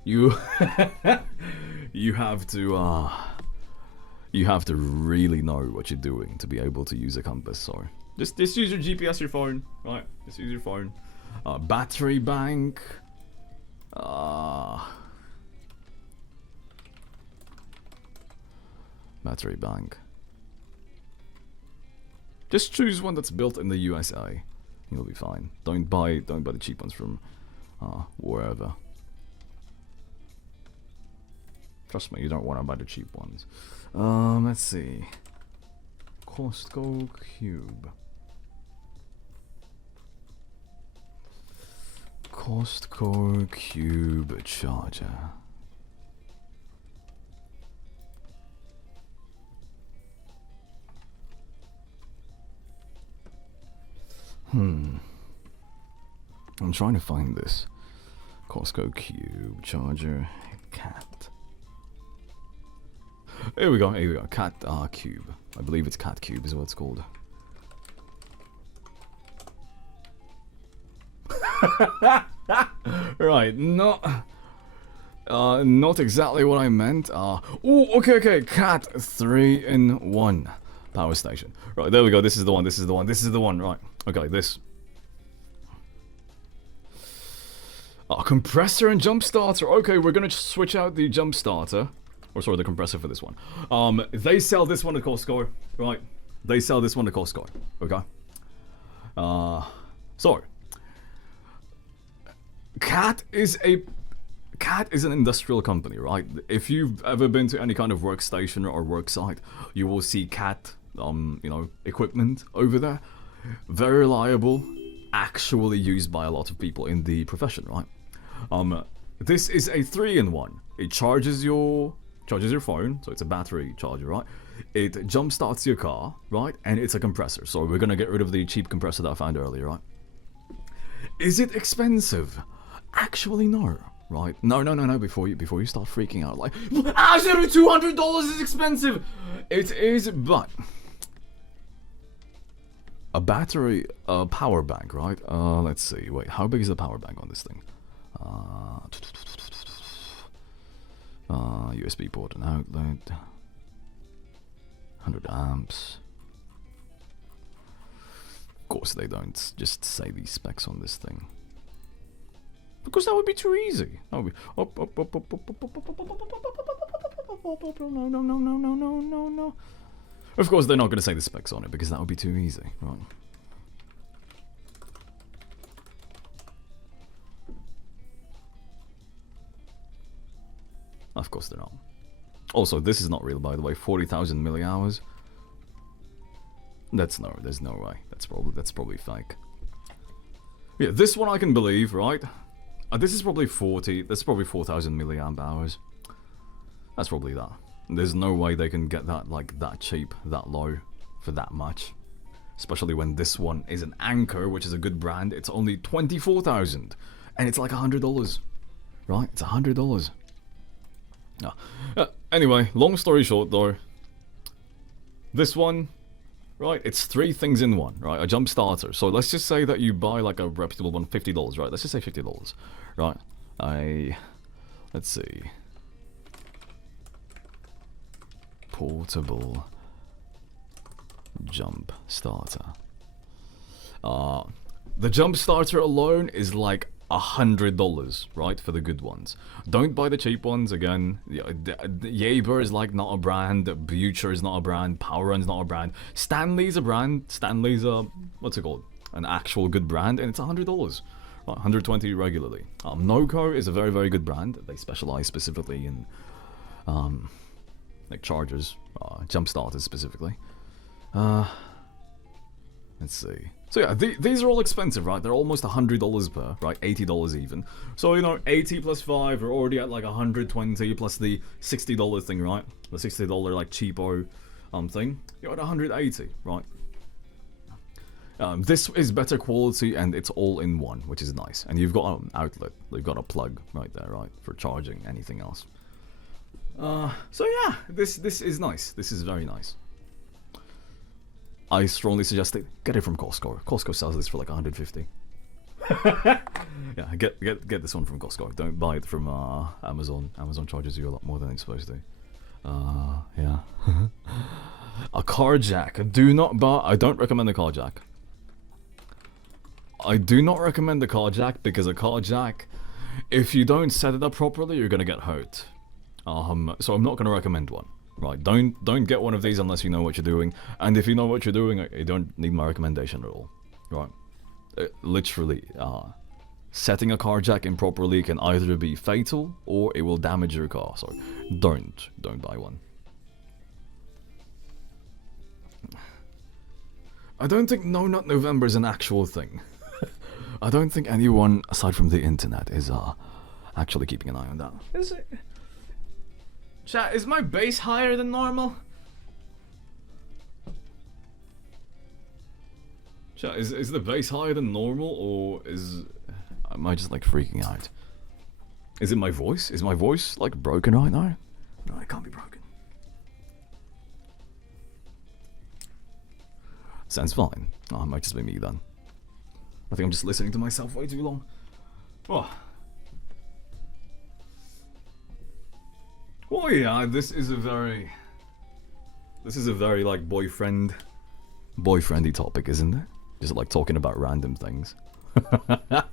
You have to really know what you're doing to be able to use a compass, so just use your GPS, your phone, right? Just use your phone. Battery bank. Battery bank. Just choose one that's built in the USA. You'll be fine. Don't buy the cheap ones from wherever. Trust me, you don't want to buy the cheap ones. Let's see. Costco Cube. Costco Cube charger. I'm trying to find this. Costco Cube charger. Cat. Here we go, Cat Cube. I believe it's Cat Cube is what it's called. Right, not exactly what I meant. Oh, okay, Cat 3-in-1 power station. Right, there we go. This is the one. Right. Okay, this. Compressor and jump starter. Okay, we're gonna switch out the jump starter. Or sorry, the compressor for this one. They sell this one at Costco, right? They sell this one at Costco. Okay. So Cat is an industrial company, right? If you've ever been to any kind of workstation or work site, you will see Cat, equipment over there. Very reliable, actually used by a lot of people in the profession, right? This is a 3-in-1. It charges your phone, so it's a battery charger, right? It jump starts your car, right? And it's a compressor. So we're gonna get rid of the cheap compressor that I found earlier, right? Is it expensive? Actually, no. Right? No. Before you start freaking out, like, Azeru, $200 is expensive. It is, but a battery, power bank, right? Let's see. Wait, how big is the power bank on this thing? USB port and outlet. 100 amps. Of course, they don't just say these specs on this thing. Because that would be too easy. That would be up, up, up, up, up, up, up, up, up, up, up, up, up, up, no, no, no, no, no, no, no, no. Of course, they're not going to say the specs on it because that would be too easy, right? Of course they're not. Also, this is not real, by the way. 40,000 millihours. There's no way. That's probably fake. Yeah, this one I can believe, right? This is probably 40. That's probably 4,000 milliamp hours. That's probably that. There's no way they can get that like that cheap, that low, for that much. Especially when this one is an Anchor, which is a good brand. It's only 24,000, and it's like $100, right? It's $100. Anyway, long story short, though, this one. Right, it's 3 things in one, right? A jump starter. So let's just say that you buy like a reputable one, $50, right? Let's just say $50, right? Let's see. Portable jump starter. The jump starter alone is like $100, right, for the good ones. Don't buy the cheap ones. Again, Jaeger is like not a brand, Butcher is not a brand, Power Run's not a brand, Stanley's a brand. Stanley's a, what's it called, an actual good brand, and it's $100, right, $120 regularly. Noco is a very, very good brand. They specialize specifically in like chargers, jump starters specifically. Let's see. So yeah, these are all expensive, right? They're almost $100 per, right? $80 even. So, you know, 80 plus 5, we're already at like 120 plus the $60 thing, right? The $60 like cheapo thing. You're at 180, right? This is better quality and it's all in one, which is nice. And you've got an outlet. You've got a plug right there, right? For charging anything else. So yeah, this is nice. This is very nice. I strongly suggest it. Get it from Costco. Costco sells this for like 150. Yeah, get this one from Costco. Don't buy it from Amazon. Amazon charges you a lot more than it's supposed to. Yeah. A car jack. Do not buy. I don't recommend the car jack. I do not recommend the car jack because a car jack, if you don't set it up properly, you're gonna get hurt. So I'm not gonna recommend one. Right, don't get one of these unless you know what you're doing. And if you know what you're doing, you don't need my recommendation at all. Right. Literally, setting a car jack improperly can either be fatal or it will damage your car. So don't buy one. I don't think No Nut November is an actual thing. I don't think anyone aside from the internet is actually keeping an eye on that. Is it? Chat, is my bass higher than normal? Chat, is the bass higher than normal, or am I just like freaking out? Is it my voice? Is my voice like broken right now? No, it can't be broken. Sounds fine. Oh, it might just be me then. I think I'm just listening to myself way too long. Oh. Oh yeah, this is a very like boyfriendy topic, isn't it? Just like talking about random things. I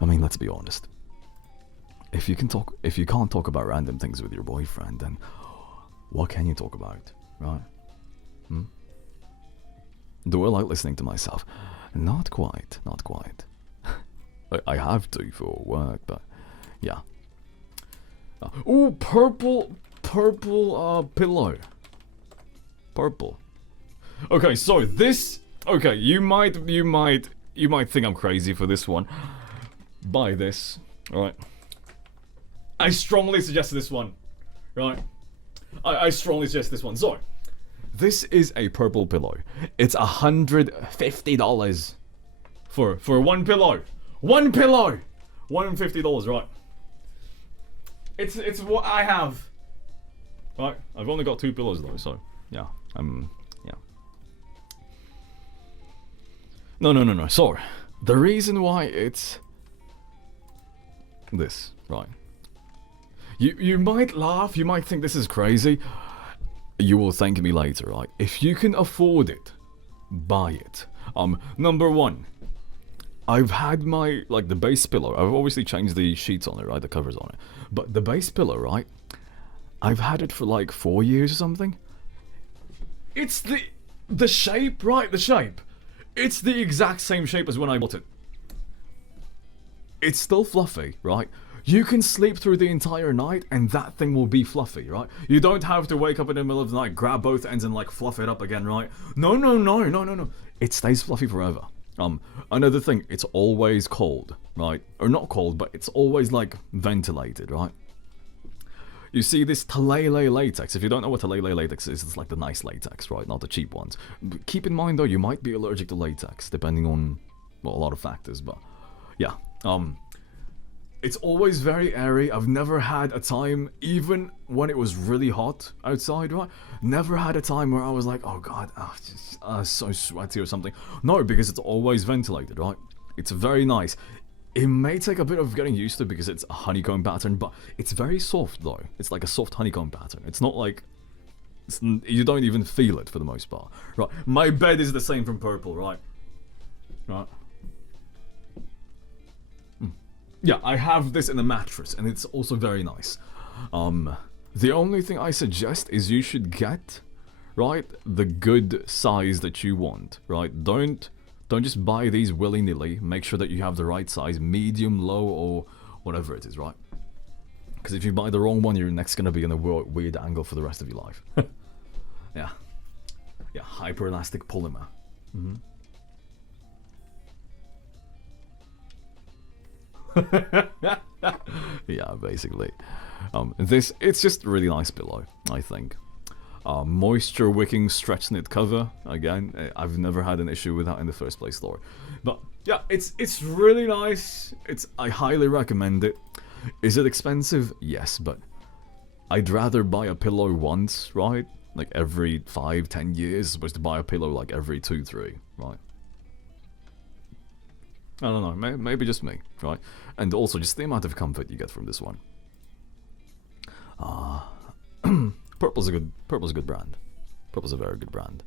mean, let's be honest. If you can't talk about random things with your boyfriend, then what can you talk about, right? Do I like listening to myself? Not quite. I have to for work, but yeah. Ooh, purple pillow. Purple. Okay, so this. Okay, you might think I'm crazy for this one. Buy this, alright? I strongly suggest this one, right? I strongly suggest this one. So, this is a purple pillow. It's $150 for one pillow. One pillow. $150, right? It's what I have. Right, I've only got 2 pillows though, so yeah, yeah. No. So, the reason why it's this, right? You might laugh, you might think this is crazy. You will thank me later, right? If you can afford it, buy it. Number one, I've had my, like, the base pillow. I've obviously changed the sheets on it, right? The covers on it. But the base pillow, right? I've had it for like 4 years or something. It's the shape, right? The shape. It's the exact same shape as when I bought it. It's still fluffy, right? You can sleep through the entire night and that thing will be fluffy, right? You don't have to wake up in the middle of the night, grab both ends and like fluff it up again, right? No. It stays fluffy forever. Another thing, it's always cold, right? Or not cold, but it's always like ventilated, right? You see this Talele latex. If you don't know what Talele latex is, it's like the nice latex, right? Not the cheap ones. But keep in mind though, you might be allergic to latex, depending on, well, a lot of factors, but yeah. It's always very airy. I've never had a time, even when it was really hot outside, right? Never had a time where I was like, oh god, so sweaty or something. No, because it's always ventilated, right? It's very nice. It may take a bit of getting used to because it's a honeycomb pattern, but it's very soft though. It's like a soft honeycomb pattern. It's not like, you don't even feel it for the most part. Right, my bed is the same from Purple, right? Right. Yeah, I have this in a mattress, and it's also very nice. The only thing I suggest is you should get, right, the good size that you want, right? Don't just buy these willy-nilly. Make sure that you have the right size, medium, low, or whatever it is, right? Because if you buy the wrong one, your neck's gonna be in a weird angle for the rest of your life. Yeah. Yeah, hyper-elastic polymer. Mm-hmm. Yeah, basically. It's just a really nice pillow, I think. Moisture wicking stretch knit cover. Again, I've never had an issue with that in the first place, though. But yeah, it's really nice. I highly recommend it. Is it expensive? Yes, but I'd rather buy a pillow once, right? Like every 5-10 years, as opposed to buy a pillow like every 2-3, right? I don't know, maybe just me, right? And also just the amount of comfort you get from this one. Purple's a good brand. Purple's a very good brand.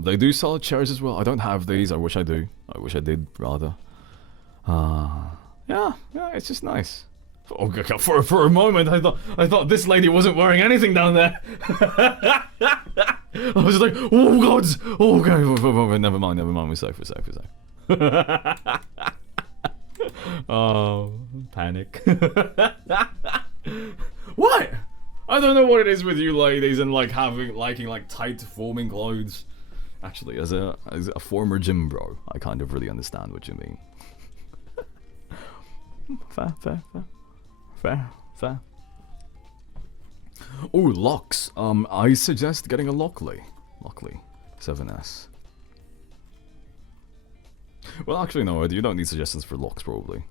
They do sell chairs as well. I don't have these. I wish I do. I wish I did, rather. Yeah, it's just nice. For a moment, I thought this lady wasn't wearing anything down there. I was like, oh god, oh god, never mind, we're safe. Oh, panic. What? I don't know what it is with you ladies and like liking like tight forming clothes. Actually, as a former gym bro, I kind of really understand what you mean. Fair. Oh, locks. I suggest getting a Lockley 7S. Well, actually, no, you don't need suggestions for locks, probably.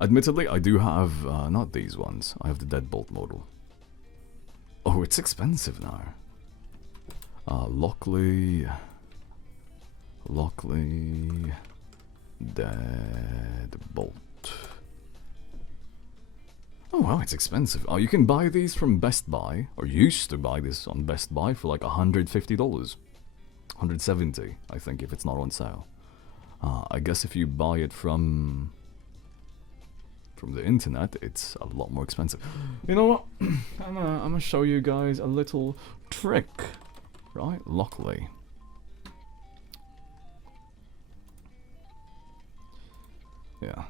Admittedly, I do have, not these ones. I have the Deadbolt model. Oh, it's expensive now. Lockley, Deadbolt. Oh wow, it's expensive. Oh, you can buy these from Best Buy, or used to buy this on Best Buy for like $150. $170, I think, if it's not on sale. I guess if you buy it from the internet, it's a lot more expensive. You know what? I'm gonna show you guys a little trick, right? Lockley. Yeah.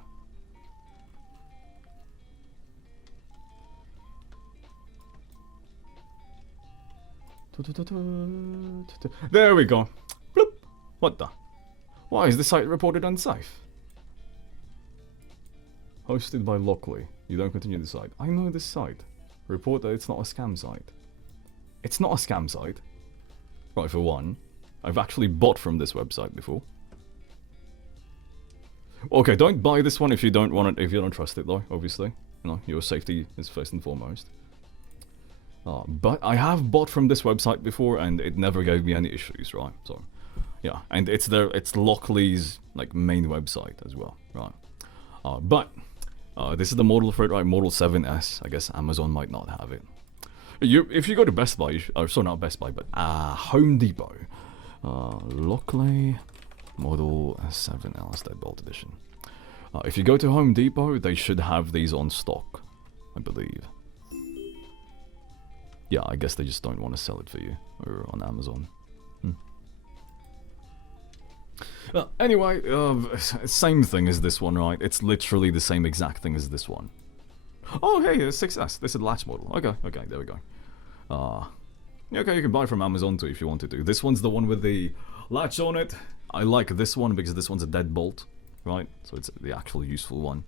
There we go. Bloop. What the? Why is the site reported unsafe? Hosted by Lockley. You don't continue the site. I know this site. Report that it's not a scam site. It's not a scam site. Right, for one. I've actually bought from this website before. Okay, don't buy this one if you don't want it, if you don't trust it though, obviously. You know, your safety is first and foremost. But I have bought from this website before and it never gave me any issues, right? So, yeah, and it's Lockley's like main website as well, right? But this is the model for it, right? Model 7S. I guess Amazon might not have it. If you go to Best Buy, not Best Buy, but Home Depot, Lockley Model 7L Deadbolt Edition. If you go to Home Depot, they should have these on stock, I believe. Yeah, I guess they just don't want to sell it for you, or on Amazon. Anyway, same thing as this one, right? It's literally the same exact thing as this one. Oh, hey, 6S. This is a latch model. Okay, there we go. Okay, you can buy from Amazon too if you wanted to. This one's the one with the latch on it. I like this one because this one's a deadbolt, right? So it's the actual useful one.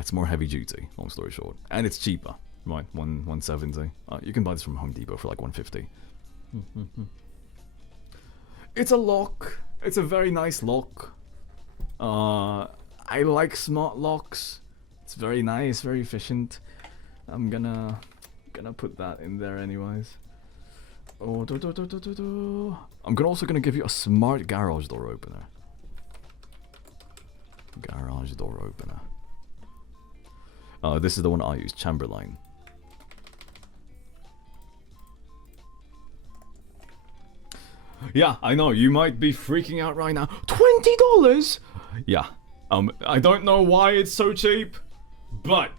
It's more heavy duty, long story short. And it's cheaper, right? 170. You can buy this from Home Depot for like 150. It's a lock. It's a very nice lock. I like smart locks. It's very nice, very efficient. I'm gonna put that in there anyways. Oh, I'm also gonna give you a smart garage door opener. Garage door opener. This is the one I use, Chamberlain. Yeah, I know, you might be freaking out right now. $20? Yeah. I don't know why it's so cheap, but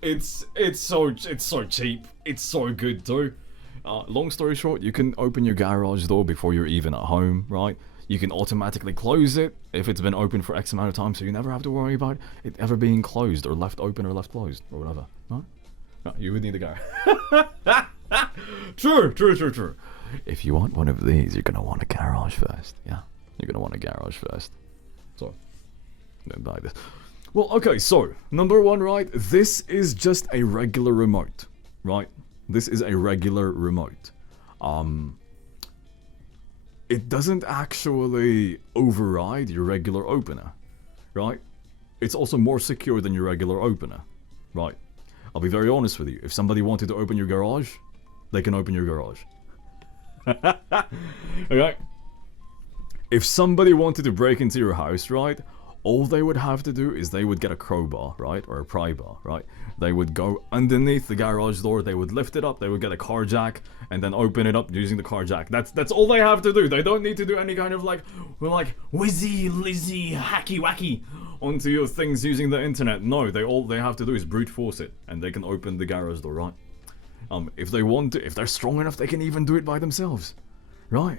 it's so cheap. It's so good too. Long story short, you can open your garage door before you're even at home, right? You can automatically close it if it's been open for X amount of time, so you never have to worry about it ever being closed or left open or left closed or whatever. Right? No, you would need a garage. True. If you want one of these, you're gonna want a garage first. Yeah, you're gonna want a garage first. So, then buy this. Well, okay, so number one, right? This is just a regular remote, right? This is a regular remote. It doesn't actually override your regular opener, right? It's also more secure than your regular opener, right? I'll be very honest with you. If somebody wanted to open your garage, they can open your garage. Okay? If somebody wanted to break into your house, right? All they would have to do is they would get a crowbar, right? Or a pry bar, right? They would go underneath the garage door, they would lift it up, they would get a car jack, and then open it up using the car jack. That's all they have to do. They don't need to do any kind of like whizzy, lizzy, hacky wacky onto your things using the internet. No, all they have to do is brute force it, and they can open the garage door, right? If they want to, if they're strong enough, they can even do it by themselves, right?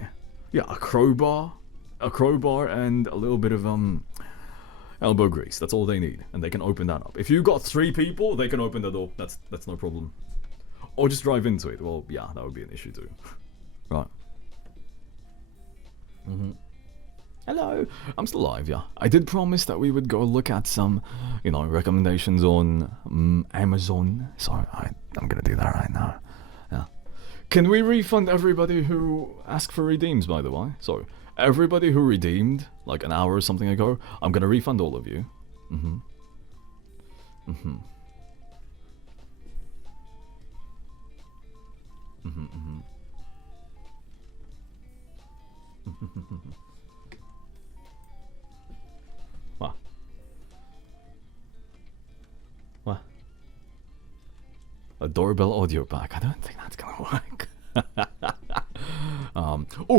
Yeah, a crowbar, and a little bit of elbow grease. That's all they need, and they can open that up. If you got 3 people, they can open the door. That's no problem. Or just drive into it. Well, yeah, that would be an issue too. Right. Hello. I'm still alive, yeah. I did promise that we would go look at some, recommendations on Amazon. So I'm gonna do that right now. Yeah. Can we refund everybody who asked for redeems, by the way? So, everybody who redeemed, like an hour or something ago, I'm gonna refund all of you. What? A doorbell audio pack. I don't think that's gonna work.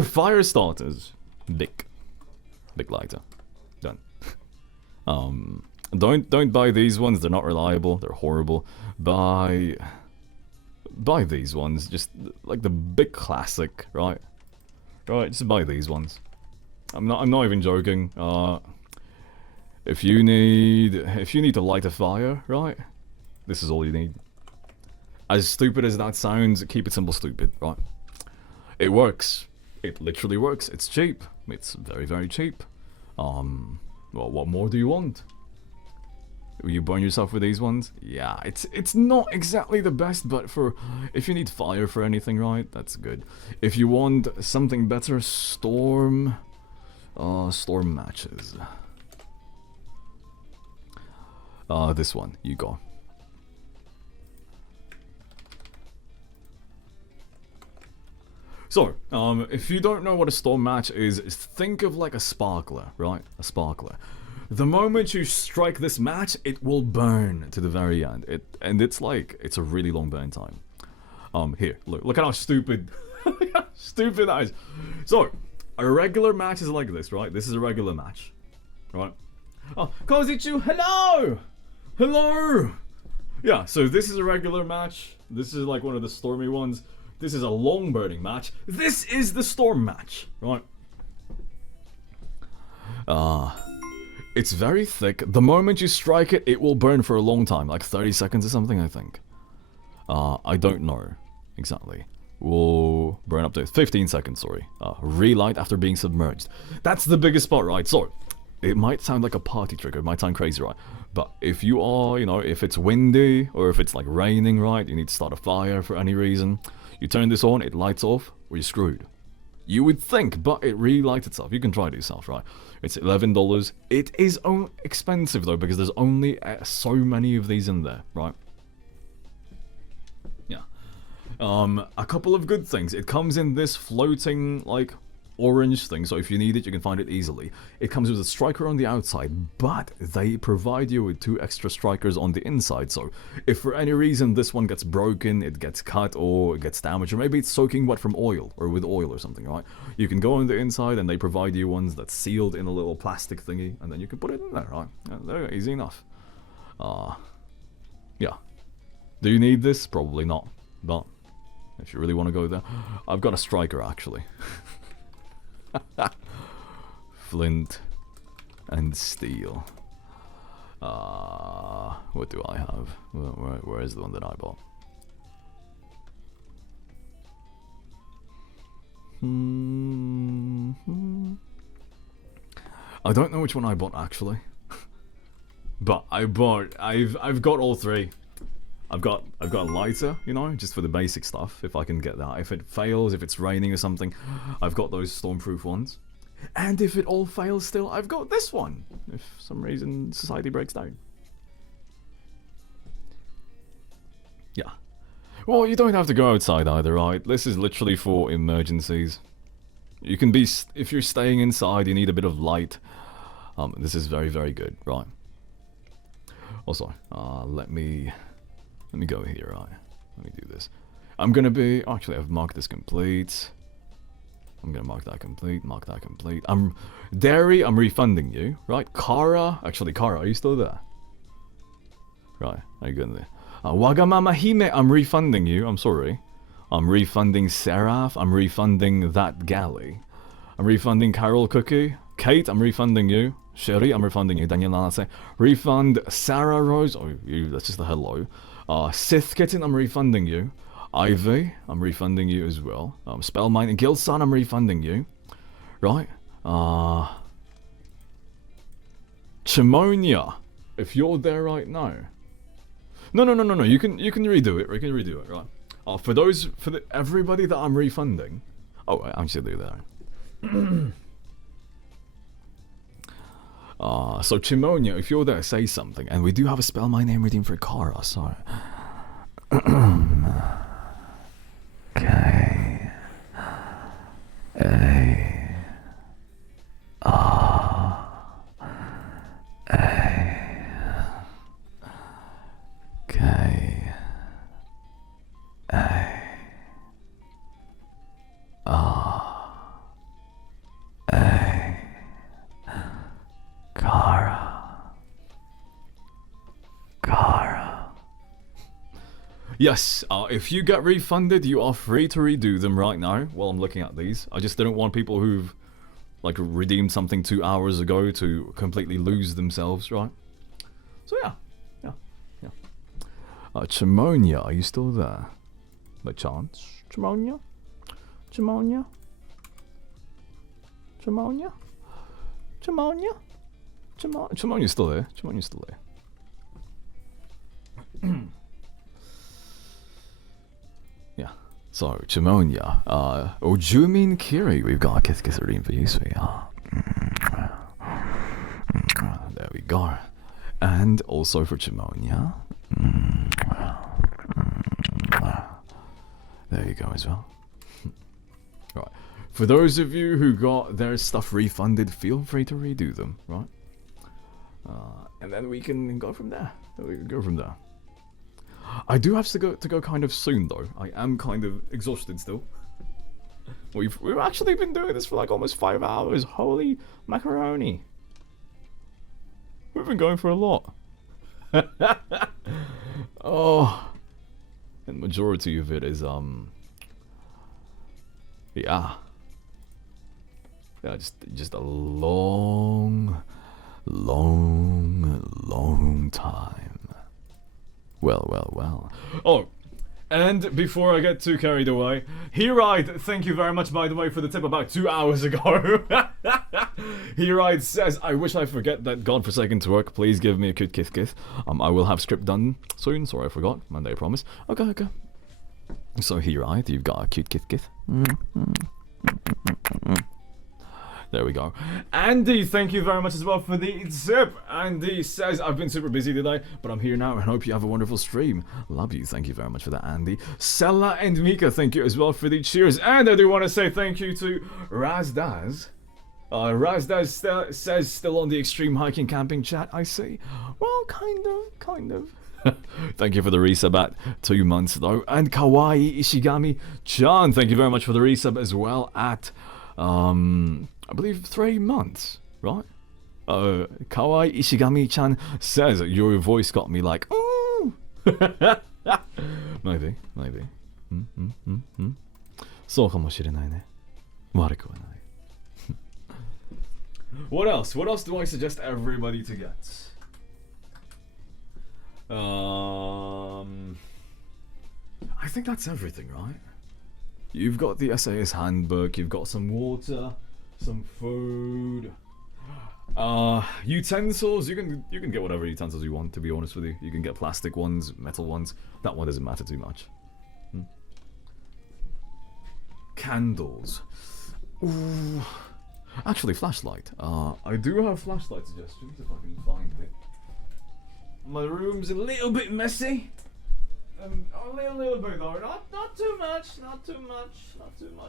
Fire starters. Big lighter. Done. Don't buy these ones. They're not reliable. They're horrible. Buy these ones. Just like the big classic, right? Right. Just buy these ones. I'm not even joking. If you need to light a fire, right? This is all you need. As stupid as that sounds, keep it simple, stupid, right? It works. It literally works. It's cheap. It's very, very cheap. Well, what more do you want? Will you burn yourself with these ones? Yeah, it's not exactly the best, but if you need fire for anything, right? That's good. If you want something better, storm matches. This one, you go. So, if you don't know what a storm match is think of like a sparkler, right? A sparkler. The moment you strike this match, it will burn to the very end. It's a really long burn time. Here, look at how stupid, stupid that is. So, a regular match is like this, right? This is a regular match, right? Oh, Kozichu, hello! Hello! Yeah, so this is a regular match. This is like one of the stormy ones. This is a long burning match. This is the storm match, right? It's very thick. The moment you strike it, it will burn for a long time, like 30 seconds or something, I think. I don't know exactly. Will burn up to 15 seconds, sorry. Relight after being submerged. That's the biggest spot, right? So, it might sound like a party trick, it might sound crazy, right? But if you are, you know, if it's windy, or if it's like raining, right? You need to start a fire for any reason. You turn this on, it lights off, or you're screwed. You would think, but it relights itself. You can try it yourself, right? It's $11. It is expensive, though, because there's only so many of these in there, right? Yeah. A couple of good things. It comes in this floating, like, orange thing, so if you need it, you can find it easily. It comes with a striker on the outside, but they provide you with 2 extra strikers on the inside, so if for any reason this one gets broken, it gets cut, or it gets damaged, or maybe it's soaking wet from oil, or with oil or something, right? You can go on the inside, and they provide you ones that's sealed in a little plastic thingy, and then you can put it in there, right? There, easy enough. Yeah. Do you need this? Probably not, but if you really want to go there, I've got a striker, actually. Flint and steel. What do I have? Where is the one that I bought? I don't know which one I bought actually, but I've got all 3. I've got a lighter, you know, just for the basic stuff, if I can get that. If it fails, if it's raining or something, I've got those stormproof ones. And if it all fails still, I've got this one, if for some reason society breaks down. Yeah. Well, you don't have to go outside either, right? This is literally for emergencies. You can be, if you're staying inside, you need a bit of light. This is very, very good, right? Also, let me go here, right? Let me do this. I'm gonna be... Actually, I've marked this complete. I'm gonna mark that complete, mark that complete. Dairy, I'm refunding you, right? Kara... Actually, Kara, are you still there? Right, are you good there? Wagamama Hime, I'm refunding you, I'm sorry. I'm refunding Seraph, I'm refunding that galley. I'm refunding Carol Cookie. Kate, I'm refunding you. Sherry, I'm refunding you. Daniel Nanase. Refund Sarah Rose. Oh, you, that's just a hello. Sith Kitten, I'm refunding you. Ivy, I'm refunding you as well. Spellmine and Gilson, I'm refunding you. Right. Chimonia, if you're there right now. No. You can redo it. You can redo it, right? For everybody that I'm refunding. Oh, I actually do that. So Chimonia, if you're there, say something. And we do have a spell my name reading for Kara, so... K... A... R... A... K... A... R... A... Kara. Yes, if you get refunded, you are free to redo them right now while I'm looking at these. I just didn't want people who've, like, redeemed something 2 hours ago to completely lose themselves, right? So yeah. Chimonia, are you still there? By chance? Chimonia? Chimonia's still there. Chimonia's still there. Yeah. So, Chimonia. Ojumin Kiri, we've got a kiss reading for you, sweetheart. There we go. And also for Chimonia. There you go as well. Right. For those of you who got their stuff refunded, feel free to redo them, right? And then we can go from there. I do have to go kind of soon though. I am kind of exhausted still. We've actually been doing this for like almost 5 hours. Holy macaroni. We've been going for a lot. Oh. And majority of it is yeah. Yeah, just a long time. Well. Oh, and before I get too carried away, Heride, thank you very much, by the way, for the tip about 2 hours ago. Heride says, I wish I forget that godforsaken twerk. Please give me a cute kiss. I will have script done soon. Sorry, I forgot. Monday, I promise. Okay. So Heride, you've got a cute kiss. There we go. Andy, thank you very much as well for the tip. Andy says, I've been super busy today, but I'm here now and hope you have a wonderful stream. Love you. Thank you very much for that, Andy. Sella and Mika, thank you as well for the cheers. And I do want to say thank you to Razdaz. Razdaz says, still on the extreme hiking camping chat, I see. Well, kind of. Thank you for the resub at 2 months, though. And Kawaii Ishigami-chan, thank you very much for the resub as well at... I believe 3 months, right? Kawaii Ishigami-chan says your voice got me like, ooh! Maybe. そうかもしれないね。悪くはない。What else? What else do I suggest everybody to get? I think that's everything, right? You've got the SAS handbook, you've got some water, some food, utensils. You can get whatever utensils you want, to be honest with you. You can get plastic ones, metal ones. That one doesn't matter too much. Candles. Ooh. Actually, flashlight. I do have flashlight suggestions if I can find it. My room's a little bit messy. A little bit though. Not too much.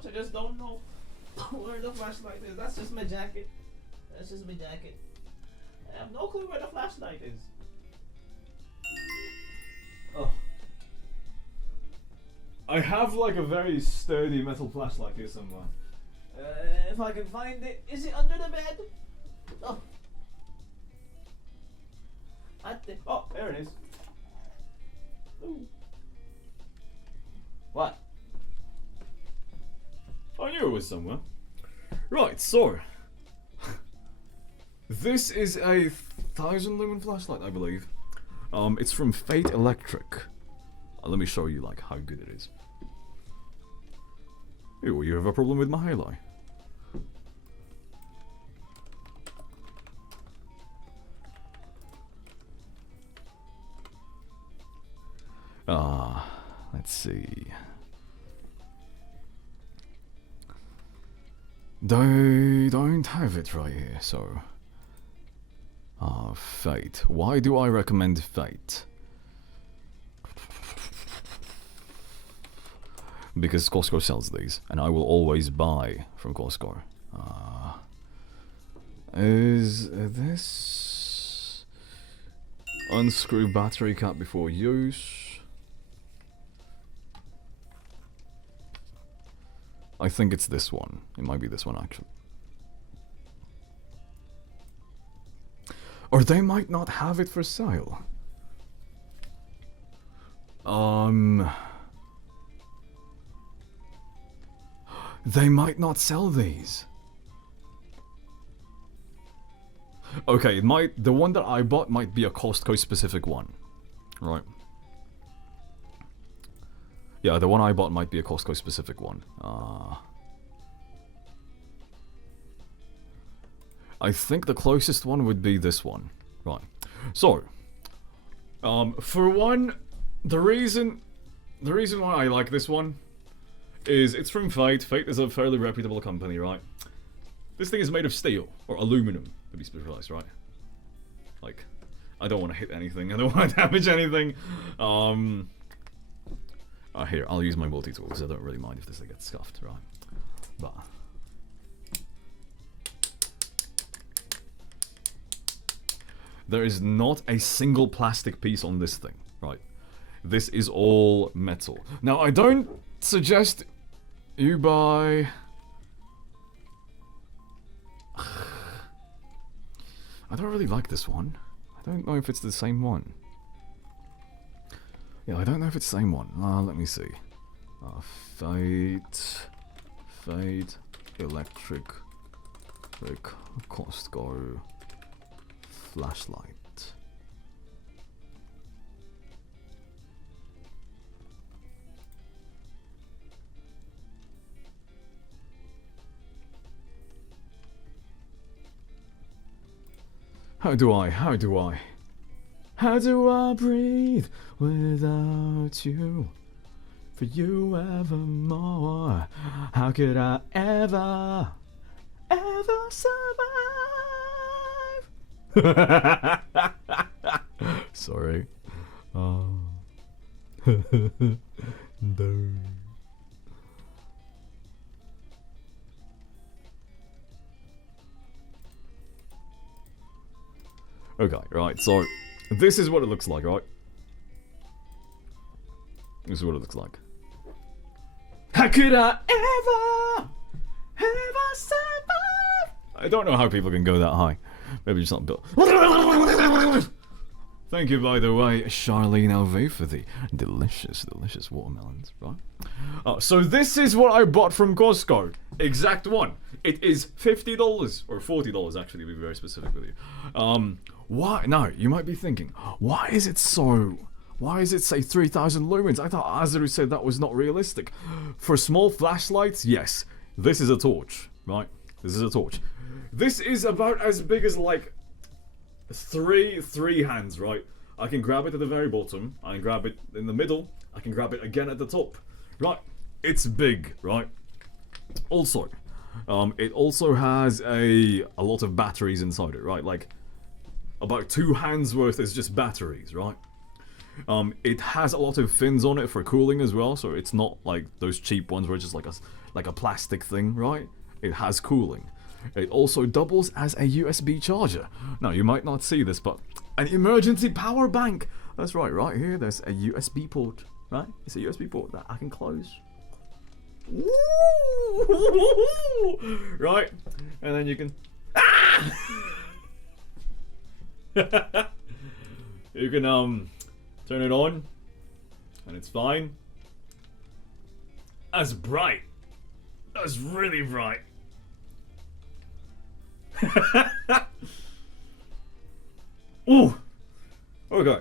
I just don't know where the flashlight is. That's just my jacket. I have no clue where the flashlight is. Oh. I have like a very sturdy metal flashlight here somewhere. If I can find it, is it under the bed? Oh. Oh, there it is. Ooh. What? I knew it was somewhere. Right, so this is a 1000 lumen flashlight, I believe. It's from Fate Electric. Let me show you like how good it is. Ew, you have a problem with my highlight. Let's see. They don't have it right here, so... Fate. Why do I recommend Fate? Because Costco sells these, and I will always buy from Costco. Is this... Unscrew battery cap before use. I think it's this one. It might be this one, actually. Or they might not have it for sale. They might not sell these. Okay, it might. The one that I bought might be a Costco specific one, right? Yeah, the one I bought might be a Costco specific one. I think the closest one would be this one, right? So, for one, the reason why I like this one is it's from Fate. Fate is a fairly reputable company, right? This thing is made of steel, or aluminum, to be precise, right? Like, I don't want to hit anything, I don't want to damage anything. Here, I'll use my multi-tool, because I don't really mind if this thing gets scuffed, right? But... there is not a single plastic piece on this thing, right? This is all metal. Now, I don't suggest You buy... I don't really like this one. I don't know if it's the same one. Yeah, I don't know if it's the same one. Let me see. Fade, electric, Costco, flashlight. How do I breathe without you? For you evermore. How could I ever survive? Sorry. No. Okay, right, so this is what it looks like, right? This is what it looks like. How could I ever survive? I don't know how people can go that high. Maybe just not built. Thank you, by the way, Charlene LV, for the delicious, delicious watermelons, right? So this is what I bought from Costco. Exact one. It is $50 or $40 actually, to be very specific with you. Why? Now, you might be thinking, why is it say 3,000 lumens? I thought Azeru said that was not realistic. For small flashlights, yes. This is a torch, right? This is a torch. This is about as big as like three hands, right? I can grab it at the very bottom, I can grab it in the middle, I can grab it again at the top. Right? It's big, right? Also, it also has a lot of batteries inside it, right? Like about 2 hands worth is just batteries, right? It has a lot of fins on it for cooling as well, so it's not like those cheap ones where it's just like a plastic thing, right? It has cooling. It also doubles as a USB charger. Now, you might not see this, but an emergency power bank. That's right, right here, there's a USB port, right? It's a USB port that I can close. Right? And then you can... you can, turn it on, and it's fine. That's bright. That's really bright. Ooh. Okay.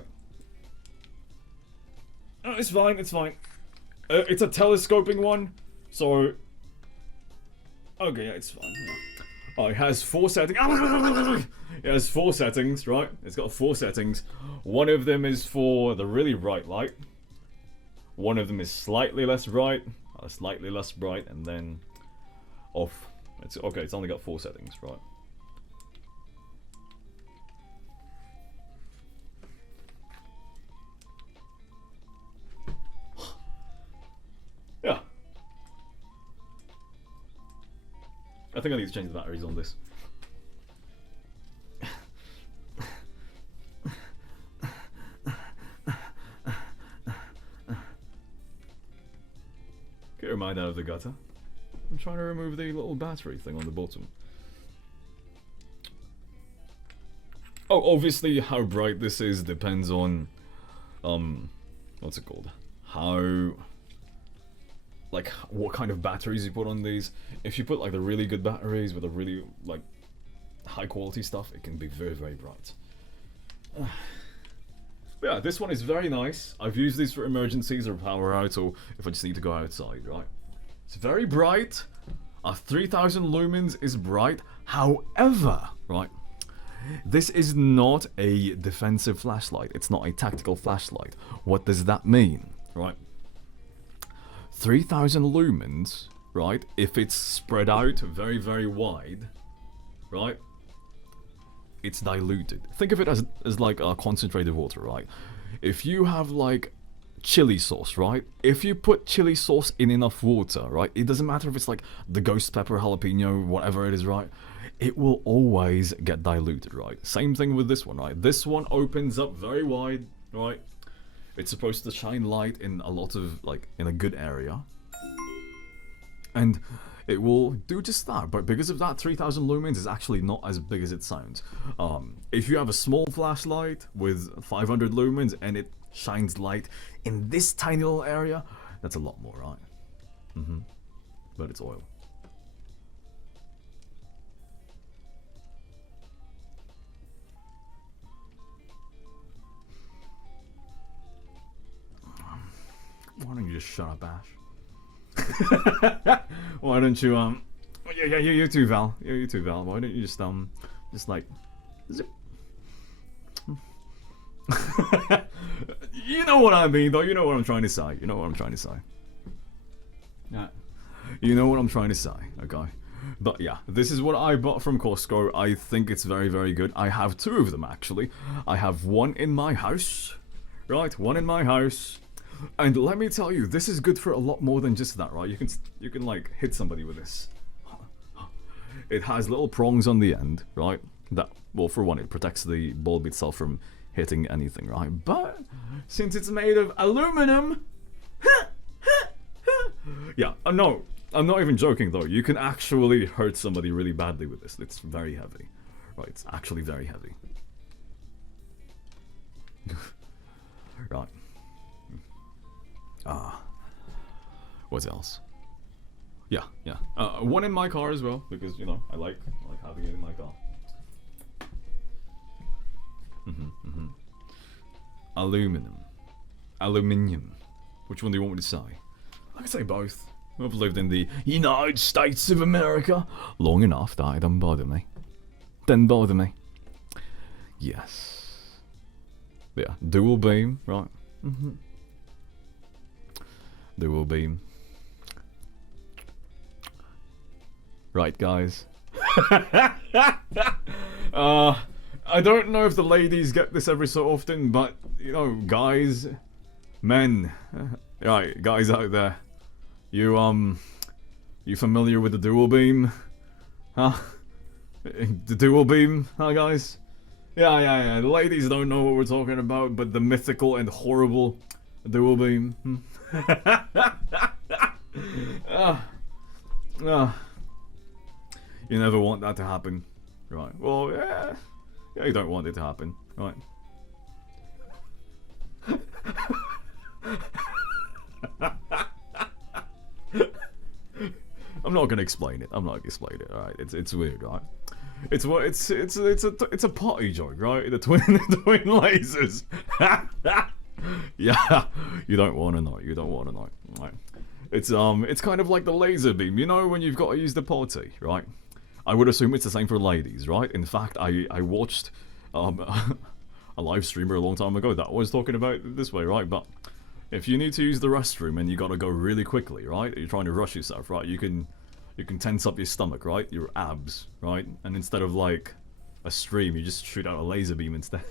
Oh, it's fine, it's fine. It's a telescoping one, so... Okay, yeah, it's fine. Yeah. Oh, it has 4 settings. It has 4 settings, right? It's got 4 settings. One of them is for the really bright light. One of them is slightly less bright, and then off. It's okay. It's only got 4 settings, right? Yeah. I think I need to change the batteries on this. Get your mind out of the gutter. I'm trying to remove the little battery thing on the bottom. Oh, obviously how bright this is depends on, what's it called? How, like, what kind of batteries you put on these. If you put, like, the really good batteries with a really, like, high quality stuff, it can be very, very bright. Yeah, this one is very nice. I've used these for emergencies or power out, or if I just need to go outside, right? It's very bright. 3000 lumens is bright. However, right, this is not a defensive flashlight. It's not a tactical flashlight. What does that mean, right? 3000 lumens, right, if it's spread out very, very wide, right, it's diluted. Think of it as like concentrated water, right? If you have like chili sauce, right? If you put chili sauce in enough water, right? It doesn't matter if it's like the ghost pepper, jalapeno, whatever it is, right? It will always get diluted, right? Same thing with this one, right? This one opens up very wide, right? It's supposed to shine light in a lot of, like, in a good area. And it will do just that, but because of that, 3000 lumens is actually not as big as it sounds. If you have a small flashlight with 500 lumens and it shines light in this tiny little area, that's a lot more, right? But it's oil. Why don't you just shut up, Ash? Why don't you yeah, you too, Val. Yeah, you too, Val. Why don't you just like zip. You know what I mean, though. You know what I'm trying to say. You know what I'm trying to say. Yeah. You know what I'm trying to say, okay? But yeah, this is what I bought from Costco. I think it's very, very good. I have two of them, actually. I have one in my house. Right, one in my house. And let me tell you, this is good for a lot more than just that, right? You can like hit somebody with this. It has little prongs on the end, right? That, well, for one, it protects the bulb itself from hitting anything, right? But since it's made of aluminum, yeah, no, I'm not even joking though. You can actually hurt somebody really badly with this. It's very heavy, right? It's actually very heavy. Right. What else? Yeah. One in my car as well, because, you know, I like having it in my car. Aluminium. Which one do you want me to say? I can say both. I've lived in the United States of America long enough that it doesn't bother me. Doesn't bother me. Yes. Yeah, dual beam, right? Dual beam. Right, guys. I don't know if the ladies get this every so often, but, you know, guys, men, right, guys out there, you familiar with the dual beam? Huh? The dual beam, huh, guys? Yeah. The ladies don't know what we're talking about, but the mythical and horrible dual beam. You never want that to happen, right? Well, yeah, you don't want it to happen, right? I'm not gonna explain it. Alright, it's weird, right? It's a potty joke, right? The twin lasers. Yeah, you don't want to know. Right? It's kind of like the laser beam. You know when you've got to use the potty, right? I would assume it's the same for ladies, right? In fact, I watched a live streamer a long time ago that was talking about it this way, right? But if you need to use the restroom and you gotta go really quickly, right? You're trying to rush yourself, right? You can tense up your stomach, right? Your abs, right? And instead of like a stream, you just shoot out a laser beam instead.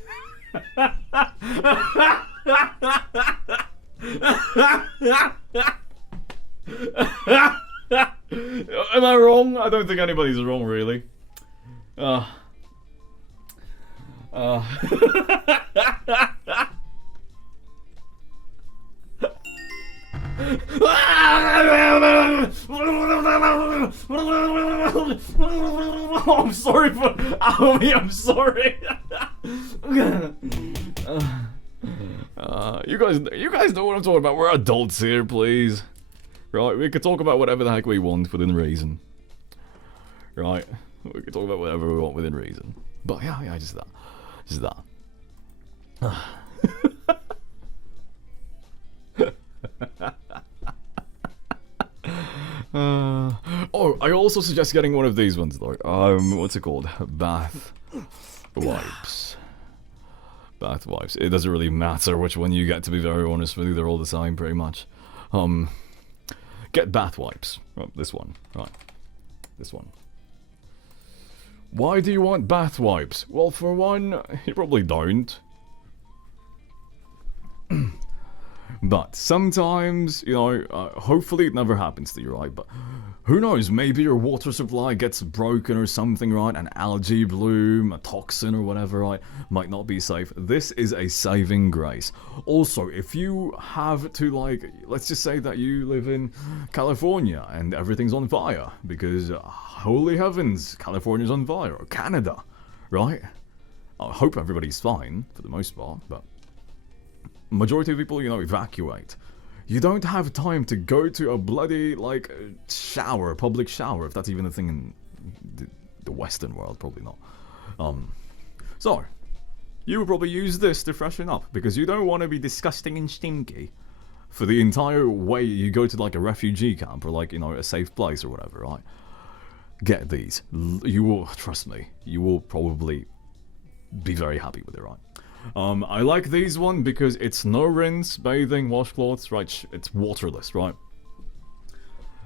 Am I wrong? I don't think anybody's wrong, really. I'm sorry for Aomi, I'm sorry. You guys know what I'm talking about. We're adults here, please. Right, we can talk about whatever the heck we want within reason. Right, we can talk about whatever we want within reason. But yeah, just that. Oh, I also suggest getting one of these ones though. What's it called? Bath wipes. Bath wipes. It doesn't really matter which one you get, to be very honest with you. They're all the same, pretty much. Get bath wipes. Oh, this one. Right. This one. Why do you want bath wipes? Well, for one, you probably don't. But sometimes, you know, hopefully it never happens to you, right? But who knows, maybe your water supply gets broken or something, right? An algae bloom, a toxin or whatever, right? Might not be safe. This is a saving grace. Also, if you have to, like, let's just say that you live in California and everything's on fire because, holy heavens, California's on fire, or Canada, right? I hope everybody's fine for the most part, but majority of people, you know, evacuate. You don't have time to go to a bloody, like, shower, public shower, if that's even a thing in the Western world, probably not. So, you would probably use this to freshen up, because you don't want to be disgusting and stinky for the entire way you go to, like, a refugee camp, or, like, you know, a safe place or whatever, right? Get these. You will, trust me, you will probably be very happy with it, right? I like these one because it's no rinse, bathing, washcloths, right? It's waterless, right?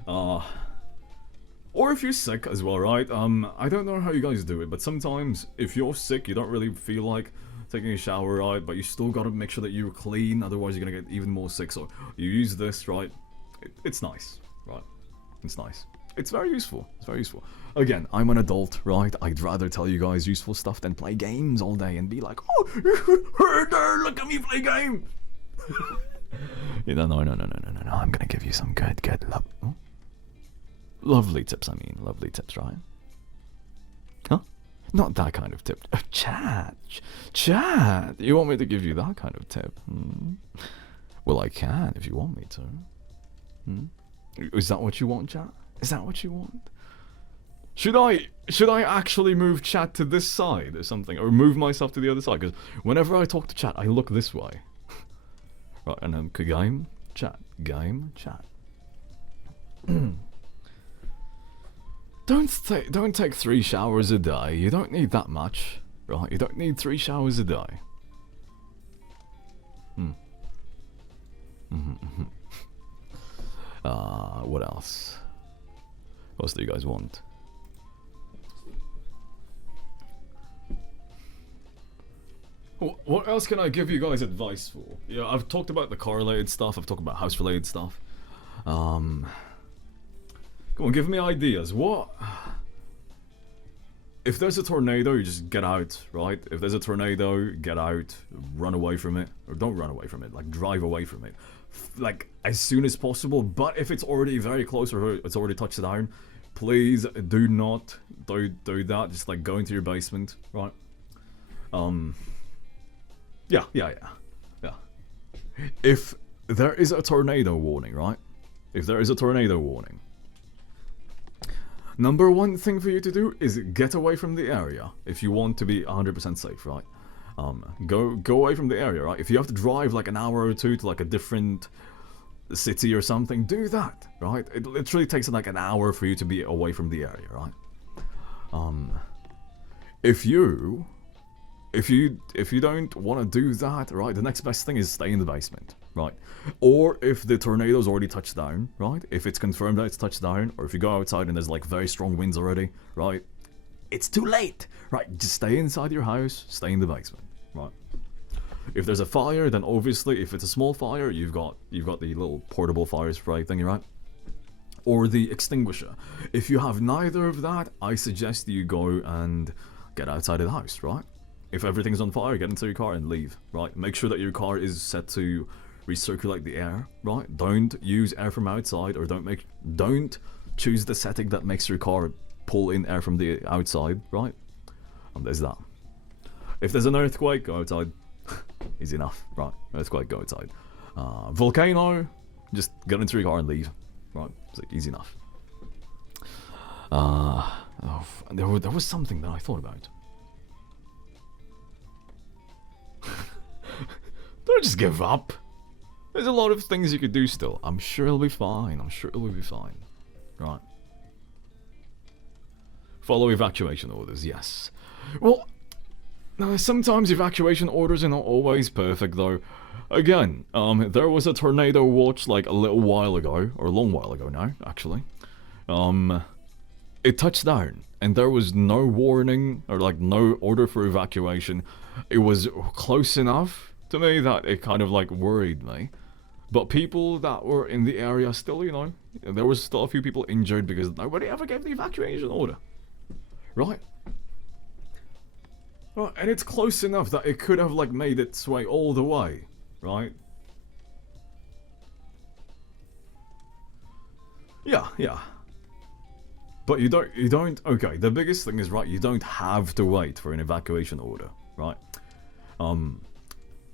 Or if you're sick as well, right? I don't know how you guys do it, but sometimes if you're sick, you don't really feel like taking a shower, right? But you still gotta make sure that you're clean, otherwise you're gonna get even more sick. So you use this, right? It's nice, right? It's nice. It's very useful. It's very useful. Again, I'm an adult, right? I'd rather tell you guys useful stuff than play games all day and be like, oh, look at me play game. You know, no. I'm gonna give you some good lovely tips. I mean, lovely tips, right? Huh? Not that kind of tip. Chat. You want me to give you that kind of tip? Well, I can if you want me to. Is that what you want, chat? Is that what you want? Should I actually move chat to this side or something, or move myself to the other side? Because whenever I talk to chat, I look this way. Right, and then game chat. Don't take 3 showers a day. You don't need that much, right? You don't need 3 showers a day. What else? What else do you guys want? What else can I give you guys advice for? Yeah, I've talked about the car-related stuff. I've talked about house-related stuff. Come on, give me ideas. What? If there's a tornado, you just get out, right? If there's a tornado, get out, run away from it, or don't run away from it. Like, drive away from it, like as soon as possible. But if it's already very close or it's already touched down, please do not do that. Just like go into your basement, right? Yeah. If there is a tornado warning, right? If there is a tornado warning, number one thing for you to do is get away from the area if you want to be 100% safe, right? Go away from the area, right? If you have to drive like an hour or two to like a different city or something, do that, right? It literally takes like an hour for you to be away from the area, right? If you don't want to do that, right, the next best thing is stay in the basement, right? Or if the tornado's already touched down, right? If it's confirmed that it's touched down, or if you go outside and there's like very strong winds already, right? It's too late, right? Just stay inside your house, stay in the basement, right? If there's a fire, then obviously, if it's a small fire, you've got the little portable fire spray thingy, right? Or the extinguisher. If you have neither of that, I suggest you go and get outside of the house, right? If everything's on fire, get into your car and leave, right? Make sure that your car is set to recirculate the air, right? Don't use air from outside, or don't choose the setting that makes your car pull in air from the outside, right? There's that. If there's an earthquake, go outside. Easy enough, right? Earthquake, go outside. Volcano, just get into your car and leave, right? It's like easy enough. There was something that I thought about. Don't just give up. There's a lot of things you could do still. I'm sure it'll be fine. Right. Follow evacuation orders, yes. Well, now sometimes evacuation orders are not always perfect though. Again, there was a tornado watch like a little while ago, or a long while ago now, actually. It touched down, and there was no warning, or like no order for evacuation. It was close enough to me that it kind of like worried me. But people that were in the area still, there was still a few people injured because nobody ever gave the evacuation order. Right? Right, and it's close enough that it could have, like, made its way all the way. Right? Yeah. But you don't, okay, the biggest thing is, right, you don't have to wait for an evacuation order, right?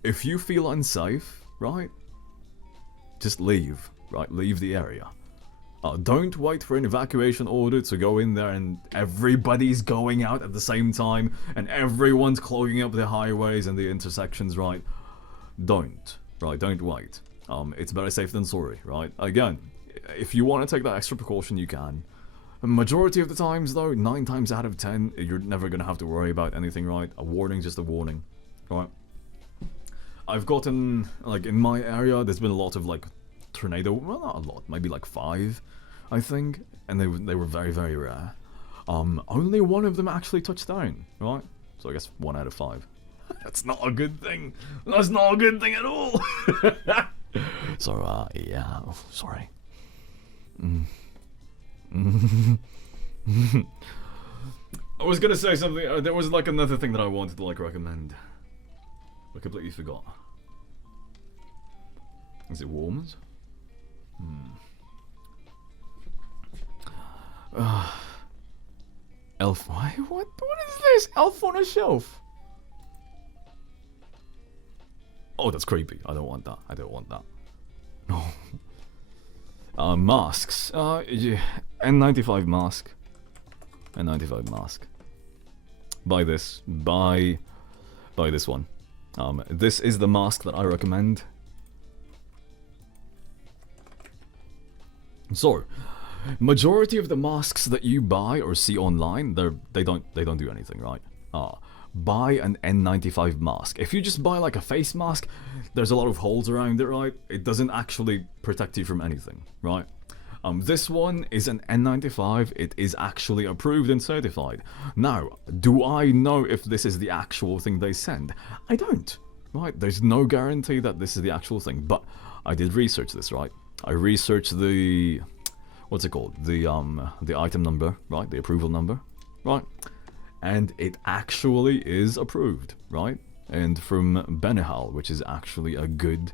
If you feel unsafe, right, just leave, right, leave the area. Don't wait for an evacuation order to go in there and everybody's going out at the same time and everyone's clogging up the highways and the intersections, right? Don't wait. It's better safe than sorry, right? Again, if you want to take that extra precaution, you can. Majority of the times, though, 9 times out of 10, you're never going to have to worry about anything, right? A warning's just a warning, right? I've gotten, like, in my area, there's been a lot of, like, tornado, well, not a lot, maybe like 5, I think, and they were very, very rare. Only one of them actually touched down, right? So I guess 1 out of 5. That's not a good thing. That's not a good thing at all. So, yeah, sorry. I was gonna say something, there was like another thing that I wanted to like recommend. I completely forgot. Is it Warmers? Elf, why? What is this? Elf on a shelf? Oh, that's creepy. I don't want that. No. Masks. Yeah. N95 mask. N95 mask. Buy this. Buy this one. This is the mask that I recommend. So, majority of the masks that you buy or see online, they don't do anything, right? Buy an N95 mask. If you just buy like a face mask, there's a lot of holes around it, right? It doesn't actually protect you from anything, right? This one is an N95. It is actually approved and certified. Now, do I know if this is the actual thing they send? I don't, right? There's no guarantee that this is the actual thing, but I did research this, right? I researched the, what's it called? The item number, right? The approval number, right? And it actually is approved, right? And from Benihal, which is actually a good,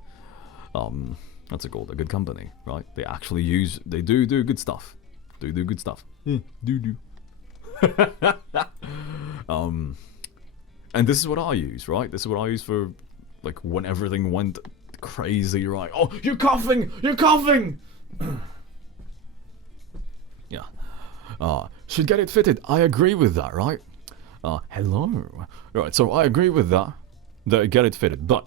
what's it called? A good company, right? They actually they do good stuff. Do good stuff. And this is what I use, right? This is what I use for, like, when everything went crazy, right? Oh, you're coughing! You're coughing! Yeah. Should get it fitted. I agree with that, right? Hello. Right, so I agree with that. Get it fitted. But,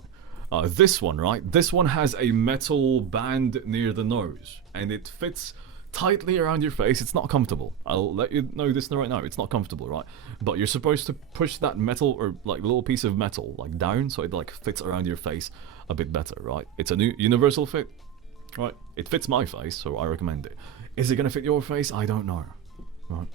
this one, right? This one has a metal band near the nose. And it fits tightly around your face. It's not comfortable. I'll let you know this right now. It's not comfortable, right? But you're supposed to push that metal, or like little piece of metal, like down, so it like fits around your face a bit better, right? It's a new universal fit, right? It fits my face, so I recommend it. Is it gonna fit your face? I don't know, right?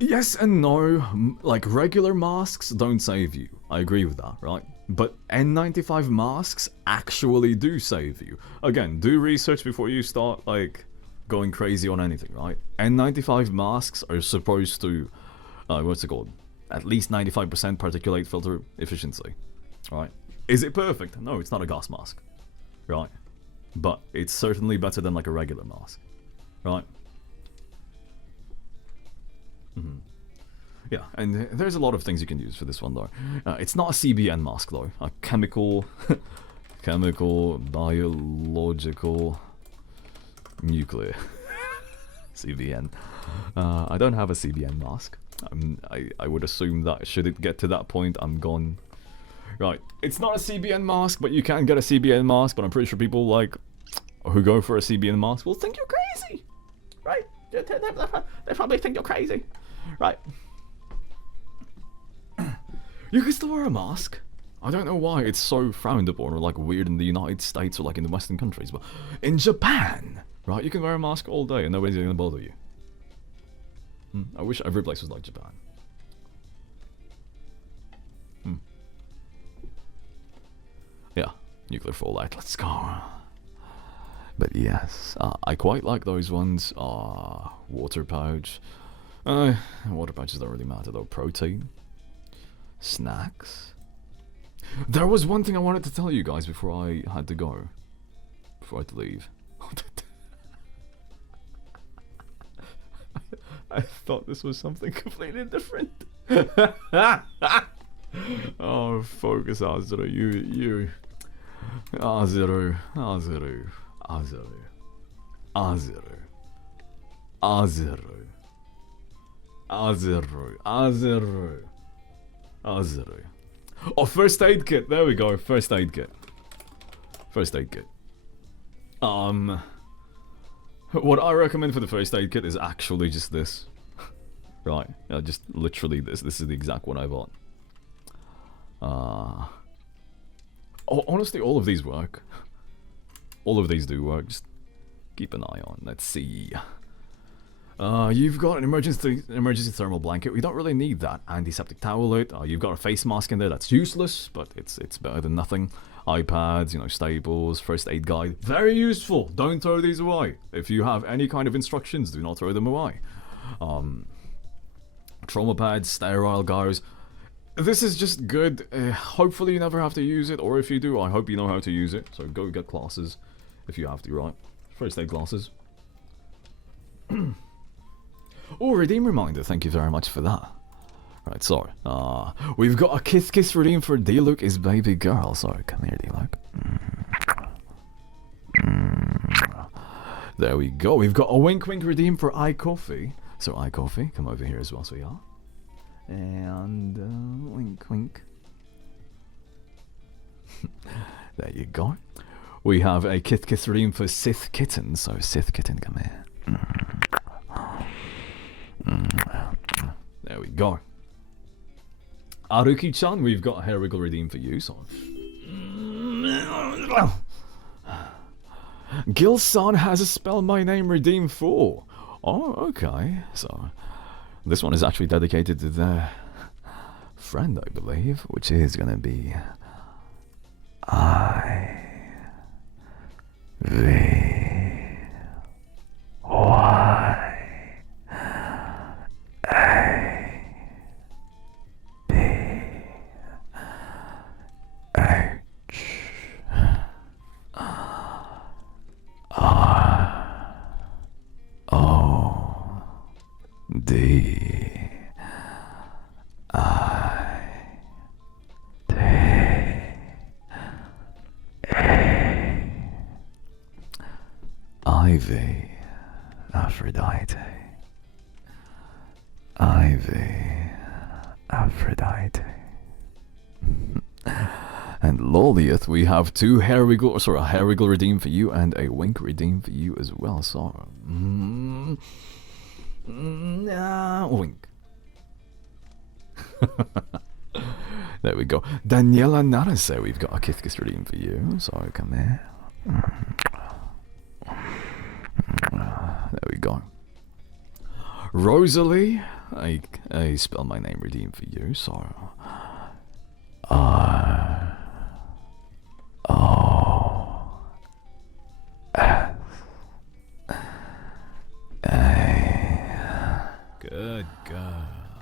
Yes and no. Like, regular masks don't save you. I agree with that, right? But N95 masks actually do save you. Again, do research before you start, like, going crazy on anything, right? N95 masks are supposed to, what's it called? At least 95% particulate filter efficiency, right? Is it perfect? No, it's not a gas mask, right? But it's certainly better than, like, a regular mask, right? Yeah, and there's a lot of things you can use for this one, though. It's not a CBN mask, though. A chemical, biological, nuclear. CBN. I don't have a CBN mask. I would assume that should it get to that point, I'm gone. Right, it's not a CBN mask, but you can get a CBN mask, but I'm pretty sure people, like, who go for a CBN mask will think you're crazy, right? They probably think you're crazy, right? You can still wear a mask. I don't know why it's so frowned upon or like weird in the United States or like in the Western countries, but in Japan, right, you can wear a mask all day and nobody's gonna bother you. I wish every place was like Japan. Nuclear Fallout, let's go. But yes, I quite like those ones. Water pouch. Water pouches don't really matter though. Protein. Snacks. There was one thing I wanted to tell you guys before I had to go. Before I had to leave. I thought this was something completely different. Oh, focus, Azeru. You. Azeru. Azeru. Azeru. Azeru. Azeru. Azeru. Azeru. Azeru. Oh, first aid kit. There we go. First aid kit. First aid kit. What I recommend for the first aid kit is actually just this. Right. Just literally this. This is the exact one I bought. Honestly, all of these work. All of these do work. Just keep an eye on. Let's see. You've got an emergency thermal blanket. We don't really need that. Antiseptic towelette. You've got a face mask in there. That's useless, but it's better than nothing. iPads, staples, first aid guide. Very useful. Don't throw these away. If you have any kind of instructions, do not throw them away. Trauma pads, sterile guards. This is just good. Hopefully you never have to use it, or if you do, I hope you know how to use it. So go get glasses if you have to, right? First aid glasses. Oh, redeem reminder. Thank you very much for that. Right, sorry. We've got a kiss redeem for D-Luke is baby girl. Sorry, come here, D-Luke. There we go. We've got a wink redeem for iCoffee. So iCoffee, come over here as well, sweetheart. And wink. There you go. We have a kiss redeem for Sith Kitten. So Sith Kitten, come here. There we go. Aruki-chan, we've got a hair wiggle redeem for you. So Gil-san has a spell my name redeem for. Oh, okay. So this one is actually dedicated to their friend, I believe, which is gonna be Ivy, Aphrodite. And Lolieth, we have two hair wiggle, a hair wiggle redeem for you and a wink redeem for you as well. So, wink. There we go. Daniela Narase, we've got a kiss redeem for you. So come here. There we go. Rosalie, I spell my name redeem for you. So, good girl.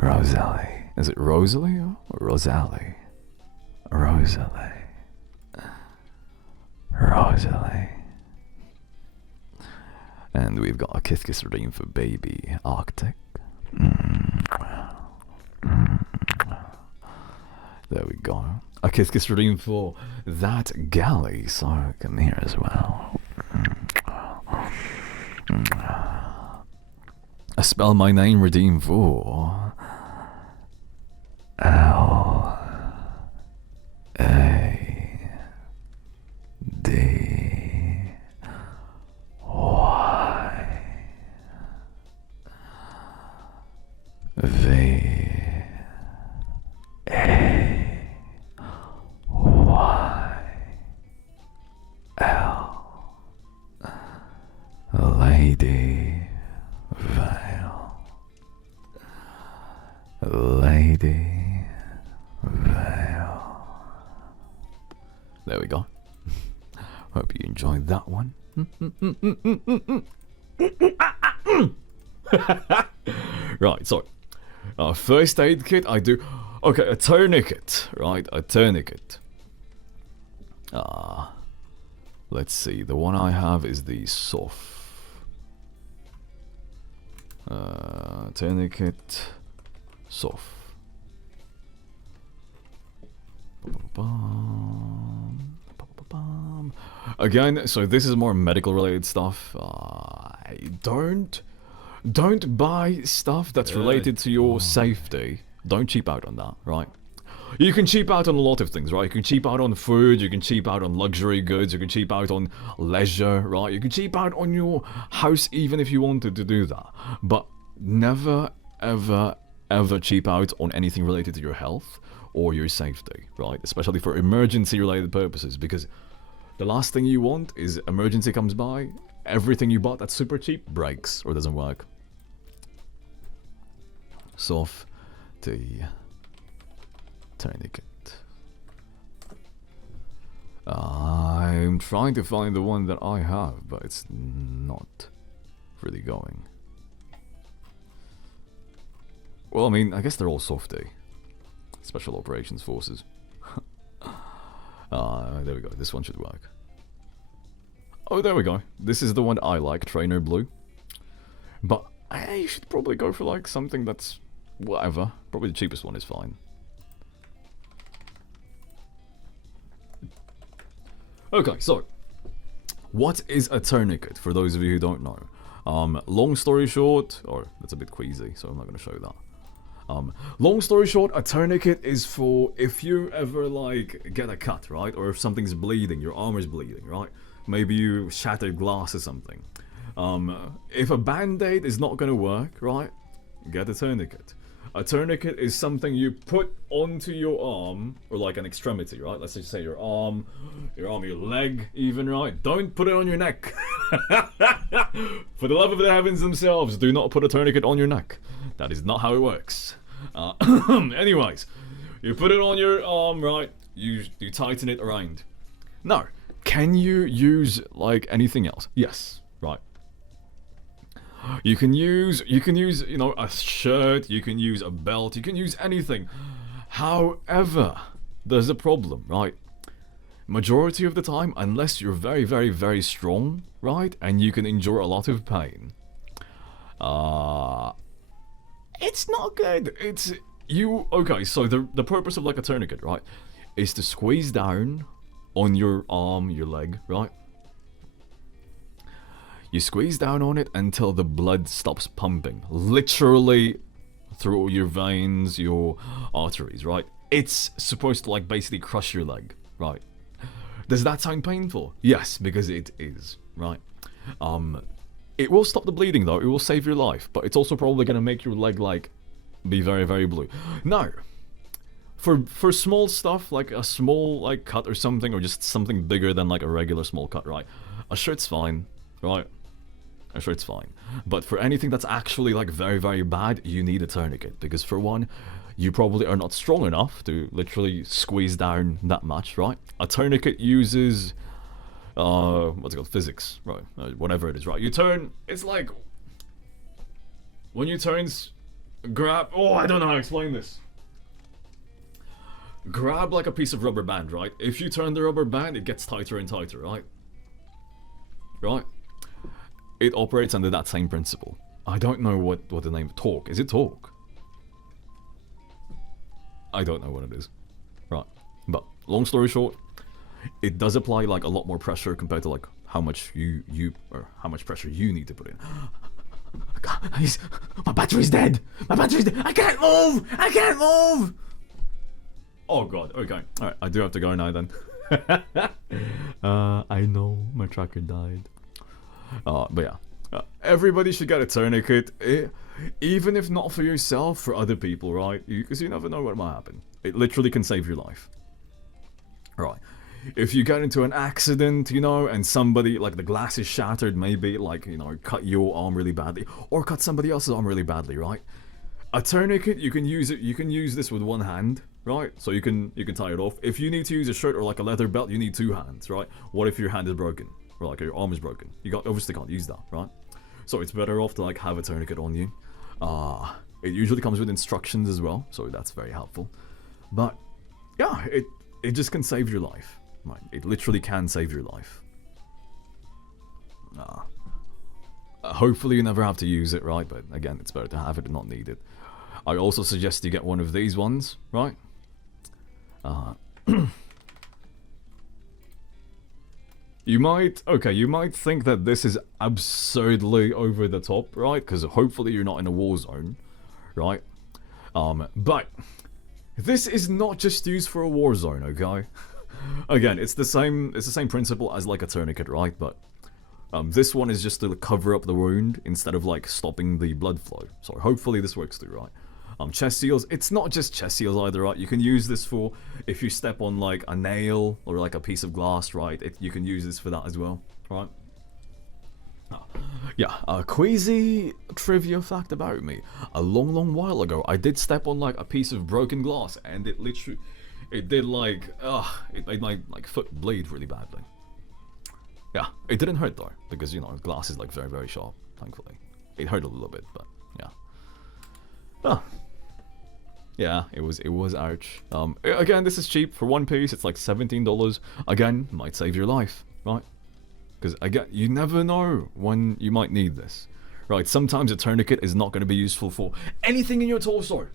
Rosalie. Is it Rosalie or Rosalie? Rosalie. And we've got a kiss redeem for baby Arctic. There we go. A kiss redeem for that galley, so come here as well. A spell my name redeem for Lady Vale. 3D veil. There we go. Hope you enjoyed that one. Right, so first aid kit, I do. Okay, a tourniquet, right? A tourniquet. Let's see. The one I have is the soft. Tourniquet, soft. Again, so this is more medical related stuff. Don't buy stuff that's related to your safety. Don't cheap out on that, right? You can cheap out on a lot of things, right? You can cheap out on food, you can cheap out on luxury goods, you can cheap out on leisure, right? You can cheap out on your house even if you wanted to do that. But never, ever, ever cheap out on anything related to your health or your safety, right? Especially for emergency related purposes, because the last thing you want is emergency comes by, everything you bought that's super cheap breaks or doesn't work. Soft tea. Tourniquet. I'm trying to find the one that I have, but it's not really going. Well, I mean, I guess they're all softy. Special Operations Forces. There we go. This one should work. Oh, there we go. This is the one I like, Trainer Blue. But you should probably go for like something that's whatever. Probably the cheapest one is fine. Okay, so what is a tourniquet for those of you who don't know? Long story short, or that's a bit queasy, so I'm not going to show that. Long story short, a tourniquet is for if you ever like get a cut, right? Or if something's bleeding, your arm is bleeding, right? Maybe you shattered glass or something. If a band-aid is not going to work, right? Get a tourniquet. A tourniquet is something you put onto your arm, or like an extremity, right? Let's just say your arm, your leg even, right? Don't put it on your neck. For the love of the heavens themselves, do not put a tourniquet on your neck. That is not how it works. Anyways, you put it on your arm, right? You tighten it around. Now, can you use like anything else? Yes, right. You can use, you know, a shirt, you can use a belt, you can use anything. However, there's a problem, right? Majority of the time, unless you're very, very, very strong, right, and you can endure a lot of pain, it's not good. It's, okay, so the purpose of like a tourniquet, right, is to squeeze down on your arm, your leg, right? You squeeze down on it until the blood stops pumping. Literally through your veins, your arteries, right? It's supposed to like basically crush your leg, right? Does that sound painful? Yes, because it is, right? It will stop the bleeding though, it will save your life, but it's also probably gonna make your leg like be very, very blue. Now, for small stuff, like a small like cut or something, or just something bigger than like a regular small cut, right? A shirt's fine, right? A shirt's fine. But for anything that's actually like very, very bad, you need a tourniquet. Because for one, you probably are not strong enough to literally squeeze down that much, right? A tourniquet uses, what's it called? Physics, right? Whatever it is, right? You turn, it's like, when you turn, grab, oh, I don't know how to explain this. Grab like a piece of rubber band, right? If you turn the rubber band, it gets tighter and tighter, right? Right? It operates under that same principle. I don't know what the name, torque. Is it torque? I don't know what it is. Right. But long story short, it does apply like a lot more pressure compared to like how much how much pressure you need to put in. Guys, my battery's dead. My battery's dead. I can't move. I can't move. Oh god. Okay. All right. I do have to go now then. I know my tracker died. But yeah, everybody should get a tourniquet, even if not for yourself, for other people, right? Because you never know what might happen. It literally can save your life. Right. If you get into an accident, you know, and somebody, like the glass is shattered, maybe, like, you know, cut your arm really badly, or cut somebody else's arm really badly, right? A tourniquet, you can use it. You can use this with one hand, right? So you can tie it off. If you need to use a shirt or like a leather belt, you need two hands, right? What if your hand is broken or like your arm is broken? You obviously can't use that, right? So it's better off to like have a tourniquet on you. It usually comes with instructions as well, so that's very helpful. But yeah, it just can save your life. Right? It literally can save your life. Hopefully you never have to use it, right? But again, it's better to have it and not need it. I also suggest you get one of these ones, right? You might think that this is absurdly over the top, right? Because hopefully you're not in a war zone, right? But this is not just used for a war zone, okay? Again, it's the same principle as like a tourniquet, right? But this one is just to cover up the wound instead of like stopping the blood flow. So hopefully this works too, right? Chest seals, it's not just chest seals either, right? You can use this for if you step on like a nail or like a piece of glass, right? You can use this for that as well, right? Yeah, a queasy trivia fact about me. A long while ago, I did step on like a piece of broken glass and it literally, it made my like foot bleed really badly. Yeah, it didn't hurt though, because you know, glass is like very sharp, thankfully. It hurt a little bit, but yeah. Oh. Yeah, it was ouch. Again, this is cheap. For one piece, it's like $17. Again, might save your life, right? Because again, you never know when you might need this. Right, sometimes a tourniquet is not going to be useful for anything in your torso,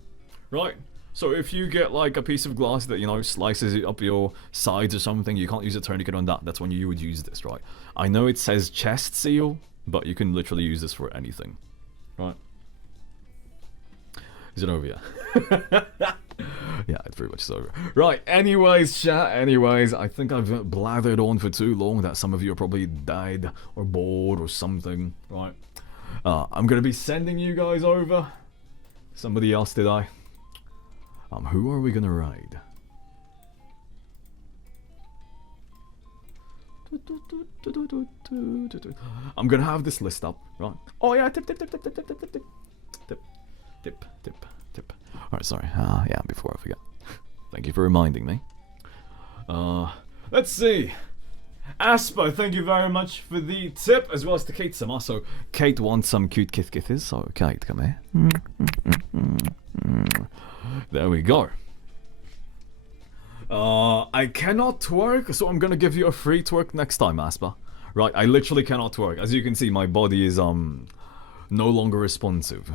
right? So if you get like a piece of glass that, you know, slices it up your sides or something, you can't use a tourniquet on that. That's when you would use this, right? I know it says chest seal, but you can literally use this for anything, right? Is it over yet? Yeah, it pretty much is over. Right, anyways, chat, I think I've blathered on for too long that some of you are probably died or bored or something, right? I'm gonna be sending you guys over. Somebody else, did I? Who are we gonna raid? I'm gonna have this list up, right? Oh yeah, tip. Alright, sorry. Yeah, before I forget. Thank you for reminding me. Let's see. Aspa, thank you very much for the tip, as well as to Kate Sama. So, Kate wants some cute kisses, so Kate, come here. There we go. I cannot twerk, so I'm gonna give you a free twerk next time, Aspa. Right, I literally cannot twerk. As you can see, my body is, no longer responsive.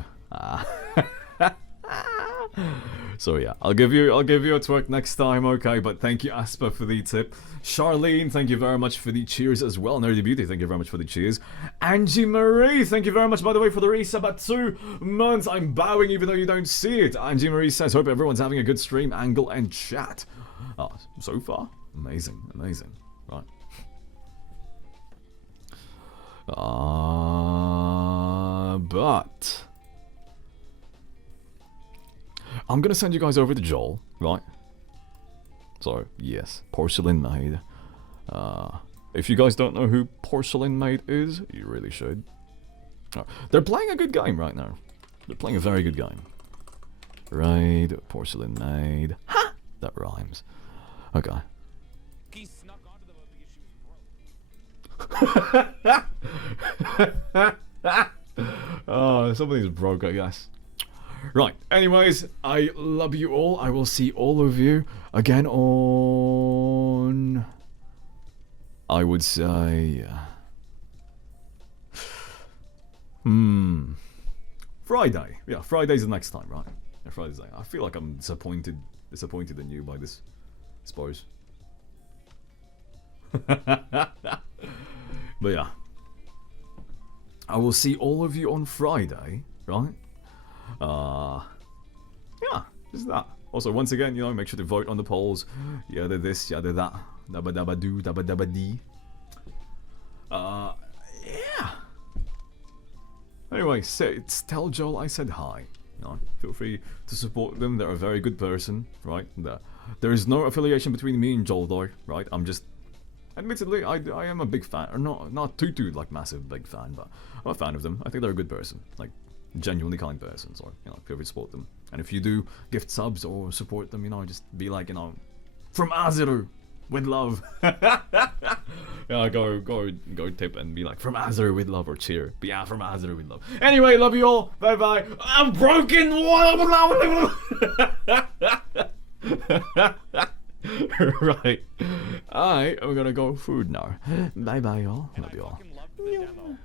So yeah, I'll give you a twerk next time, okay? But thank you, Aspa, for the tip. Charlene, thank you very much for the cheers as well. Nerdy Beauty, thank you very much for the cheers. Angie Marie, thank you very much, by the way, for the resub at 2 months. I'm bowing even though you don't see it. Angie Marie says, hope everyone's having a good stream, angle, and chat. So far, amazing, right? But I'm gonna send you guys over to Joel, right? So, yes, Porcelain Maid. If you guys don't know who Porcelain Maid is, you really should. They're playing a good game right now. They're playing a very good game. Raid, Porcelain Maid. Ha! That rhymes. Okay. He snuck onto the boat because she was broke. Oh, something's broke, I guess. Right, anyways, I love you all. I will see all of you again on... I would say... Friday. Yeah, Friday's the next time, right? Yeah, Friday's the... I feel like I'm disappointed in you by this, I suppose. But yeah. I will see all of you on Friday, right? Yeah, just that. Also, once again, you know, make sure to vote on the polls. Yada this, yada that. Dabba dabba do, dabba dabba dee. Yeah. Anyway, tell Joel I said hi. You know, feel free to support them. They're a very good person, right? There is no affiliation between me and Joel, though, right? I'm just... Admittedly, I am a big fan. Or not too like massive big fan, but I'm a fan of them. I think they're a good person. Like, genuinely kind person, so you know, feel free to support them. And if you do gift subs or support them, you know, just be like, you know, from Azeru with love. Yeah, go tip and be like, from Azeru with love, or cheer. But yeah, from Azeru with love. Anyway, love you all. Bye bye. I'm broken. Right. Alright, we're gonna go food now. Bye bye, y'all. Love you all. Fucking love the demo.